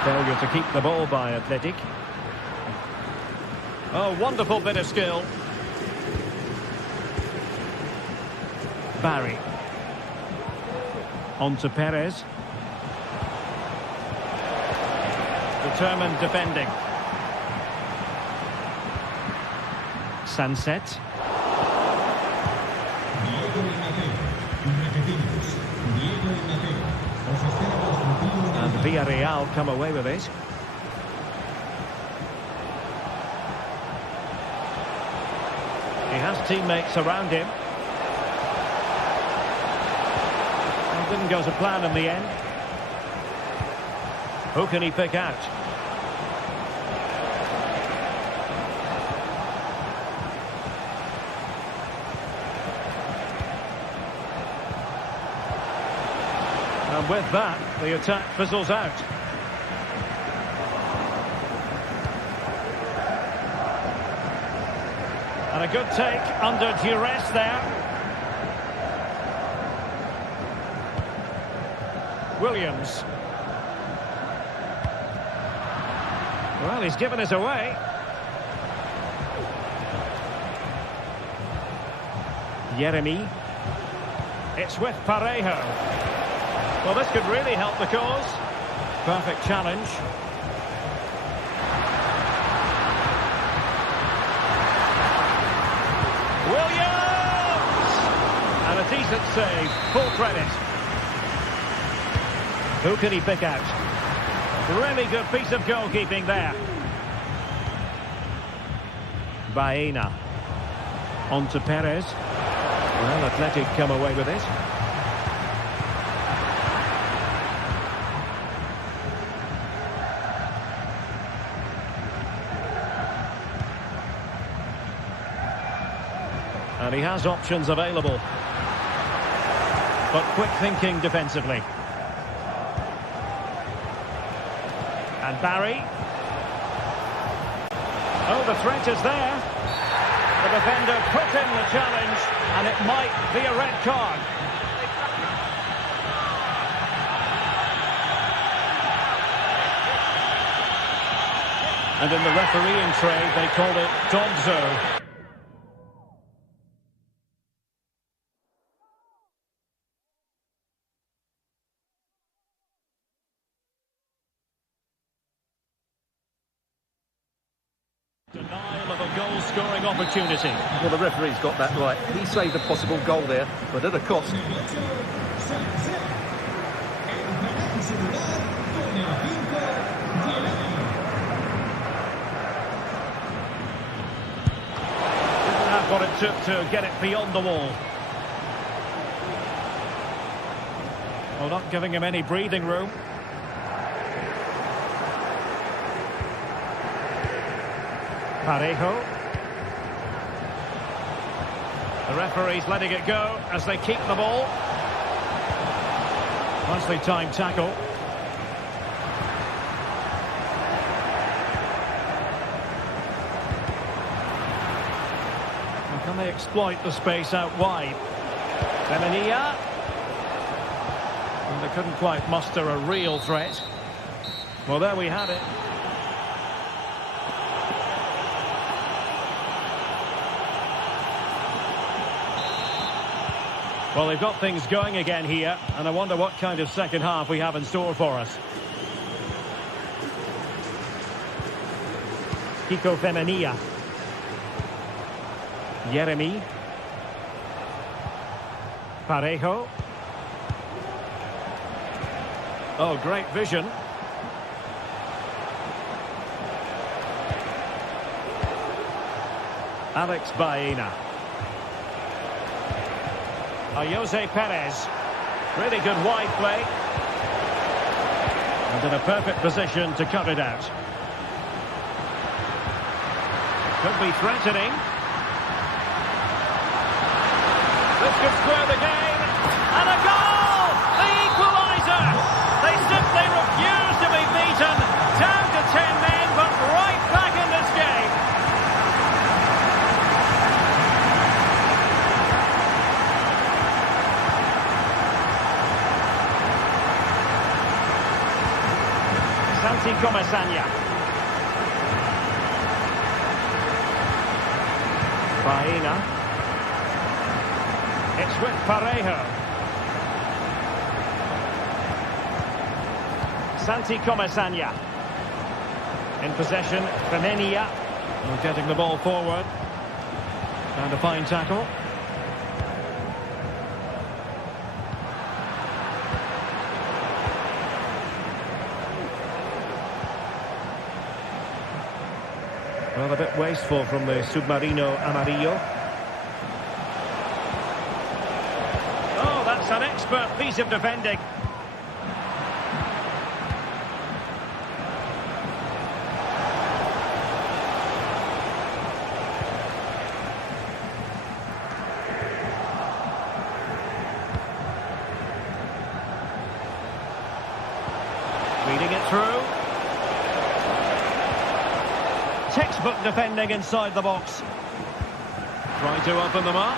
Failure to keep the ball by Athletic. Oh, wonderful bit of skill. Barry. On to Perez. Determined defending. Sunset. And Villarreal come away with it. He has teammates around him. And didn't go to plan in the end. Who can he pick out? And with that, the attack fizzles out. And a good take under duress there. Williams. Well, he's given us away. Jeremy. It's with Parejo. Well, this could really help the cause. Perfect challenge. Williams! And a decent save. Full credit. Who can he pick out? Really good piece of goalkeeping there. Baena. On to Perez. Well, Athletic come away with it. And he has options available. But quick thinking defensively. And Barry. Oh, the threat is there. The defender put in the challenge, and it might be a red card. And in the refereeing trade, they call it Donzo. Denial of a goal-scoring opportunity. Well, the referee's got that right. He saved a possible goal there, but at a cost. Didn't have what it took to get it beyond the wall. Well, not giving him any breathing room. Parejo. The referee's letting it go as they keep the ball. Nicely timed tackle. And can they exploit the space out wide? Femenia. And they couldn't quite muster a real threat. Well, there we have it. Well, they've got things going again here, and I wonder what kind of second half we have in store for us. Kiko Femenia. Jeremy. Parejo. Oh, great vision. Alex Baena. Jose Perez. Really good wide play. And in a perfect position to cut it out. Could be threatening. This could square the game. And a goal! The equaliser! They simply refuse to be beaten. Down to 10 men, but right back in this game. Comesaña. Baena. It's with Parejo. Santi Comesaña. In possession, Femenia. Getting the ball forward. And a fine tackle. Well, a bit wasteful from the Submarino Amarillo. Oh, that's an expert piece of defending. Reading it through. Textbook defending inside the box. Trying to open them up.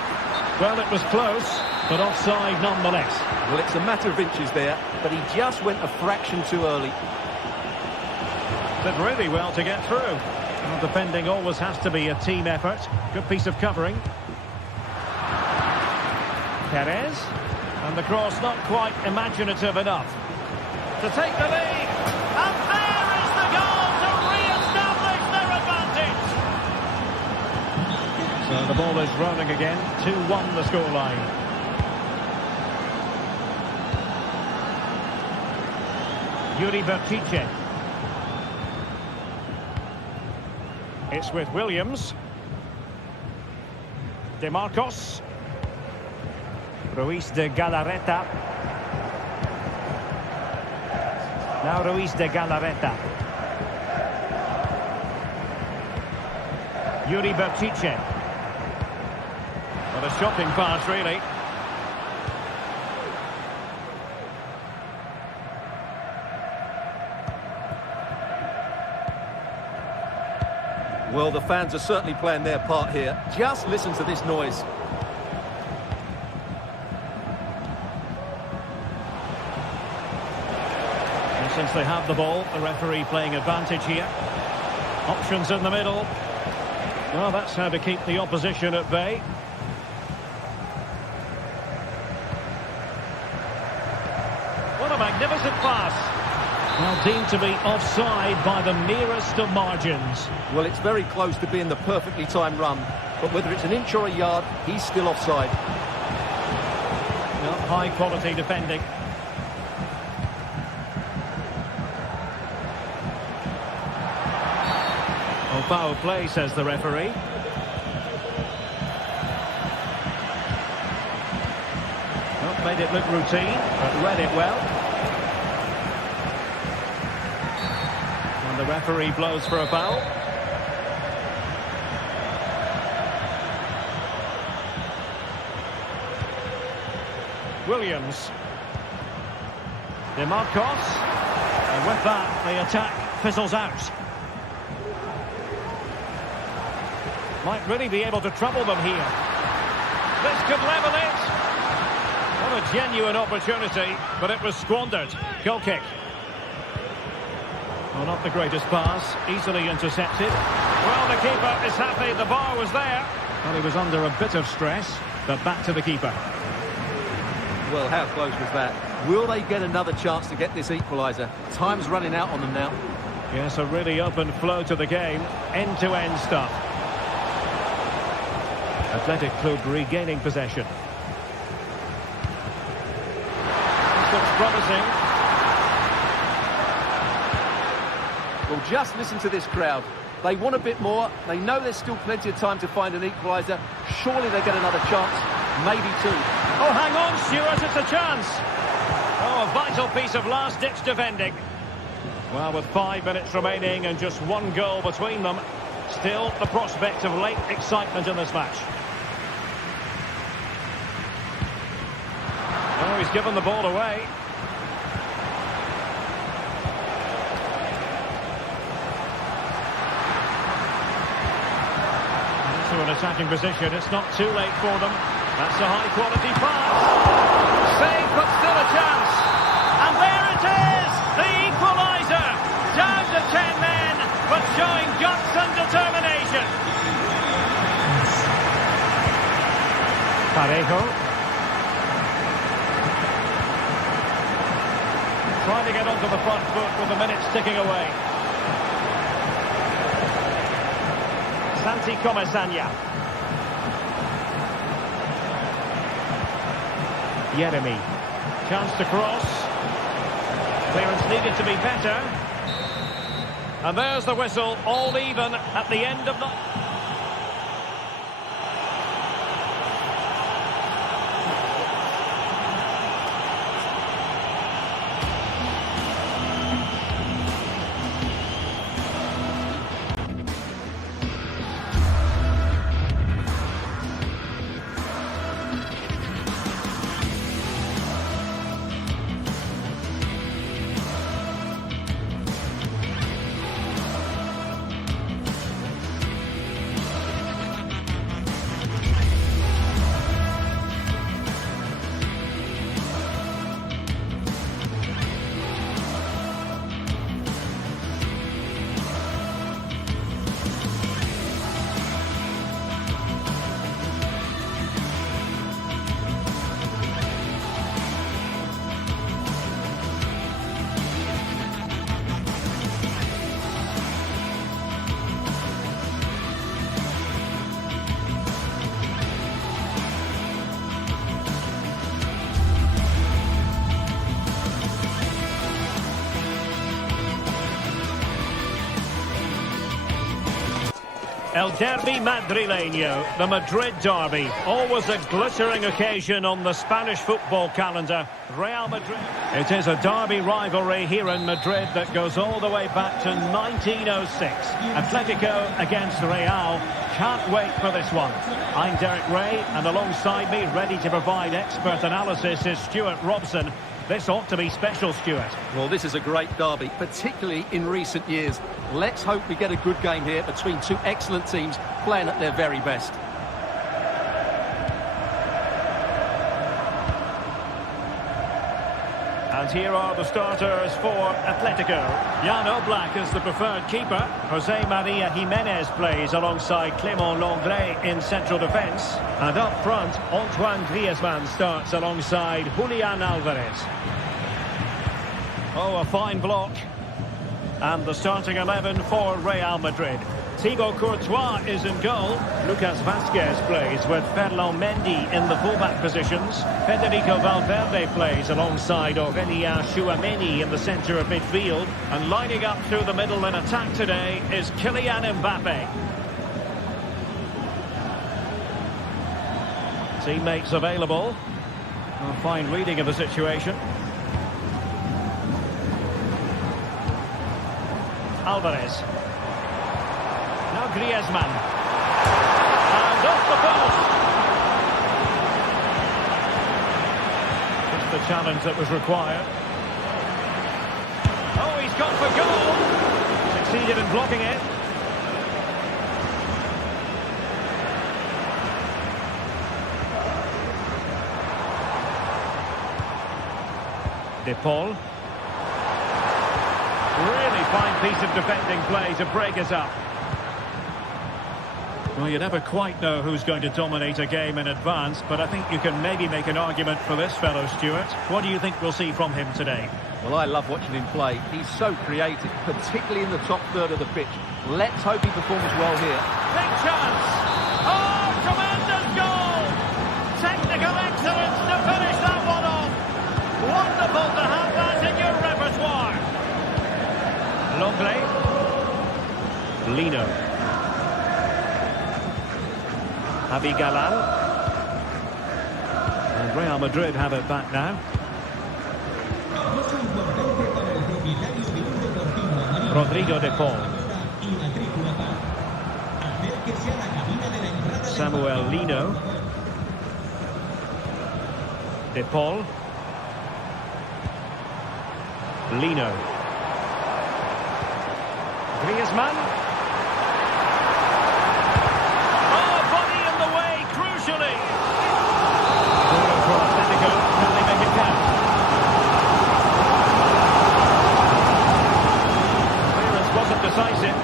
Well, it was close, but offside nonetheless. Well, it's a matter of inches there, but he just went a fraction too early. Did really well to get through. Well, defending always has to be a team effort. Good piece of covering. Perez. And the cross not quite imaginative enough to take the lead. And there is the goal to re-establish their advantage. So the ball is rolling again. 2-1 the scoreline. Yuri Bertice. It's with Williams. De Marcos. Ruiz de Galarreta. Now Ruiz de Galarreta. Yuri Bertice. What a shocking pass, really. Well, the fans are certainly playing their part here. Just listen to this noise. And since they have the ball, the referee playing advantage here. Options in the middle. Well, that's how to keep the opposition at bay. What a magnificent pass. Well, deemed to be offside by the merest of margins. Well, it's very close to being the perfectly timed run, but whether it's an inch or a yard, he's still offside. Well, high quality defending. Oh, foul play, says the referee. Well, made it look routine, but read it well. The referee blows for a foul. Williams. De Marcos. And with that, the attack fizzles out. Might really be able to trouble them here. This could level it. What a genuine opportunity, but it was squandered. Goal kick. Well, not the greatest pass, easily intercepted. Well, the keeper is happy, the bar was there. Well, he was under a bit of stress, but back to the keeper. Well, how close was that? Will they get another chance to get this equaliser? Time's running out on them now. Yes, a really open flow to the game, end-to-end stuff. Athletic Club regaining possession. This looks promising. Well, just listen to this crowd. They want a bit more. They know there's still plenty of time to find an equaliser. Surely they get another chance. Maybe two. Oh, hang on, Stuart, it's a chance. Oh, a vital piece of last-ditch defending. Well, with 5 minutes remaining and just one goal between them, still the prospect of late excitement in this match. Oh, he's given the ball away. To an attacking position, it's not too late for them. That's a high-quality pass. Save, but still a chance. And there it is, the equaliser. Down to 10 men, but showing guts and determination. Parejo. Trying to get onto the front foot with the minutes ticking away. Santi Comesaña. Yeremy. Chance to cross. Clearance needed to be better. And there's the whistle, all even at the end of the... El Derby Madrileño, the Madrid derby. Always a glittering occasion on the Spanish football calendar. Real Madrid. It is a derby rivalry here in Madrid that goes all the way back to 1906. Atletico against Real. Can't wait for this one. I'm Derek Ray, and alongside me, ready to provide expert analysis, is Stuart Robson. This ought to be special, Stuart. Well, this is a great derby, particularly in recent years. Let's hope we get a good game here between two excellent teams playing at their very best. And here are the starters for Atletico. Jan Oblak is the preferred keeper. Jose Maria Jimenez plays alongside Clément Lenglet in central defence. And up front, Antoine Griezmann starts alongside Julian Alvarez. Oh, a fine block. And the starting 11 for Real Madrid. Thibaut Courtois is in goal. Lucas Vazquez plays with Ferland Mendy in the fullback positions. Federico Valverde plays alongside Aurélien Tchouameni in the centre of midfield. And lining up through the middle in attack today is Kylian Mbappe. Teammates available. A fine reading of the situation. Alvarez. Now Griezmann. And off the post. Just the challenge that was required. Oh, he's gone for goal. Succeeded in blocking it. De Paul. Really fine piece of defending play to break us up. Well, you never quite know who's going to dominate a game in advance, but I think you can maybe make an argument for this fellow, Stuart. What do you think we'll see from him today? Well, I love watching him play. He's so creative, particularly in the top third of the pitch. Let's hope he performs well here. Big chance! Oh, tremendous goal! Technical excellence to finish that one off. Wonderful to have that in your repertoire. Lenglet. Lino. Javi Galán. And Real Madrid have it back now. Rodrigo de Paul. Samuel Lino. De Paul. Lino. Griezmann. Oh, body in the way, crucially. Corner for Atletico. Can they make it count? Clearance wasn't decisive.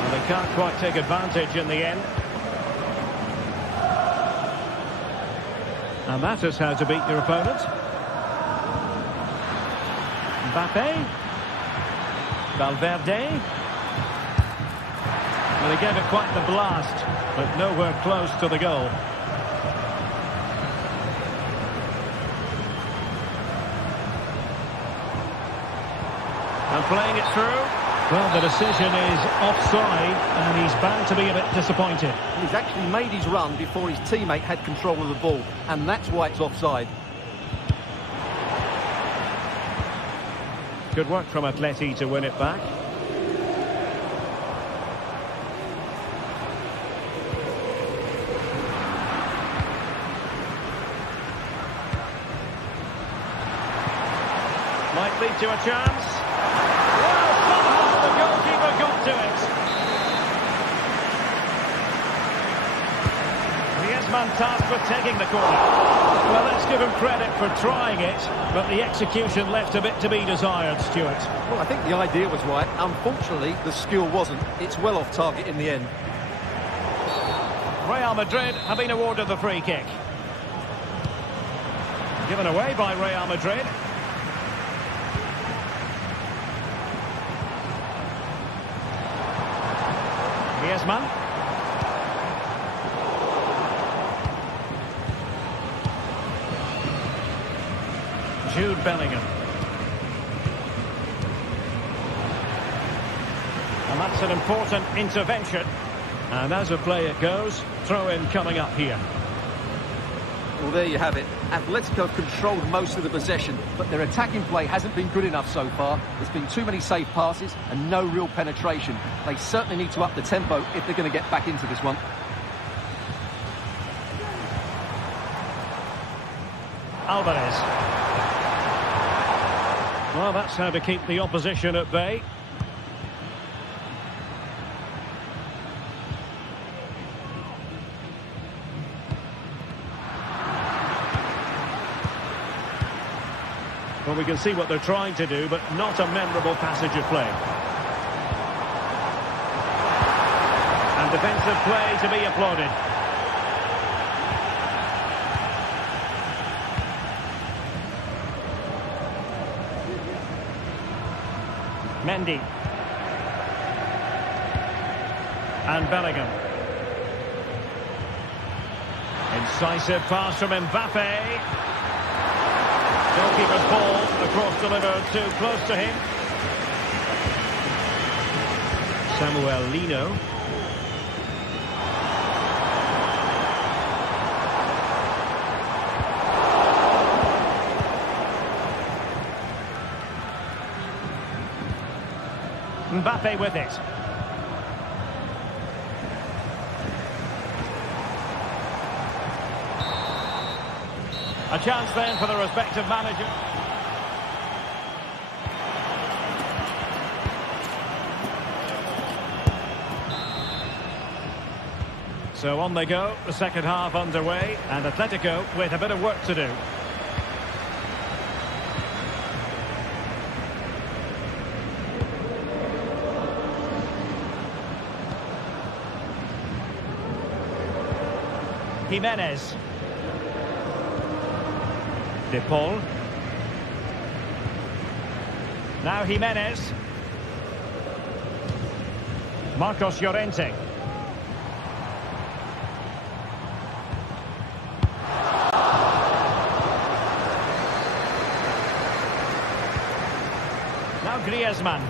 And they can't quite take advantage in the end. And that is how to beat your opponent. Mbappe. Valverde. Well, he gave it quite the blast, but nowhere close to the goal. And playing it through. Well, the decision is offside, and he's bound to be a bit disappointed. He's actually made his run before his teammate had control of the ball, and that's why it's offside. Good work from Atleti to win it back. Might lead to a chance. Well, somehow the goalkeeper got to it. Griezmann tasked with taking the corner. Well, let's give him credit for trying it, but the execution left a bit to be desired, Stuart. Well, I think the idea was right. Unfortunately, the skill wasn't. It's well off target in the end. Real Madrid have been awarded the free kick. Given away by Real Madrid. Griezmann. Jude Bellingham. And that's an important intervention. And as a play it goes, throw-in coming up here. Well, there you have it. Atletico have controlled most of the possession, but their attacking play hasn't been good enough so far. There's been too many safe passes and no real penetration. They certainly need to up the tempo if they're going to get back into this one. Alvarez. Well, that's how to keep the opposition at bay. Well, we can see what they're trying to do, but not a memorable passage of play. And defensive play to be applauded. Mendy. And Bellingham. Incisive pass from Mbappe. Goalkeeper's ball, across delivered too close to him. Samuel Lino. Mbappe with it. A chance then for the respective manager. So on they go, the second half underway, and Atletico with a bit of work to do. Jimenez. De Paul. Now Jimenez. Marcos Llorente. Now Griezmann.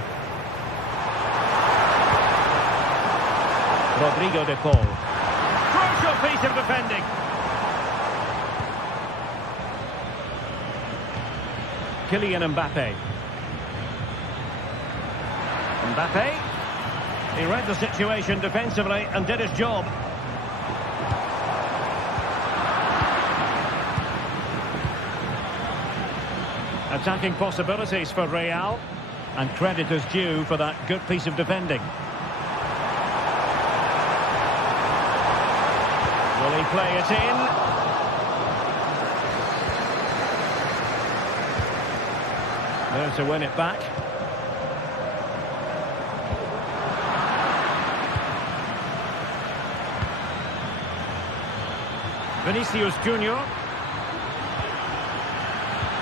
Rodrigo De Paul. Crucial piece of defending. Kylian Mbappe. Mbappe. He read the situation defensively and did his job. Attacking possibilities for Real, and credit is due for that good piece of defending. Will he play it in? There to win it back. Vinicius Junior.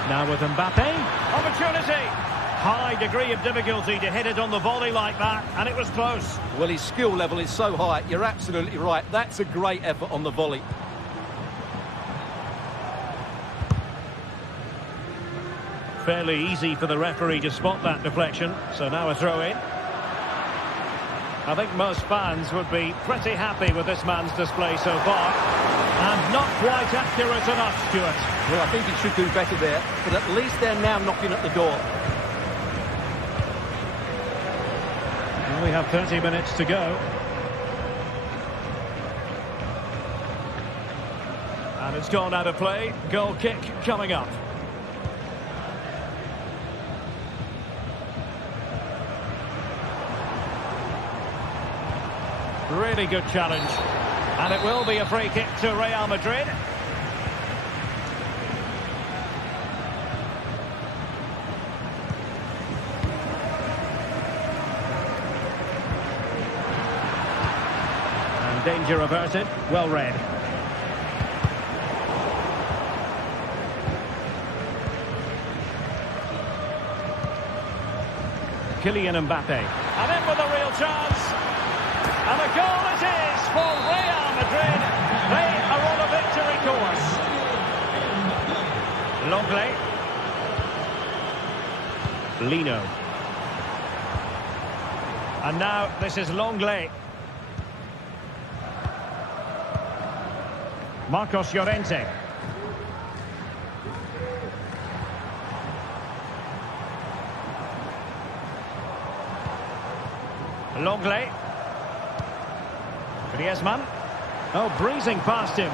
Now with Mbappe. Opportunity. High degree of difficulty to hit it on the volley like that, and it was close. Well, his skill level is so high. You're absolutely right. That's a great effort on the volley. Fairly easy for the referee to spot that deflection, so now a throw-in. I think most fans would be pretty happy with this man's display so far. And not quite accurate enough, Stuart. Well, I think he should do better there, but at least they're now knocking at the door. Well, we have 30 minutes to go. And it's gone out of play. Goal kick coming up. Really good challenge. And it will be a free kick to Real Madrid. And danger averted. Well read. Kylian Mbappe. And in with a real chance. And a goal it is for Real Madrid. They are on a victory course. Longley. And now this is Longley. Marcos Llorente. Longley. Griezmann. Oh, breezing past him.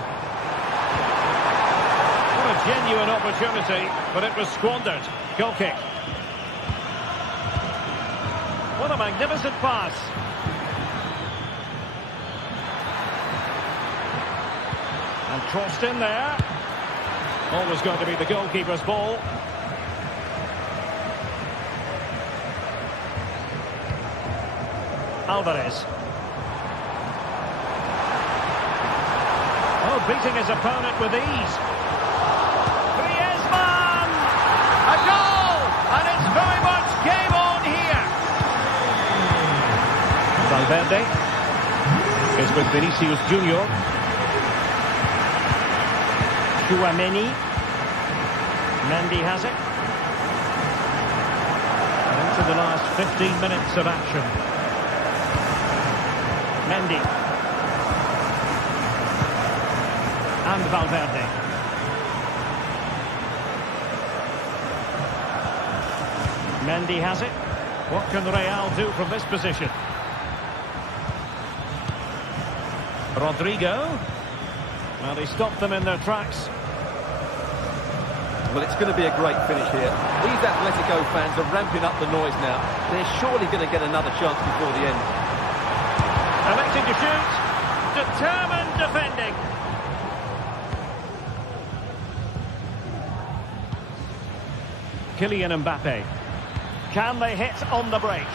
What a genuine opportunity, but it was squandered. Goal kick. What a magnificent pass. And crossed in there. Always going to be the goalkeeper's ball. Alvarez. Oh, beating his opponent with ease. Griezmann! A goal! And it's very much game on here. Valverde is with Vinicius Junior. Chouameni. Mendy has it. And into the last 15 minutes of action. Mendy. And Valverde. Mendy has it. What can Real do from this position? Rodrigo. Well, they stopped them in their tracks. Well, it's going to be a great finish here. These Atletico fans are ramping up the noise now. They're surely going to get another chance before the end. Electing to shoot. Determined defending. Kylian Mbappe. Can they hit on the break?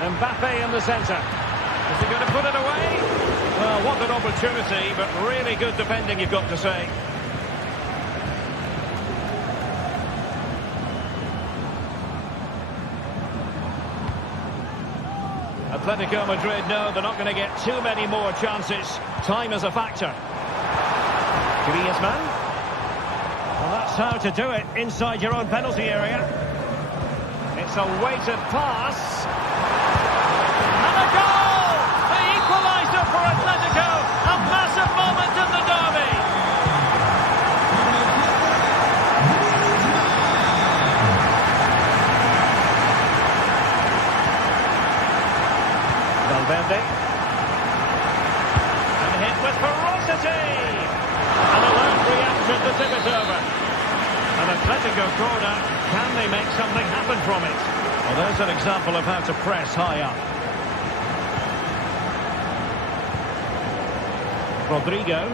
Mbappe in the centre. Is he going to put it away? Well, what an opportunity, but really good defending, you've got to say. Atletico Madrid know they're not going to get too many more chances. Time is a factor. Griezmann. Well, that's how to do it inside your own penalty area. It's a weighted pass. And a goal! The equaliser for Atletico. A massive moment in the derby. Valverde. And hit with ferocity. An alert reaction to tip it over. An Atletico corner. Can they make something happen from it? Well, there's an example of how to press high up. Rodrigo.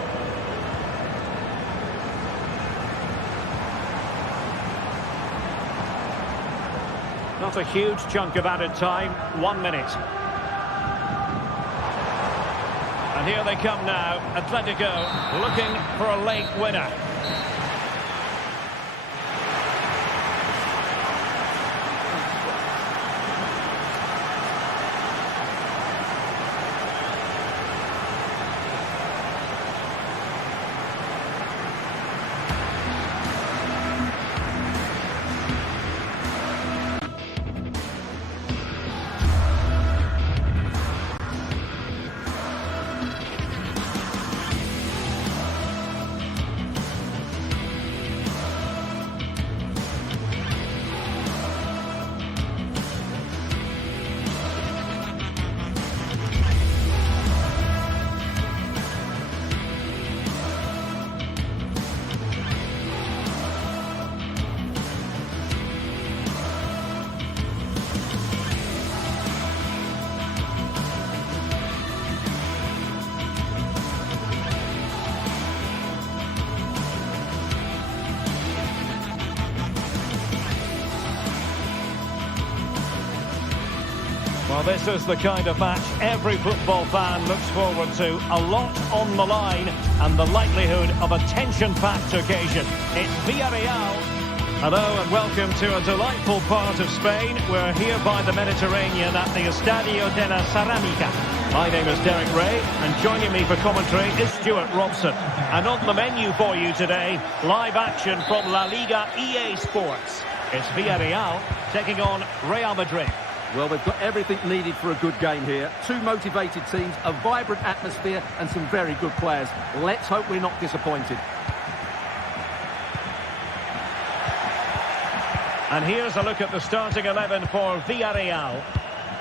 Not a huge chunk of added time. 1 minute. And here they come now. Atletico looking for a late winner. Well, this is the kind of match every football fan looks forward to. A lot on the line and the likelihood of a tension-packed occasion. It's Villarreal. Hello and welcome to a delightful part of Spain. We're here by the Mediterranean at the Estadio de la Ceramica. My name is Derek Ray, and joining me for commentary is Stuart Robson. And on the menu for you today, live action from La Liga EA Sports. It's Villarreal taking on Real Madrid. Well, they've got everything needed for a good game here. Two motivated teams, a vibrant atmosphere and some very good players. Let's hope we're not disappointed. And here's a look at the starting 11 for Villarreal.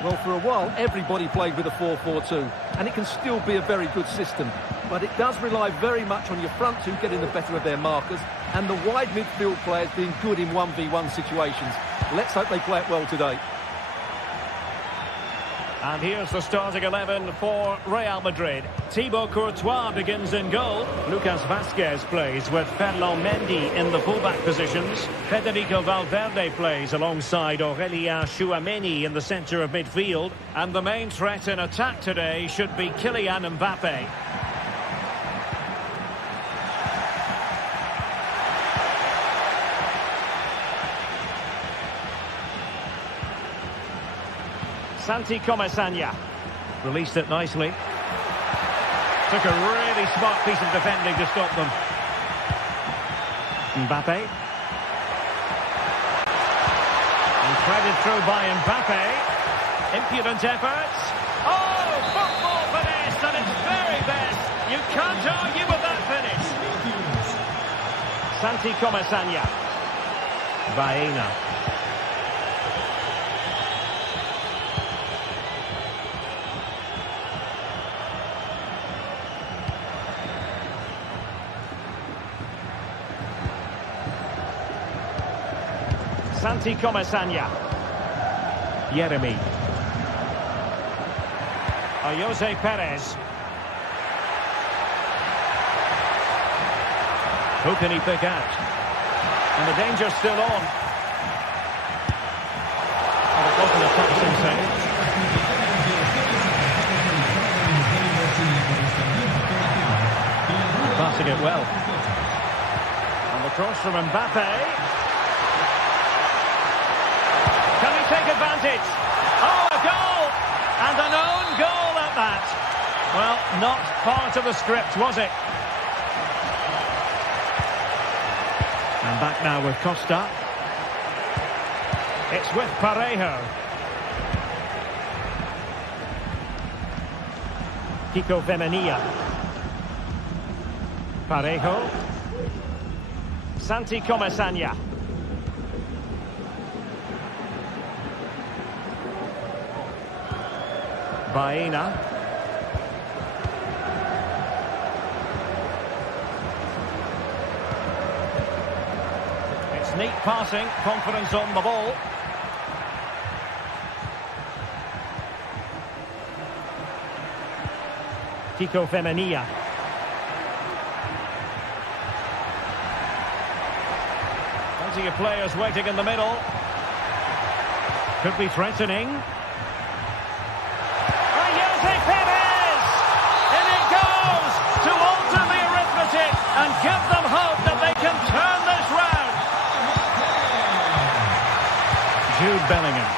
Well, for a while, everybody played with a 4-4-2, and it can still be a very good system. But it does rely very much on your front two getting the better of their markers, and the wide midfield players being good in 1v1 situations. Let's hope they play it well today. And here's the starting 11 for Real Madrid. Thibaut Courtois begins in goal. Lucas Vazquez plays with Ferland Mendy in the fullback positions. Federico Valverde plays alongside Aurélien Tchouaméni in the centre of midfield. And the main threat in attack today should be Kylian Mbappé. Santi Comesaña released it nicely. Took a really smart piece of defending to stop them. Mbappé. And threaded through by Mbappé. Impudent efforts. Oh, football finesse at its very best. You can't argue with that finish. Santi Comesaña. Baena. Santi Comesaña. Yeremy. Jose Perez. Who can he pick out? And the danger's still on. And it wasn't a passing save. Passing it well. And the cross from Mbappé. Can he take advantage? Oh, a goal! And an own goal at that. Well, not part of the script, was it? And back now with Costa. It's with Parejo. Kiko Femenia. Parejo. Santi Comesaña. Baena. It's neat passing, confidence on the ball. Kiko Femenia. Plenty of players waiting in the middle. Could be threatening. And give them hope that they can turn this round. Jude Bellingham.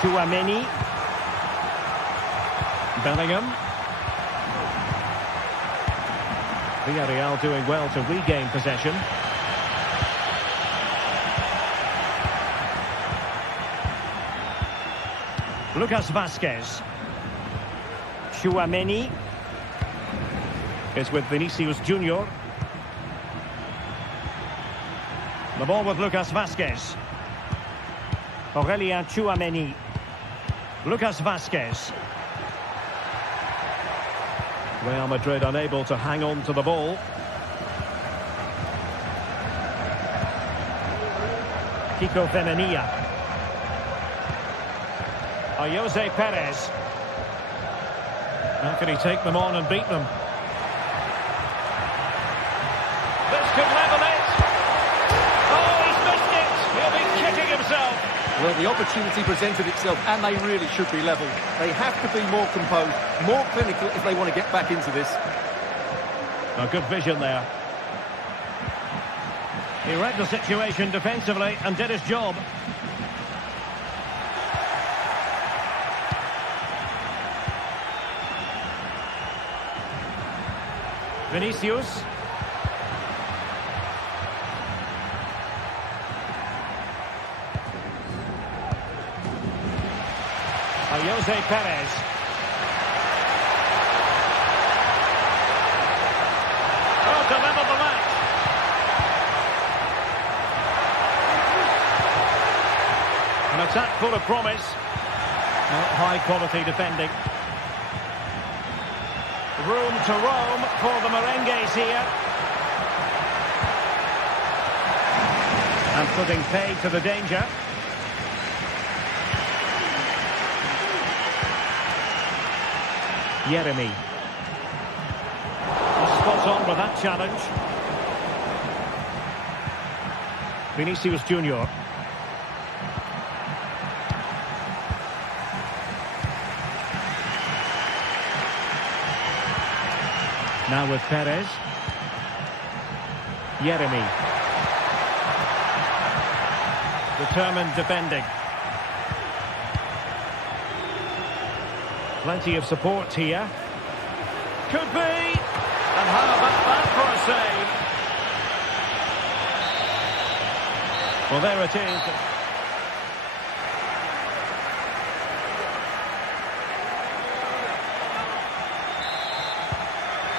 Tchouaméni. Bellingham. Villarreal doing well to regain possession. Lucas Vazquez. Tchouaméni. Is with Vinicius Junior. The ball with Lucas Vazquez. Aurélien Tchouaméni. Lucas Vazquez. Real Madrid unable to hang on to the ball. Kiko Femenia. Jose Perez. How can he take them on and beat them? This could level it. Oh, he's missed it. He'll be kicking himself. Well, the opportunity presented itself, and they really should be level. They have to be more composed, more clinical if they want to get back into this. A good vision there. He read the situation defensively and did his job. Vinicius. Jose Perez. Oh, to level the match. An attack full of promise. High quality defending. Room to roam for the merengues here. And putting paid to the danger. Yeremy. Spot on with that challenge. Vinicius Junior. Now with Perez. Yeremy. Determined defending. Plenty of support here. Could be. And how about that for a save? Well, there it is.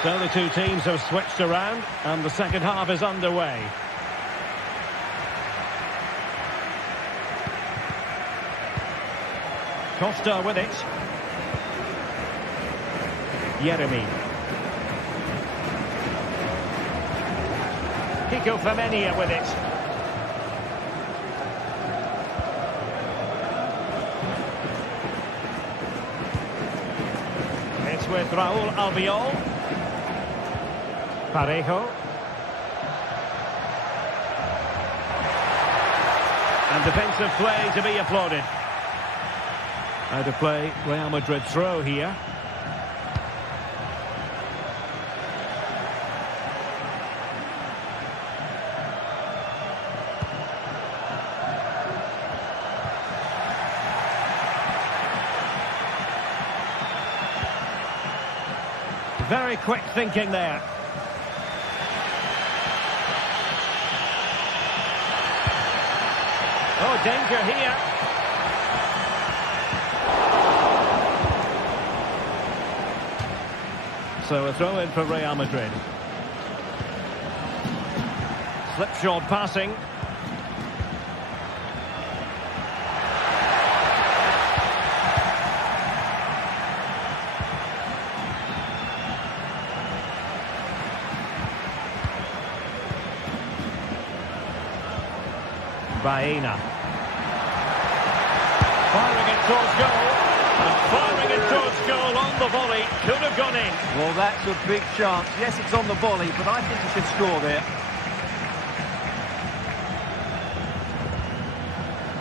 So the two teams have switched around and the second half is underway. Costa with it. Yeremy. Kiko Femenia with it. It's with Raúl Albiol. Parejo. And defensive play to be applauded. Out of play, Real Madrid throw here. Very quick thinking there. Oh, danger here. So a throw in for Real Madrid. Slipshod passing. Baena. Firing it towards goal. And firing it towards goal on the volley. Could have gone in. Well, that's a big chance. Yes, it's on the volley, but I think he should score there.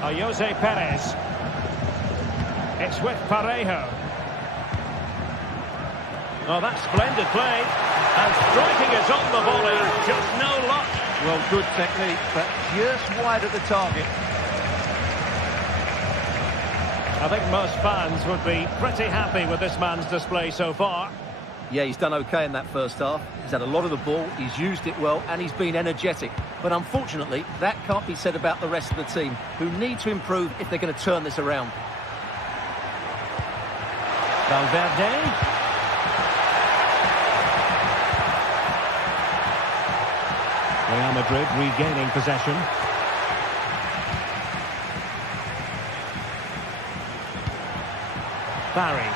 Jose Perez. It's with Parejo. Oh, that's splendid play. And striking it on the volley. Just no luck. Well, good technique, but just wide of the target. I think most fans would be pretty happy with this man's display so far. Yeah, he's done okay in that first half. He's had a lot of the ball, he's used it well, and he's been energetic. But unfortunately, that can't be said about the rest of the team, who need to improve if they're going to turn this around. Valverde. Real Madrid regaining possession. Barry.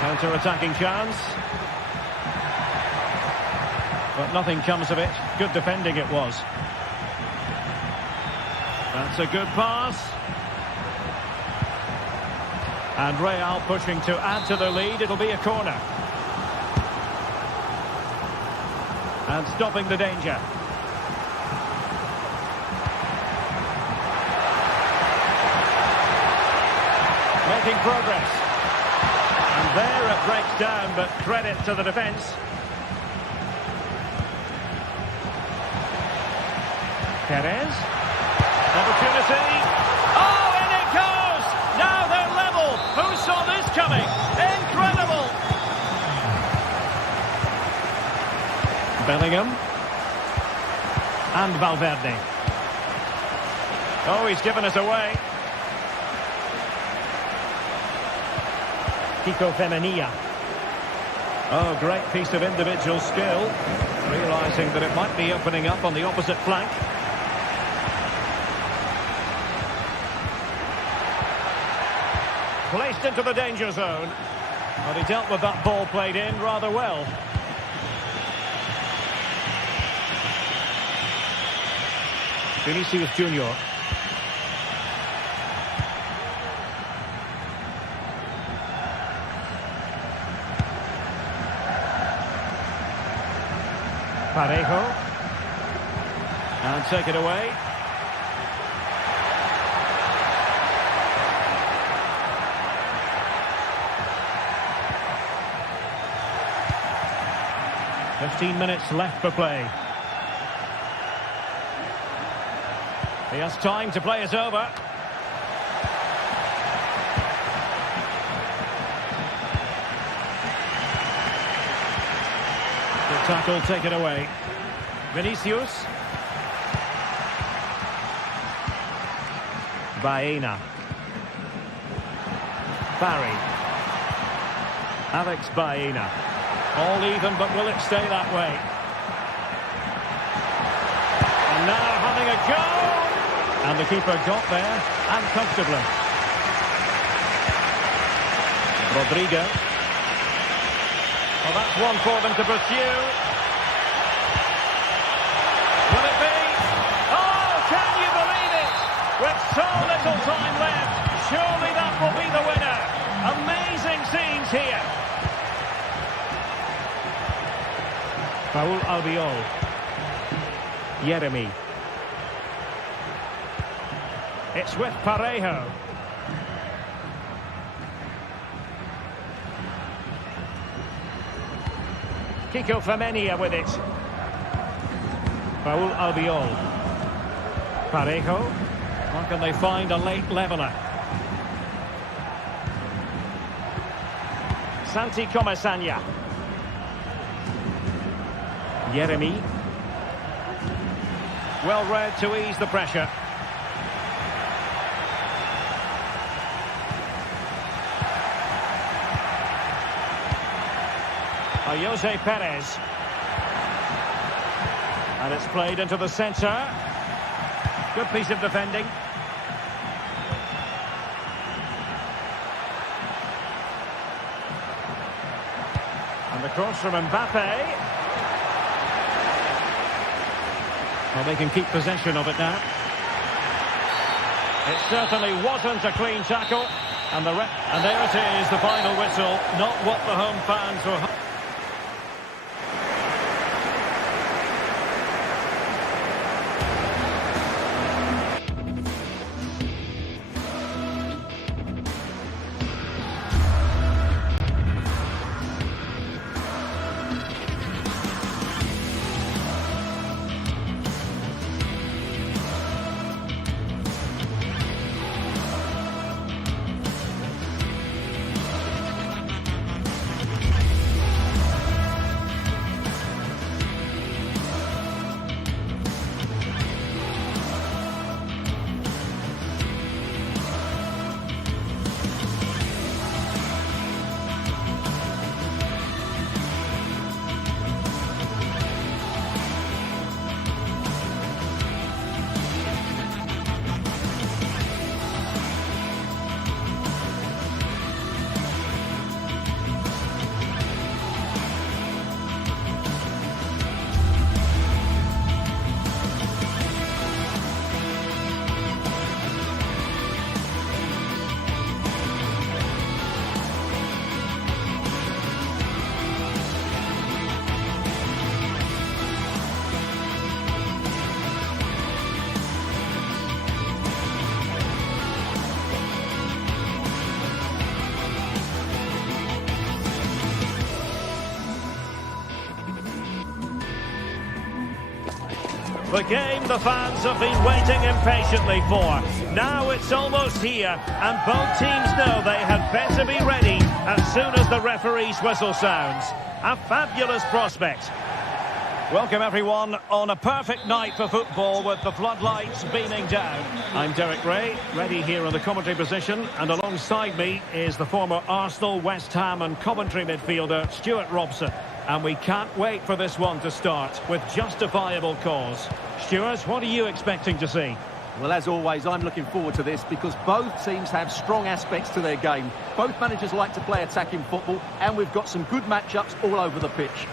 Counter-attacking chance. But nothing comes of it. Good defending it was. That's a good pass. And Real pushing to add to the lead. It'll be a corner. And stopping the danger. Making progress. And there it breaks down, but credit to the defence. Perez. Opportunity. Oh, and it goes! Now they're level. Who saw this coming? Incredible! Bellingham. And Valverde. Oh, he's given us away. Kiko Femenia. Oh, great piece of individual skill. Realising that it might be opening up on the opposite flank. Placed into the danger zone. But he dealt with that ball played in rather well. Vinicius Junior. Parejo. And take it away. "15 minutes left for play. He has time to play it over. The tackle taken away. Vinicius. Baena. Barry. Alex Baena. All even, but will it stay that way? And now having a go! And the keeper got there, and comfortably. Rodrigo. Well, that's one for them to pursue. Will it be? Oh, can you believe it? With so little time left, surely that will be the winner. Amazing scenes here. Raul Albiol. Yeremy. It's with Parejo. Kiko Femenia with it. Raul Albiol. Parejo. Or can they find a late leveller? Santi Comesaña. Yeremy. Well read to ease the pressure. Jose Perez. And it's played into the centre. Good piece of defending. And the cross from Mbappe. Well, they can keep possession of it now. It certainly wasn't a clean tackle. And there it is, the final whistle. Not what the home fans were hoping. The game the fans have been waiting impatiently for. Now it's almost here, and both teams know they had better be ready as soon as the referee's whistle sounds. A fabulous prospect. Welcome everyone on a perfect night for football with the floodlights beaming down. I'm Derek Ray, ready here in the commentary position, and alongside me is the former Arsenal, West Ham and Coventry midfielder Stuart Robson. And we can't wait for this one to start with justifiable cause. Stuart, what are you expecting to see? Well, as always, I'm looking forward to this because both teams have strong aspects to their game. Both managers like to play attacking football, and we've got some good matchups all over the pitch.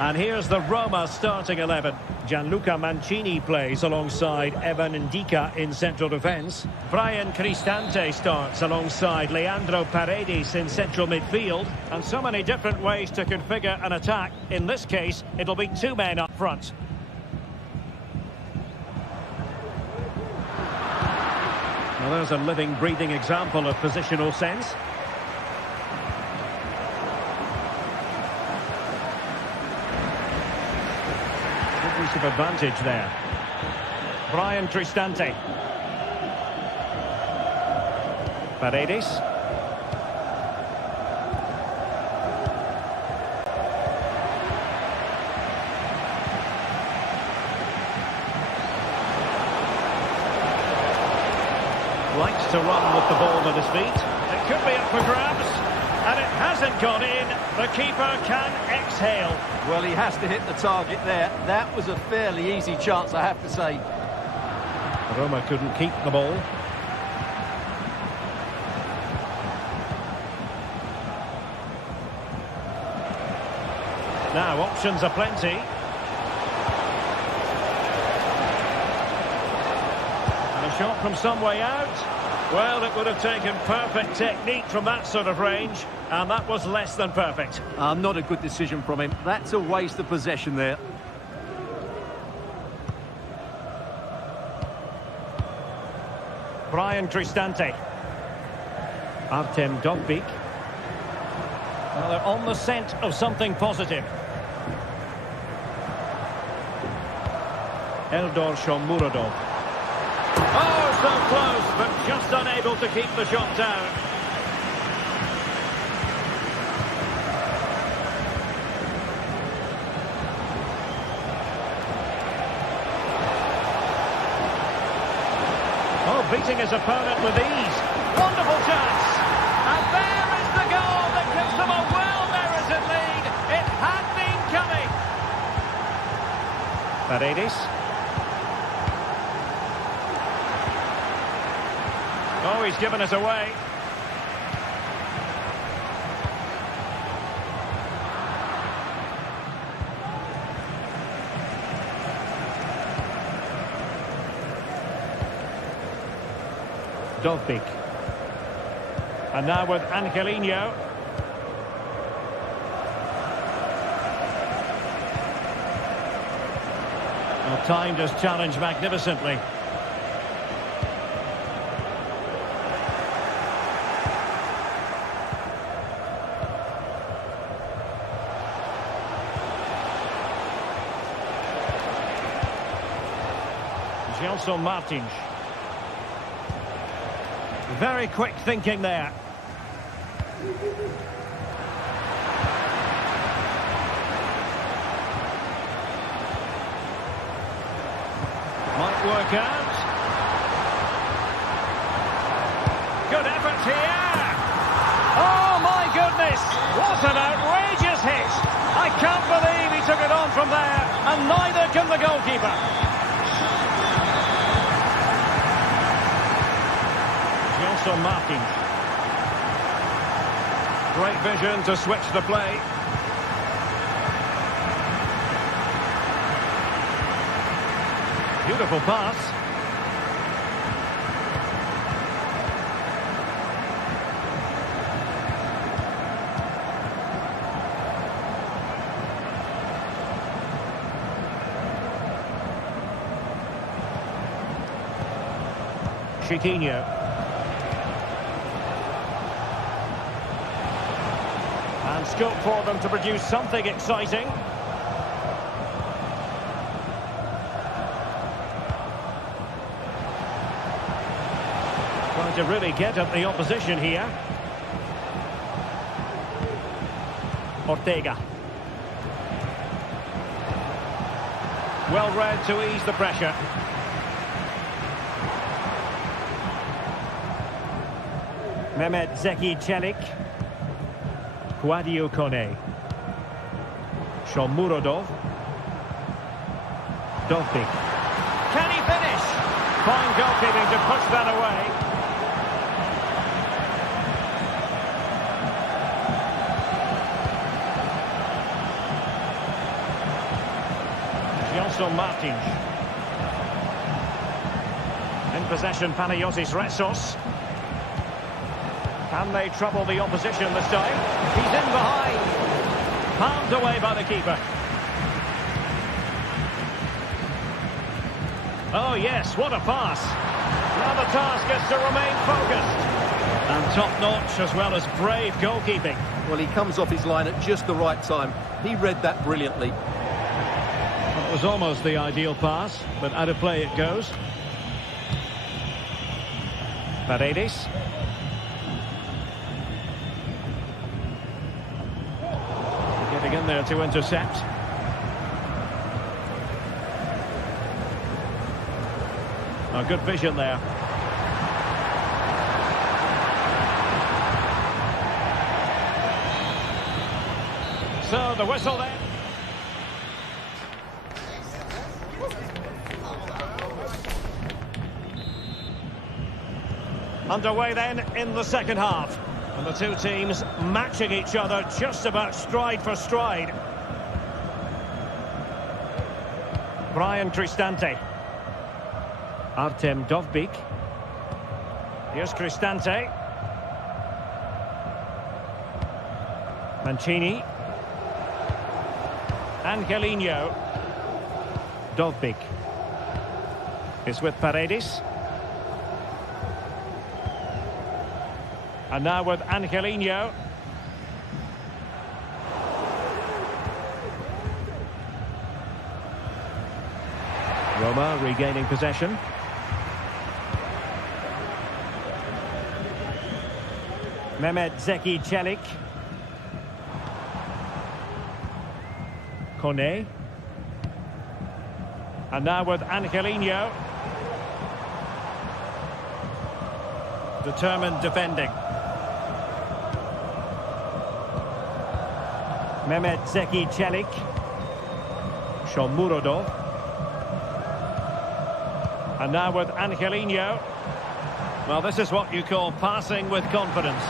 And here's the Roma starting 11. Gianluca Mancini plays alongside Evan Ndika in central defence. Brian Cristante starts alongside Leandro Paredes in central midfield. And so many different ways to configure an attack. In this case, it'll be two men up front. Well, there's a living, breathing example of positional sense. Of advantage there. Brian Cristante. Paredes. Likes to run with the ball at his feet. It could be up for grabs. And it hasn't gone in. The keeper can exhale. Well, he has to hit the target there. That was a fairly easy chance, I have to say. Roma couldn't keep the ball. Now, options are plenty. And a shot from some way out. Well, it would have taken perfect technique from that sort of range, and that was less than perfect. Not a good decision from him. That's a waste of possession there. Brian Cristante. Artem Dovbyk. Well, they're on the scent of something positive. Eldor Shomurodov. Oh, so close, but just unable to keep the shot down. Oh, beating his opponent with ease. Wonderful chance. And there is the goal that gives them a well-merited lead. It had been coming. Paredes. Oh, he's given us away. Dovbyk. And now with Angelino. Well, timed his challenge magnificently. Gelson Martins. Very quick thinking there. Might work out. Good effort here. Oh my goodness! What an outrageous hit! I can't believe he took it on from there, and neither can the goalkeeper. Gelson Martins. Great vision to switch the play. Beautiful pass. Chiquinho. And scope for them to produce something exciting. Trying to really get at the opposition here. Ortega. Well read to ease the pressure. Mehmet Zeki Çelik. Guadio Kone. Shomurodov. Dovbik. Can he finish? Fine goalkeeping to push that away. Gelson Martins. In possession, Panagiotis Retsos. Can they trouble the opposition this time? He's in behind. Palmed away by the keeper. Oh yes, what a pass. Now the task is to remain focused. And top-notch as well as brave goalkeeping. Well, he comes off his line at just the right time. He read that brilliantly. It was almost the ideal pass, but out of play it goes. Paredes. Getting in there to intercept. Oh, good vision there. So the whistle there. Underway then in the second half. And the two teams matching each other just about stride for stride. Brian Cristante. Artem Dovbik. Here's Cristante. Mancini. Angelino. Dovbik. Is with Paredes. And now with Angelino. Roma regaining possession. Mehmet Zeki Çelik. Kone. And now with Angelino. Determined defending. Mehmet Zeki Çelik. Shomurodov. And now with Angelino. Well, this is what you call passing with confidence.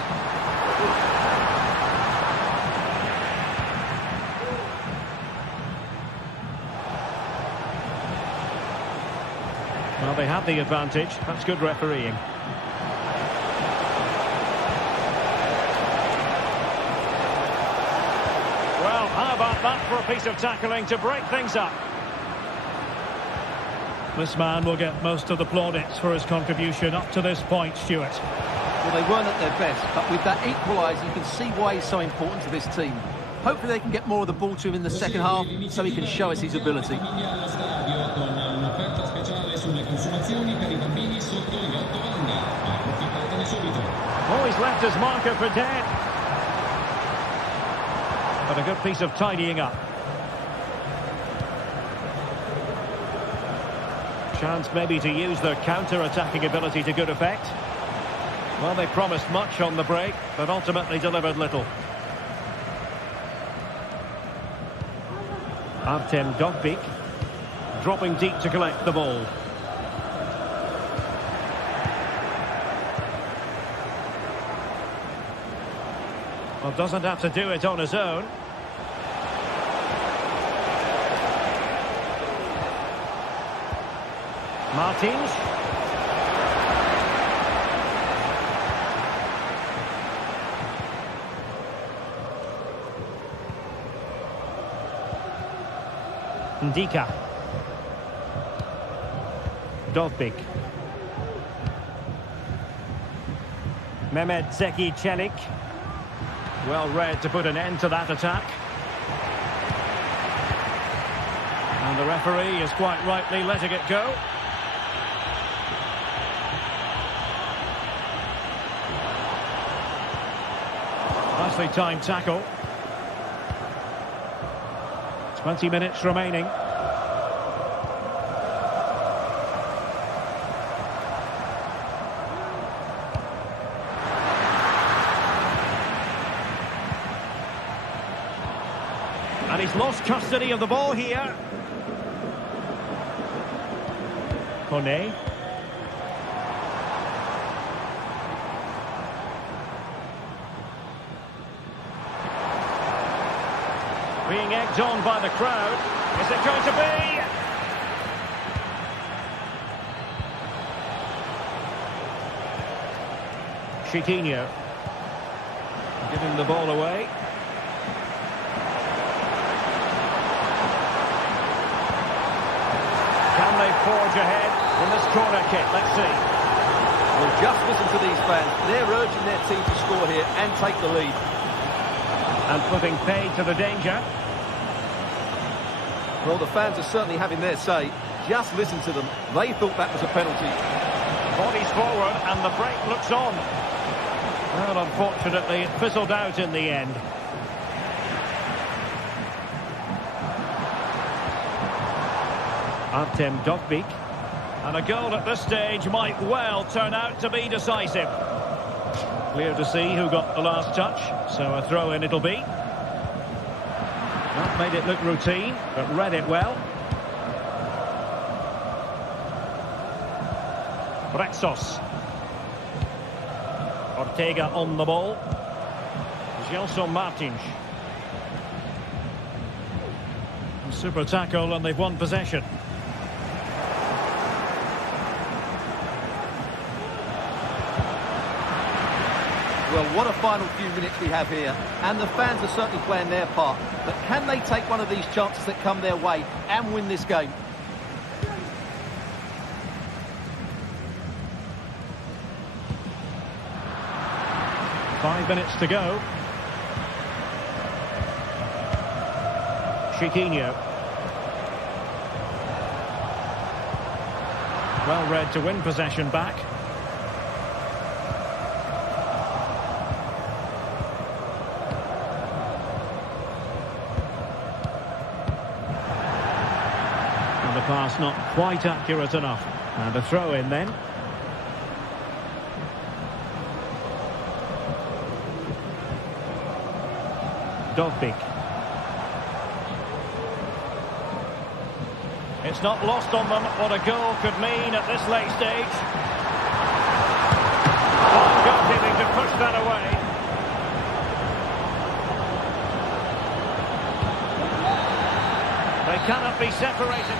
Well, they have the advantage. That's good refereeing. Well, how about that for a piece of tackling to break things up? This man will get most of the plaudits for his contribution up to this point, Stuart. Well, they weren't at their best, but with that equaliser, you can see why he's so important to this team. Hopefully they can get more of the ball to him in the second half, so he can show us his ability. Oh, he's left his marker for dead. But a good piece of tidying up. Chance maybe to use their counter-attacking ability to good effect. Well, they promised much on the break, but ultimately delivered little. Artem Dovbik dropping deep to collect the ball. Well, doesn't have to do it on his own. Martins. Ndika. Dovbik. Mehmet Zeki Çelik. Well read to put an end to that attack. And the referee is quite rightly letting it go. Nicely timed tackle. 20 minutes remaining. he's lost custody of the ball here. Kone. Being egged on by the crowd. Is it going to be? Chiquinho. Giving the ball away. Can they forge ahead in this corner kick? Let's see. Well, just listen to these fans. They're urging their team to score here and take the lead. And putting paid to the danger. Well, the fans are certainly having their say. Just listen to them. They thought that was a penalty. Bodies forward and the break looks on. Well, unfortunately, it fizzled out in the end. Artem Dovbyk. And a goal at this stage might well turn out to be decisive. Clear to see who got the last touch, so a throw-in it'll be. Not made it look routine, but read it well. Rexos. Ortega on the ball. Gelson Martins. Super tackle and they've won possession. Well, what a final few minutes we have here. And the fans are certainly playing their part. But can they take one of these chances that come their way and win this game? Five minutes to go. Chiquinho. Well read to win possession back. And the pass not quite accurate enough. And a throw in then. Dovbyk. It's not lost on them what a goal could mean at this late stage. Fine goalkeeping to push that away. They cannot be separated.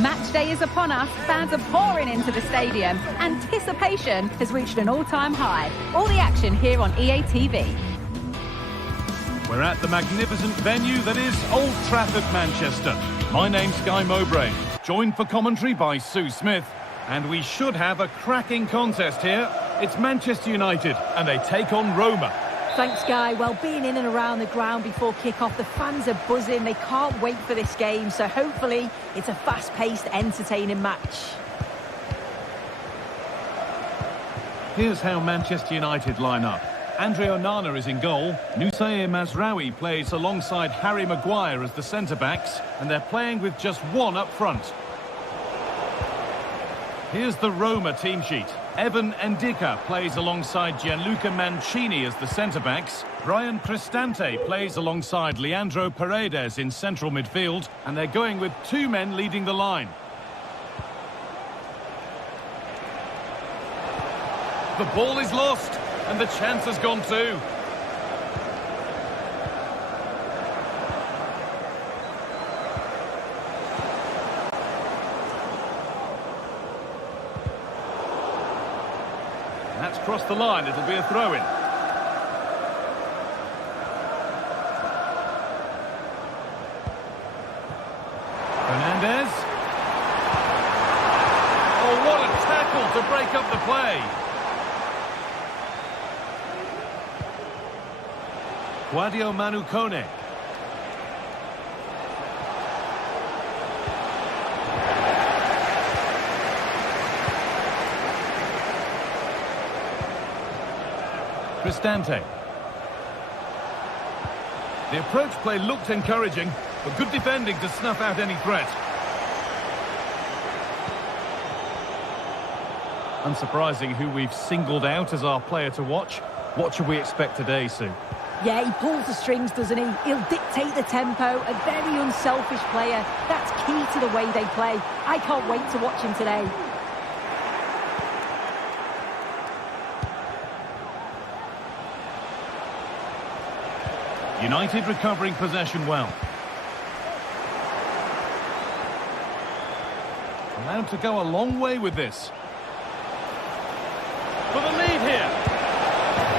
Match day is upon us, fans are pouring into the stadium. Anticipation has reached an all-time high. All the action here on EA TV. We're at the magnificent venue that is Old Trafford, Manchester. My name's Guy Mowbray, joined for commentary by Sue Smith. And we should have a cracking contest here. It's Manchester United, and they take on Roma. Thanks, Guy. Well, being in and around the ground before kick-off, the fans are buzzing. They can't wait for this game, so hopefully it's a fast-paced, entertaining match. Here's how Manchester United line up. Andre Onana is in goal. Nusayr Mazraoui plays alongside Harry Maguire as the centre-backs, and they're playing with just one up front. Here's the Roma team sheet. Evan Ndika plays alongside Gianluca Mancini as the centre-backs. Brian Cristante plays alongside Leandro Paredes in central midfield, and they're going with two men leading the line. The ball is lost, and the chance has gone too. That's crossed the line, it'll be a throw-in. Fernandez. Oh, what a tackle to break up the play. Guadio Manu Kone. Cristante. The approach play looked encouraging, but good defending to snuff out any threat. Unsurprising who we've singled out as our player to watch. What should we expect today, Sue? Yeah, he pulls the strings, doesn't he? He'll dictate the tempo, a very unselfish player. That's key to the way they play. I can't wait to watch him today. United recovering possession well. Allowed to go a long way with this. For the lead here.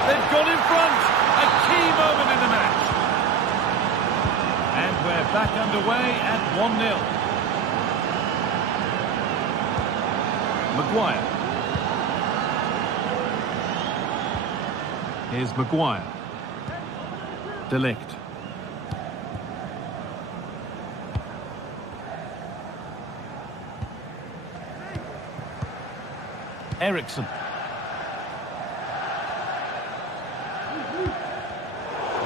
They've gone in front. A key moment in the match. And we're back underway at 1-0. Maguire. Here's Maguire. De Ligt. Eriksson.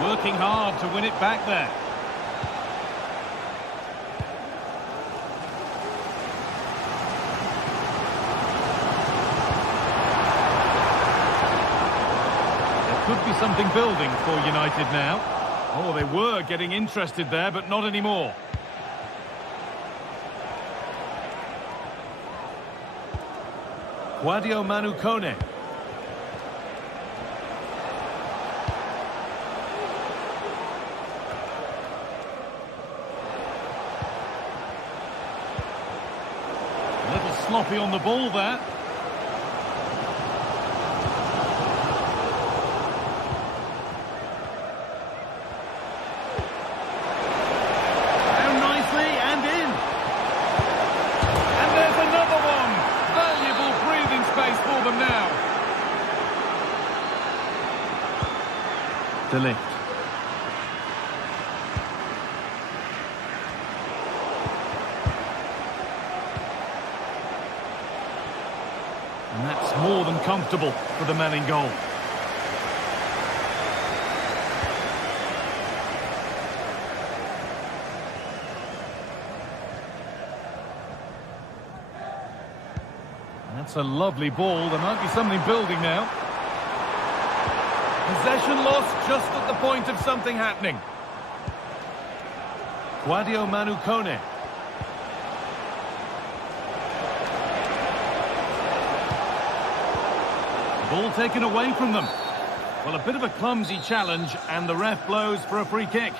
Working hard to win it back there. There could be something building for United now. Oh, they were getting interested there, but not anymore. Guadio Manu Kone. A little sloppy on the ball there. De Ligt. And that's more than comfortable for the man in goal. That's a lovely ball. There might be something building now. Possession lost just at the point of something happening. Guadio Manu Kone. Ball taken away from them. Well, a bit of a clumsy challenge, and the ref blows for a free kick.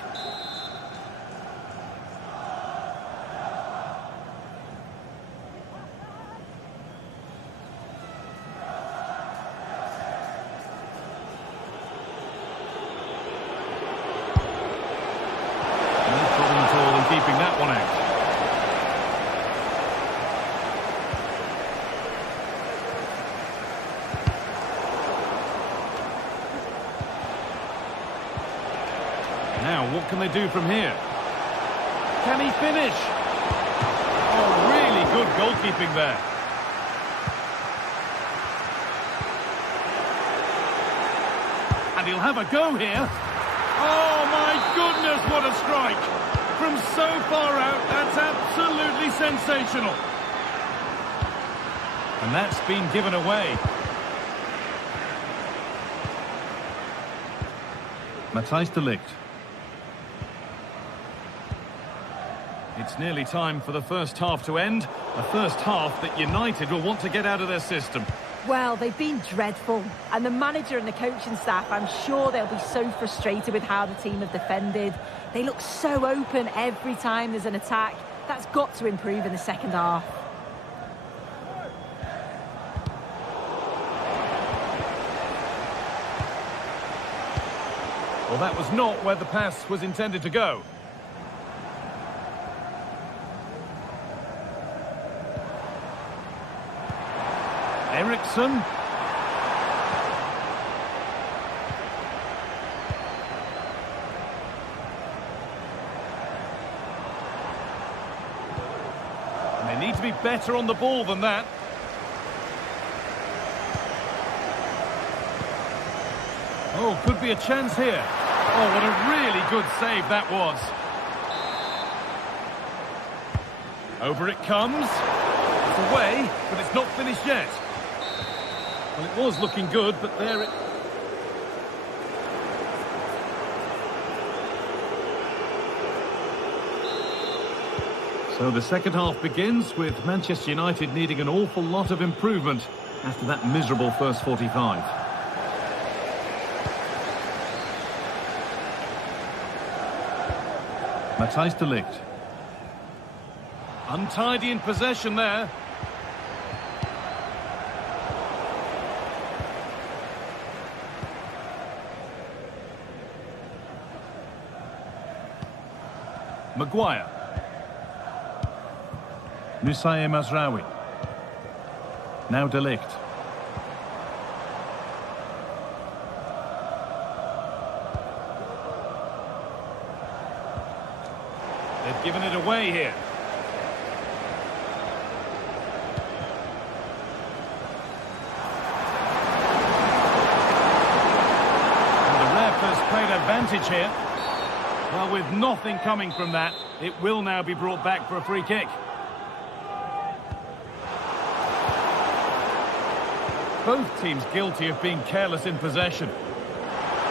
Keeping that one out. Now, what can they do from here? Can he finish? Oh, really good goalkeeping there. And he'll have a go here. Oh, my goodness, what a strike. From so far out, that's absolutely sensational. And that's been given away. Matthijs de Ligt. It's nearly time for the first half to end. A first half that United will want to get out of their system. Well, they've been dreadful. And the manager and the coaching staff, I'm sure they'll be so frustrated with how the team have defended. They look so open every time there's an attack. That's got to improve in the second half. Well, that was not where the pass was intended to go. Eriksson. And they need to be better on the ball than that. Oh, could be a chance here. Oh, what a really good save that was. Over it comes. It's away, but it's not finished yet. Well, it was looking good, but there it... So the second half begins with Manchester United needing an awful lot of improvement after that miserable first 45. Matthijs de Ligt. Untidy in possession there. Maguire. Nusair Mazraoui. Now de Ligt. They've given it away here. And the ref has played advantage here. Well, with nothing coming from that, it will now be brought back for a free kick. Both teams guilty of being careless in possession.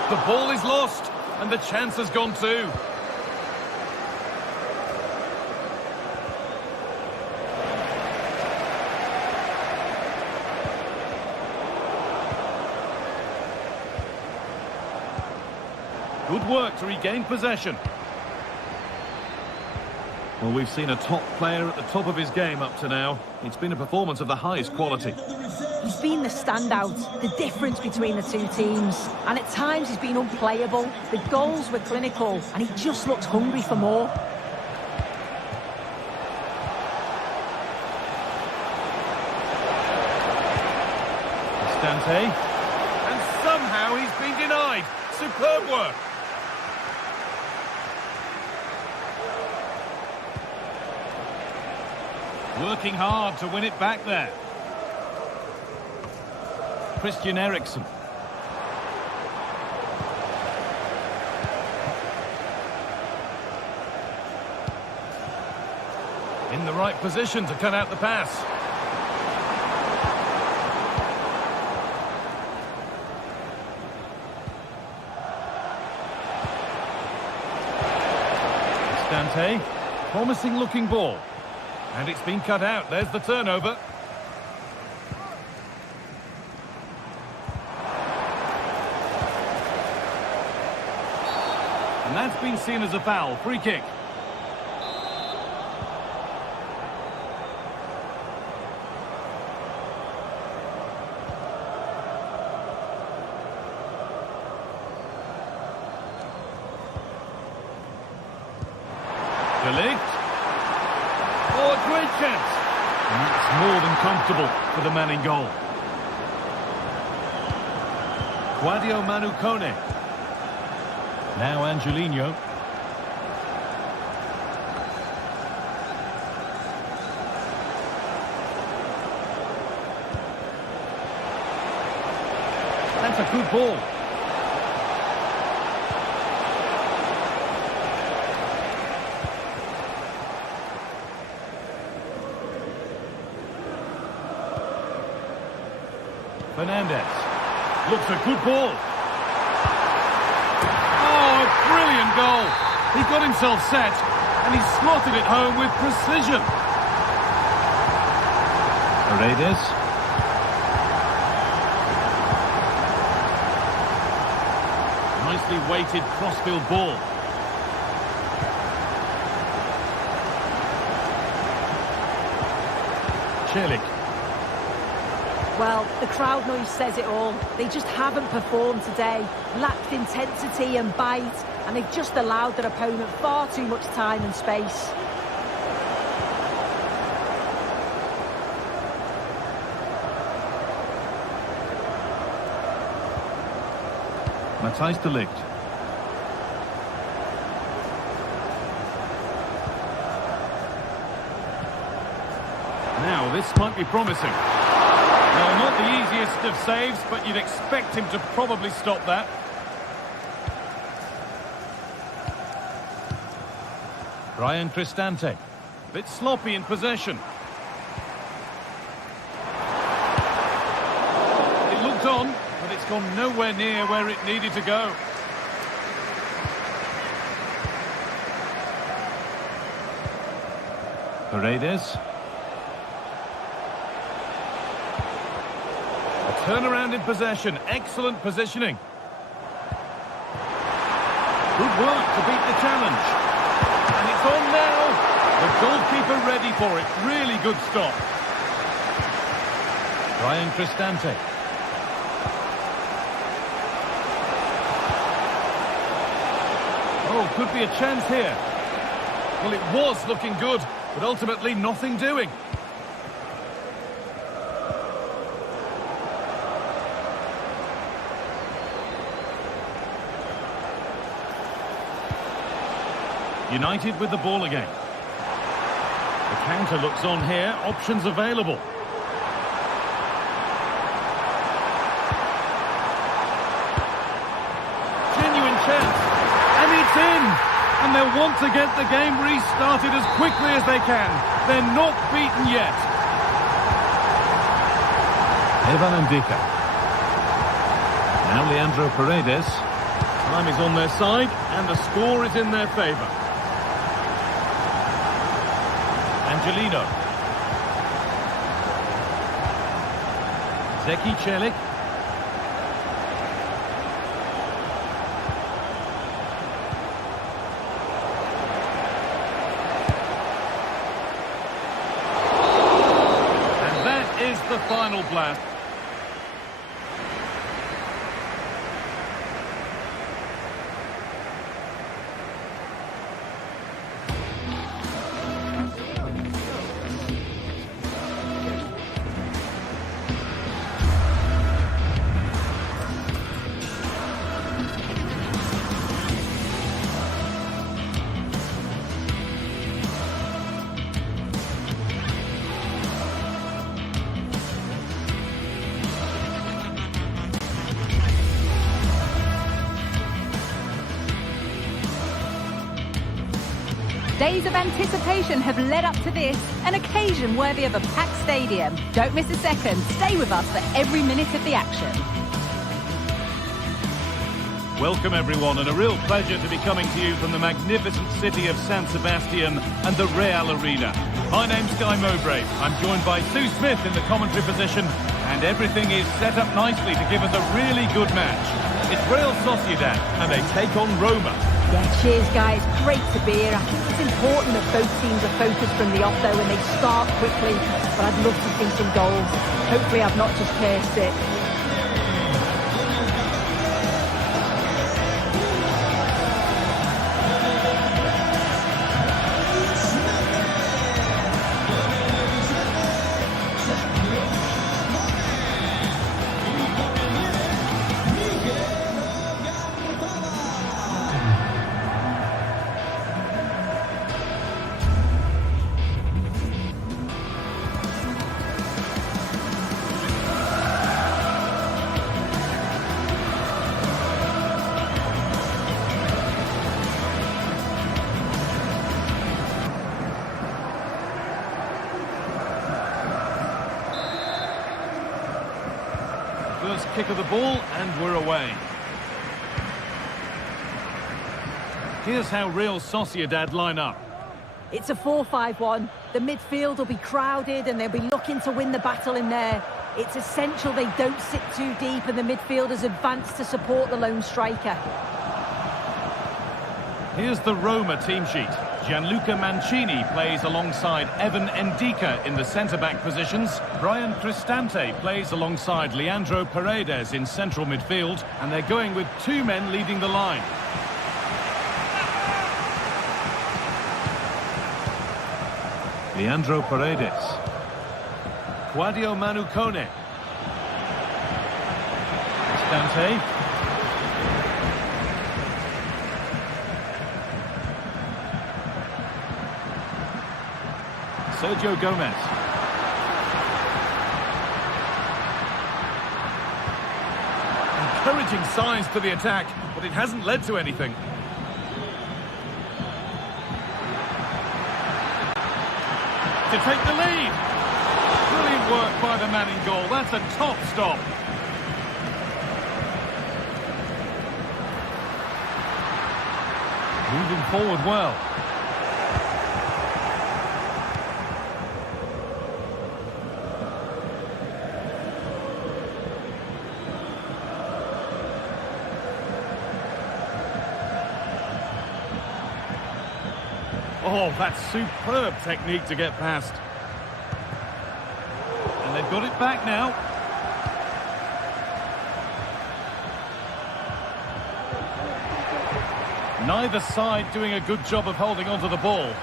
The ball is lost, and the chance has gone too. Good work to regain possession. Well, we've seen a top player at the top of his game up to now. It's been a performance of the highest quality. He's been the standout, the difference between the two teams. And at times he's been unplayable. The goals were clinical, and he just looks hungry for more. Stante. And somehow he's been denied. Superb work. Working hard to win it back there. Christian Eriksen. In the right position to cut out the pass. Stante. Promising looking ball. And it's been cut out. There's the turnover. And that's been seen as a foul. Free kick. De Ligt. Oh, a great chance. And that's more than comfortable for the man in goal. Guadio Manu Kone. Now Angelino. That's a good ball. Fernandez. Looks a good ball. Oh, a brilliant goal. He got himself set and he slotted it home with precision. Paredes. Nicely weighted crossfield ball. Celik. Well, the crowd noise says it all. They just haven't performed today. Lacked intensity and bite, and they've just allowed their opponent far too much time and space. Matthijs de Ligt. Now, this might be promising. Well, not the easiest of saves, but you'd expect him to probably stop that. Ryan Cristante. Bit sloppy in possession. It looked on, but it's gone nowhere near where it needed to go. Paredes. A turnaround in possession. Excellent positioning. Good work to beat the challenge. And it's on now. The goalkeeper ready for it. Really good stop. Ryan Cristante. Oh, could be a chance here. Well, it was looking good, but ultimately nothing doing. United with the ball again. The counter looks on here. Options available. Genuine chance. And it's in. And they'll want to get the game restarted as quickly as they can. They're not beaten yet. Evan Ndika. Now Leandro Paredes. Time is on their side and the score is in their favour. Angelino. Zeki Celik. And that is the final blast. Days of anticipation have led up to this, an occasion worthy of a packed stadium. Don't miss a second. Stay with us for every minute of the action. Welcome everyone, and a real pleasure to be coming to you from the magnificent city of San Sebastian and the Real Arena. My name's Guy Mowbray. I'm joined by Sue Smith in the commentary position, and everything is set up nicely to give us a really good match. It's Real Sociedad, and they take on Roma. Yeah, cheers, guys. Great to be here. I think it's important that both teams are focused from the off, though, and they start quickly. But I'd love to see some goals. Hopefully I've not just cursed it. kick of the ball, and we're away. Here's how Real Sociedad line up. It's a 4-5-1. The midfield will be crowded and they'll be looking to win the battle in there. It's essential they don't sit too deep and the midfielders advance to support the lone striker. Here's the Roma team sheet. Gianluca Mancini plays alongside Evan Ndika in the centre-back positions. Brian Cristante plays alongside Leandro Paredes in central midfield. And they're going with two men leading the line. Leandro Paredes. Quadio Manucone. Cristante. Sergio Gomez. Encouraging signs to the attack, but it hasn't led to anything. To take the lead. Brilliant work by the man in goal. That's a top stop. Moving forward well. Oh, that's superb technique to get past. And they've got it back now. Neither side doing a good job of holding onto the ball.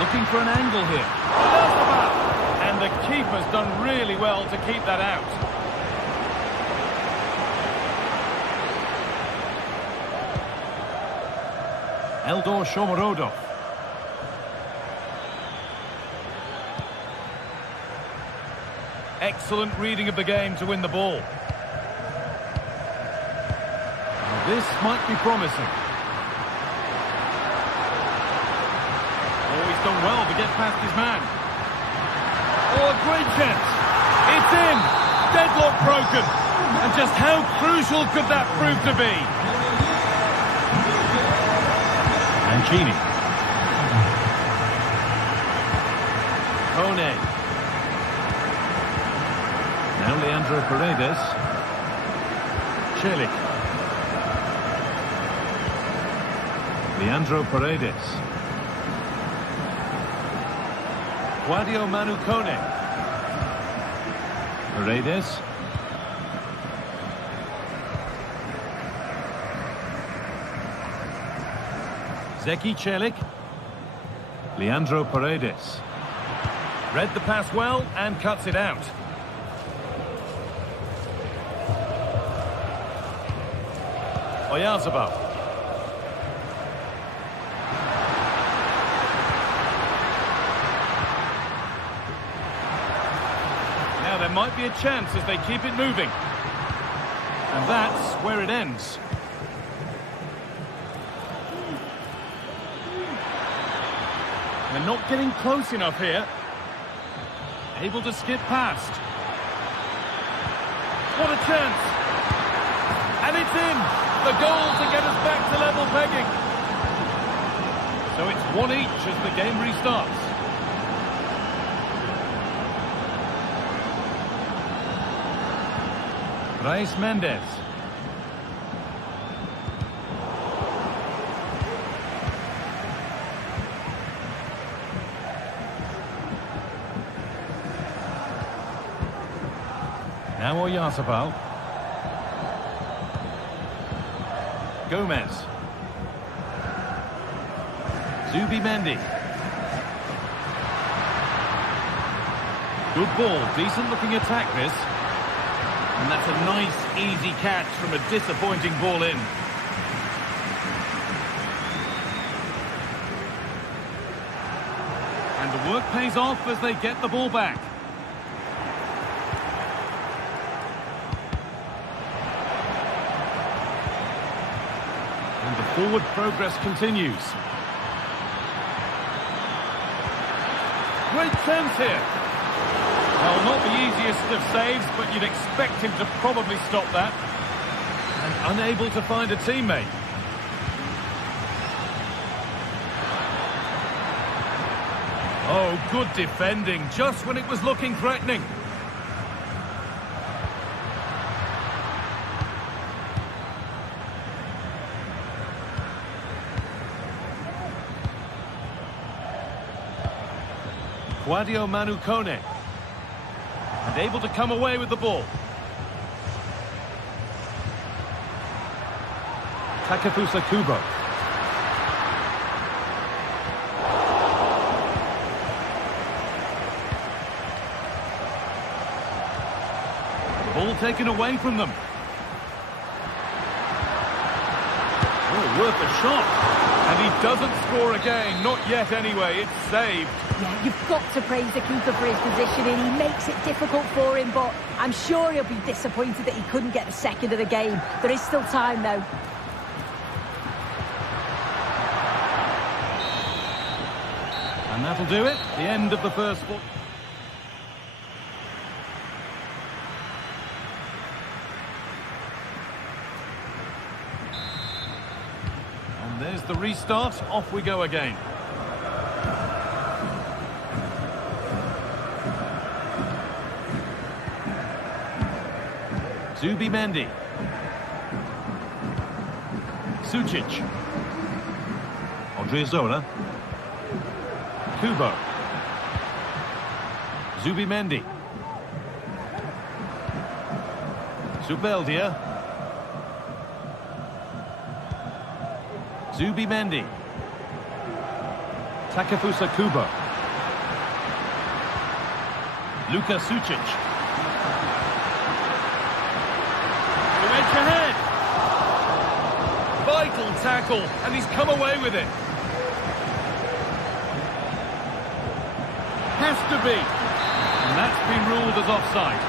Looking for an angle here. And the keeper's done really well to keep that out. Eldor Shomorodov. Excellent reading of the game to win the ball. Now this might be promising. Oh, he's done well to get past his man. Oh, a great chance. It's in. Deadlock broken. And just how crucial could that prove to be? Mancini. Kone. Now Leandro Paredes. Celik. Leandro Paredes. Quadio Manucone. Paredes. Zeki Celik. Leandro Paredes. Read the pass well and cuts it out. Oyarzabal. Now there might be a chance as they keep it moving. And that's where it ends. They're not getting close enough here. Able to skip past. What a chance! And it's in! The goal to get us back to level pegging. So it's 1 each as the game restarts. Reis Mendes. Now Oyarzabal. Gomez. Zubimendi. Good ball, decent looking attack this. And that's a nice, easy catch from a disappointing ball in. And the work pays off as they get the ball back. And the forward progress continues. Great chance here. Well, not the easiest of saves, but you'd expect him to probably stop that. And unable to find a teammate. Oh, good defending, just when it was looking threatening. Sadio Manu Kone. And able to come away with the ball. Takefusa Kubo. Ball taken away from them. Oh, worth a shot. And he doesn't score again. Not yet anyway. It's saved. Yeah, you've got to praise the keeper for his positioning. He makes it difficult for him, but I'm sure he'll be disappointed that he couldn't get the second of the game. There is still time, though. And that'll do it. The end of the first foot. And there's the restart. Off we go again. Zubimendi. Sucic. Odriozola. Kubo. Zubimendi. Zubeldia. Zubimendi. Takefusa Kubo. Luka Sucic. To edge ahead. Vital tackle, and he's come away with it. Has to be. And that's been ruled as offside.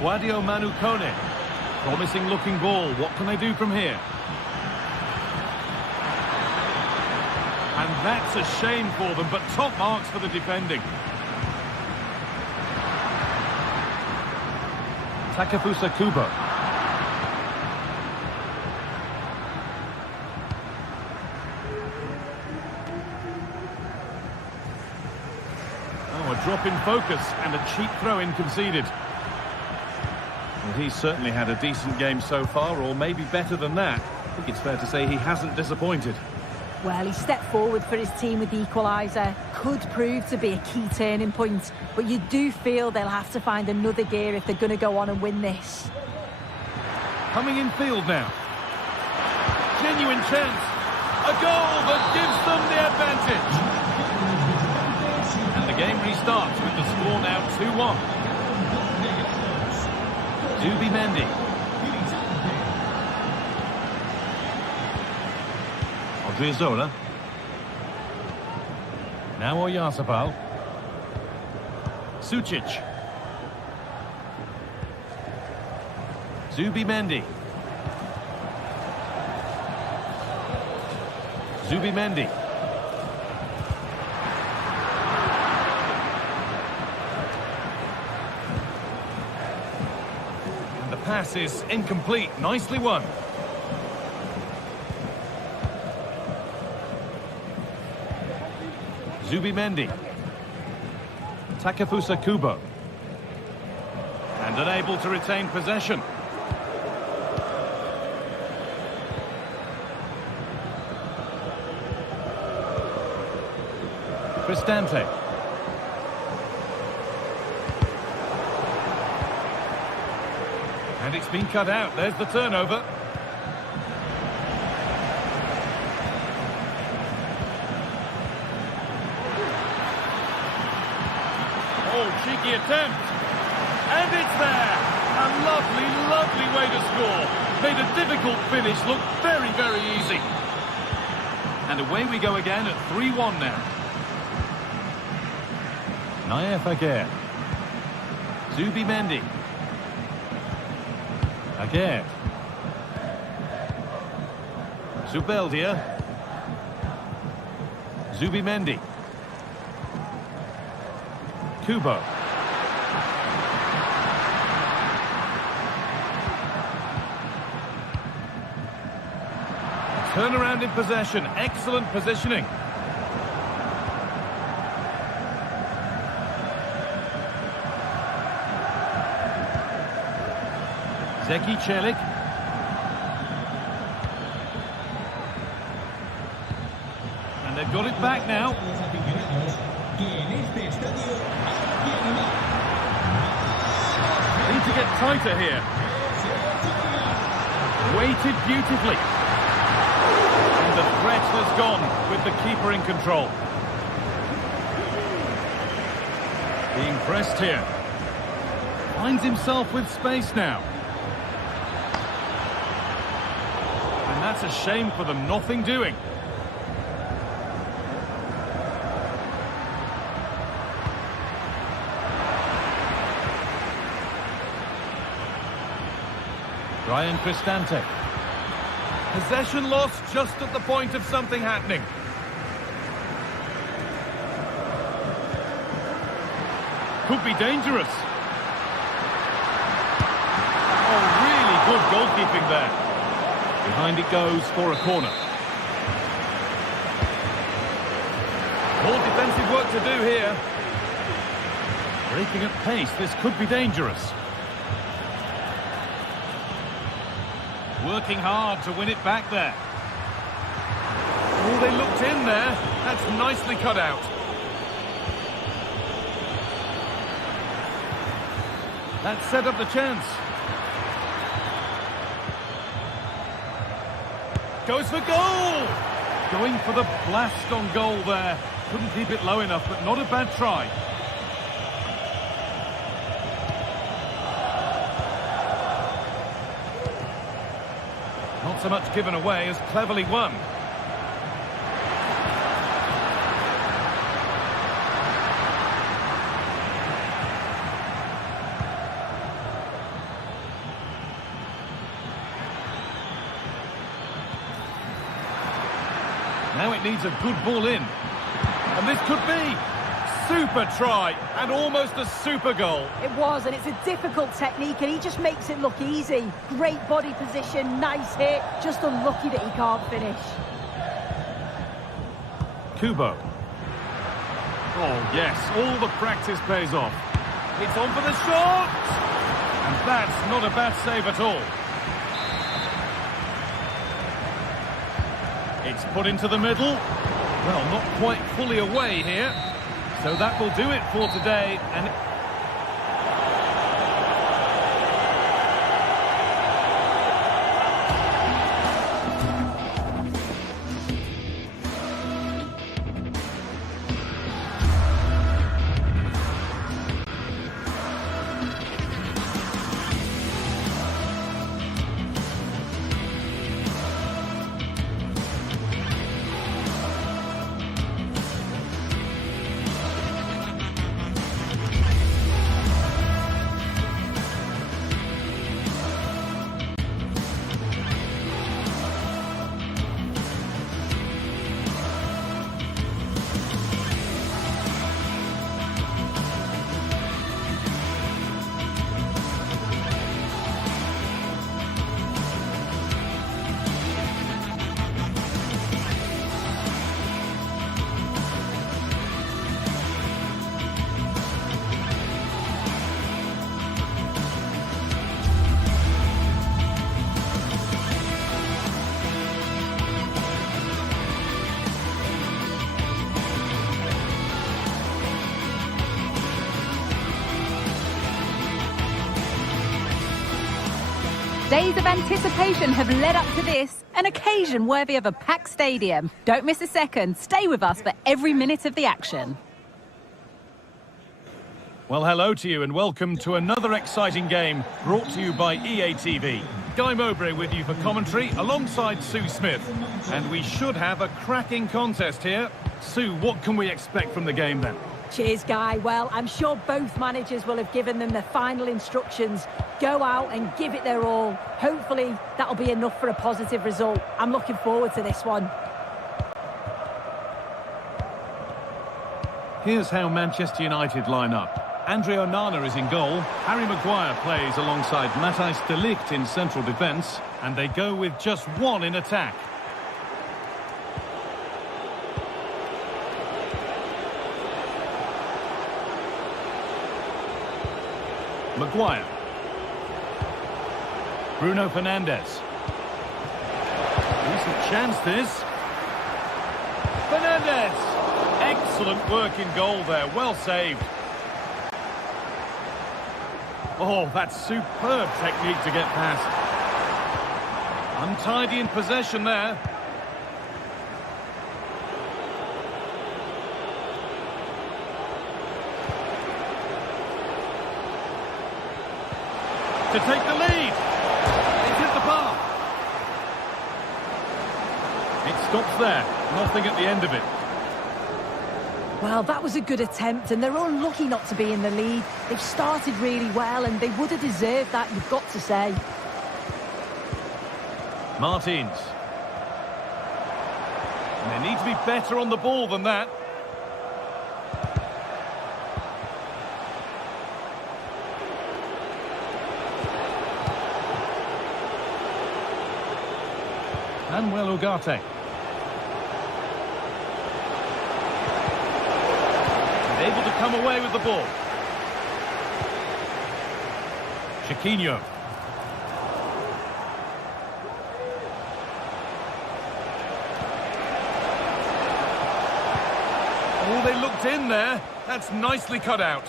Sadio Manu Kone. Promising looking ball. What can they do from here? And that's a shame for them, but top marks for the defending. Takefusa Kubo. Oh, a drop in focus and a cheap throw-in conceded. Well, he's certainly had a decent game so far, or maybe better than that. I think it's fair to say he hasn't disappointed. Well, he stepped forward for his team with the equaliser. Could prove to be a key turning point, but you do feel they'll have to find another gear if they're going to go on and win this. Coming in field now. Genuine chance. A goal that gives them the advantage. And the game restarts with the score now 2-1. Zubimendi. Odriozola. Now Oyarzabal. Sucic. Zubimendi. Zubimendi. And the pass is incomplete. Nicely won. Zubimendi. Takefusa Kubo. And unable to retain possession. Cristante. And it's been cut out. There's the turnover. Oh, cheeky attempt. And it's there. A lovely, lovely way to score. Made a difficult finish look very, very easy. And away we go again at 3-1 now. Naif Aguirre. Zubimendi. Aguirre. Zubeldia. Zubimendi. Kubo. Turnaround in possession. Excellent positioning. Zeki Celik. And they've got it back now. Need to get tighter here. Weighted beautifully. And the threat has gone with the keeper in control. Being pressed here. Finds himself with space now. And that's a shame for them, nothing doing. Ryan Cristante. Possession lost just at the point of something happening. Could be dangerous. Oh, really good goalkeeping there. Behind it goes for a corner. More defensive work to do here. Breaking at pace, this could be dangerous. Working hard to win it back there. Oh, they looked in there. That's nicely cut out. That set up the chance. Goes for goal! Going for the blast on goal there. Couldn't keep it low enough, but not a bad try. Not so much given away as cleverly won. Now it needs a good ball in. And this could be super try and almost a super goal. It was, and it's a difficult technique, and he just makes it look easy. Great body position, nice hit, just unlucky that he can't finish. Kubo. Oh, yes, all the practice pays off. It's on for the shot! And that's not a bad save at all. It's put into the middle. Well, not quite fully away here. So that will do it for today. And Days of anticipation have led up to this, an occasion worthy of a packed stadium. Don't miss a second. Stay with us for every minute of the action. well, hello to you and welcome to another exciting game brought to you by EA TV. Guy Mowbray with you for commentary alongside Sue Smith. And we should have a cracking contest here. Sue, what can we expect from the game then? Cheers, Guy. Well, I'm sure both managers will have given them their final instructions. Go out and give it their all. Hopefully, that'll be enough for a positive result. I'm looking forward to this one. Here's how Manchester United line up. Andre Onana is in goal. Harry Maguire plays alongside Matthijs de Ligt in central defence. And they go with just one in attack. Maguire. Bruno Fernandes. Decent chance this. Fernandes! Excellent work in goal there, well saved. Oh, that's superb technique to get past. Untidy in possession there. To take the lead. It hit the bar. It stops there. Nothing at the end of it. Well, that was a good attempt, and they're unlucky not to be in the lead. They've started really well, and they would have deserved that, you've got to say. Martins. And they need to be better on the ball than that. Manuel Ugarte. Able to come away with the ball. Chiquinho. Oh, they looked in there. That's nicely cut out.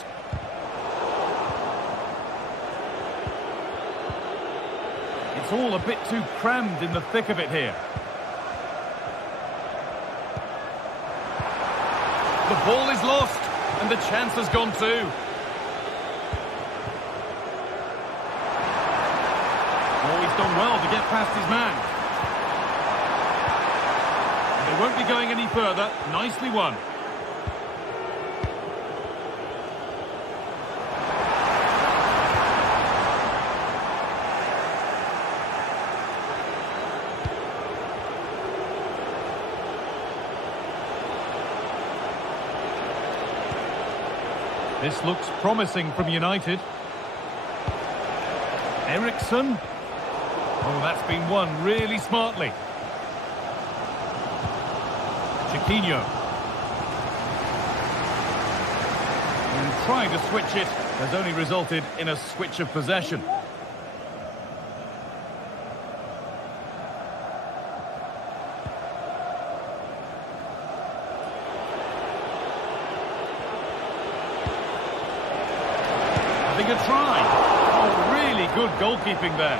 It's all a bit too crammed in the thick of it here. The ball is lost. And the chance has gone too. Oh, he's done well to get past his man. They won't be going any further. Nicely won. This looks promising from United. Eriksson. Oh, that's been won really smartly. Chiquinho. And trying to switch it has only resulted in a switch of possession. A try. Oh, really good goalkeeping there.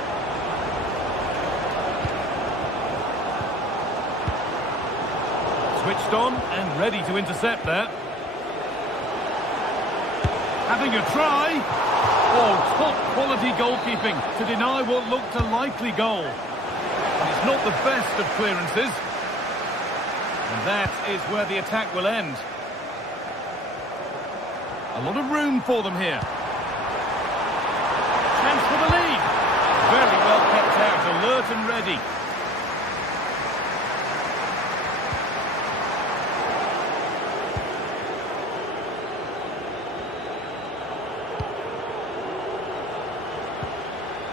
Switched on and ready to intercept there. Having a try. Oh, top quality goalkeeping to deny what looked a likely goal. And it's not the best of clearances. And that is where the attack will end. A lot of room for them here. Chance for the lead. Very well kept out, alert and ready.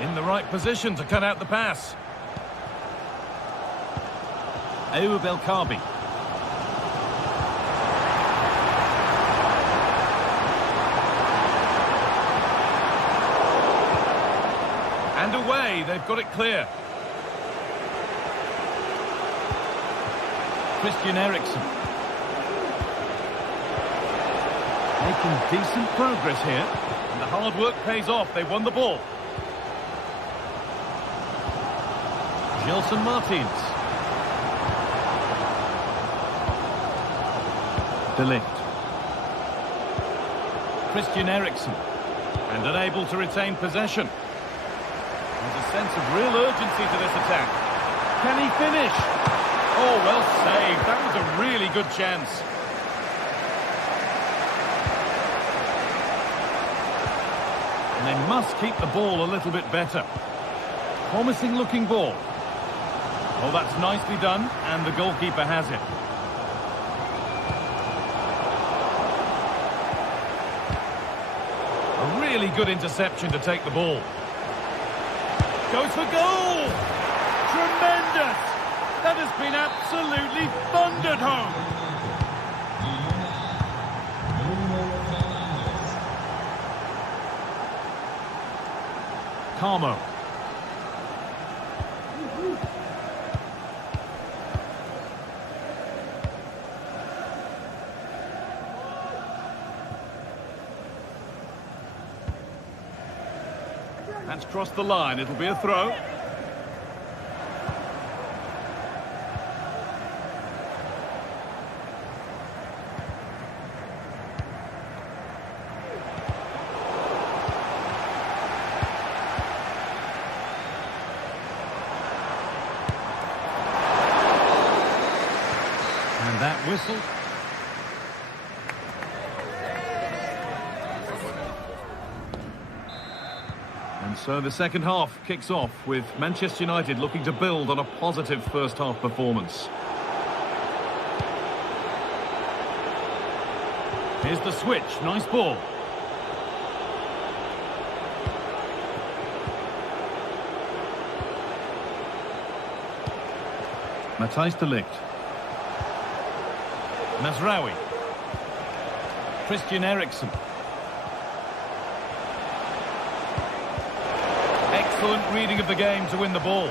In the right position to cut out the pass. Ayoub El Kaabi. And away, they've got it clear. Christian Eriksen. Making decent progress here. And the hard work pays off, they won the ball. Gelson Martins. De Ligt. Christian Eriksen. And unable to retain possession. There's a sense of real urgency to this attack. Can he finish? Oh, well saved. That was a really good chance. And they must keep the ball a little bit better. Promising looking ball. Oh, that's nicely done, and the goalkeeper has it. A really good interception to take the ball. Goes for goal! Tremendous! That has been absolutely thundered home. Carmo. That's crossed the line. It'll be a throw. And that whistle. And so the second half kicks off with Manchester United looking to build on a positive first half performance. Here's the switch. Nice ball. Matthijs de Ligt. Mazraoui. Christian Eriksen. Excellent reading of the game to win the ball.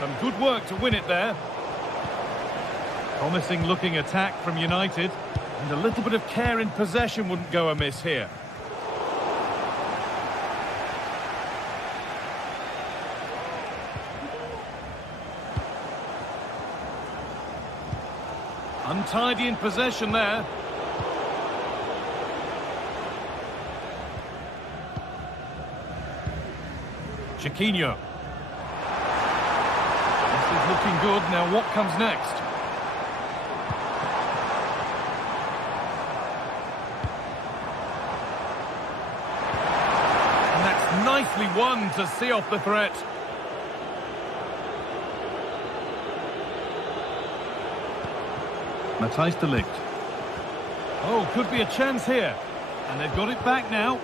Some good work to win it there. Promising looking attack from United, and a little bit of care in possession wouldn't go amiss here. Untidy in possession there. Chiquinho. This is looking good. Now what comes next? And that's nicely won to see off the threat. Matthijs de Ligt. Oh, could be a chance here. And they've got it back now.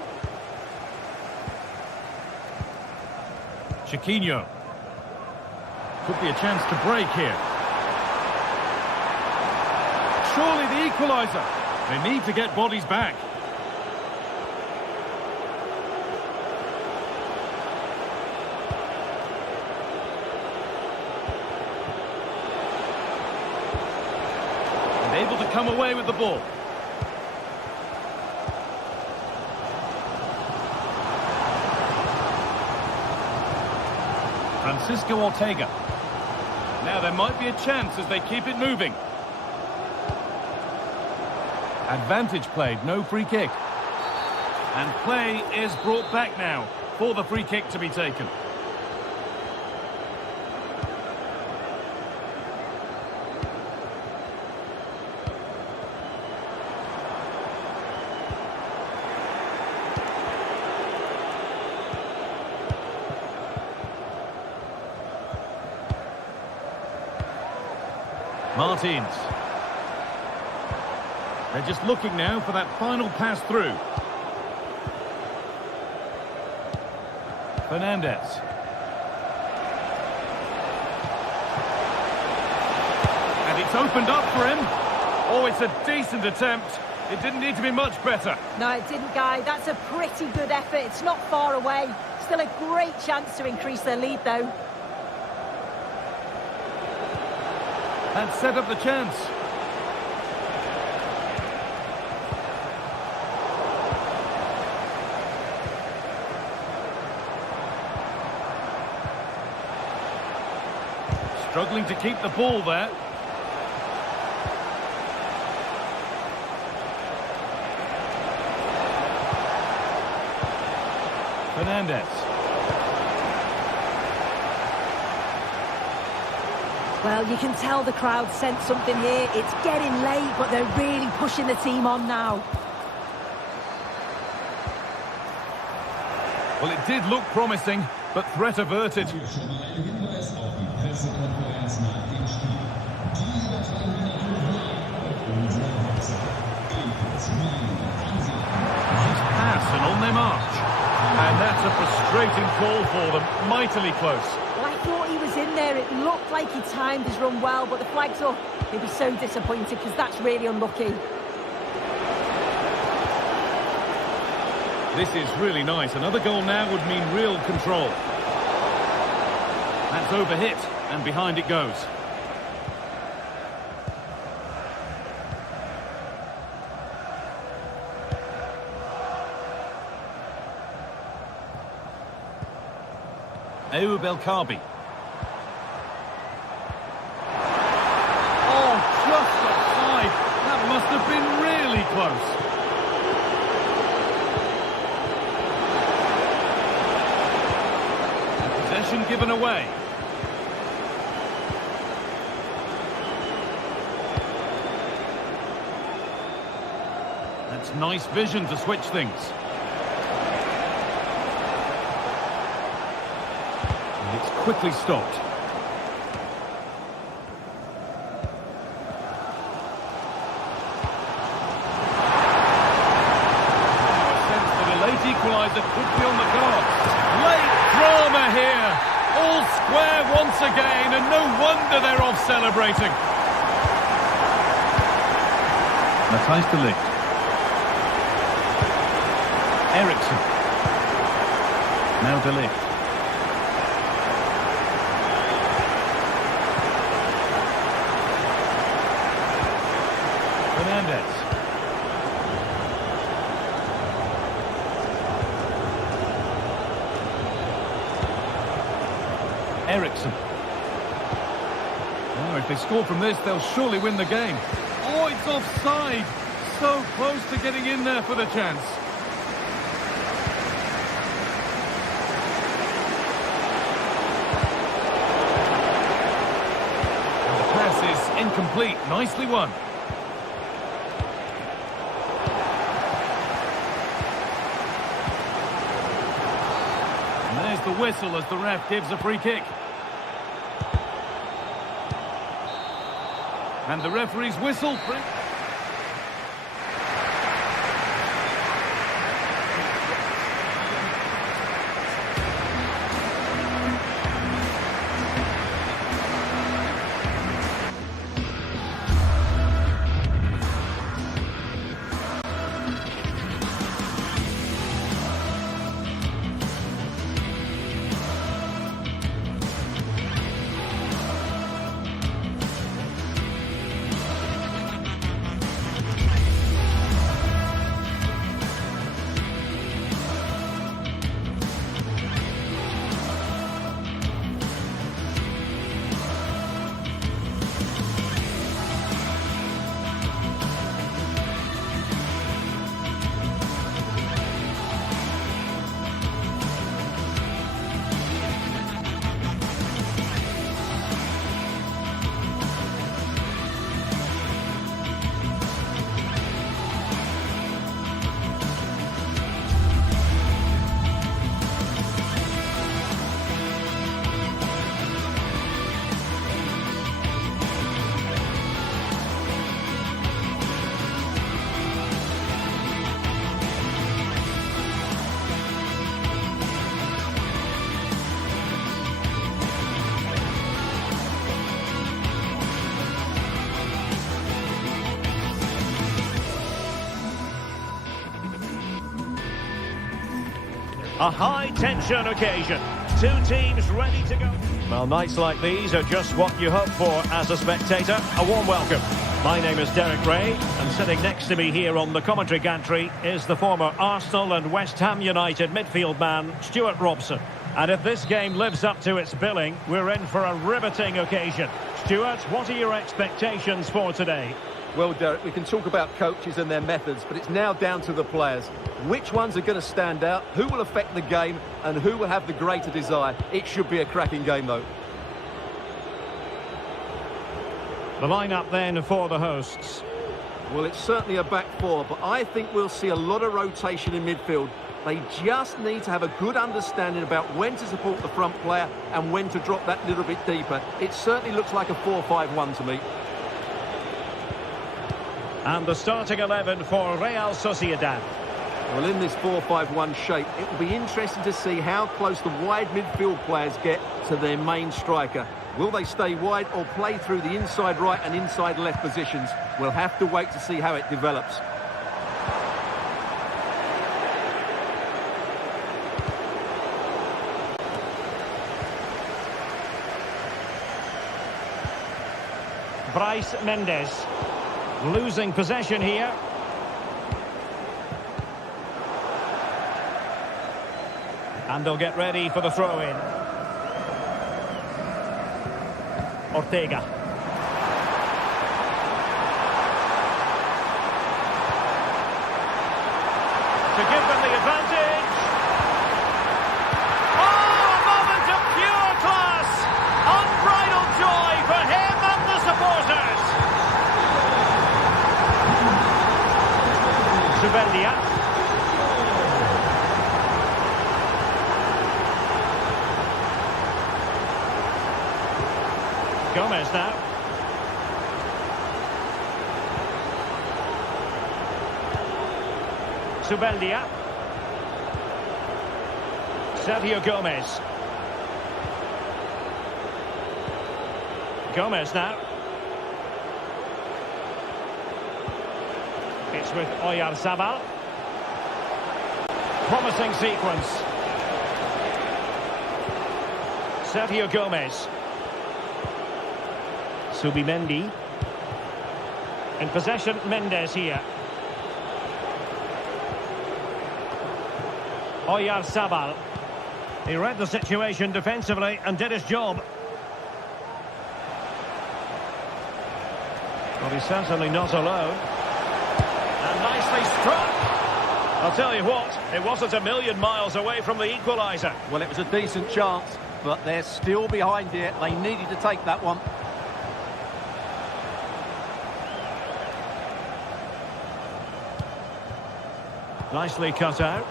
Chiquinho. Could be a chance to break here. Surely the equaliser. They need to get bodies back. Able to come away with the ball. Francisco Ortega. Now there might be a chance as they keep it moving. Advantage played, no free kick. And play is brought back now for the free kick to be taken. Martins. They're just looking now for that final pass through. Fernandez. And it's opened up for him. Oh, it's a decent attempt. It didn't need to be much better. No, it didn't, Guy. That's a pretty good effort. It's not far away. Still a great chance to increase their lead, though. And set up the chance. Struggling to keep the ball there. Fernandez. Well, you can tell the crowd sensed something here. It's getting late, but they're really pushing the team on now. Well, it did look promising, but threat averted. His pass and on their march. And that's a frustrating call for them. Mightily close. Well, I thought he was in there. It looked like he timed his run well, but the flag's up. He'll be so disappointed because that's really unlucky. This is really nice. Another goal now would mean real control. That's overhit, and behind it goes. Ayoub El Kaabi. Oh, just offside. That must have been really close. Possession given away. That's nice vision to switch things. It's quickly stopped. A sense that a late equaliser could be on the cards. Late drama here. All square once again, and no wonder they're off celebrating. Matthijs de Ligt. Eriksson. Now de Ligt. Fernandez. Eriksson. Oh, if they score from this, they'll surely win the game. Oh, it's offside. So close to getting in there for the chance. And the pass is incomplete. Nicely won. And there's the whistle as the ref gives a free kick. And the referee's whistle. A high-tension occasion. Two teams ready to go. Well, nights like these are just what you hope for as a spectator. A warm welcome. My name is Derek Ray, and sitting next to me here on the commentary gantry is the former Arsenal and West Ham United midfield man, Stuart Robson. And if this game lives up to its billing, we're in for a riveting occasion. Stuart, what are your expectations for today? Well, Derek, we can talk about coaches and their methods, but it's now down to the players. Which ones are going to stand out, who will affect the game, and who will have the greater desire? It should be a cracking game, though. The lineup then for the hosts. Well, it's certainly a back four, but I think we'll see a lot of rotation in midfield. They just need to have a good understanding about when to support the front player and when to drop that little bit deeper. It certainly looks like a 4-5-1 to me. And the starting 11 for Real Sociedad. Well, in this 4-5-1 shape, it will be interesting to see how close the wide midfield players get to their main striker. Will they stay wide or play through the inside right and inside left positions? We'll have to wait to see how it develops. Bryce Mendes losing possession here. And they'll get ready for the throw-in. Ortega. To give them the advantage. Oh, a moment of pure class. Unbridled joy for him and the supporters. Zubeldia. Gomez now. Zubeldia. Sergio Gomez. Gomez now. It's with Oyarzabal. Promising sequence. Sergio Gomez. Subimendi. In possession, Mendes here. Oyarzabal. He read the situation defensively and did his job. Well, he's certainly not alone. And nicely struck. I'll tell you what, it wasn't a million miles away from the equaliser. Well, it was a decent chance, but they're still behind here. They needed to take that one. Nicely cut out.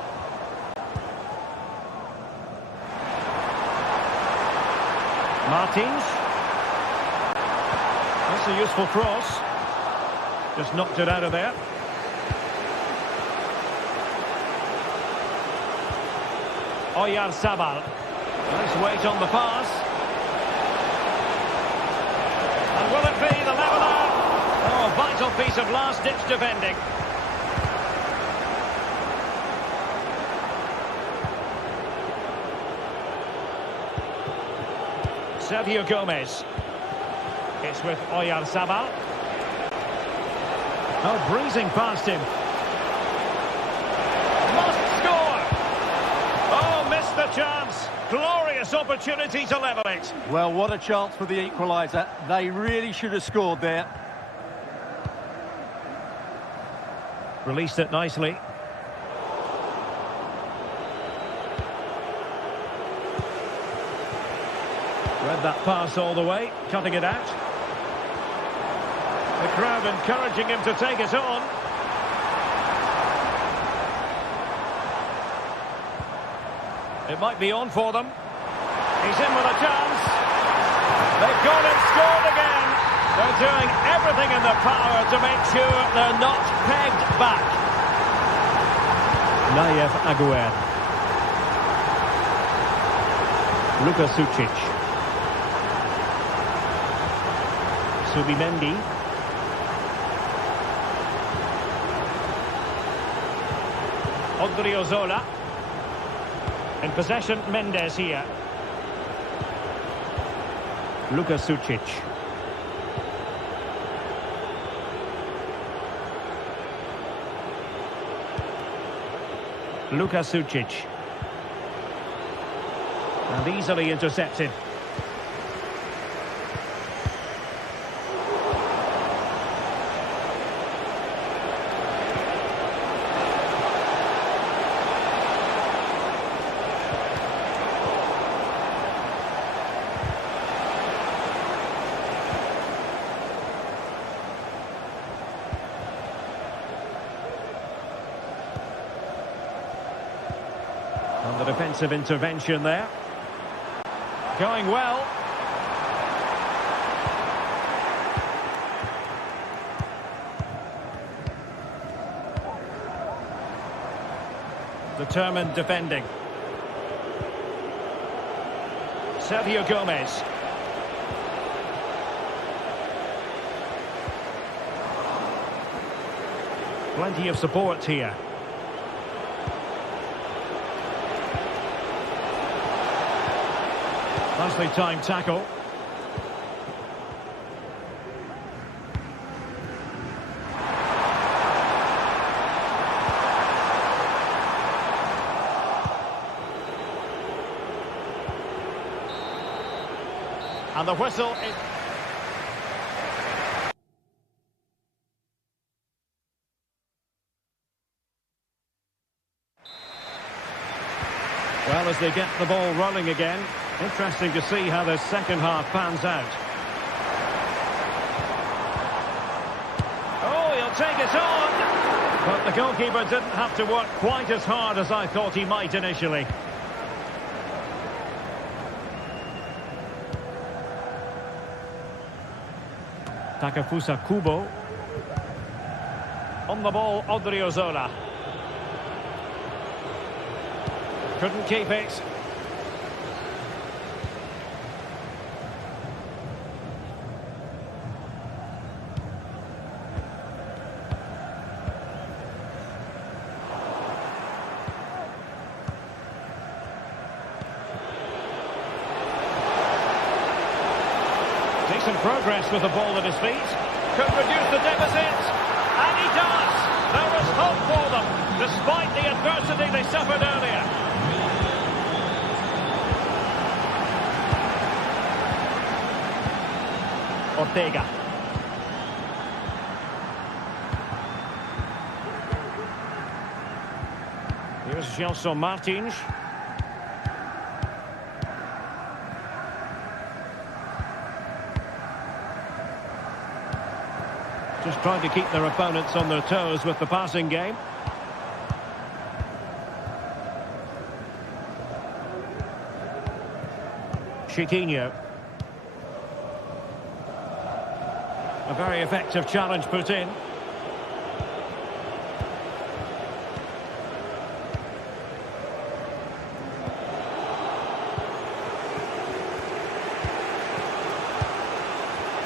Martins. That's a useful cross. Just knocked it out of there. Oyarzabal. Nice weight on the pass. And will it be the leveller? Oh, vital piece of last-ditch defending. Sergio Gomez. It's with Oyarzabal. Oh, breezing past him. Must score! Oh, missed the chance. Glorious opportunity to level it. Well, what a chance for the equaliser. They really should have scored there. Released it nicely. Read that pass all the way, cutting it out. The crowd encouraging him to take it on. It might be on for them. He's in with a chance. They've gone and scored again. They're doing everything in their power to make sure they're not pegged back. Nayev Aguer. Luka Sucic. Subimendi. Odriozola. In possession, Mendes here. Luka Sucic. Luka Sucic. And easily intercepted. defensive intervention there. Going well. Determined defending. Sergio Gomez. Plenty of support here. Nicely timed tackle. And the whistle is... Well, as they get the ball rolling again, interesting to see how the second half pans out. Oh, he'll take it on! But the goalkeeper didn't have to work quite as hard as I thought he might initially. Takefusa Kubo. On the ball, Odriozola. Couldn't keep it. Decent progress with the ball at his feet. Could reduce the deficit. And he does. There was hope for them, despite the adversity they suffered earlier. Ortega. Here's Gelson Martins. Just trying to keep their opponents on their toes with the passing game. Chiquinho. A very effective challenge put in.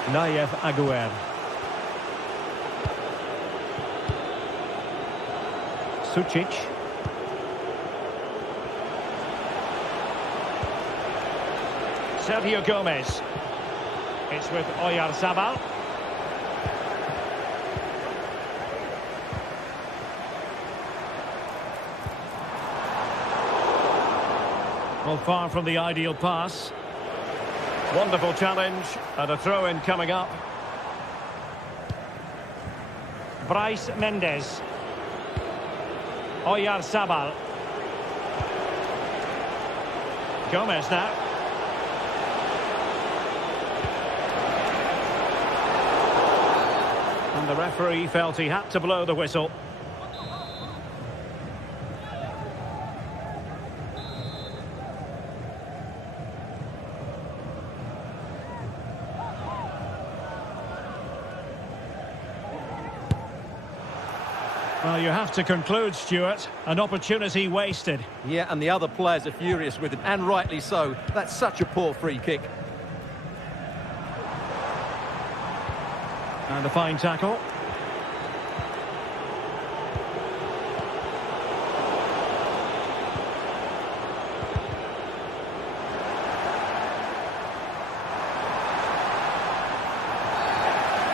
Nayef Aguer. Sucic. Sergio Gomez. It's with Oyarzabal. Well, far from the ideal pass. Wonderful challenge and a throw-in coming up. Bryce Mendes. Oyarzabal. Gomez now. And the referee felt he had to blow the whistle. Well, you have to conclude, Stuart, an opportunity wasted. Yeah, and the other players are furious with him, and rightly so. That's such a poor free kick. And a fine tackle.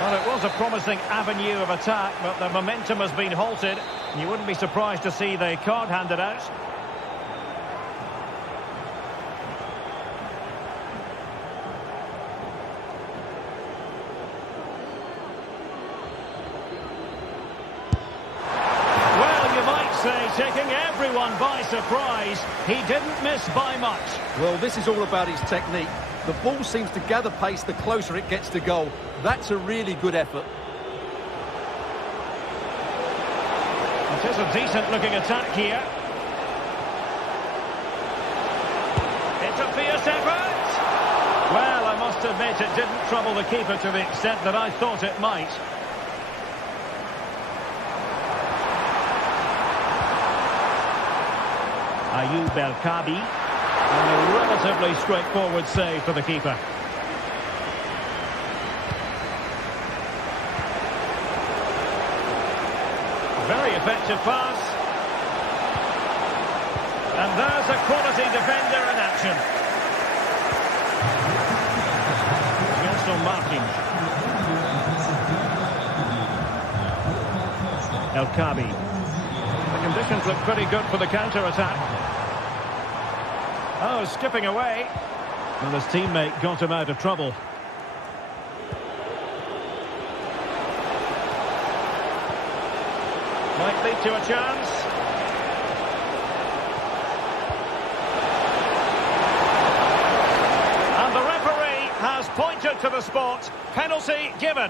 Well, it was a promising avenue of attack, but the momentum has been halted. You wouldn't be surprised to see the card handed out. Well, you might say, taking everyone by surprise. He didn't miss by much. Well, this is all about his technique. The ball seems to gather pace the closer it gets to goal. That's a really good effort. It is a decent-looking attack here. Obvious effort! Well, I must admit it didn't trouble the keeper to the extent that I thought it might. Ayoub El-Kabi, and a relatively straightforward save for the keeper. Very effective pass. And there's a quality defender in action. Aston Martins. El-Kabi. The conditions look pretty good for the counter-attack. Oh, skipping away. And his teammate got him out of trouble. Might lead to a chance. And the referee has pointed to the spot. Penalty given.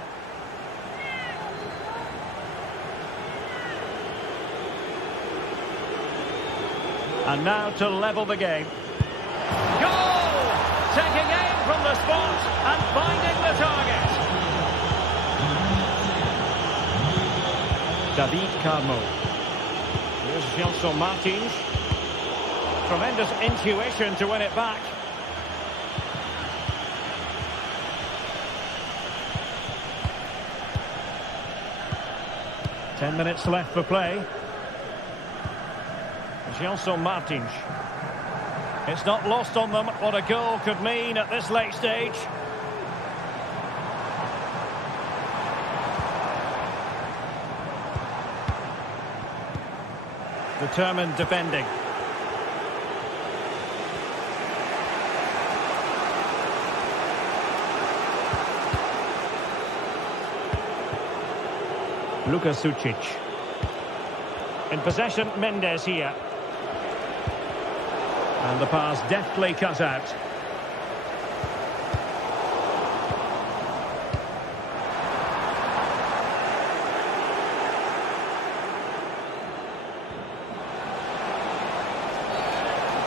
And now to level the game. Goal! Taking aim from the spot and finding the target. David Carmo. Here's Gelson Martins. Tremendous intuition to win it back. Ten minutes left for play. Gelson Martins. It's not lost on them what a goal could mean at this late stage. Determined defending. Luka Sucic. In possession, Mendes here. And the pass deftly cut out.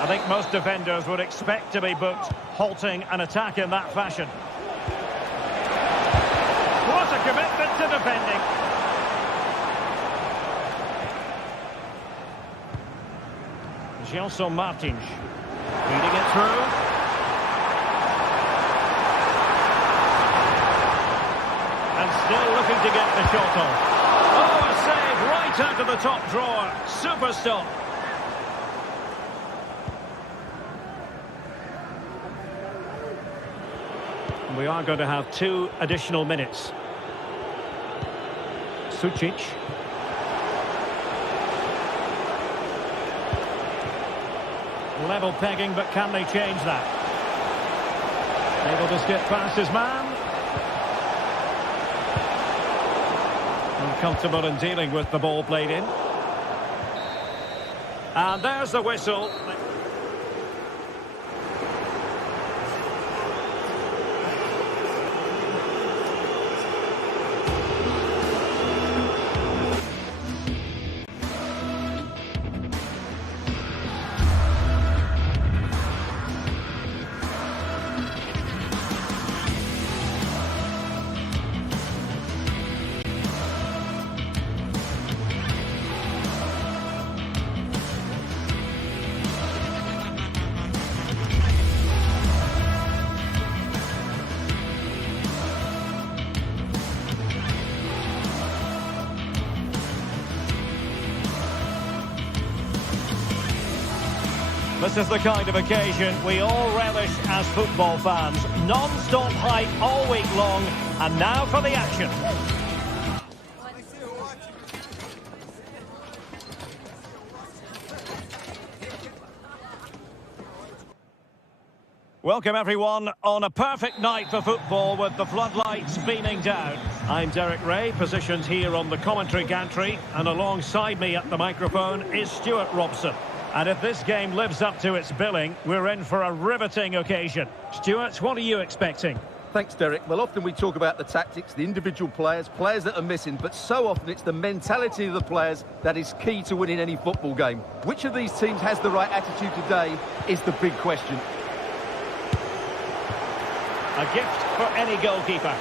I think most defenders would expect to be booked halting an attack in that fashion. What a commitment to defending. Gelson Martins feeding it through. And still looking to get the shot off. Oh, a save right out of the top drawer. Super stop. We are going to have 2 additional minutes. Sucic. Level pegging, but can they change that? Able to skip past his man. Uncomfortable in dealing with the ball played in. And there's the whistle. This is the kind of occasion we all relish as football fans. Non-stop hype all week long, and now for the action. Welcome everyone on a perfect night for football with the floodlights beaming down. I'm Derek Ray, positioned here on the commentary gantry, and alongside me at the microphone is Stuart Robson. And if this game lives up to its billing, we're in for a riveting occasion. Stuart, what are you expecting? Thanks, Derek. Well, often we talk about the tactics, the individual players that are missing, but so often it's the mentality of the players that is key to winning any football game. Which of these teams has the right attitude today is the big question. A gift for any goalkeeper.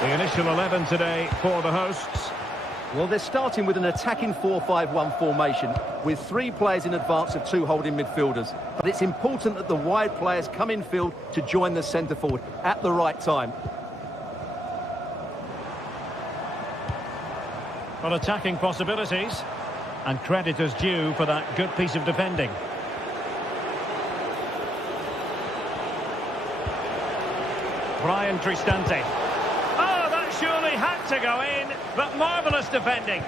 The initial 11 today for the hosts. Well, they're starting with an attacking 4-5-1 formation with 3 players in advance of 2 holding midfielders. But it's important that the wide players come in field to join the centre forward at the right time. Well, attacking possibilities. And credit is due for that good piece of defending. Brian Cristante. Oh, that surely had to go in, but marvellous defending.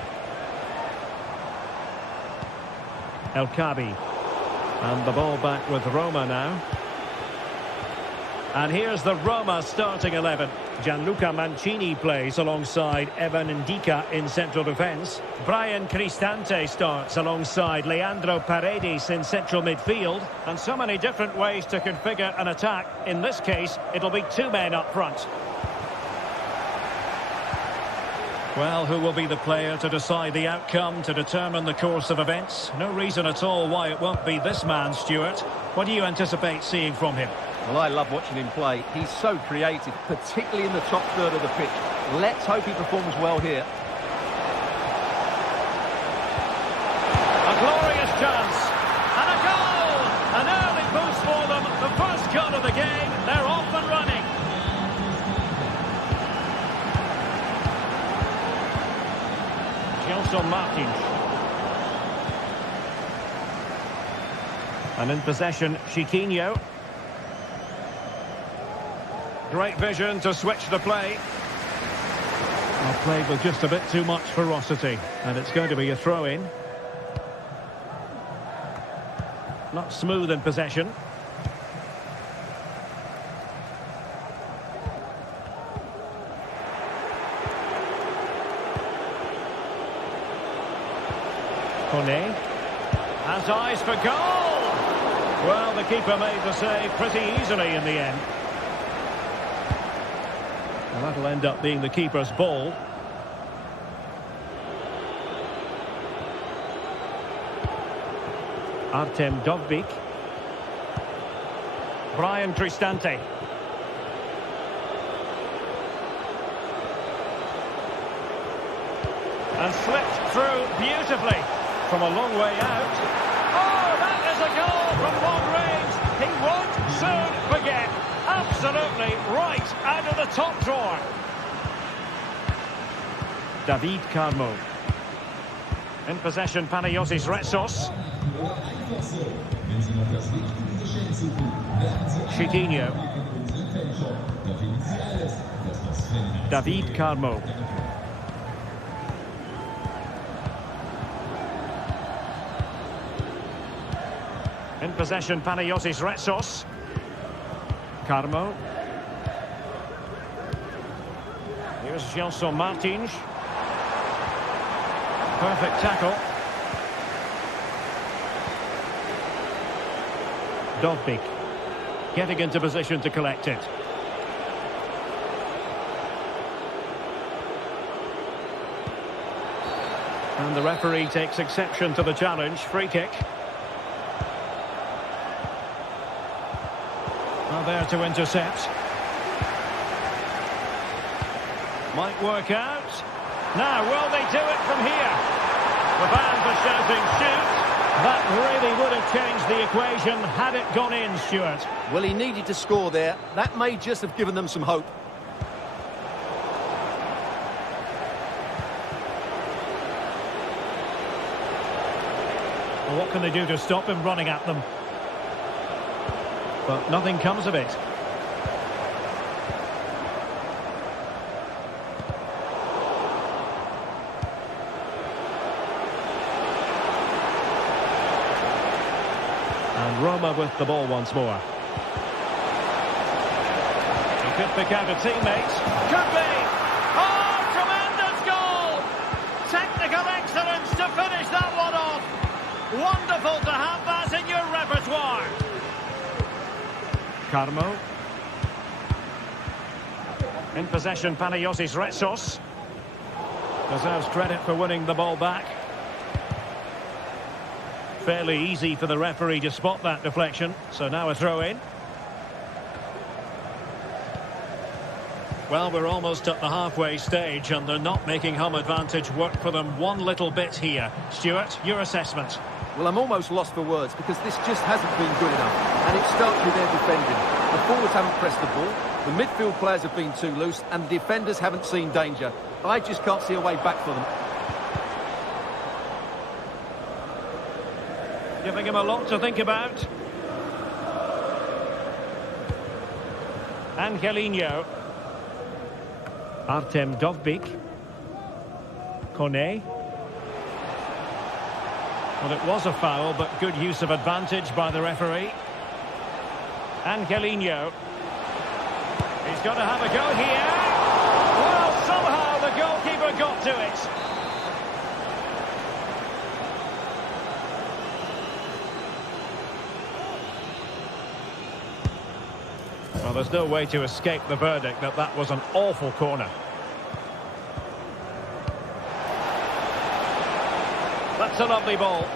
El Khabi. And the ball back with Roma now. And here's the Roma starting 11. Gianluca Mancini plays alongside Evan Ndika in central defence. Brian Cristante starts alongside Leandro Paredes in central midfield. And so many different ways to configure an attack. In this case, it'll be 2 men up front. Well, who will be the player to decide the outcome, to determine the course of events? No reason at all why it won't be this man, Stuart. What do you anticipate seeing from him? Well, I love watching him play. He's so creative, particularly in the top third of the pitch. Let's hope he performs well here. A glorious chance. And a goal! An early boost for them. The first goal of the game. They're off and running. Gelson Martins. And in possession, Chiquinho. Great vision to switch the play. Well, played with just a bit too much ferocity. And it's going to be a throw-in. Not smooth in possession. Kone has eyes for goal. Well, the keeper made the save pretty easily in the end. Well, that'll end up being the keeper's ball. Artem Dovbyk. Brian Cristante. And slipped through beautifully from a long way out. Oh, that is a goal from long range. He won't soon forget. Absolutely right out of the top drawer. David Carmo. In possession, Panagiotis Retsos. Chiquinho. David Carmo. In possession, Panagiotis Retsos. Carmo. Here's Gelson Martins. Perfect tackle. Dovbyk getting into position to collect it. And the referee takes exception to the challenge. Free kick. Now there to intercept. Might work out. Now, will they do it from here? The fans are shouting, shoot. That really would have changed the equation had it gone in, Stuart. Well, he needed to score there. That may just have given them some hope. Well, what can they do to stop him running at them? But nothing comes of it. And Roma with the ball once more. He could pick out a teammate. Could be! Oh, tremendous goal! Technical excellence to finish that one off. Wonderful to have that in your repertoire. Carmo. In possession, Panagiotis Retsos. Deserves credit for winning the ball back. Fairly easy for the referee to spot that deflection. So now a throw in. Well, we're almost at the halfway stage and they're not making home advantage work for them one little bit here. Stuart, your assessment? Well, I'm almost lost for words because this just hasn't been good enough. And it starts with their defending. The forwards haven't pressed the ball, the midfield players have been too loose, and the defenders haven't seen danger. I just can't see a way back for them. Giving him a lot to think about. Angelino. Artem Dovbyk. Kone. Well, it was a foul, but good use of advantage by the referee. Angelino. He's got to have a go here. Well, somehow the goalkeeper got to it. Well, there's no way to escape the verdict that that was an awful corner. That's a lovely ball.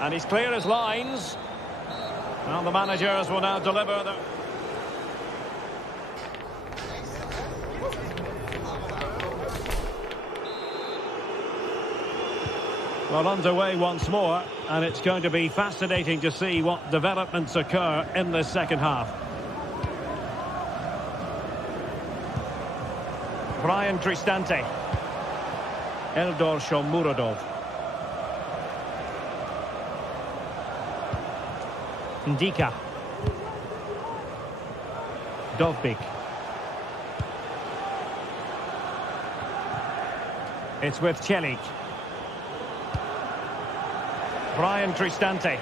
And he's clear as lines. Well, the managers will now deliver the... Well, underway once more, and it's going to be fascinating to see what developments occur in this second half. Brian Cristante. Eldor Shomurodov. Ndika. Dovbyk. It's with Celik. Brian Cristante.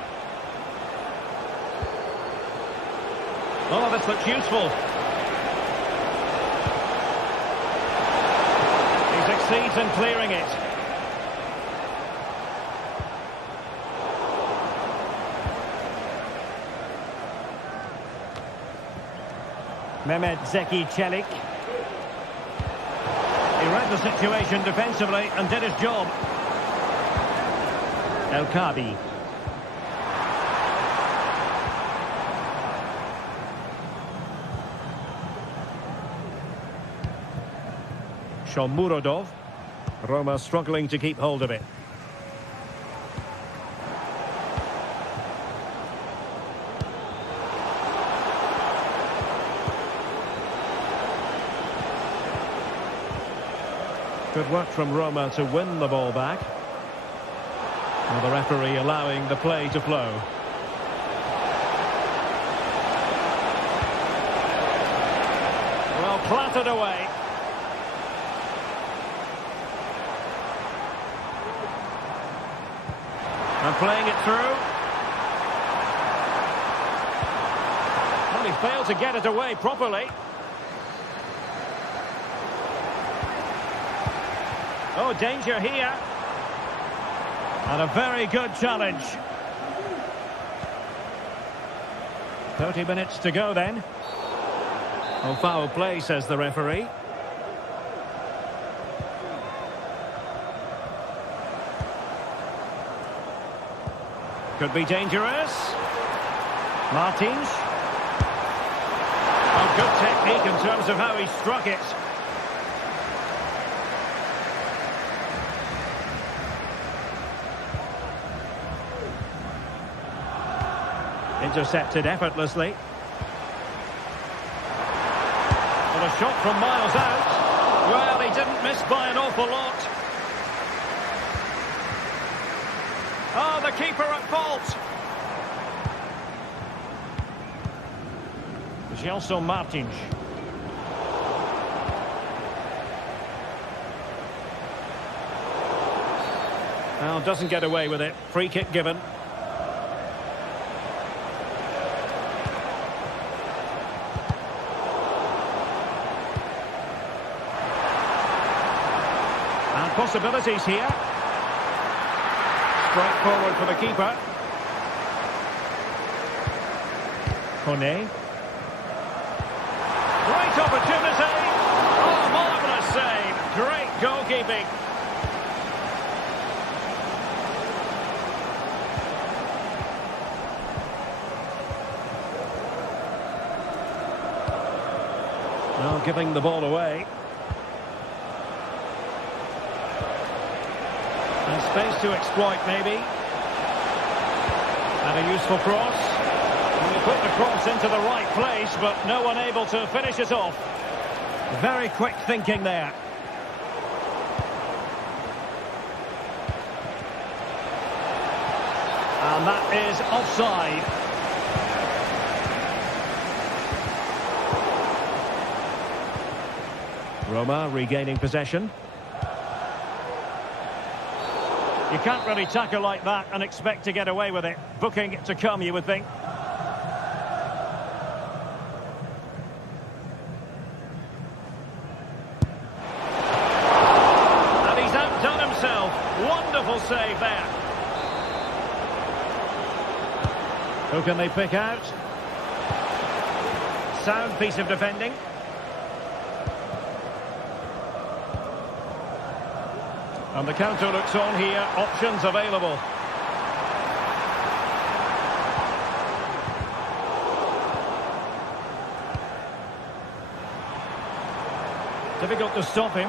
Oh, this looks useful. He succeeds in clearing it. Mehmet Zeki Celik. He read the situation defensively and did his job. El Kabi. Shomurodov. Roma struggling to keep hold of it. Good work from Roma to win the ball back. Well, the referee allowing the play to flow. Well, clattered away. And playing it through. Well, he failed to get it away properly. Oh, danger here. And a very good challenge. 30 minutes to go then. Oh, foul play, says the referee. Could be dangerous. Martins. Oh, good technique in terms of how he struck it. Intercepted effortlessly. Well, a shot from miles out. Well, he didn't miss by an awful lot. Oh, the keeper at fault. Gelson Martins. Well, doesn't get away with it. Free kick given. Possibilities here. Strike forward for the keeper. Kone. Great opportunity. Oh, marvellous save. Great goalkeeping. Now giving the ball away. And space to exploit, maybe. And a useful cross. And he put the cross into the right place, but no one able to finish it off. Very quick thinking there. And that is offside. Roma regaining possession. You can't really tackle like that and expect to get away with it. Booking it to come, you would think. And he's outdone himself. Wonderful save there. Who can they pick out? Sound piece of defending. And the counter looks on here, options available. Difficult to stop him.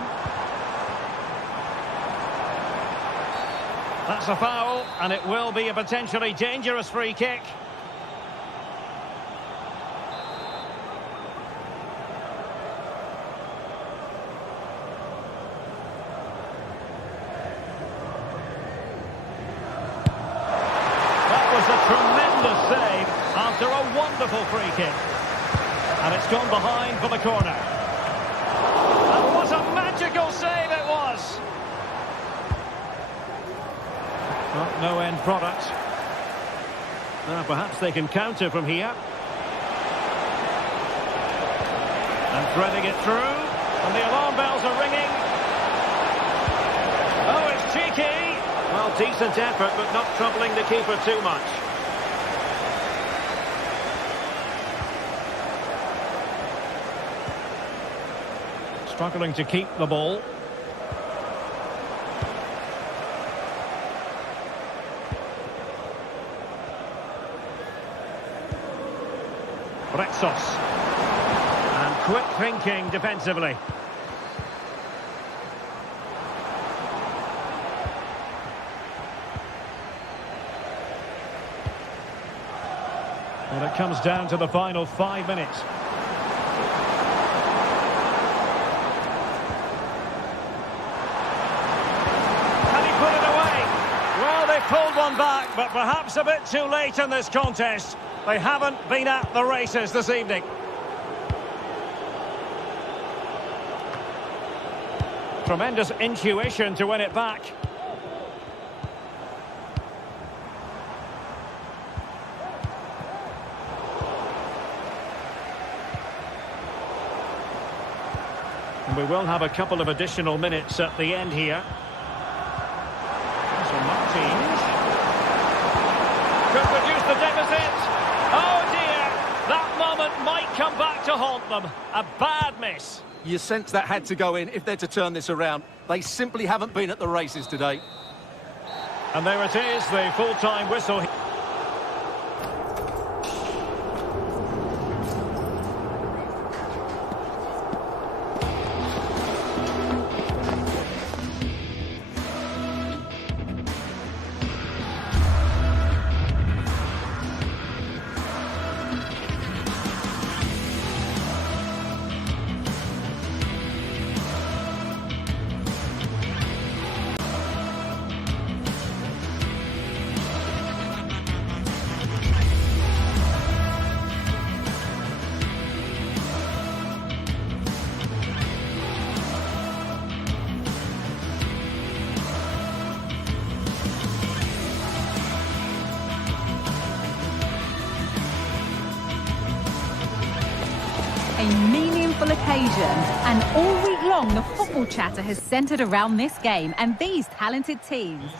That's a foul, and it will be a potentially dangerous free kick. Tremendous save after a wonderful free kick. And it's gone behind for the corner. And what a magical save it was! Well, no end product. Now perhaps they can counter from here. And threading it through. And the alarm bells are ringing. Oh, it's cheeky! Well, decent effort, but not troubling the keeper too much. Struggling to keep the ball. Retsos. And quick thinking defensively. And it comes down to the final 5 minutes. Pulled one back, but perhaps a bit too late in this contest. They haven't been at the races this evening. Tremendous intuition to win it back. And we will have a couple of additional minutes at the end here. Could reduce the deficit. Oh dear, that moment might come back to haunt them. A bad miss. You sense that had to go in if they're to turn this around. They simply haven't been at the races today. And there it is, the full-time whistle. A meaningful occasion, and all week long the football chatter has centred around this game and these talented teams.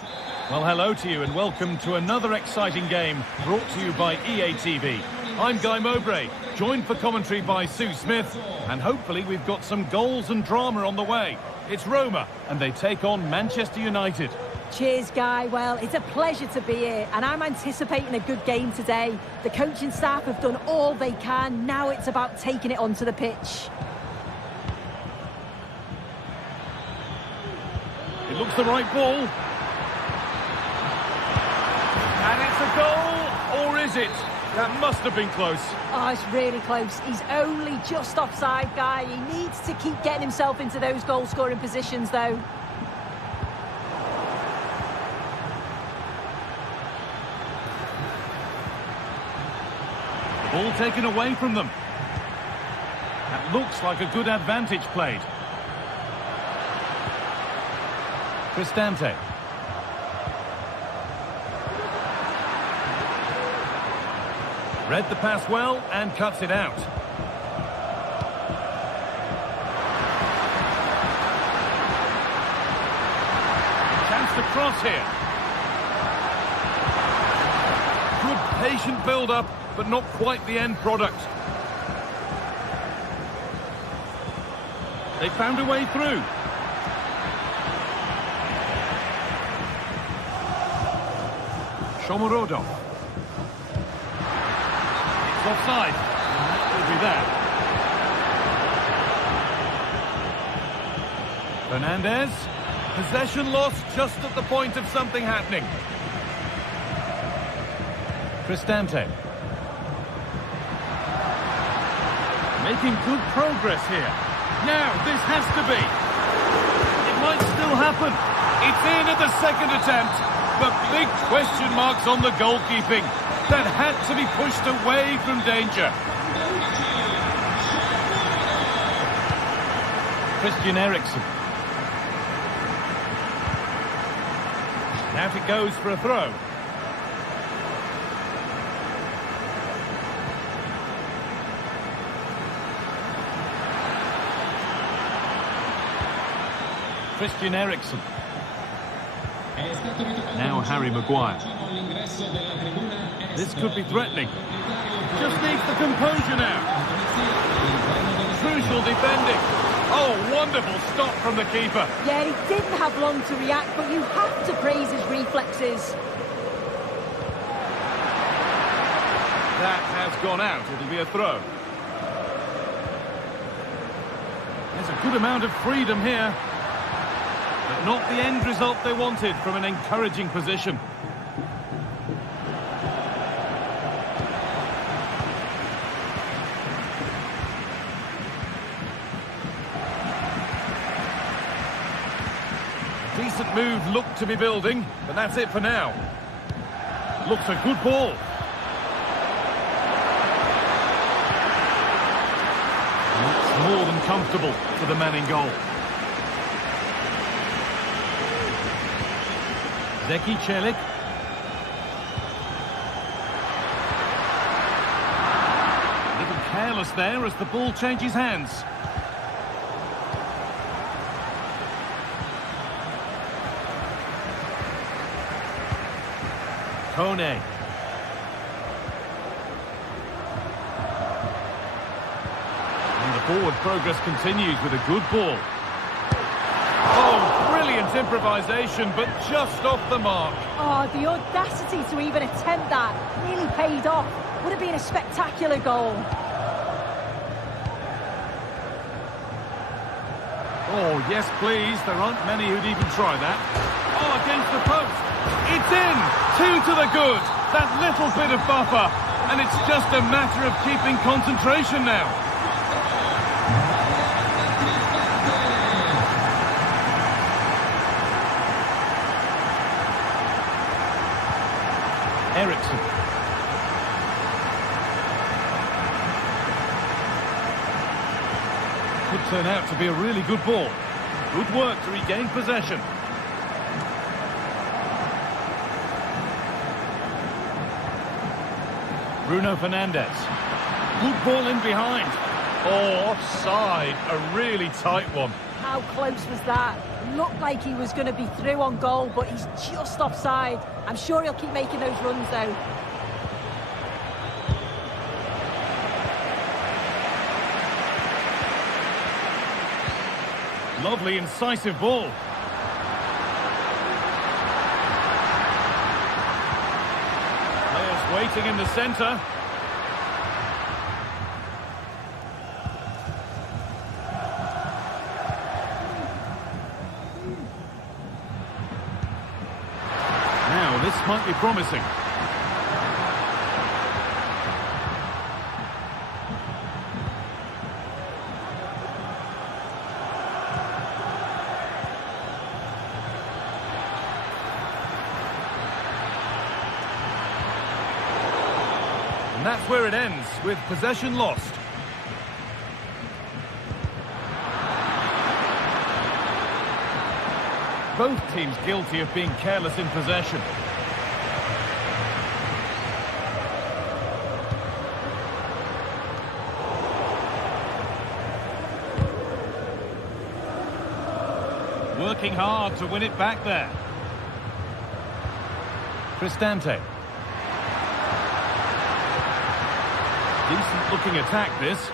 Well, hello to you and welcome to another exciting game brought to you by EA TV. I'm Guy Mowbray, joined for commentary by Sue Smith, and hopefully we've got some goals and drama on the way. It's Roma, and they take on Manchester United. Cheers, Guy. Well, it's a pleasure to be here, and I'm anticipating a good game today. The coaching staff have done all they can. Now it's about taking it onto the pitch. looks the right ball. And it's a goal, or is it? That must have been close. Oh, it's really close. He's only just offside, guy. He needs to keep getting himself into those goal-scoring positions, though. The ball taken away from them. That looks like a good advantage played. Cristante. Read the pass well and cuts it out. Chance to cross here. Good patient build-up, but not quite the end product. They found a way through. Shomurodov. It's offside. And that will be that. Fernandez. Possession lost just at the point of something happening. Cristante. Making good progress here. Now, this has to be. It might still happen. It's in at the second attempt. But big question marks on the goalkeeping. That had to be pushed away from danger. Christian Eriksen. Out it goes for a throw. Christian Eriksen. Now Harry Maguire. This could be threatening. Just needs the composure now. Crucial defending. Oh, wonderful stop from the keeper. Yeah, he didn't have long to react, but you have to praise his reflexes. That has gone out. It'll be a throw. There's a good amount of freedom here. But not the end result they wanted from an encouraging position. Decent move looked to be building, but that's it for now. Looks a good ball. Looks more than comfortable for the man in goal. Zeki Celik. A little careless there as the ball changes hands. Kone. And the forward progress continues with a good ball. Oh, brilliant improvisation, but just off the mark. Oh, the audacity to even attempt that really paid off. Would have been a spectacular goal. Oh, yes, please. There aren't many who'd even try that. Oh, against the post. It's in. 2 to the good. That little bit of buffer. And it's just a matter of keeping concentration now. Eriksen. Could turn out to be a really good ball. Good work to regain possession. Bruno Fernandes. Good ball in behind. Oh, offside. A really tight one. How close was that? Looked like he was going to be through on goal, but he's just offside. I'm sure he'll keep making those runs, though. Lovely, incisive ball. Players waiting in the centre. might be promising. And that's where it ends, with possession lost. Both teams guilty of being careless in possession. Working hard to win it back there. Cristante. Decent looking attack this.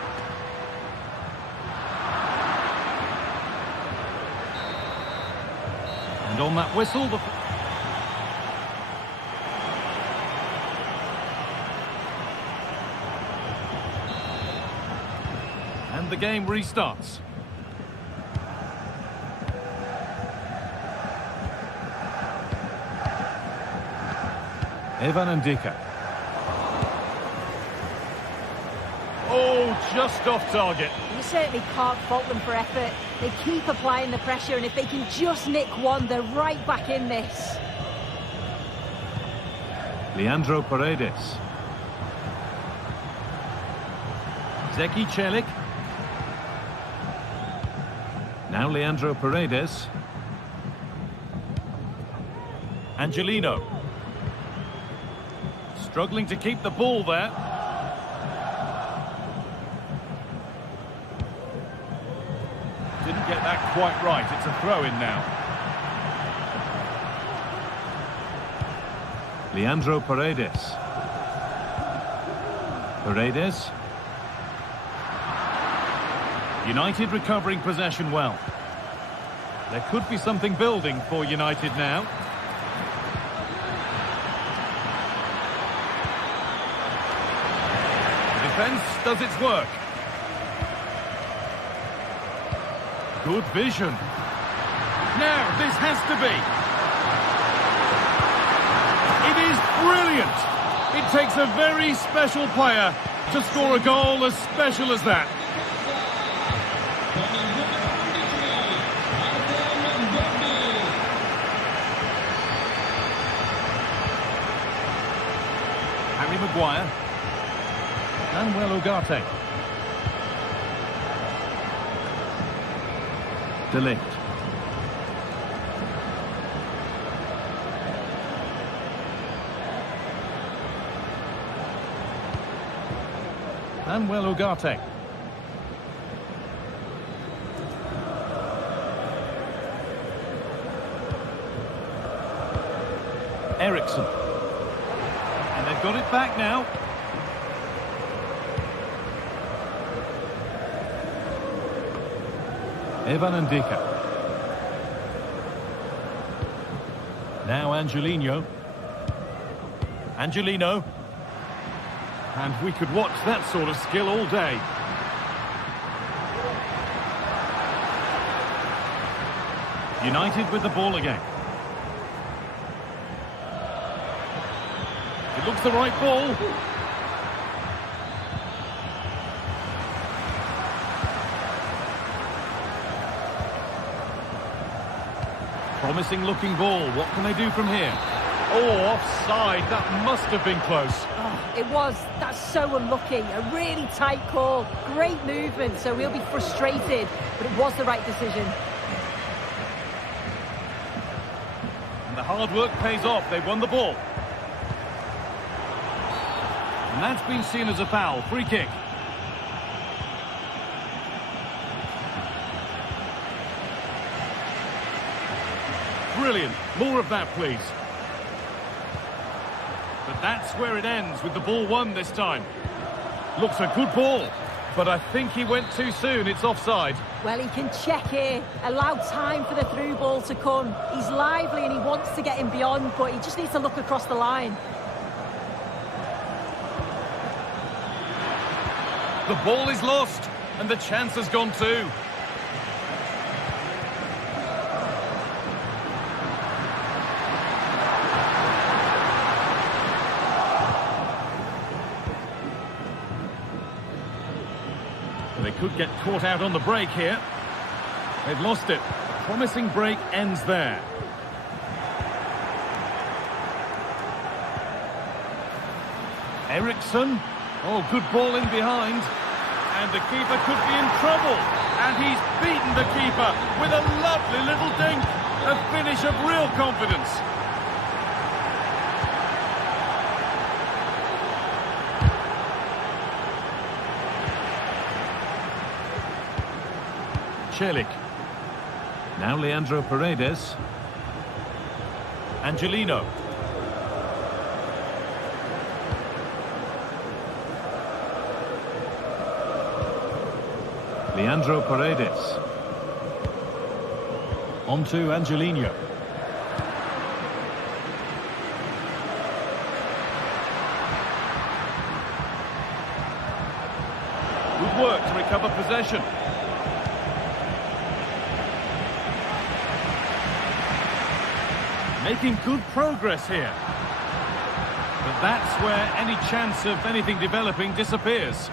And on that whistle, and the game restarts. Evan Ndika. Oh, just off target. You certainly can't fault them for effort. They keep applying the pressure, and if they can just nick one, they're right back in this. Leandro Paredes. Zeki Celik. Now Leandro Paredes. Angelino. Struggling to keep the ball there. Didn't get that quite right. It's a throw-in now. Leandro Paredes. Paredes. United recovering possession well. There could be something building for United now. The defence does its work. Good vision. Now, this has to be. It is brilliant. It takes a very special player to score a goal as special as that. Harry Maguire. Manuel Ugarte. De Ligt. Manuel Ugarte. Eriksson. And they've got it back now. Evan Ndika. Now Angelino. Angelino. And we could watch that sort of skill all day. United with the ball again. It looks the right ball. Promising looking ball. What can they do from here? Oh, offside. That must have been close. Oh, it was. That's so unlucky. A really tight call. Great movement, so he'll be frustrated. But it was the right decision. And the hard work pays off. They've won the ball. And that's been seen as a foul. Free kick. Brilliant. More of that, please. But that's where it ends, with the ball won this time. Looks a good ball, but I think he went too soon. It's offside. Well, he can check here, allow time for the through ball to come. He's lively and he wants to get him beyond, but he just needs to look across the line. The ball is lost, and the chance has gone too. They could get caught out on the break here. They've lost it. A promising break ends there. Eriksson. Oh, good ball in behind. And the keeper could be in trouble. And he's beaten the keeper with a lovely little dink. A finish of real confidence. Celik. Now Leandro Paredes. Angelino. Leandro Paredes. On to Angelino. Good work to recover possession. Making good progress here. But that's where any chance of anything developing disappears.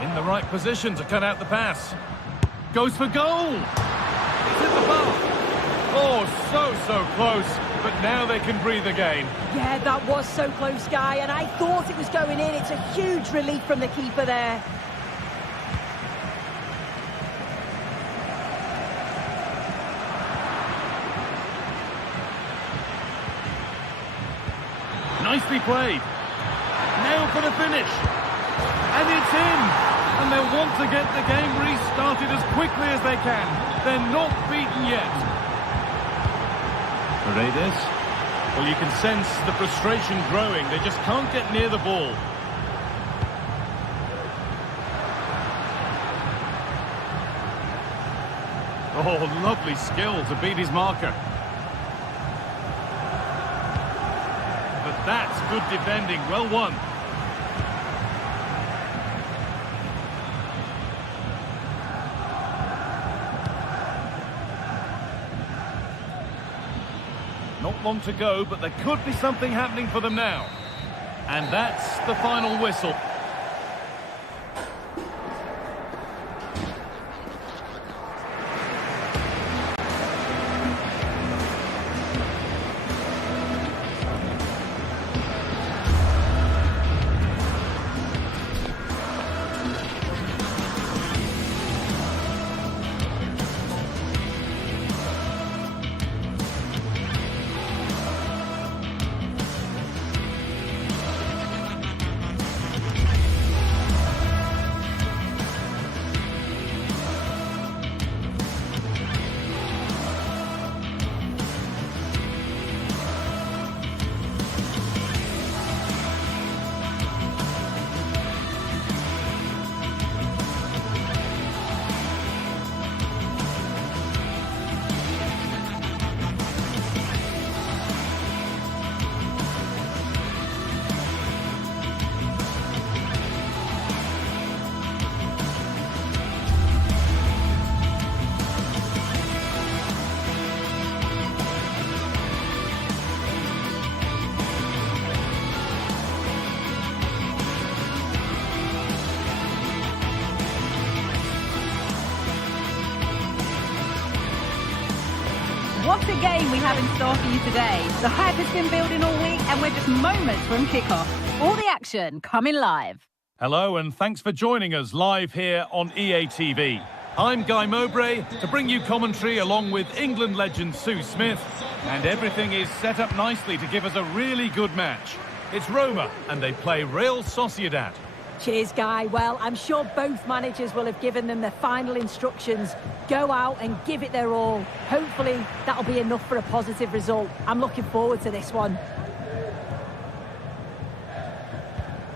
In the right position to cut out the pass. Goes for goal! It's in the bar. Oh, so close. But now they can breathe again. Yeah, that was so close, Guy, and I thought it was going in. It's a huge relief from the keeper there. Nicely played. Now for the finish. And it's in. And they'll want to get the game restarted as quickly as they can. They're not beaten yet. Paredes. Well, you can sense the frustration growing. They just can't get near the ball. Oh, lovely skill to beat his marker. But that's good defending. Well won. Not long to go, but there could be something happening for them now. And that's the final whistle. What a game we have in store for you today. The hype has been building all week and we're just moments from kickoff. All the action coming live. Hello and thanks for joining us live here on EA TV. I'm Guy Mowbray to bring you commentary along with England legend Sue Smith, and everything is set up nicely to give us a really good match. It's Roma and they play Real Sociedad. Cheers, Guy. Well, I'm sure both managers will have given them their final instructions. Go out and give it their all. Hopefully, that'll be enough for a positive result. I'm looking forward to this one.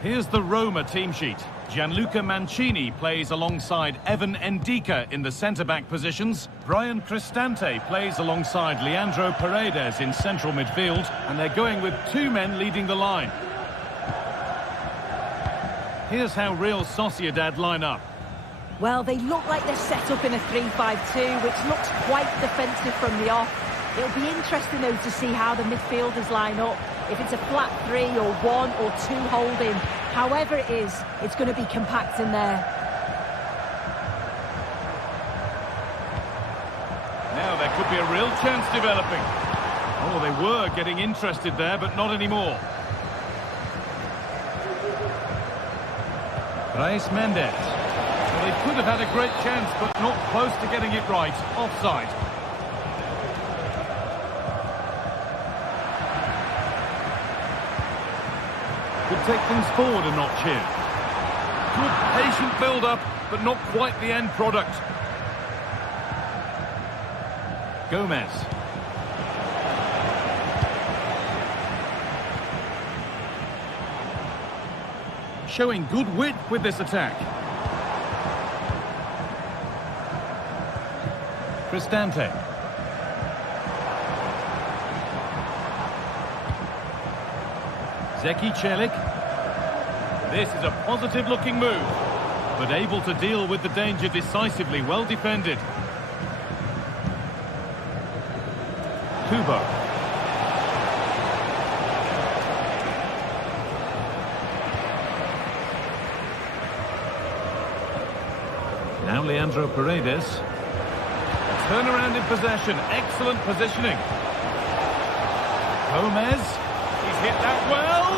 Here's the Roma team sheet. Gianluca Mancini plays alongside Evan Ndika in the centre-back positions. Brian Cristante plays alongside Leandro Paredes in central midfield. And they're going with two men leading the line. Here's how Real Sociedad line up. Well, they look like they're set up in a 3-5-2, which looks quite defensive from the off. It'll be interesting, though, to see how the midfielders line up. If it's a flat 3 or 1 or 2 holding, however it is, it's going to be compact in there. Now there could be a real chance developing. Oh, they were getting interested there, but not anymore. Reis Mendes. Well, they could have had a great chance, but not close to getting it right. Offside. Could take things forward a notch here. Good patient build-up, but not quite the end product. Gomez. Showing good wit with this attack. Cristante. Zeki Celik. This is a positive-looking move, but able to deal with the danger decisively. Well defended. Kubo. Now Leandro Paredes. Turnaround in possession. Excellent positioning. Gomez. He's hit that well.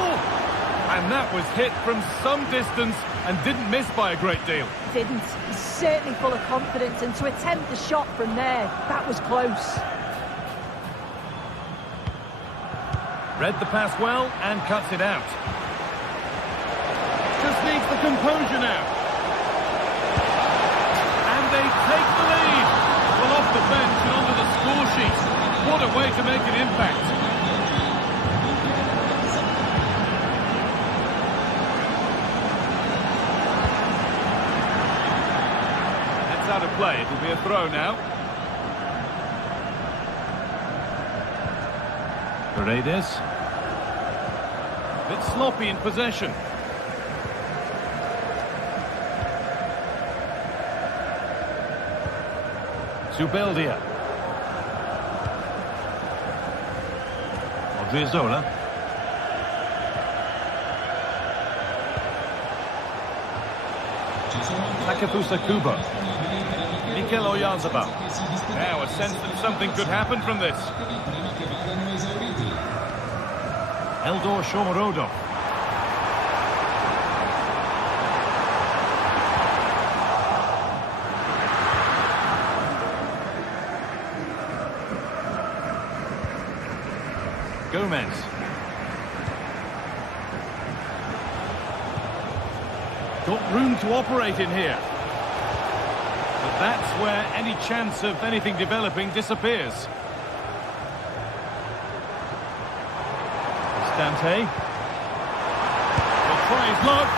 And that was hit from some distance and didn't miss by a great deal. Didn't. He's certainly full of confidence, and to attempt the shot from there, that was close. Read the pass well and cuts it out. Just needs the composure now. And they take the lead. Well, off the bench and onto the score sheet. What a way to make an impact. That's out of play. It'll be a throw now. Paredes. Bit sloppy in possession. Zubeldia. Odriozola. Takefusa Kubo. Mikel Oyarzabal. Now a sense that something could happen from this. Eldor Shomorodov. Gomez. Got room to operate in here. But that's where any chance of anything developing disappears. Cristante. Will try his luck.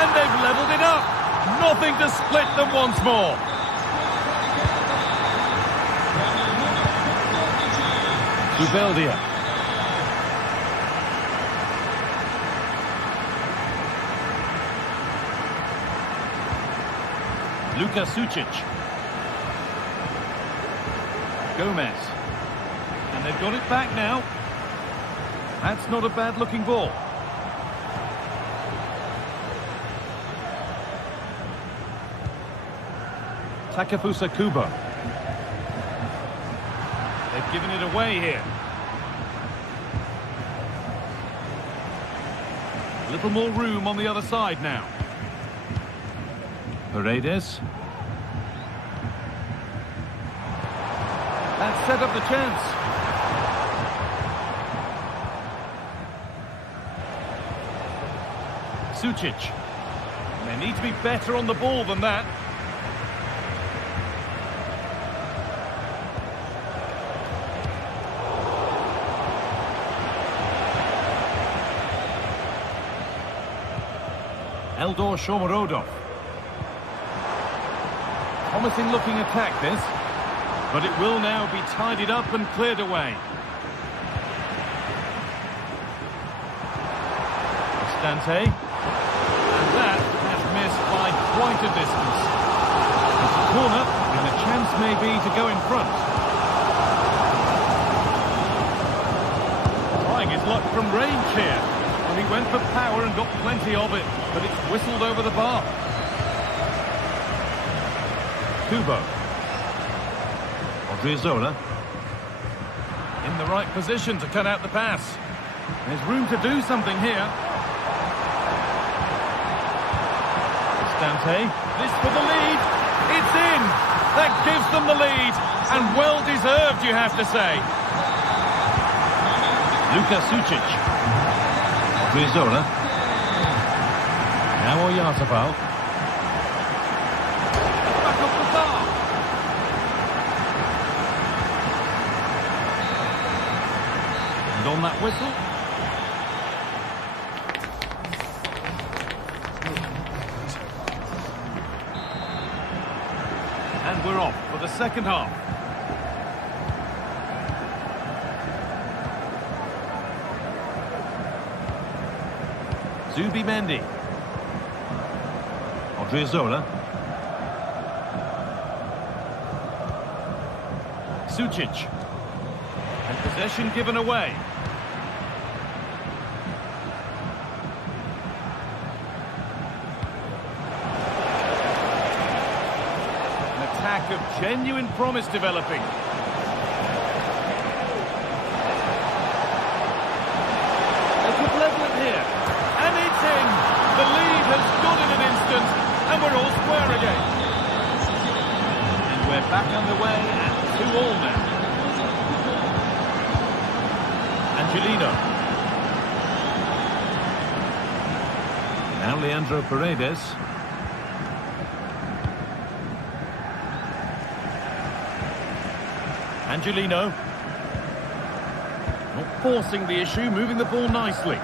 And they've levelled it up. Nothing to split them once more. Zubeldia. Luka Sucic. Gomez. And they've got it back now. That's not a bad-looking ball. Takefusa Kubo. They've given it away here. A little more room on the other side now. Paredes. That set up the chance. Sucic. They need to be better on the ball than that. Eldor Shomorodov. Promising looking attack this, but it will now be tidied up and cleared away. Cristante. And that has missed by quite a distance. It's a corner and a chance maybe to go in front. luck from range here. Well, he went for power and got plenty of it, but it's whistled over the bar. Kubo. Odriozola. In the right position to cut out the pass. There's room to do something here. Dante. This for the lead. It's in. That gives them the lead. And well deserved, you have to say. Luka Sucic. Odriozola. Now Oyarzabal. Back off the bar. And on that whistle. And we're off for the second half. Zubimendi. Odriozola. Sucic. And possession given away. Of genuine promise developing. They could level it here. And it's in. The lead has gone in an instant. And we're all square again. And we're back underway at 2-2 now. Angelino. Now Leandro Paredes. Angelino. Not forcing the issue, moving the ball nicely.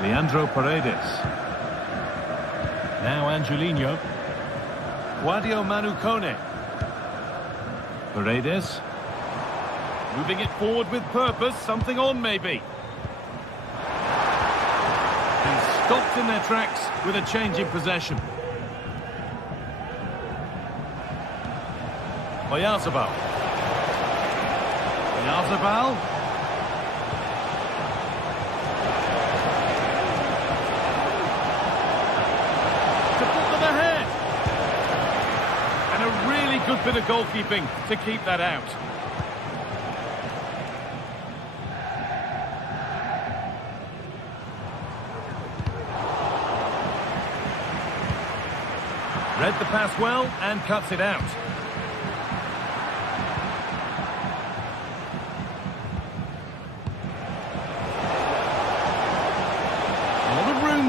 Leandro Paredes. Now Angelino. Guadio Manucone. Paredes. Moving it forward with purpose, something on maybe. And stopped in their tracks with a change in possession. Oyarzabal. Oyarzabal. To put them ahead. And a really good bit of goalkeeping to keep that out. Read the pass well and cuts it out.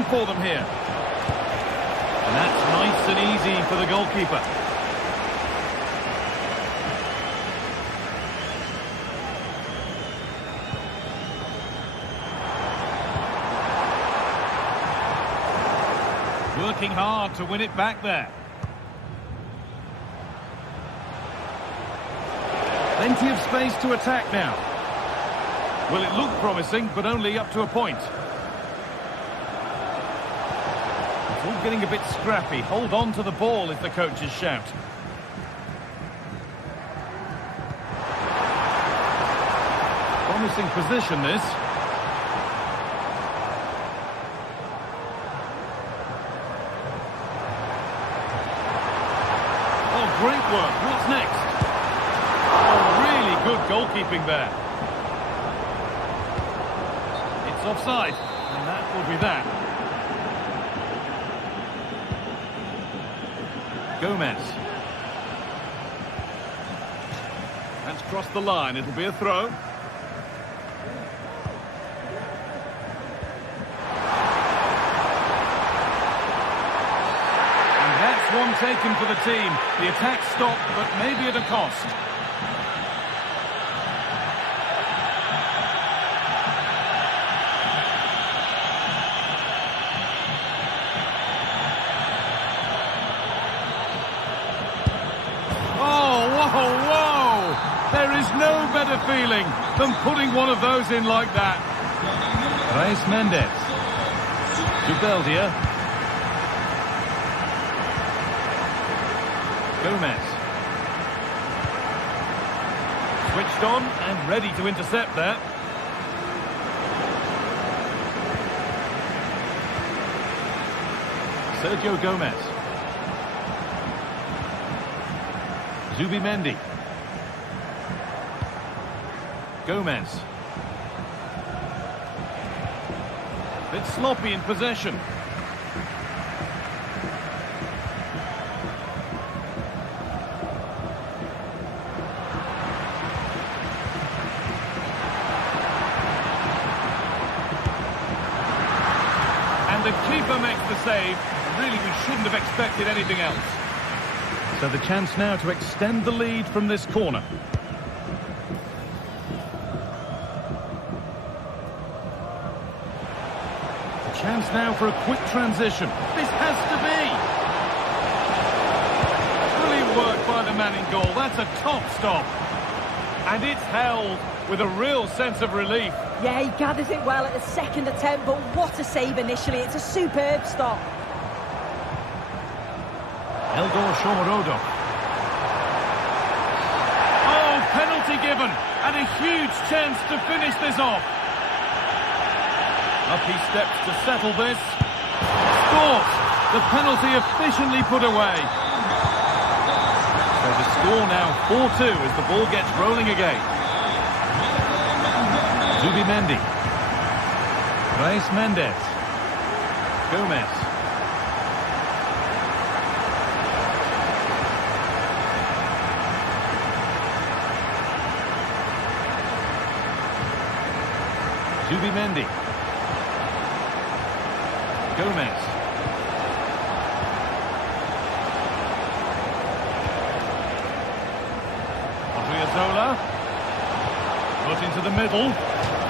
For them here. And that's nice and easy for the goalkeeper. Working hard to win it back there. Plenty of space to attack now. Well, it looked promising, but only up to a point. It's all getting a bit scrappy. Hold on to the ball is the coach's shout. Promising position, this. Oh, great work. What's next? Oh, really good goalkeeping there. It's offside, and that will be that. Gomez. That's crossed the line. It'll be a throw. And that's one taken for the team. The attack stopped, but maybe at a cost. There is no better feeling than putting one of those in like that. Reis Mendes. Dubeldia. Gomez. Switched on and ready to intercept there. Sergio Gomez. Zubimendi. Gomez. Bit sloppy in possession. And the keeper makes the save. Really, we shouldn't have expected anything else. So the chance now to extend the lead from this corner. The chance now for a quick transition. This has to be. Brilliant work by the man in goal. That's a top stop. And it's held with a real sense of relief. Yeah, he gathers it well at the second attempt, but what a save initially. It's a superb stop. Eldor Shomurodov. Oh, penalty given, and a huge chance to finish this off. Up he steps to settle this. Scores! The penalty efficiently put away. So the score now 4-2 as the ball gets rolling again. Zubimendi. Reis Mendes. Gomez. Zubimendi. Gomez. Odriozola. Put into the middle.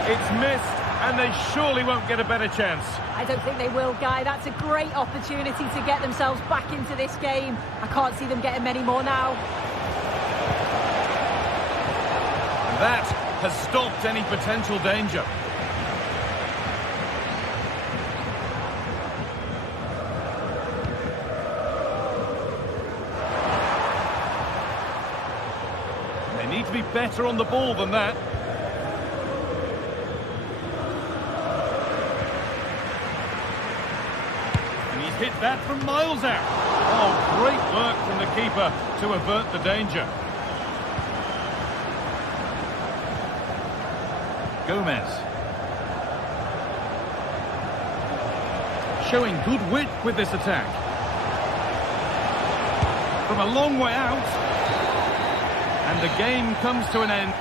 It's missed, and they surely won't get a better chance. I don't think they will, Guy. That's a great opportunity to get themselves back into this game. I can't see them getting many more now. That has stopped any potential danger. They need to be better on the ball than that. And he's hit that from miles out. Oh, great work from the keeper to avert the danger. Gomez. Showing good width with this attack. From a long way out. And the game comes to an end.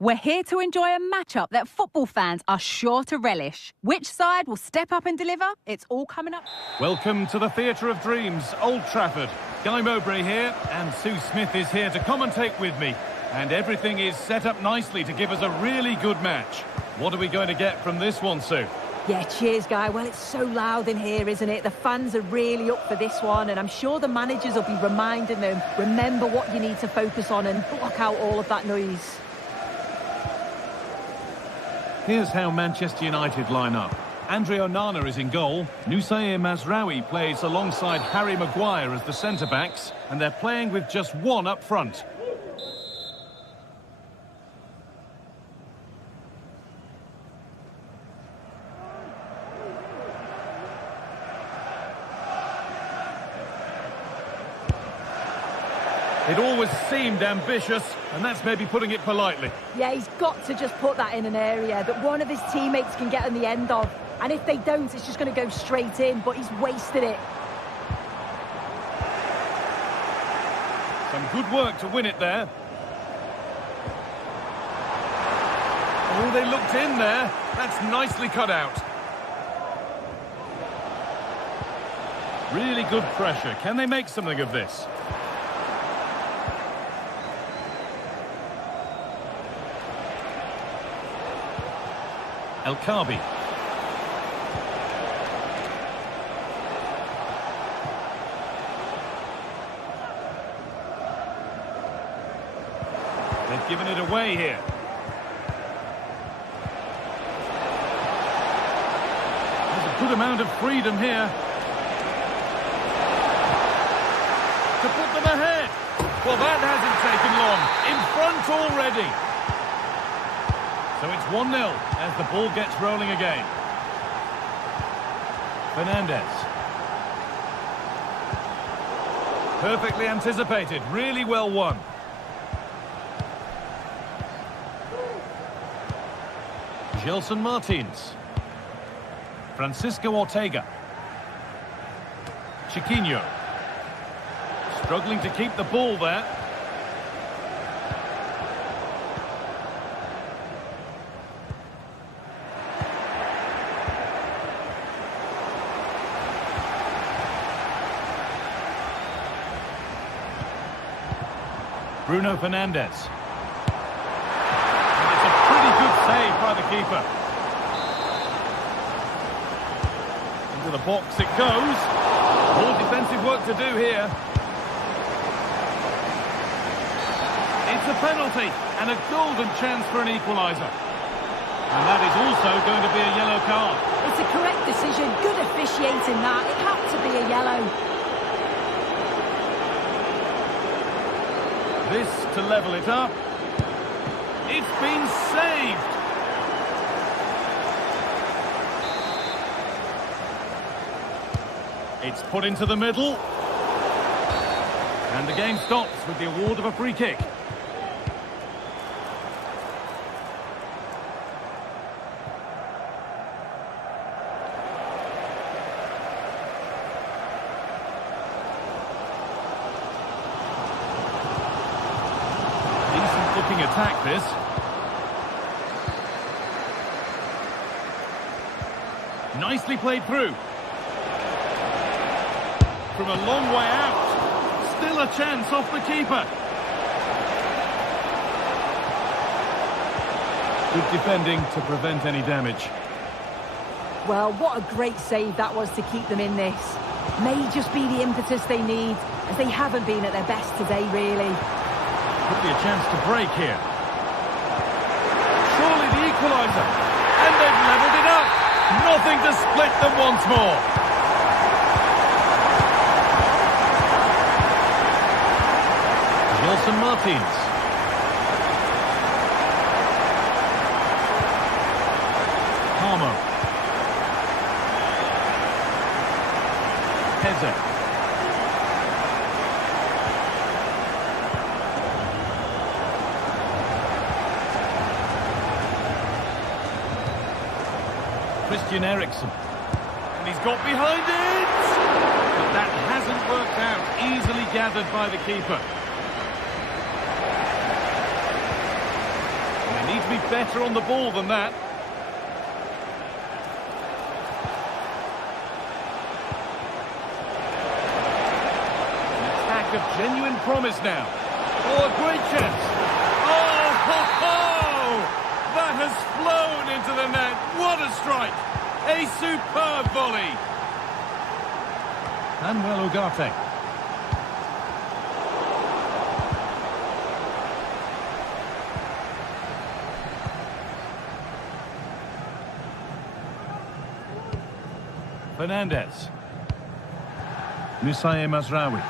We're here to enjoy a matchup that football fans are sure to relish. Which side will step up and deliver? It's all coming up. Welcome to the Theatre of Dreams, Old Trafford. Guy Mowbray here, and Sue Smith is here to commentate with me. And everything is set up nicely to give us a really good match. What are we going to get from this one, Sue? Yeah, cheers, Guy. Well, it's so loud in here, isn't it? The fans are really up for this one, and I'm sure the managers will be reminding them, remember what you need to focus on and block out all of that noise. Here's how Manchester United line up. Andre Onana is in goal. Nusair Mazraoui plays alongside Harry Maguire as the centre-backs, and they're playing with just one up front. It always seemed ambitious, and that's maybe putting it politely. Yeah, he's got to just put that in an area that one of his teammates can get on the end of. And if they don't, it's just going to go straight in, but he's wasted it. Some good work to win it there. Oh, they looked in there. That's nicely cut out. Really good pressure. Can they make something of this? El Khabi. They've given it away here. There's a good amount of freedom here to put them ahead. Well, that hasn't taken long. In front already. So it's 1-0 as the ball gets rolling again. Fernandez. Perfectly anticipated, really well won. Gelson Martins. Francisco Ortega. Chiquinho. Struggling to keep the ball there. Bruno Fernandes. And it's a pretty good save by the keeper. Into the box it goes. More defensive work to do here. It's a penalty and a golden chance for an equaliser. And that is also going to be a yellow card. It's a correct decision. Good officiating that. It had to be a yellow. This to level it up. It's been saved. It's put into the middle. And the game stops with the award of a free kick. Looking attack this. Nicely played through. From a long way out. Still a chance off the keeper. Good defending to prevent any damage. Well, what a great save that was to keep them in this. May just be the impetus they need, as they haven't been at their best today, really. Could be a chance to break here. Surely the equaliser. And they've levelled it up. Nothing to split them once more. Gelson Martins. Palmer. Heze. Christian Eriksen. And he's got behind it! But that hasn't worked out. Easily gathered by the keeper. And they need to be better on the ball than that. An attack of genuine promise now. Oh, a great chance. Oh, ho, ho! That has flown into the net. What a strike! A superb volley. Manuel Ugarte. Fernandes. Musaye Mazraoui.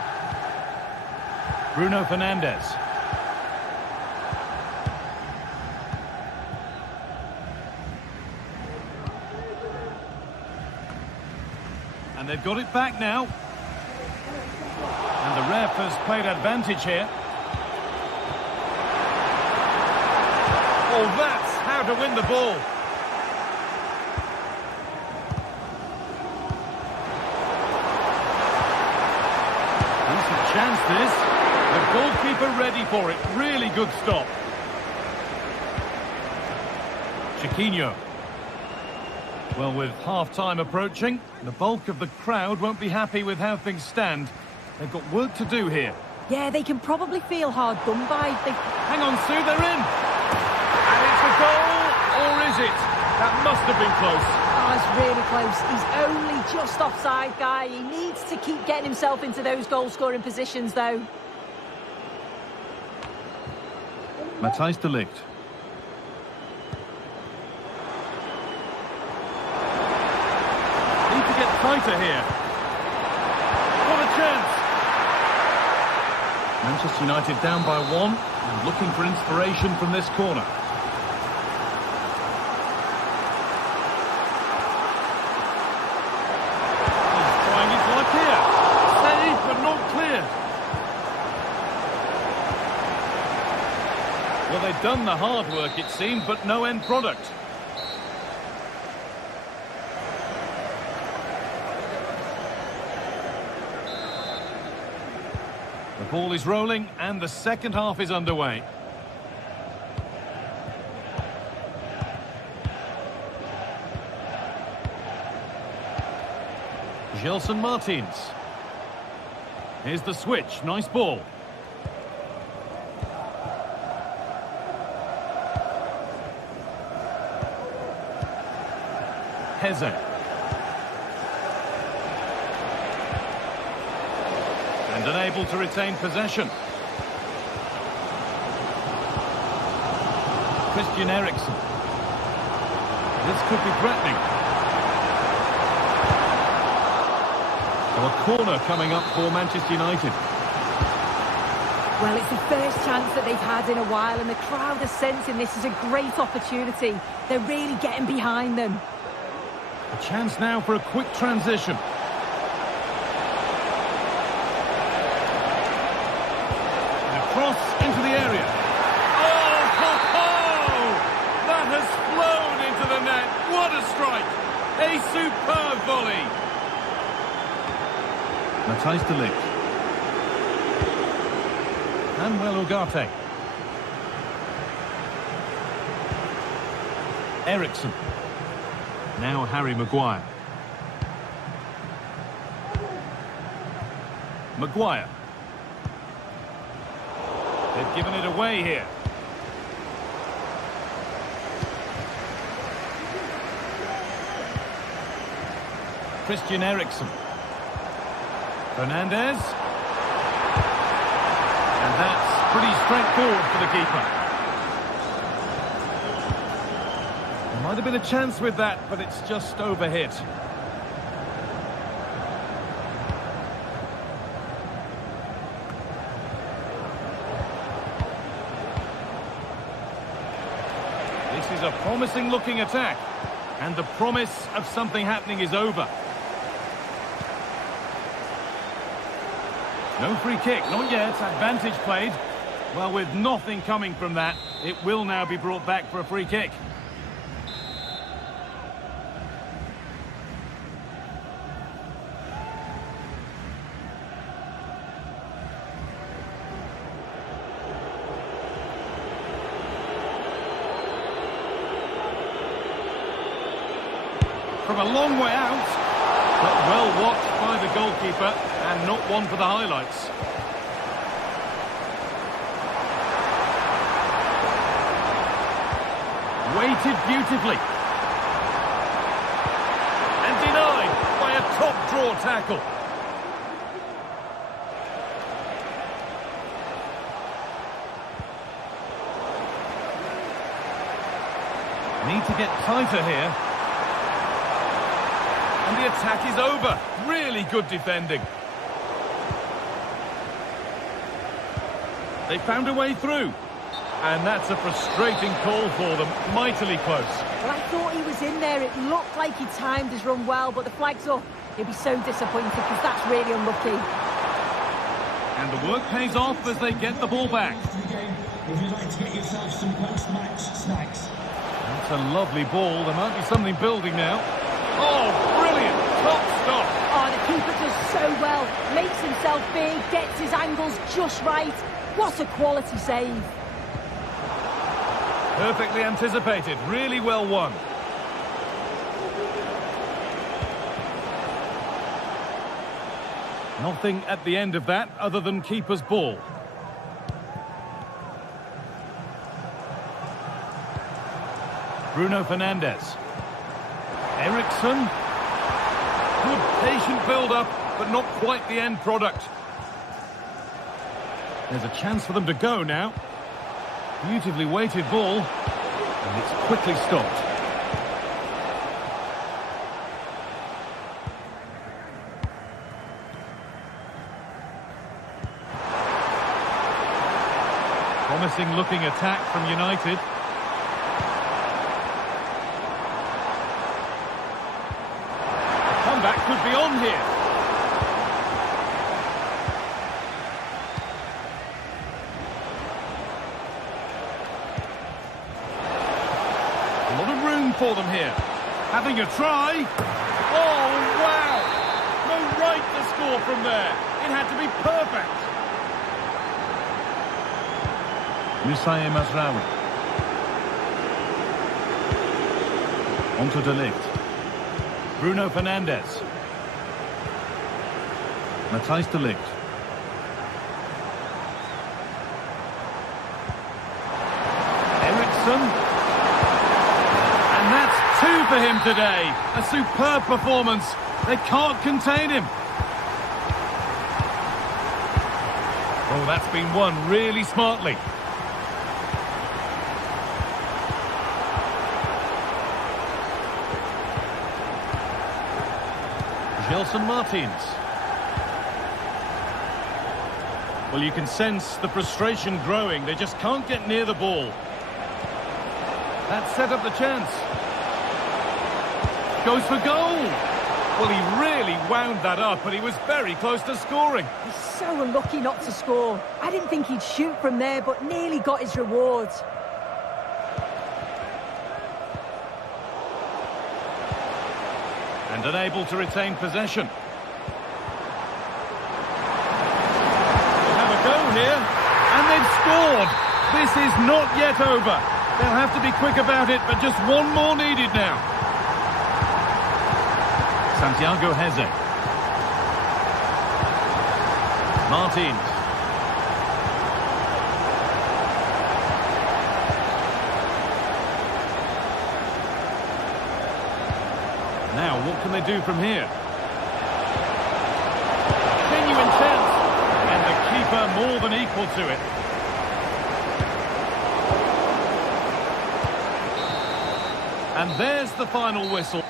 Bruno Fernandes. And they've got it back now. And the ref has played advantage here. Oh, that's how to win the ball. Decent chance this. The goalkeeper ready for it. Really good stop. Chiquinho. Well, with half-time approaching, the bulk of the crowd won't be happy with how things stand. They've got work to do here. Yeah, they can probably feel hard done by. Hang on, Sue, they're in. And it's a goal, or is it? That must have been close. Oh, it's really close. He's only just offside, guy. He needs to keep getting himself into those goal-scoring positions, though. Matthijs de Ligt. Need to get tighter here. What a chance! Manchester United down by 1 and looking for inspiration from this corner. He's trying his luck here. Saved but not clear. Well, they've done the hard work, it seemed, but no end product. The ball is rolling and the second half is underway. Gelson Martins. Here's the switch. Nice ball. Heze. And unable to retain possession. Christian Eriksen. This could be threatening. So a corner coming up for Manchester United. Well, it's the first chance that they've had in a while, and the crowd are sensing this is a great opportunity. They're really getting behind them. A chance now for a quick transition. Cross into the area. Oh, ho, ho! That has flown into the net. What a strike! A superb volley. Matthijs de Ligt. Manuel Ugarte. Eriksen. Now Harry Maguire. Maguire. They've given it away here. Christian Eriksen. Fernandes. And that's pretty straightforward for the keeper. There might have been a chance with that, but it's just overhit. This is a promising looking attack, and the promise of something happening is over. No free kick, not yet. Advantage played. Well, with nothing coming from that, it will now be brought back for a free kick. From a long way out, but well watched by the goalkeeper, and not one for the highlights. Weighted beautifully. And denied by a top-draw tackle. Need to get tighter here. And the attack is over. Really good defending. They found a way through. And that's a frustrating call for them. Mightily close. Well, I thought he was in there. It looked like he timed his run well, but the flag's up. He'll be so disappointed because that's really unlucky. And the work pays off as they get the ball back. Would you like to get yourself some post-match snacks? That's a lovely ball. There might be something building now. Oh, brilliant. Top stop. Oh, the keeper does so well. Makes himself big, gets his angles just right. What a quality save. Perfectly anticipated. Really well won. Nothing at the end of that other than keeper's ball. Bruno Fernandes. Eriksson. Good patient build-up, but not quite the end product. There's a chance for them to go now. Beautifully weighted ball. And it's quickly stopped. Promising looking attack from United. The comeback could be on here. A lot of room for them here. Having a try. Oh, wow! No right to score from there. It had to be perfect. Musaye Mazraoui. Onto De Ligt. Bruno Fernandes. Matthijs De Ligt. Eriksson. And that's two for him today. A superb performance. They can't contain him. Oh, that's been won really smartly. Gelson Martins. Well, you can sense the frustration growing. They just can't get near the ball. That set up the chance. Goes for goal. Well, he really wound that up, but he was very close to scoring. He's so unlucky not to score. I didn't think he'd shoot from there, but nearly got his reward. And unable to retain possession. They'll have a go here. And they've scored. This is not yet over. They'll have to be quick about it, but just one more needed now. Santiago Heze. Martins. Now, what can they do from here? Genuine chance. And the keeper more than equal to it. And there's the final whistle.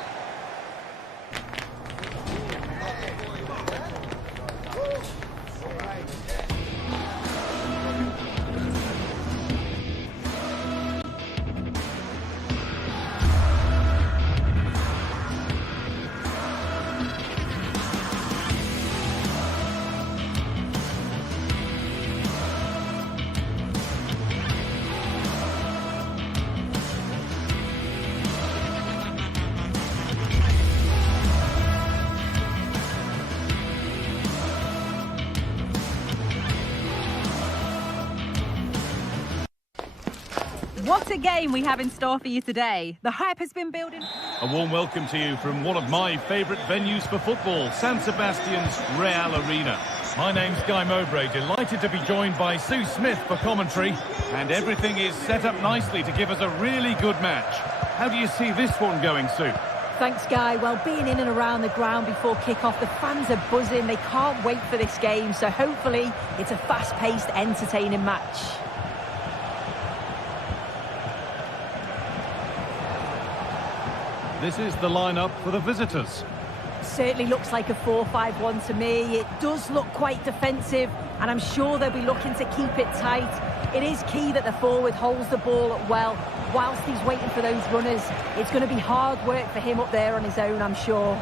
What a game we have in store for you today. The hype has been building. A warm welcome to you from one of my favourite venues for football, San Sebastian's Real Arena. My name's Guy Mowbray, delighted to be joined by Sue Smith for commentary, and everything is set up nicely to give us a really good match. How do you see this one going, Sue? Thanks, Guy. Well, being in and around the ground before kick-off, the fans are buzzing. They can't wait for this game, so hopefully it's a fast-paced, entertaining match. This is the lineup for the visitors. Certainly looks like a 4-5-1 to me. It does look quite defensive, and I'm sure they'll be looking to keep it tight. It is key that the forward holds the ball well whilst he's waiting for those runners. It's going to be hard work for him up there on his own, I'm sure.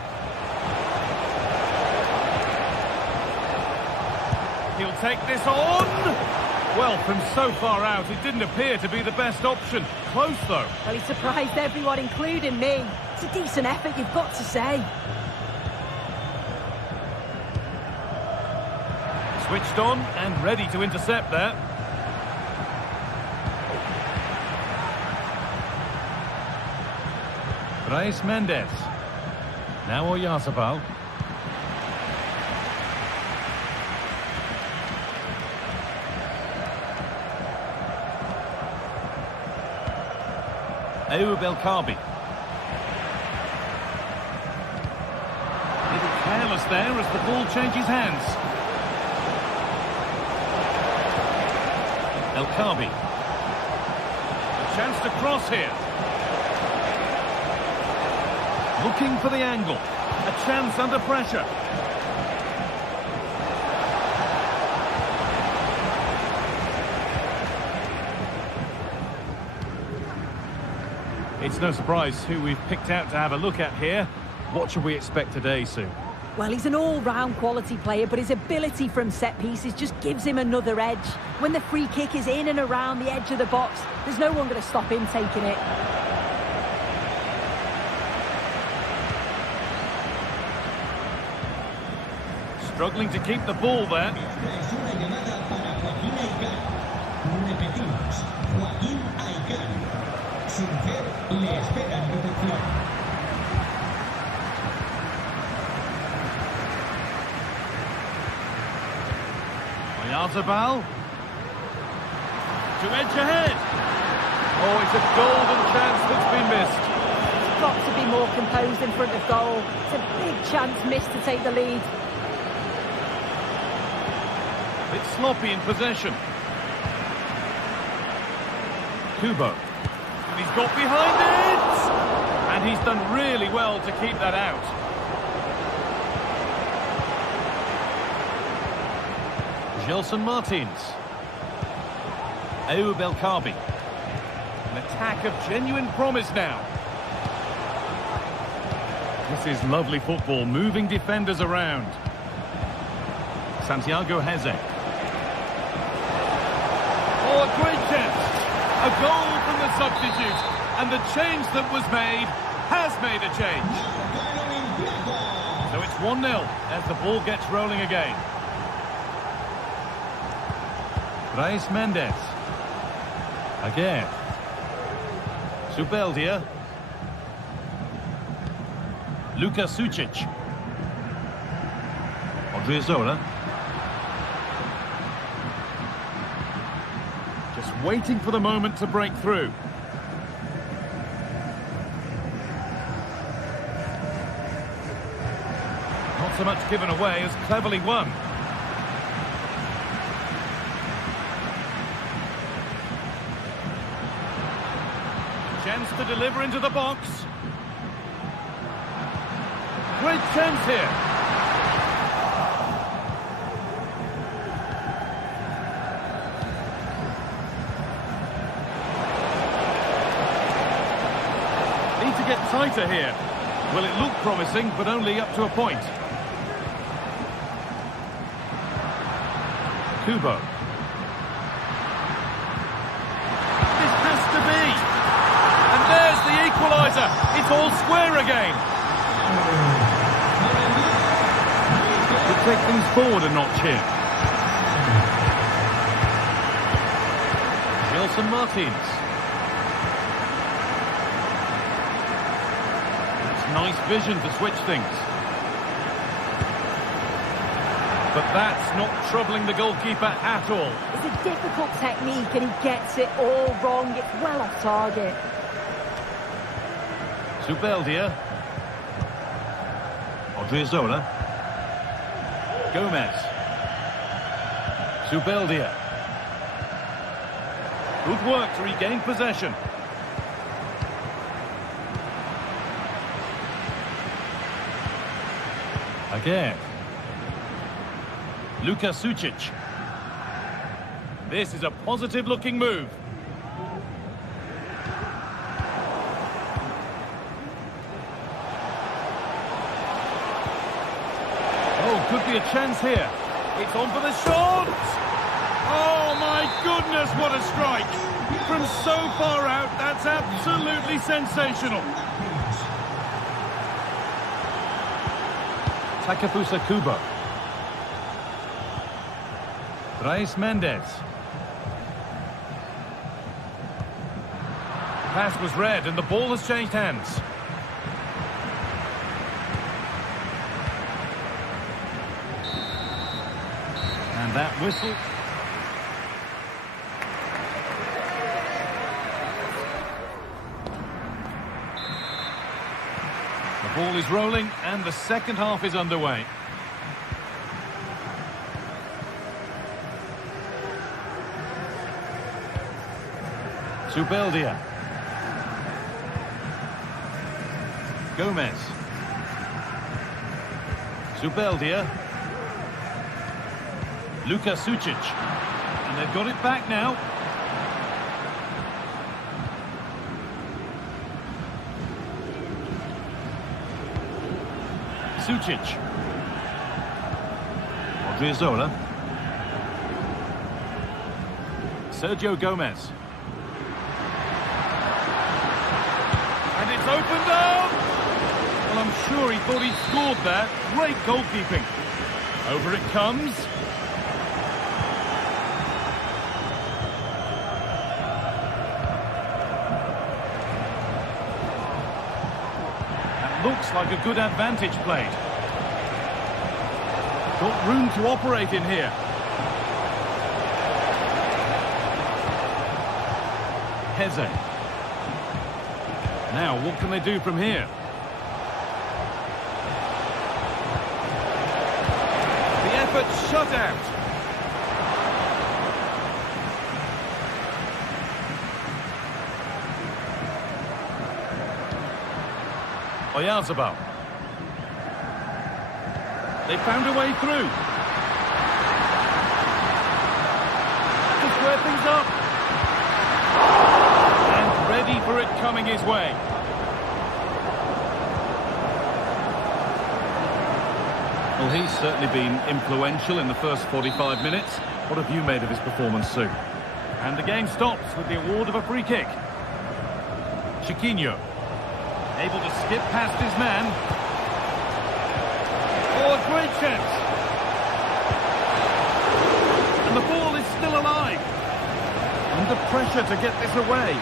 He'll take this on. Well, from so far out, it didn't appear to be the best option. Close, though. Well, he surprised everyone, including me. It's a decent effort, you've got to say. Switched on and ready to intercept there. Brais Mendes. Now Oyarzabal. Ayoub El Kaabi. Little careless there as the ball changes hands. El Kaabi. A chance to cross here. Looking for the angle. A chance under pressure. It's no surprise who we've picked out to have a look at here. What should we expect today, Sue? Well, he's an all-round quality player, but his ability from set pieces just gives him another edge. When the free kick is in and around the edge of the box, there's no one going to stop him taking it. Struggling to keep the ball there. Oyarzabal. To edge ahead. Oh, it's a golden chance that's been missed. He's got to be more composed in front of goal. It's a big chance missed to take the lead. A bit sloppy in possession. Kubo. And he's got behind it! And he's done really well to keep that out. Gelson Martins. Ayoub El Kaabi. An attack of genuine promise now. This is lovely football, moving defenders around. Santiago Heze. Oh, a great chance. A goal from the substitute. And the change that was made has made a change. So it's 1-0 as the ball gets rolling again. Brais Mendes. Again. Zubeldia. Luka Sucic. Odriozola. Just waiting for the moment to break through. Not so much given away as cleverly won. Chance to deliver into the box. Great chance here. Need to get tighter here. Well, it looked promising, but only up to a point. Kubo. This has to be. And there's the equaliser. It's all square again. Could take things forward a notch here. Gelson Martins. It's nice vision to switch things. But that's not troubling the goalkeeper at all. It's a difficult technique and he gets it all wrong. It's well off target. Zubeldia. Odriozola. Gomez. Zubeldia. Good work to regain possession. Again. Luka Sucic. This is a positive-looking move. Oh, could be a chance here. It's on for the shot! Oh, my goodness, what a strike! From so far out, that's absolutely sensational. Takefusa Kubo. Brais Mendes. Pass was read and the ball has changed hands. And that whistle. The ball is rolling and the second half is underway. Zubeldia. Gomez. Zubeldia. Luka Sucic. And they've got it back now. Sucic. Odriozola. Sergio Gomez. And it's opened up! Well, I'm sure he thought he'd scored there. Great goalkeeping. Over it comes. That looks like a good advantage played. Got room to operate in here. Heze. Now, what can they do from here? The effort shut out. Oyarzabal. They found a way through. To square things up. And ready for it coming his way. Well, he's certainly been influential in the first 45 minutes. What have you made of his performance, Sue? And the game stops with the award of a free kick. Chiquinho. Able to skip past his man. Oh, a great chance. And the ball is still alive. Under pressure to get this away.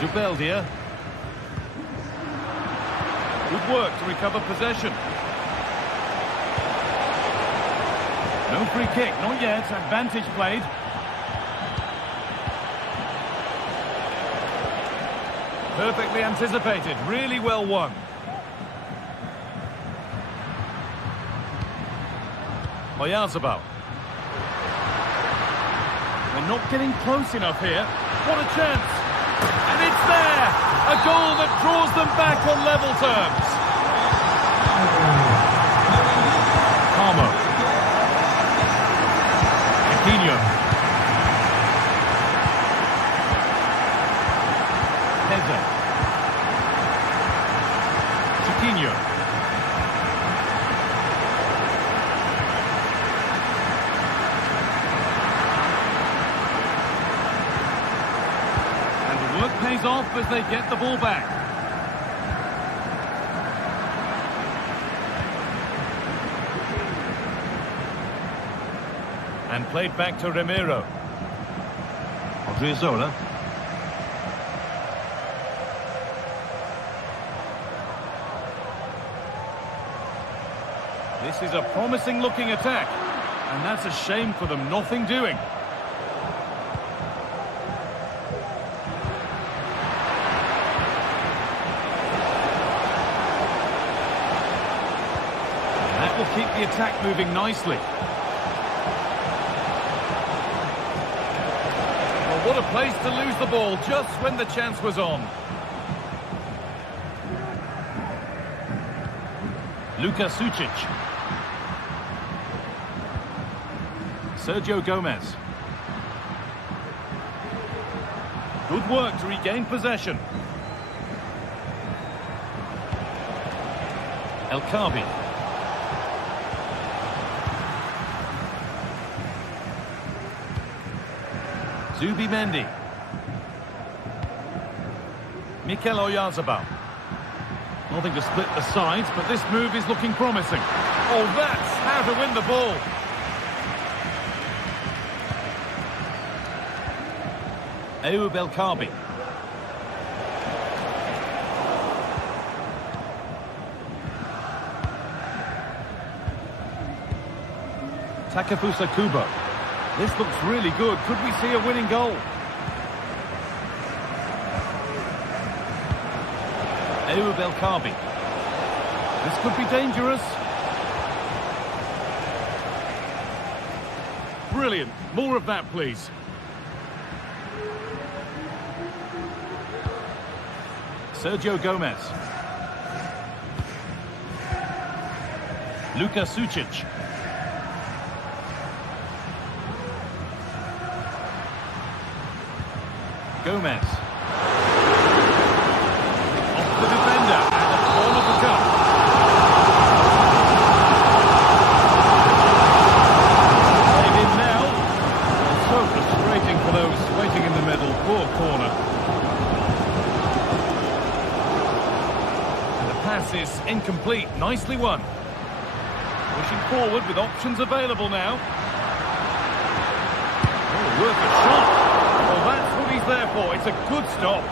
Zubeldia. Good work to recover possession. No free kick, not yet. Advantage played. Perfectly anticipated, really well won. Oyarzabal. They're not getting close enough here. What a chance! And it's there! A goal that draws them back on level terms. Palmer. Chiquinho. Heze. Chiquinho. And the work pays off as they get the ball back. And played back to Ramiro. Odriozola. This is a promising-looking attack. And that's a shame for them, nothing doing. That will keep the attack moving nicely. Well, what a place to lose the ball just when the chance was on. Luka Sucic. Sergio Gomez. Good work to regain possession. El Khabi. Zubimendi. Mikel Oyarzabal. Nothing to split the sides, but this move is looking promising. Oh, that's how to win the ball. Ayoub El Khabi. Takefusa Kubo. This looks really good. Could we see a winning goal? Ayoub El Khabi. This could be dangerous. Brilliant. More of that, please. Sergio Gomez. Luka Sucic. Gomez. Off the defender at the corner of the cup. Save in now. It's so frustrating for those waiting in the middle. Poor corner. And the pass is incomplete. Nicely won. Pushing forward with options available now. Oh, worth a shot. Well, that's what he's there for. It's a good stop.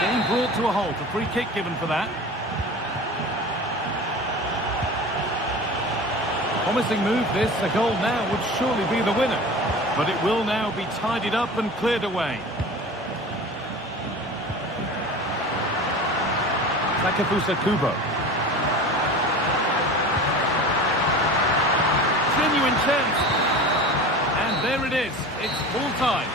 Game brought to a halt. A free kick given for that. Promising move this. A goal now would surely be the winner. But it will now be tidied up and cleared away. Takefusa Kubo. Genuine chance. And there it is. It's full time.